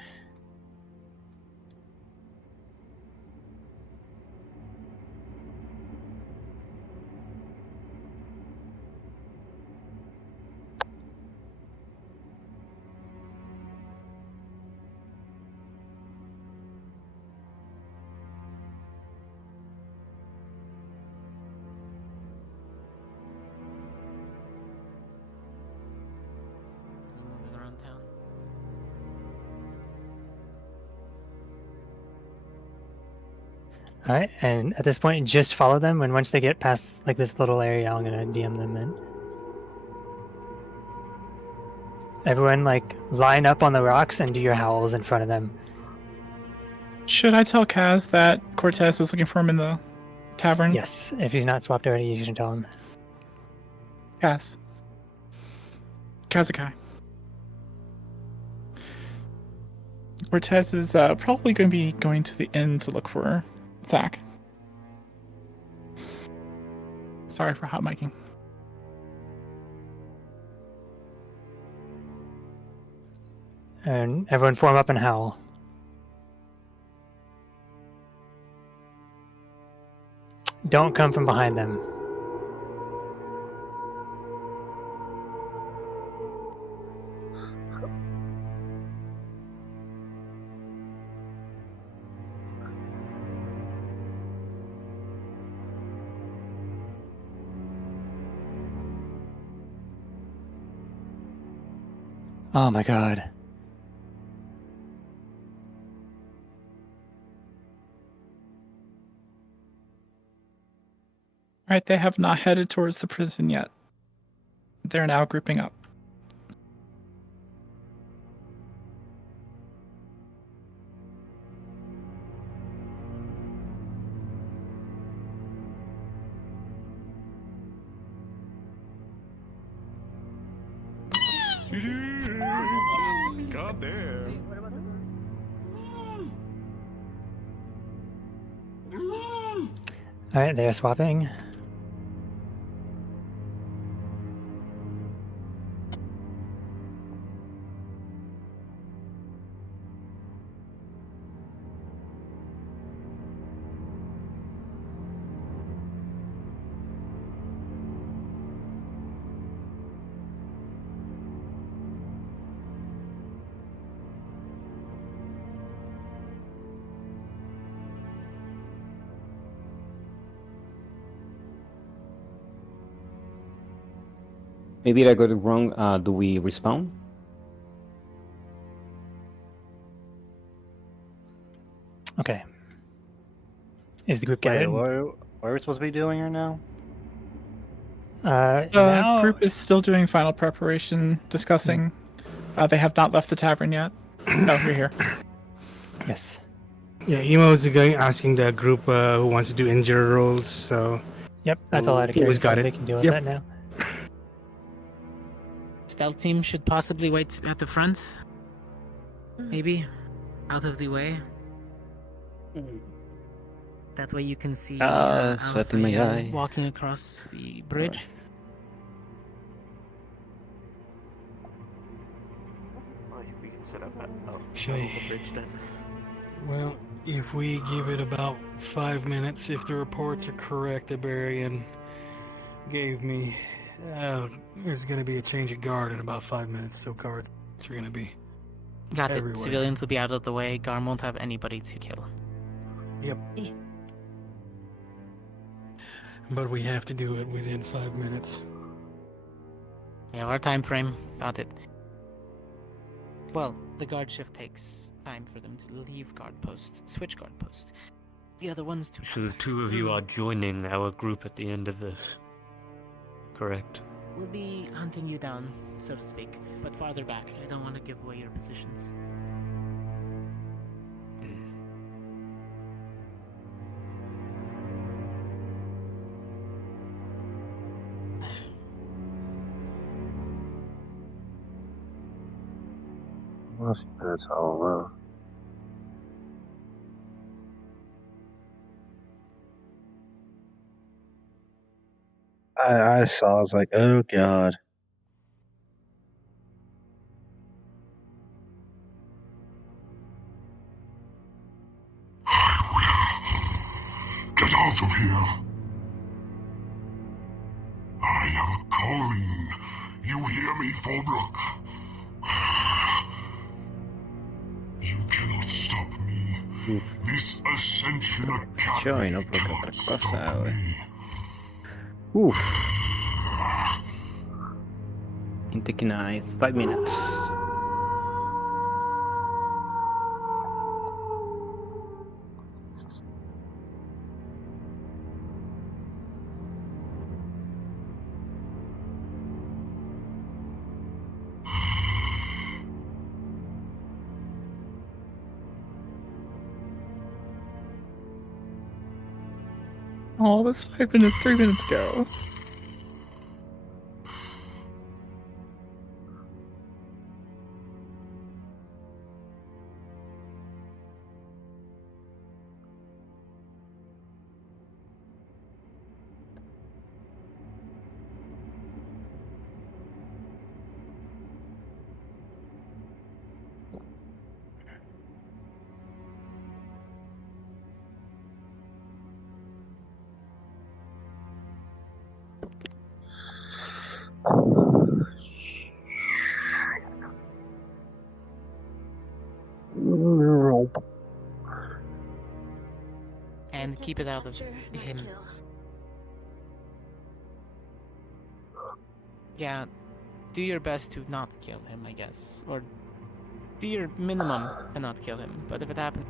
Moving around town. Alright, and at this point, just follow them, and once they get past like this little area, I'm gonna DM them in. Everyone, like, line up on the rocks and do your howls in front of them. Should I tell Kaz that Cortez is looking for him in the tavern? Yes, if he's not swapped already, you should tell him. Kaz. Kazakai. Cortez is probably going to be going to the inn to look for Zach. Sorry for hot miking. And everyone form up and howl. Don't come from behind them. Oh my god. Alright, they have not headed towards the prison yet. They're now grouping up. God damn. Alright, they're swapping. Maybe I got it wrong. Do we respawn? Okay. Is the group Wait, gathered? what are we supposed to be doing here now? Now... group is still doing final preparation, discussing. They have not left the tavern yet. Oh, you're here. Yes. Yeah, Emo's going asking the group who wants to do injury rolls, so... Yep, that's all out of Always curiosity. got it. They can deal with Yep. that now. Stealth team should possibly wait at the front. Maybe. Out of the way. That way you can see sweat in my eye. walking across the bridge. We can set up at Okay. the bridge then. Well, if we give it about 5 minutes, if the reports are correct that Barian gave me, there's going to be a change of guard in about 5 minutes, so guards are going to be Got it. everywhere. Civilians will be out of the way. Garm won't have anybody to kill. Yep. But we have to do it within 5 minutes. We have our time frame. Got it. Well, the guard shift takes time for them to leave guard post, switch guard post. The other ones to... So the two of you are joining our group at the end of this. Correct? We'll be hunting you down, so to speak, but farther back. I don't want to give away your positions. Well, a few minutes all I saw. I was like, oh god. Get out of here. I am calling. You hear me, Falbrook? You cannot stop me. This Ascension Yo, y no Academy porque otra cannot cosa, stop güey. me. Uf. I'm taking 5 minutes. Oh, it was 5 minutes, 3 minutes ago. And keep it out of him. Yeah, do your best to not kill him, I guess. Or do your minimum and not kill him. But if it happens,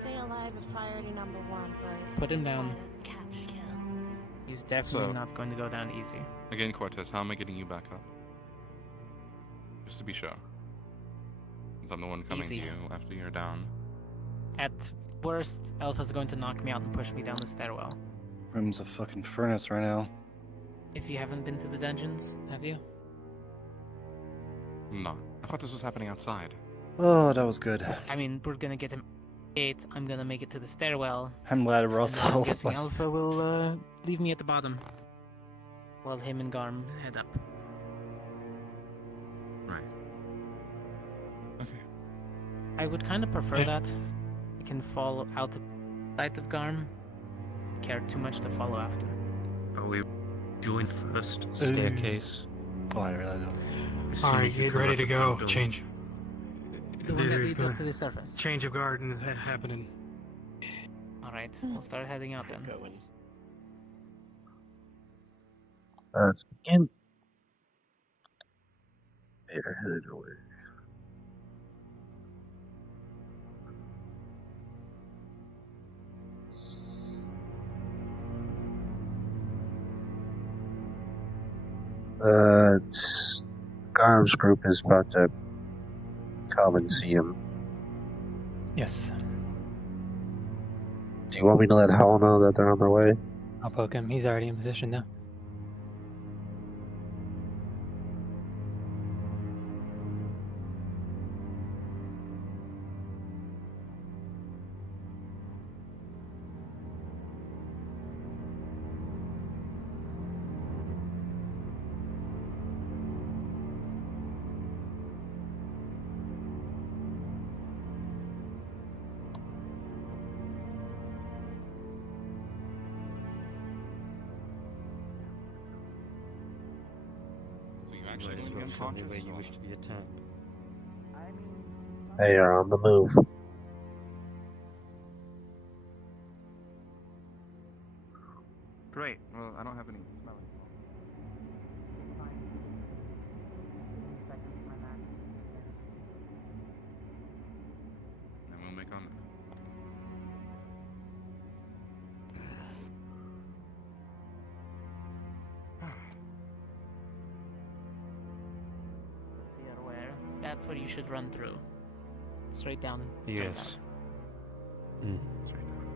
Stay alive is priority number 1, but put him down. capture kill. He's definitely So- not going to go down easy. Again, Cortez, how am I getting you back up? Just to be sure. Since I'm the one coming Easy. to you after you're down. At worst, Alpha's going to knock me out and push me down the stairwell. Room's a fucking furnace right now. If you haven't been to the dungeons, have you? No. I thought this was happening outside. Oh, that was good. I mean, we're gonna get him 8. I'm gonna make it to the stairwell. I'm glad we're And then I'm also. guessing Alpha will leave me at the bottom. While him and Garm head up. Right. Okay. I would kind of prefer that. I can fall out of sight of Garm. Care too much to follow after. Are we doing first staircase? Oh, I really don't. Alright, get ready to go. Change. The one that leads up to the surface. Change of guard is happening. Alright, we'll start heading out then. Let's begin. Vader headed away. Garm's group is about to come and see him. Yes. Do you want me to let Hal know that they're on their way? I'll poke him. He's already in position now. So you actually going to be unconscious? You wish to be attacked. They are on the move. Great. Well, I don't have any smelling. Then we'll make on it. That's what you should run through. Straight down. Straight Yes. down. Straight down.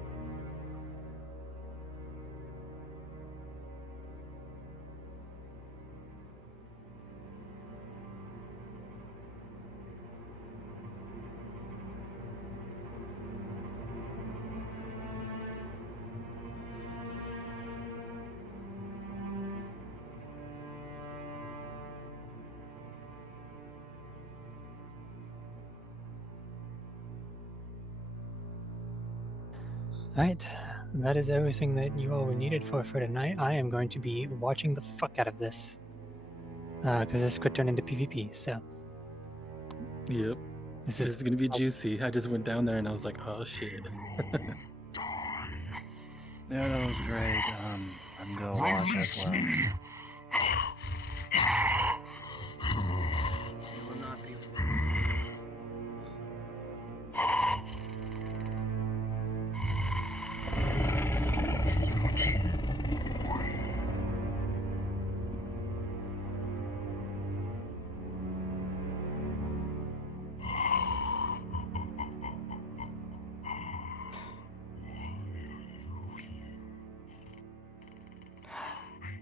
Alright, that is everything that you all were needed for tonight. I am going to be watching the fuck out of this. Because this could turn into PvP, so. Yep. This This is is gonna be juicy. I just went down there and I was like, oh shit. Yeah, that was great. I'm gonna watch as well.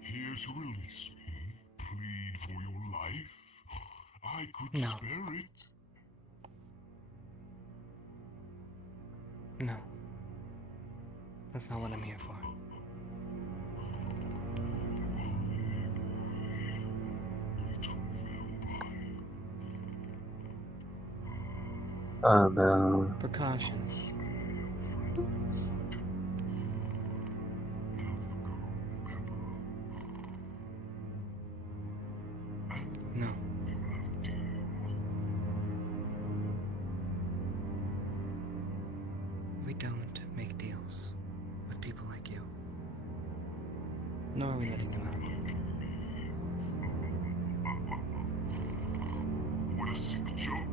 Here to release me, plead for your life. I could No. spare it. No. That's not what I'm here for. Oh no. Precaution. No. We don't make deals with people like you. Nor are we letting you out. What a sick joke,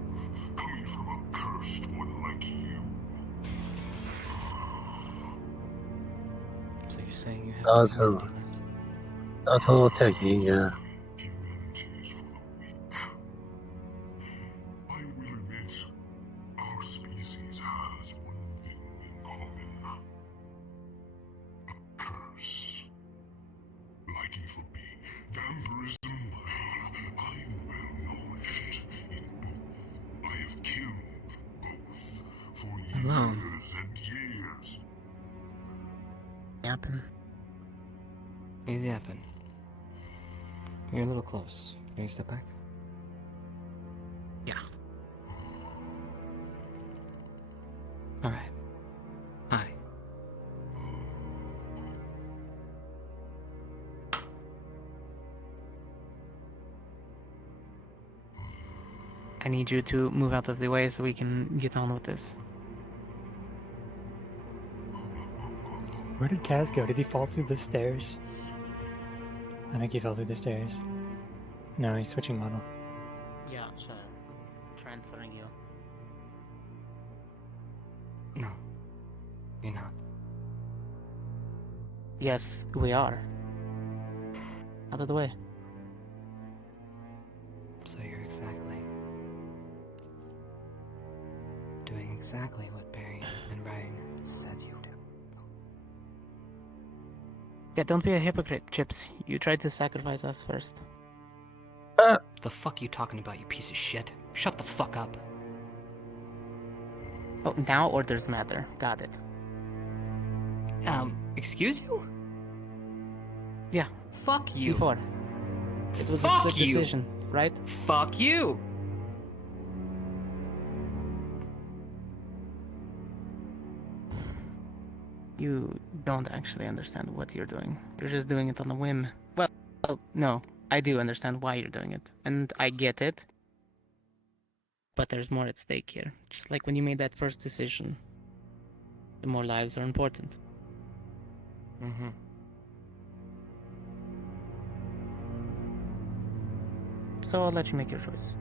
coming from a cursed one like you. So you're saying you have That's a, humanity left? that's a little techy, yeah. I will admit, our species has one thing in common. A curse. Lycanthropy, vampirism. I am well knowledged in both. I have killed both for Alone. years and years. Yapping. He's yapping. You're a little close. Can you step back? Yeah. Alright. Hi. I need you to move out of the way so we can get on with this. Where did Kaz go? Did he fall through the stairs? I think he fell through the stairs. No, he's switching model. Yeah, sure. Transferring you. No. You're not. Yes, we are. Out of the way. So you're doing exactly what Barry and Ryan said you do. Yeah, don't be a hypocrite, Chips. You tried to sacrifice us first. The fuck you talking about, you piece of shit? Shut the fuck up. Oh, now orders matter. Got it. Excuse you? Yeah. Fuck you. Before. It was Fuck a split you. decision, right? Fuck you. You don't actually understand what you're doing. You're just doing it on a whim. Well, no. I do understand why you're doing it. And I get it. But there's more at stake here. Just like when you made that first decision. The more lives are important. Mm-hmm. So I'll let you make your choice.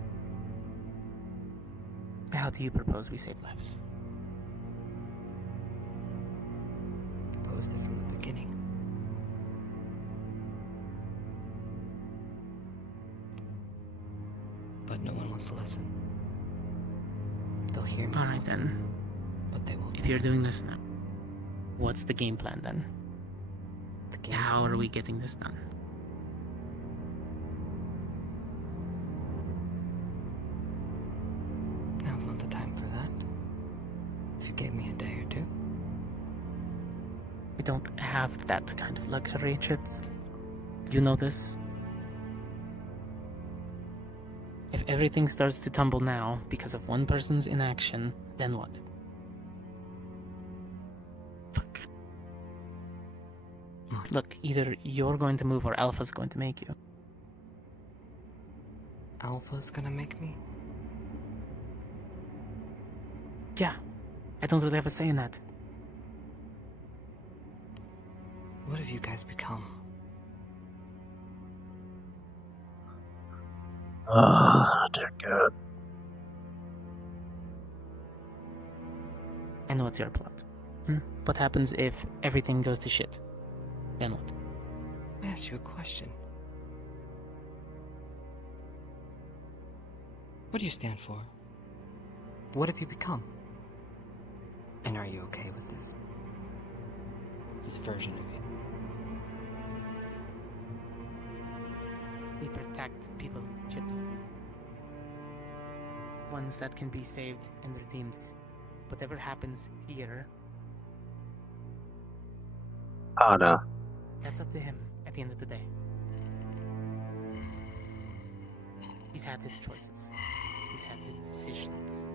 How do you propose we save lives? Proposed it from the beginning. But no one wants to listen. They'll hear me. Alright then. But they won't. If you're doing this now, what's the game plan then? How are we getting this done? Now's not the time for that. If you gave me a day or two. We don't have that kind of luxury, Chips. You know this. If everything starts to tumble now because of one person's inaction, then what? Fuck. Look, either you're going to move or Alpha's going to make you. Alpha's gonna make me? Yeah. I don't really have a say in that. What have you guys become? Dear God. And what's your plot? What happens if everything goes to shit? Then what? I asked you a question. What do you stand for? What have you become? And are you okay with this? This version of you? We protect people, Chips. Ones that can be saved and redeemed. Whatever happens here, Anna. that's up to him at the end of the day. He's had his choices. He's had his decisions.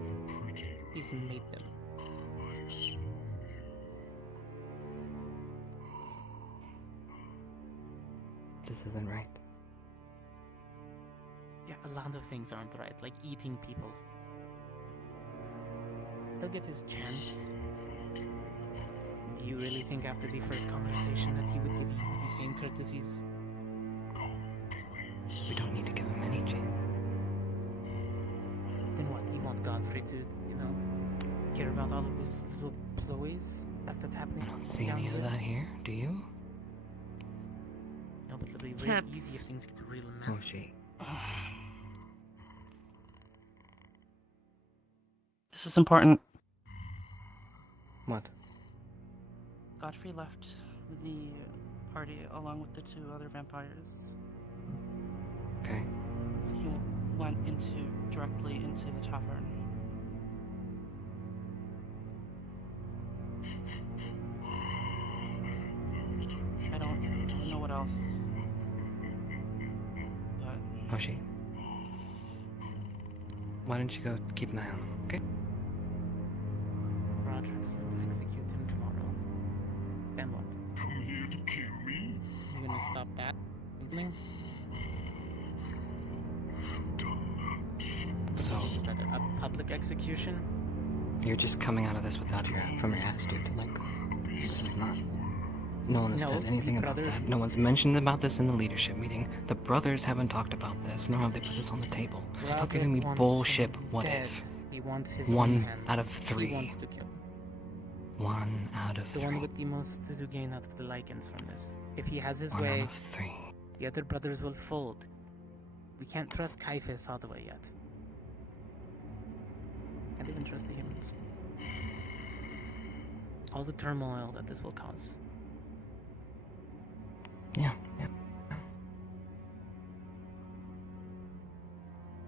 He's made them. This isn't right. Yeah, a lot of things aren't right, like eating people. He'll get his chance. Do you really think after the first conversation that he would give you the same courtesies? We don't need to give him any chance. Then what? You want Godfrey to, hear about all of this little ploys that's happening? I don't see any of that here, do you? No, but it'll be really easy if things get real messy. Oh, she. This is important. What? Godfrey left the party along with the two other vampires. Okay. He went directly into the tavern. I don't know what else. But Hoshi. Why don't you go keep an eye on him, okay? Roger, so execute him tomorrow. Then what? Come here to kill me? You gonna stop that? Something? So, Start a public execution? you're just coming out of this from your ass, dude. Like, this is not... No one has said anything about that. No one's mentioned about this in the leadership meeting. The brothers haven't talked about this, nor have they put this on the table. Stop giving me bullshit what dead. if. He wants his 1 own hands. out of 3. He wants to kill. 1 out of 3. The one with the most to gain out of the lichens from this. If he has his 1 way, out of 3. the other brothers will fold. We can't trust Caiaphas all the way yet. Can't even trust the humans. All the turmoil that this will cause. Yeah.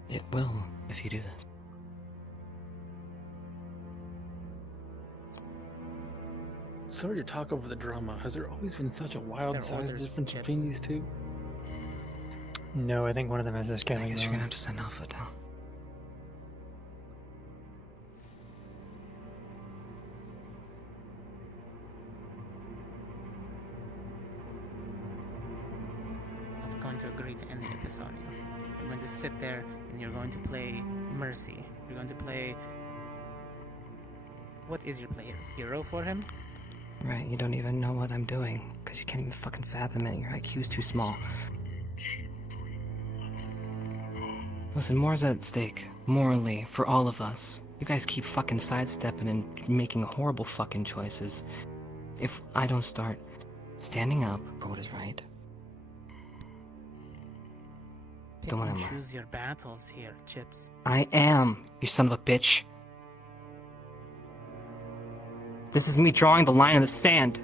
It will, if you do this. Sorry to talk over the drama. Has there always been such a wild They're size orders, difference Chips. between these two? No, I think one of them has a scaling. I guess you're gonna have to send Alpha down. I'm not going to agree to any of this on you. You're going to sit there and you're going to play Mercy. You're going to play... What is your player? Hero for him? Right, you don't even know what I'm doing, because you can't even fucking fathom it. Your IQ's too small. Listen, more's at stake, morally, for all of us. You guys keep fucking sidestepping and making horrible fucking choices. If I don't start standing up for what is right, Pick don't and wanna choose your battles here, Chips. I am, you son of a bitch. This is me drawing the line in the sand.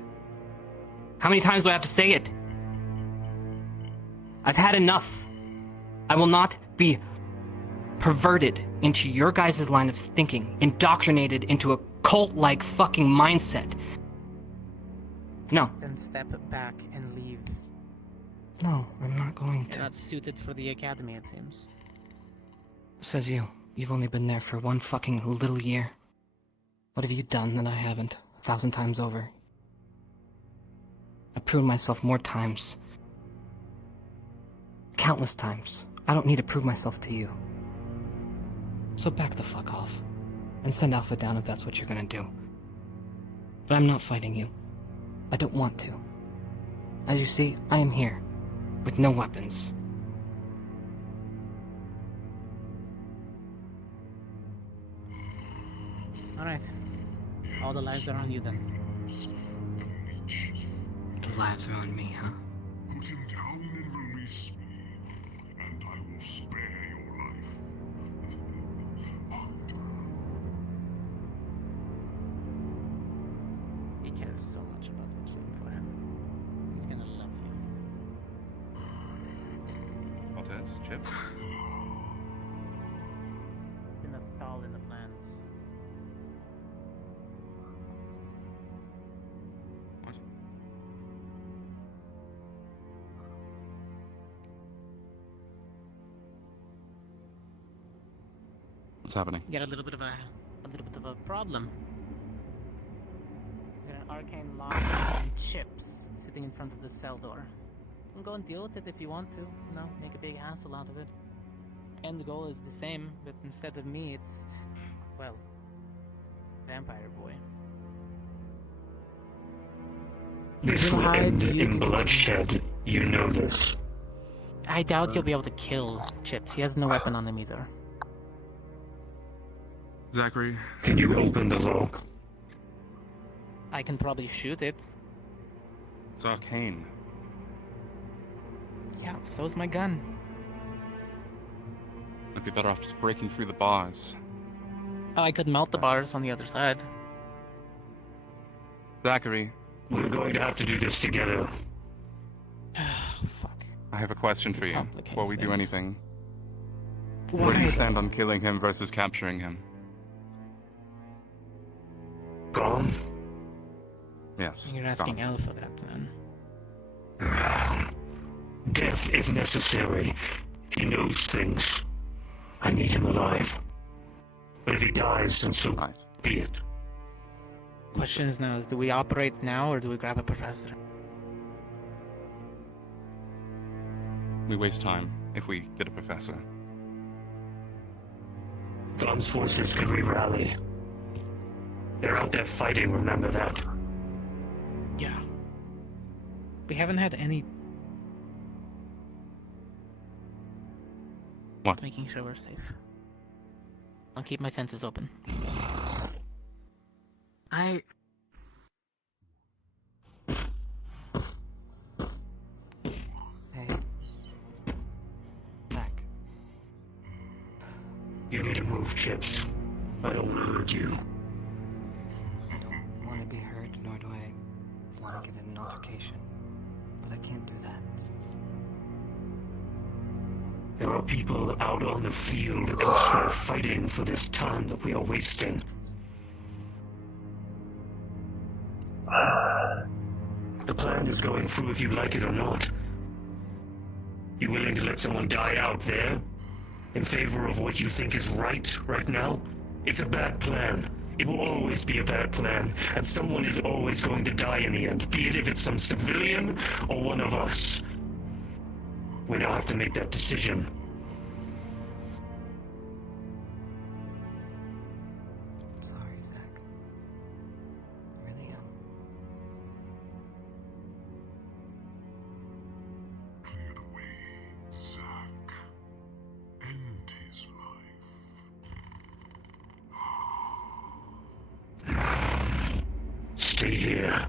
How many times do I have to say it? I've had enough. I will not be perverted into your guys' line of thinking, indoctrinated into a cult-like fucking mindset. No. Then step back and leave. No, I'm not going to. You're not suited for the academy, it seems. Says you. You've only been there for one fucking little year. What have you done that I haven't? 1,000 times over. I've proven myself more times. Countless times. I don't need to prove myself to you. So back the fuck off. And send Alpha down if that's what you're gonna do. But I'm not fighting you. I don't want to. As you see, I am here. With no weapons. Alright. All the lives are on you then. The lives are on me, huh? Put him down and release me, and I will spare your life. He cares so much about what you do for him. He's gonna love you. What is? Chips? In a stall in the plans. What? What's happening? You got a little bit of a problem. There are arcane locks and chips sitting in front of the cell door. You can go and deal with it if you want to. No, make a big hassle out of it. End goal is the same, but instead of me, it's, well, Vampire Boy. This will end in bloodshed. You know this. I doubt you'll be able to kill Chips. He has no weapon on him either. Zachary? Can you open the lock? I can probably shoot it. It's arcane. Yeah, so's my gun. I'd be better off just breaking through the bars. Oh, I could melt the bars on the other side. Zachary? We're going to have to do this together. Fuck. I have a question for This you complicates before we do things. anything. Where do you stand on killing him versus capturing him? Gone? Yes. You're asking gone. Alpha that, then. Death if necessary. He knows things. I need him alive. But if he dies, then so be it. Question is now, do we operate now or do we grab a professor? We waste time if we get a professor. Gon's forces could re-rally. They're out there fighting, remember that. Yeah. We haven't had any... What? Making sure we're safe. I'll keep my senses open. Hey. Back. You need to move, Chips. I don't want to hurt you. I don't want to be hurt, nor do I want to get in an altercation. But I can't do that. There are people out on the field elsewhere fighting for this time that we are wasting. The plan is going through if you like it or not. You willing to let someone die out there? In favor of what you think is right now? It's a bad plan. It will always be a bad plan, and someone is always going to die in the end, be it if it's some civilian or one of us. We now have to make that decision. I'm sorry, Zach. I really am. Clear the way, Zack. End his life. Stay here.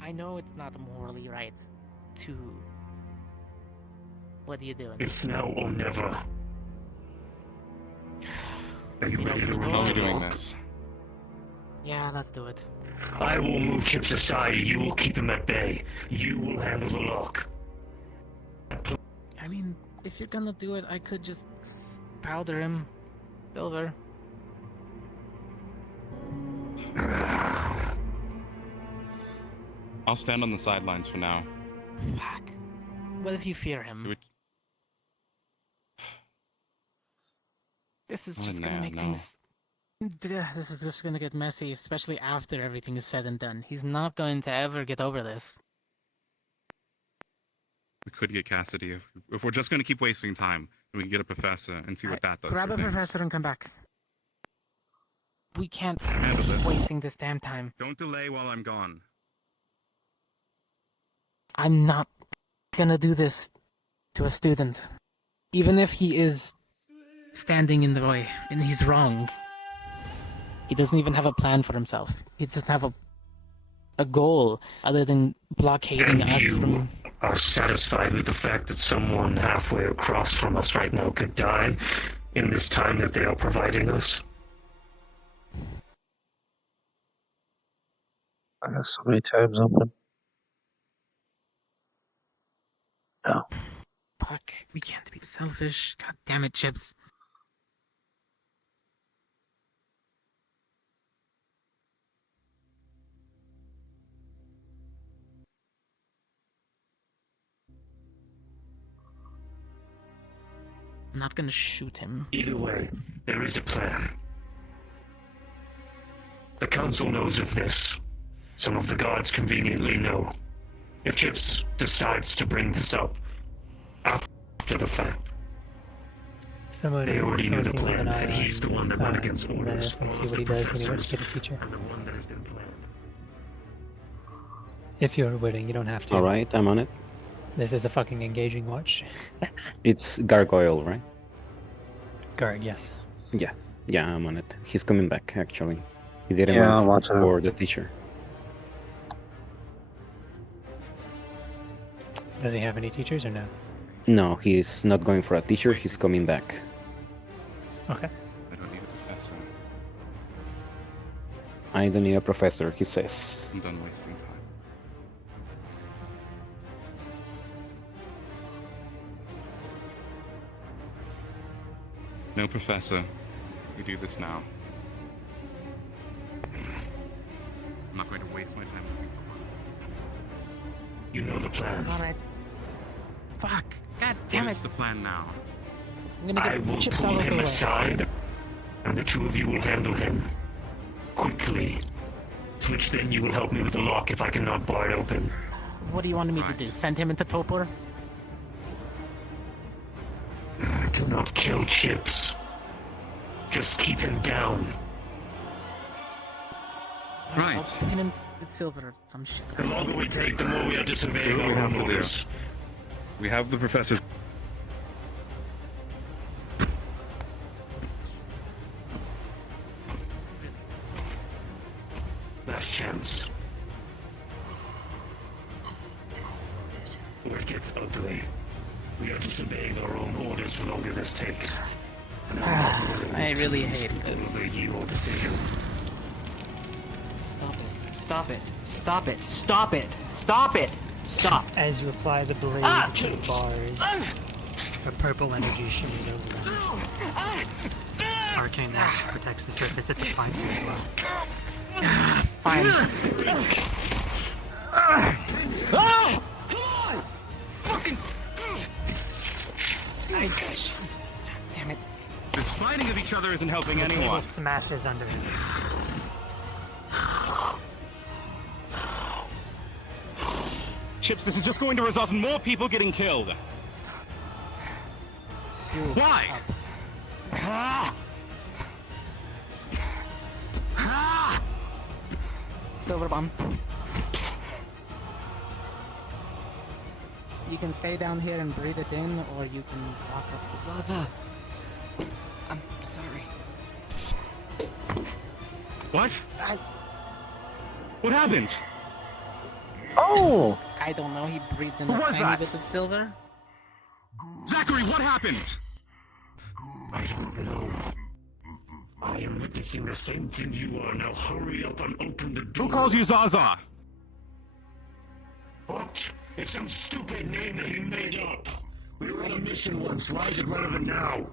I know it's not morally right to What are you doing? It's now or never. Are you ready to How are remove we the doing lock? this? Yeah, let's do it. I will move Chips aside. You will keep him at bay. You will handle the lock. I mean, if you're gonna do it, I could just powder him. Silver. I'll stand on the sidelines for now. Fuck. What if you fear him? Do it. This is Not just in gonna there, make no. things. This is just gonna get messy, especially after everything is said and done. He's not going to ever get over this. We could get Cassidy if we're just going to keep wasting time. And we can get a professor and see what that does Grab for a things. professor and come back. We can't Handle keep this. wasting this damn time. Don't delay while I'm gone. I'm not gonna do this to a student. Even if he is standing in the way and he's wrong. He doesn't even have a plan for himself. He doesn't have a goal other than blockading And us you from... are satisfied with the fact that someone halfway across from us right now could die in this time that they are providing us? I got so many tabs open. No. Fuck, we can't be selfish. God damn it, Chips. I'm not gonna shoot him. Either way, there is a plan. The Council knows of this. Some of the guards conveniently know. If Chips decides to bring this up after the fact, they already knew the plan, and he's the one that went against orders. And All see of what the he does when he works professors to get a teacher. and the one that has been planned. If you're willing, you don't have to. Alright, I'm on it. This is a fucking engaging watch. It's Gargoyle, right? Guard, yes. Yeah, I'm on it. He's coming back, actually. He didn't Yeah, I'm went watching for him. the teacher. Does he have any teachers or no? No, he's not going for a teacher, he's coming back. Okay. I don't need a professor. I don't need a professor, he says. I'm done wasting time. No, Professor. We do this now. I'm not going to waste my time. You know the plan. Alright. Fuck. God damn What it. is the plan now? I'm gonna I get will Chips pull out of the him way. aside, and the two of you will handle him. Quickly. Switch, then you will help me with the lock if I cannot bar it open. What do you want me to do? Send him into torpor? Do not kill Chips. Just keep him down. Right. I'll pin him with silver or some shit. The longer we take, the more we are Let's see disobeying what we our have own to do. orders. We have the professor's. Last chance. Or it gets ugly. We are disobeying our own orders the longer this takes. And I'm not willing I really to hate speak this. over your decision. Stop it. Stop it. Stop it. Stop it. Stop it. Stop. As you apply the blade Ah! to the bars, a purple energy shimmers over them. Arcane Wax protects the surface it's applied to as well. Fine. Ah! Come on! Fucking... Damn it. This fighting of each other isn't helping The table anyone. smashes under him. Chips, this is just going to result in more people getting killed. Why? Silver bomb. You can stay down here and breathe it in, or you can walk up to Zaza. I'm sorry. What? What happened? Oh! I don't know, he breathed in Who a was tiny that? bit of silver. Zachary, what happened? I don't know. I am witnessing the same thing you are. Now hurry up and open the door. Who calls you Zaza? What? It's some stupid name that you made up. We were on a mission once. Why is it relevant now?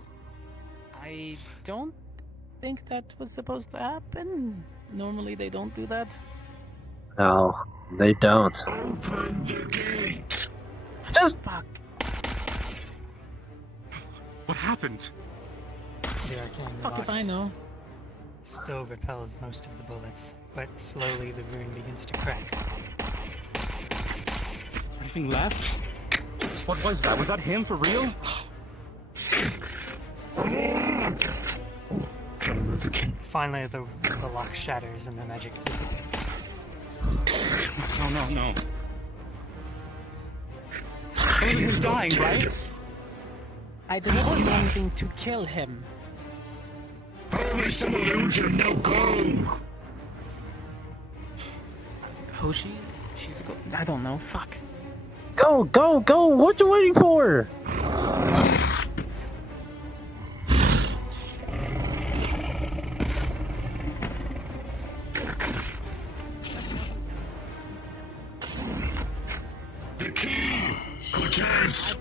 I don't think that was supposed to happen. Normally they don't do that. No, they don't. Open the gate! Just fuck. What happened? The arcane Fuck lock if I know. still repels most of the bullets, but slowly the rune begins to crack. Anything left? What was that? Was that him for real? Finally, the lock shatters and the magic dissipates. No. He's dying, right? I didn't do anything to kill him. Only some illusion, no go! Hoshi? She's a go. I don't know. Fuck. Go, go, go! What you waiting for? The key! Cortez!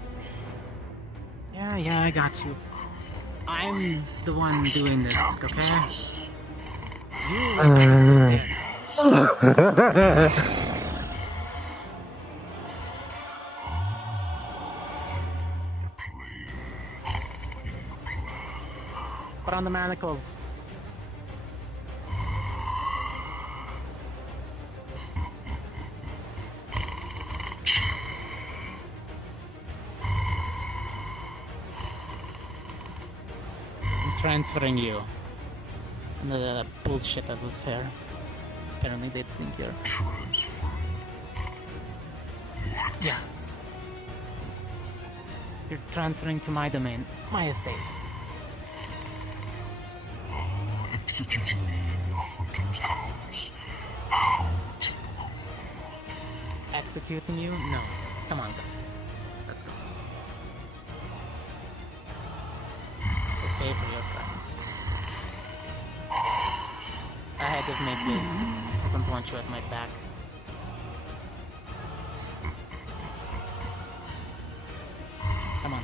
Yeah, I got you. I'm the one doing this, okay? You look at the stairs. Put on the manacles. I'm transferring you. The bullshit that was here. Apparently they think you're... Yeah. You're transferring to my domain, my estate. Executing me in the hunter's house. How typical. Executing you? No. Come on, let's go. You'll pay for your crimes. I had to make this. I don't want you at my back. Come on.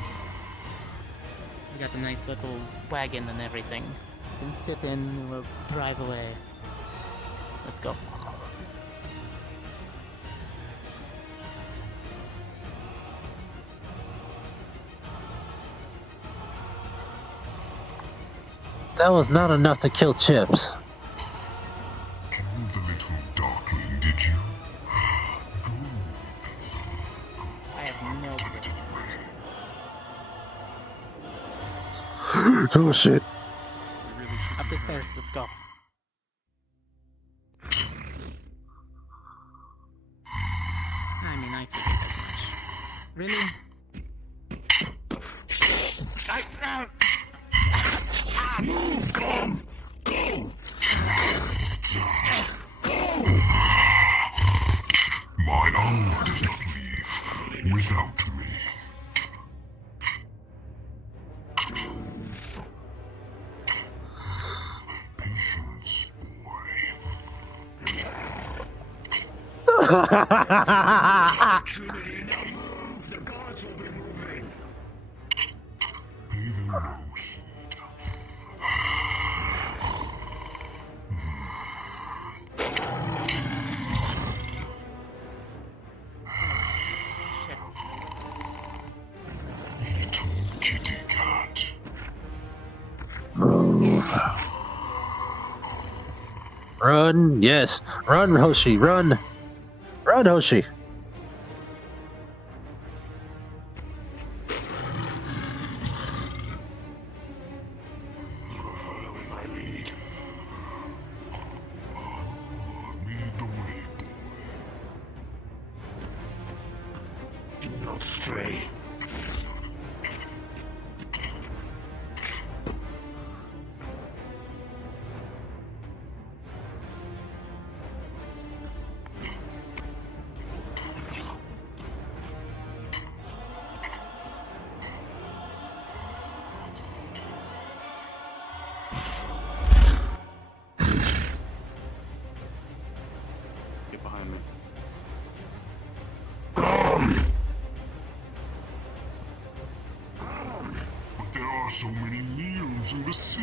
We got a nice little wagon and everything. You can sit in and we'll drive away. Let's go. That was not enough to kill Chips. Killed the little darkling, did you? I have no clue. Oh shit. Up the stairs, let's go. I mean, I figured as much. Really? Move, come! Go! Go! My armor does not leave without me. Patience, Trinity, now move! The gods will be moving! Pay them no heed. Little kitty cat. Run, yes. Run, Hoshi, run. Run, Hoshi. Lead the way, Do not stray.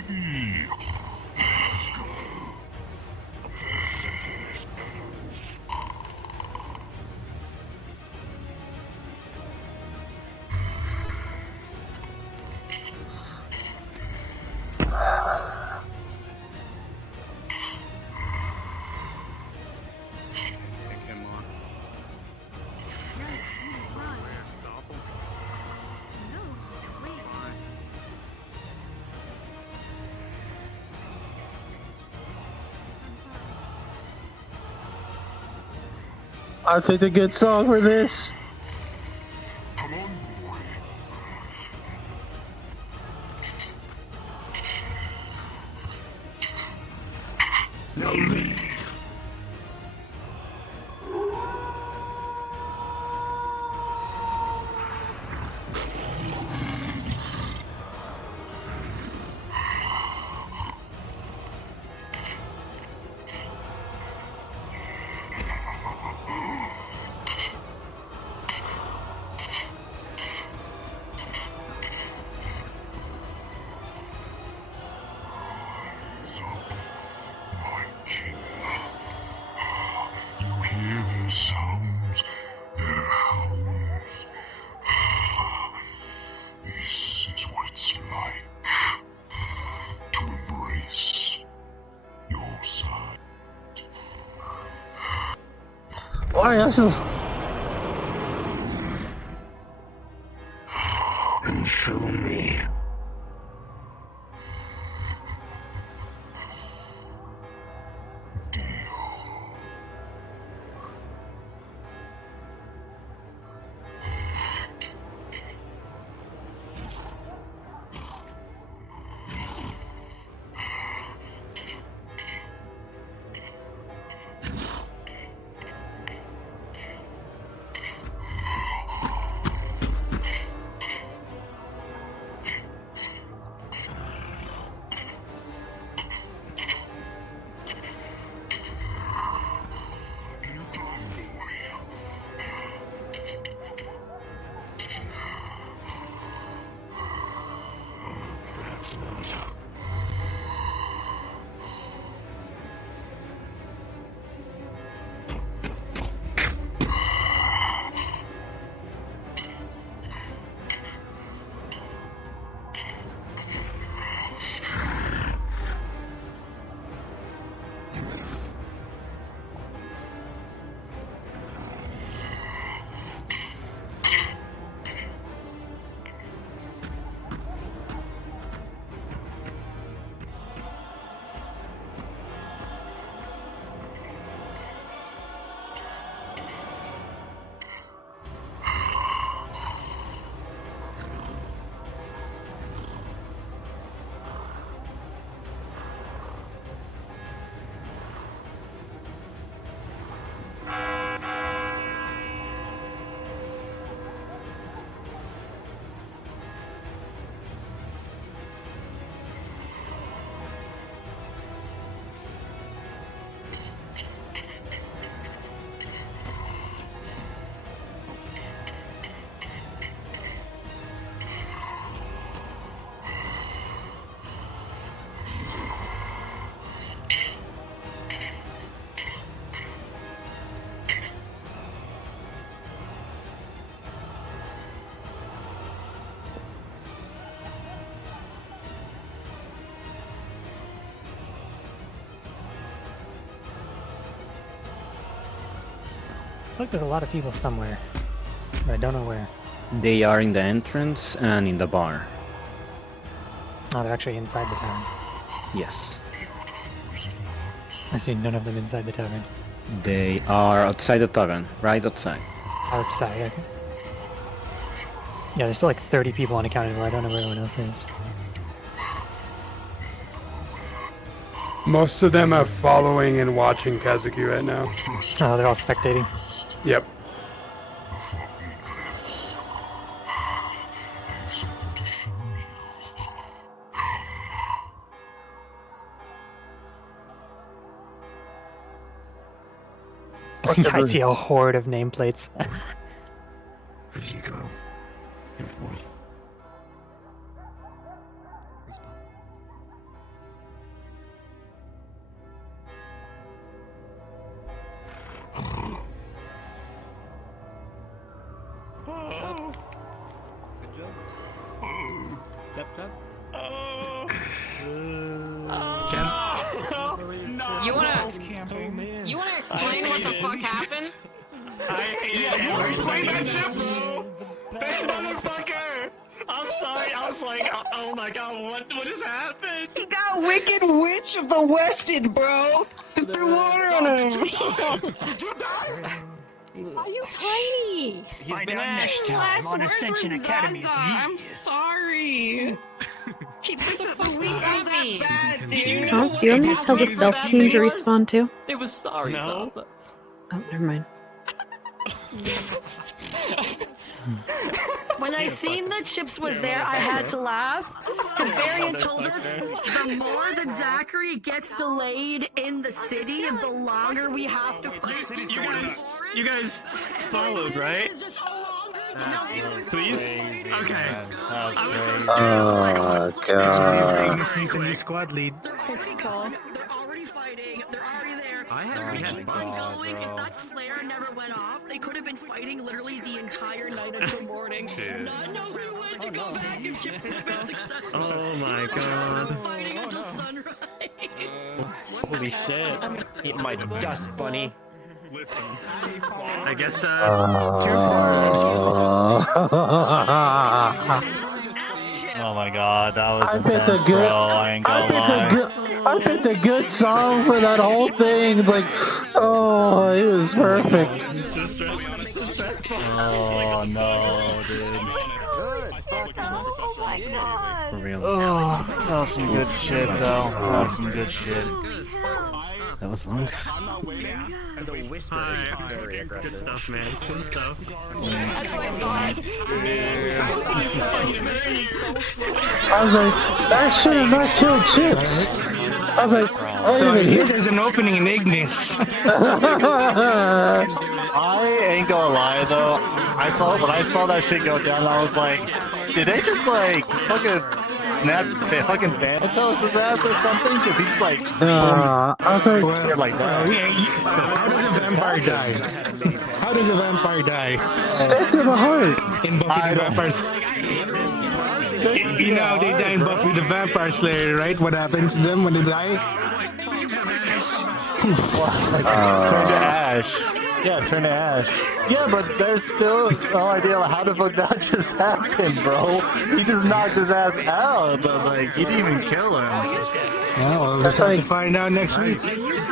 Pick him off. Stop him. I picked a good song for this. Now lead. You hear their sounds, their howls. This is what it's like to embrace your side. Why also? And show me. I feel like there's a lot of people somewhere, but I don't know where. They are in the entrance and in the bar. Oh, they're actually inside the tavern. Yes. I see none of them inside the tavern. They are outside the tavern, right outside. Outside, okay. Yeah, there's still like 30 people unaccounted for. I don't know where everyone else is. Most of them are following and watching Kazuki right now. Oh, they're all spectating. Yep. I see a horde of nameplates. Where did you go? Your boy. You wanna explain what the fuck happened? Explain that shit, bro! This motherfucker! I'm sorry, I was like, oh my god, what just happened? He got Wicked Witch of the Wested, bro! Threw water on him! Are you tiny? He's been next time on Ascension Academy. I'm sorry. He took the week was that bad, dude. Oh, do you want me to tell the stealth team to respawn too? It was sorry, No. Salsa. Oh, never mind. When I seen that Chips was there, I had to laugh. Because Varian told us the more that Zachary gets delayed in the city, the longer we have to fight. You guys followed, right? Please? Okay. I was so scared. Oh, God. Squad lead. They're already fighting. They're already there. We had buffs. Knowing if that flare never went off, they could have been fighting literally the entire night until morning. Not knowing when to go back if Chips has been successful. Oh my god. Fighting until sunrise. Holy shit. Eat my dust bunny. I guess, Oh my god, that was I picked a intense, good. bro. I ain't gonna lie. I picked a good song for that whole thing. Like, oh, it was perfect. Oh no, dude. Oh my god! For real. Oh, that was some good shit, though. That was some good shit. That was long. Good stuff, man. Good stuff. I was like, that should have not killed Chips. I was like, So here there's an opening in Ignis. I ain't gonna lie though. When I saw that shit go down, I was like, did they just like fucking snap fucking Thanatos his ass or something? Because he's like, I was like, How does a vampire die? How does a vampire die? Stick to the heart. In Buffy the Vampire You know how they die in Buffy the Vampire Slayer, right? What happens to them when they die? turn to ash. Yeah, turn to ash. Yeah, but there's still no idea how the fuck that just happened, bro. He just knocked his ass out, but like he didn't even kill him. Oh, we'll just have to find out next week.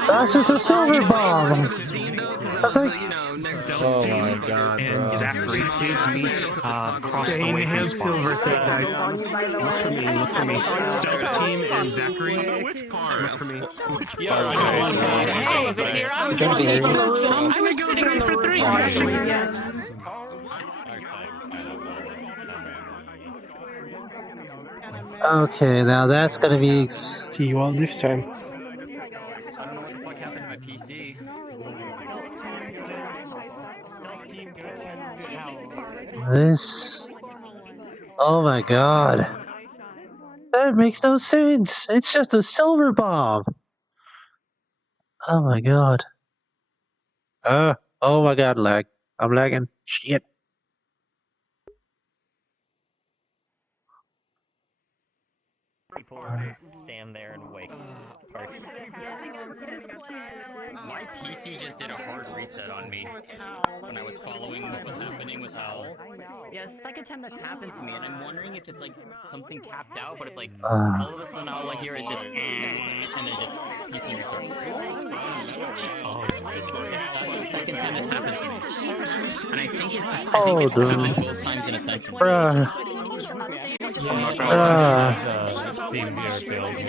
That's just a silver bomb. That's like, oh my god, bro. Zachary, please meet across the way from Silver Look for me. Stealth team and Zachary. Which part? Look for me. Hey, but here I'm talking from the room. I was sitting on the roof. okay, now that's gonna be. See you all next time. This. Oh my god. That makes no sense. It's just a silver bomb. Oh my god. Oh my god, lag. I'm lagging. Shit. Stand there and wait. My PC just did a hard reset on me when I was following what was happening with Owl. Yeah, it's the second time that's happened to me, and I'm wondering if it's like something capped out, but it's like all of a sudden all I hear is just and then just PC restarts. Oh, that's the second time it's happened to me, and I think it's happened both times in Ascension. Bruh. Steam VR fails.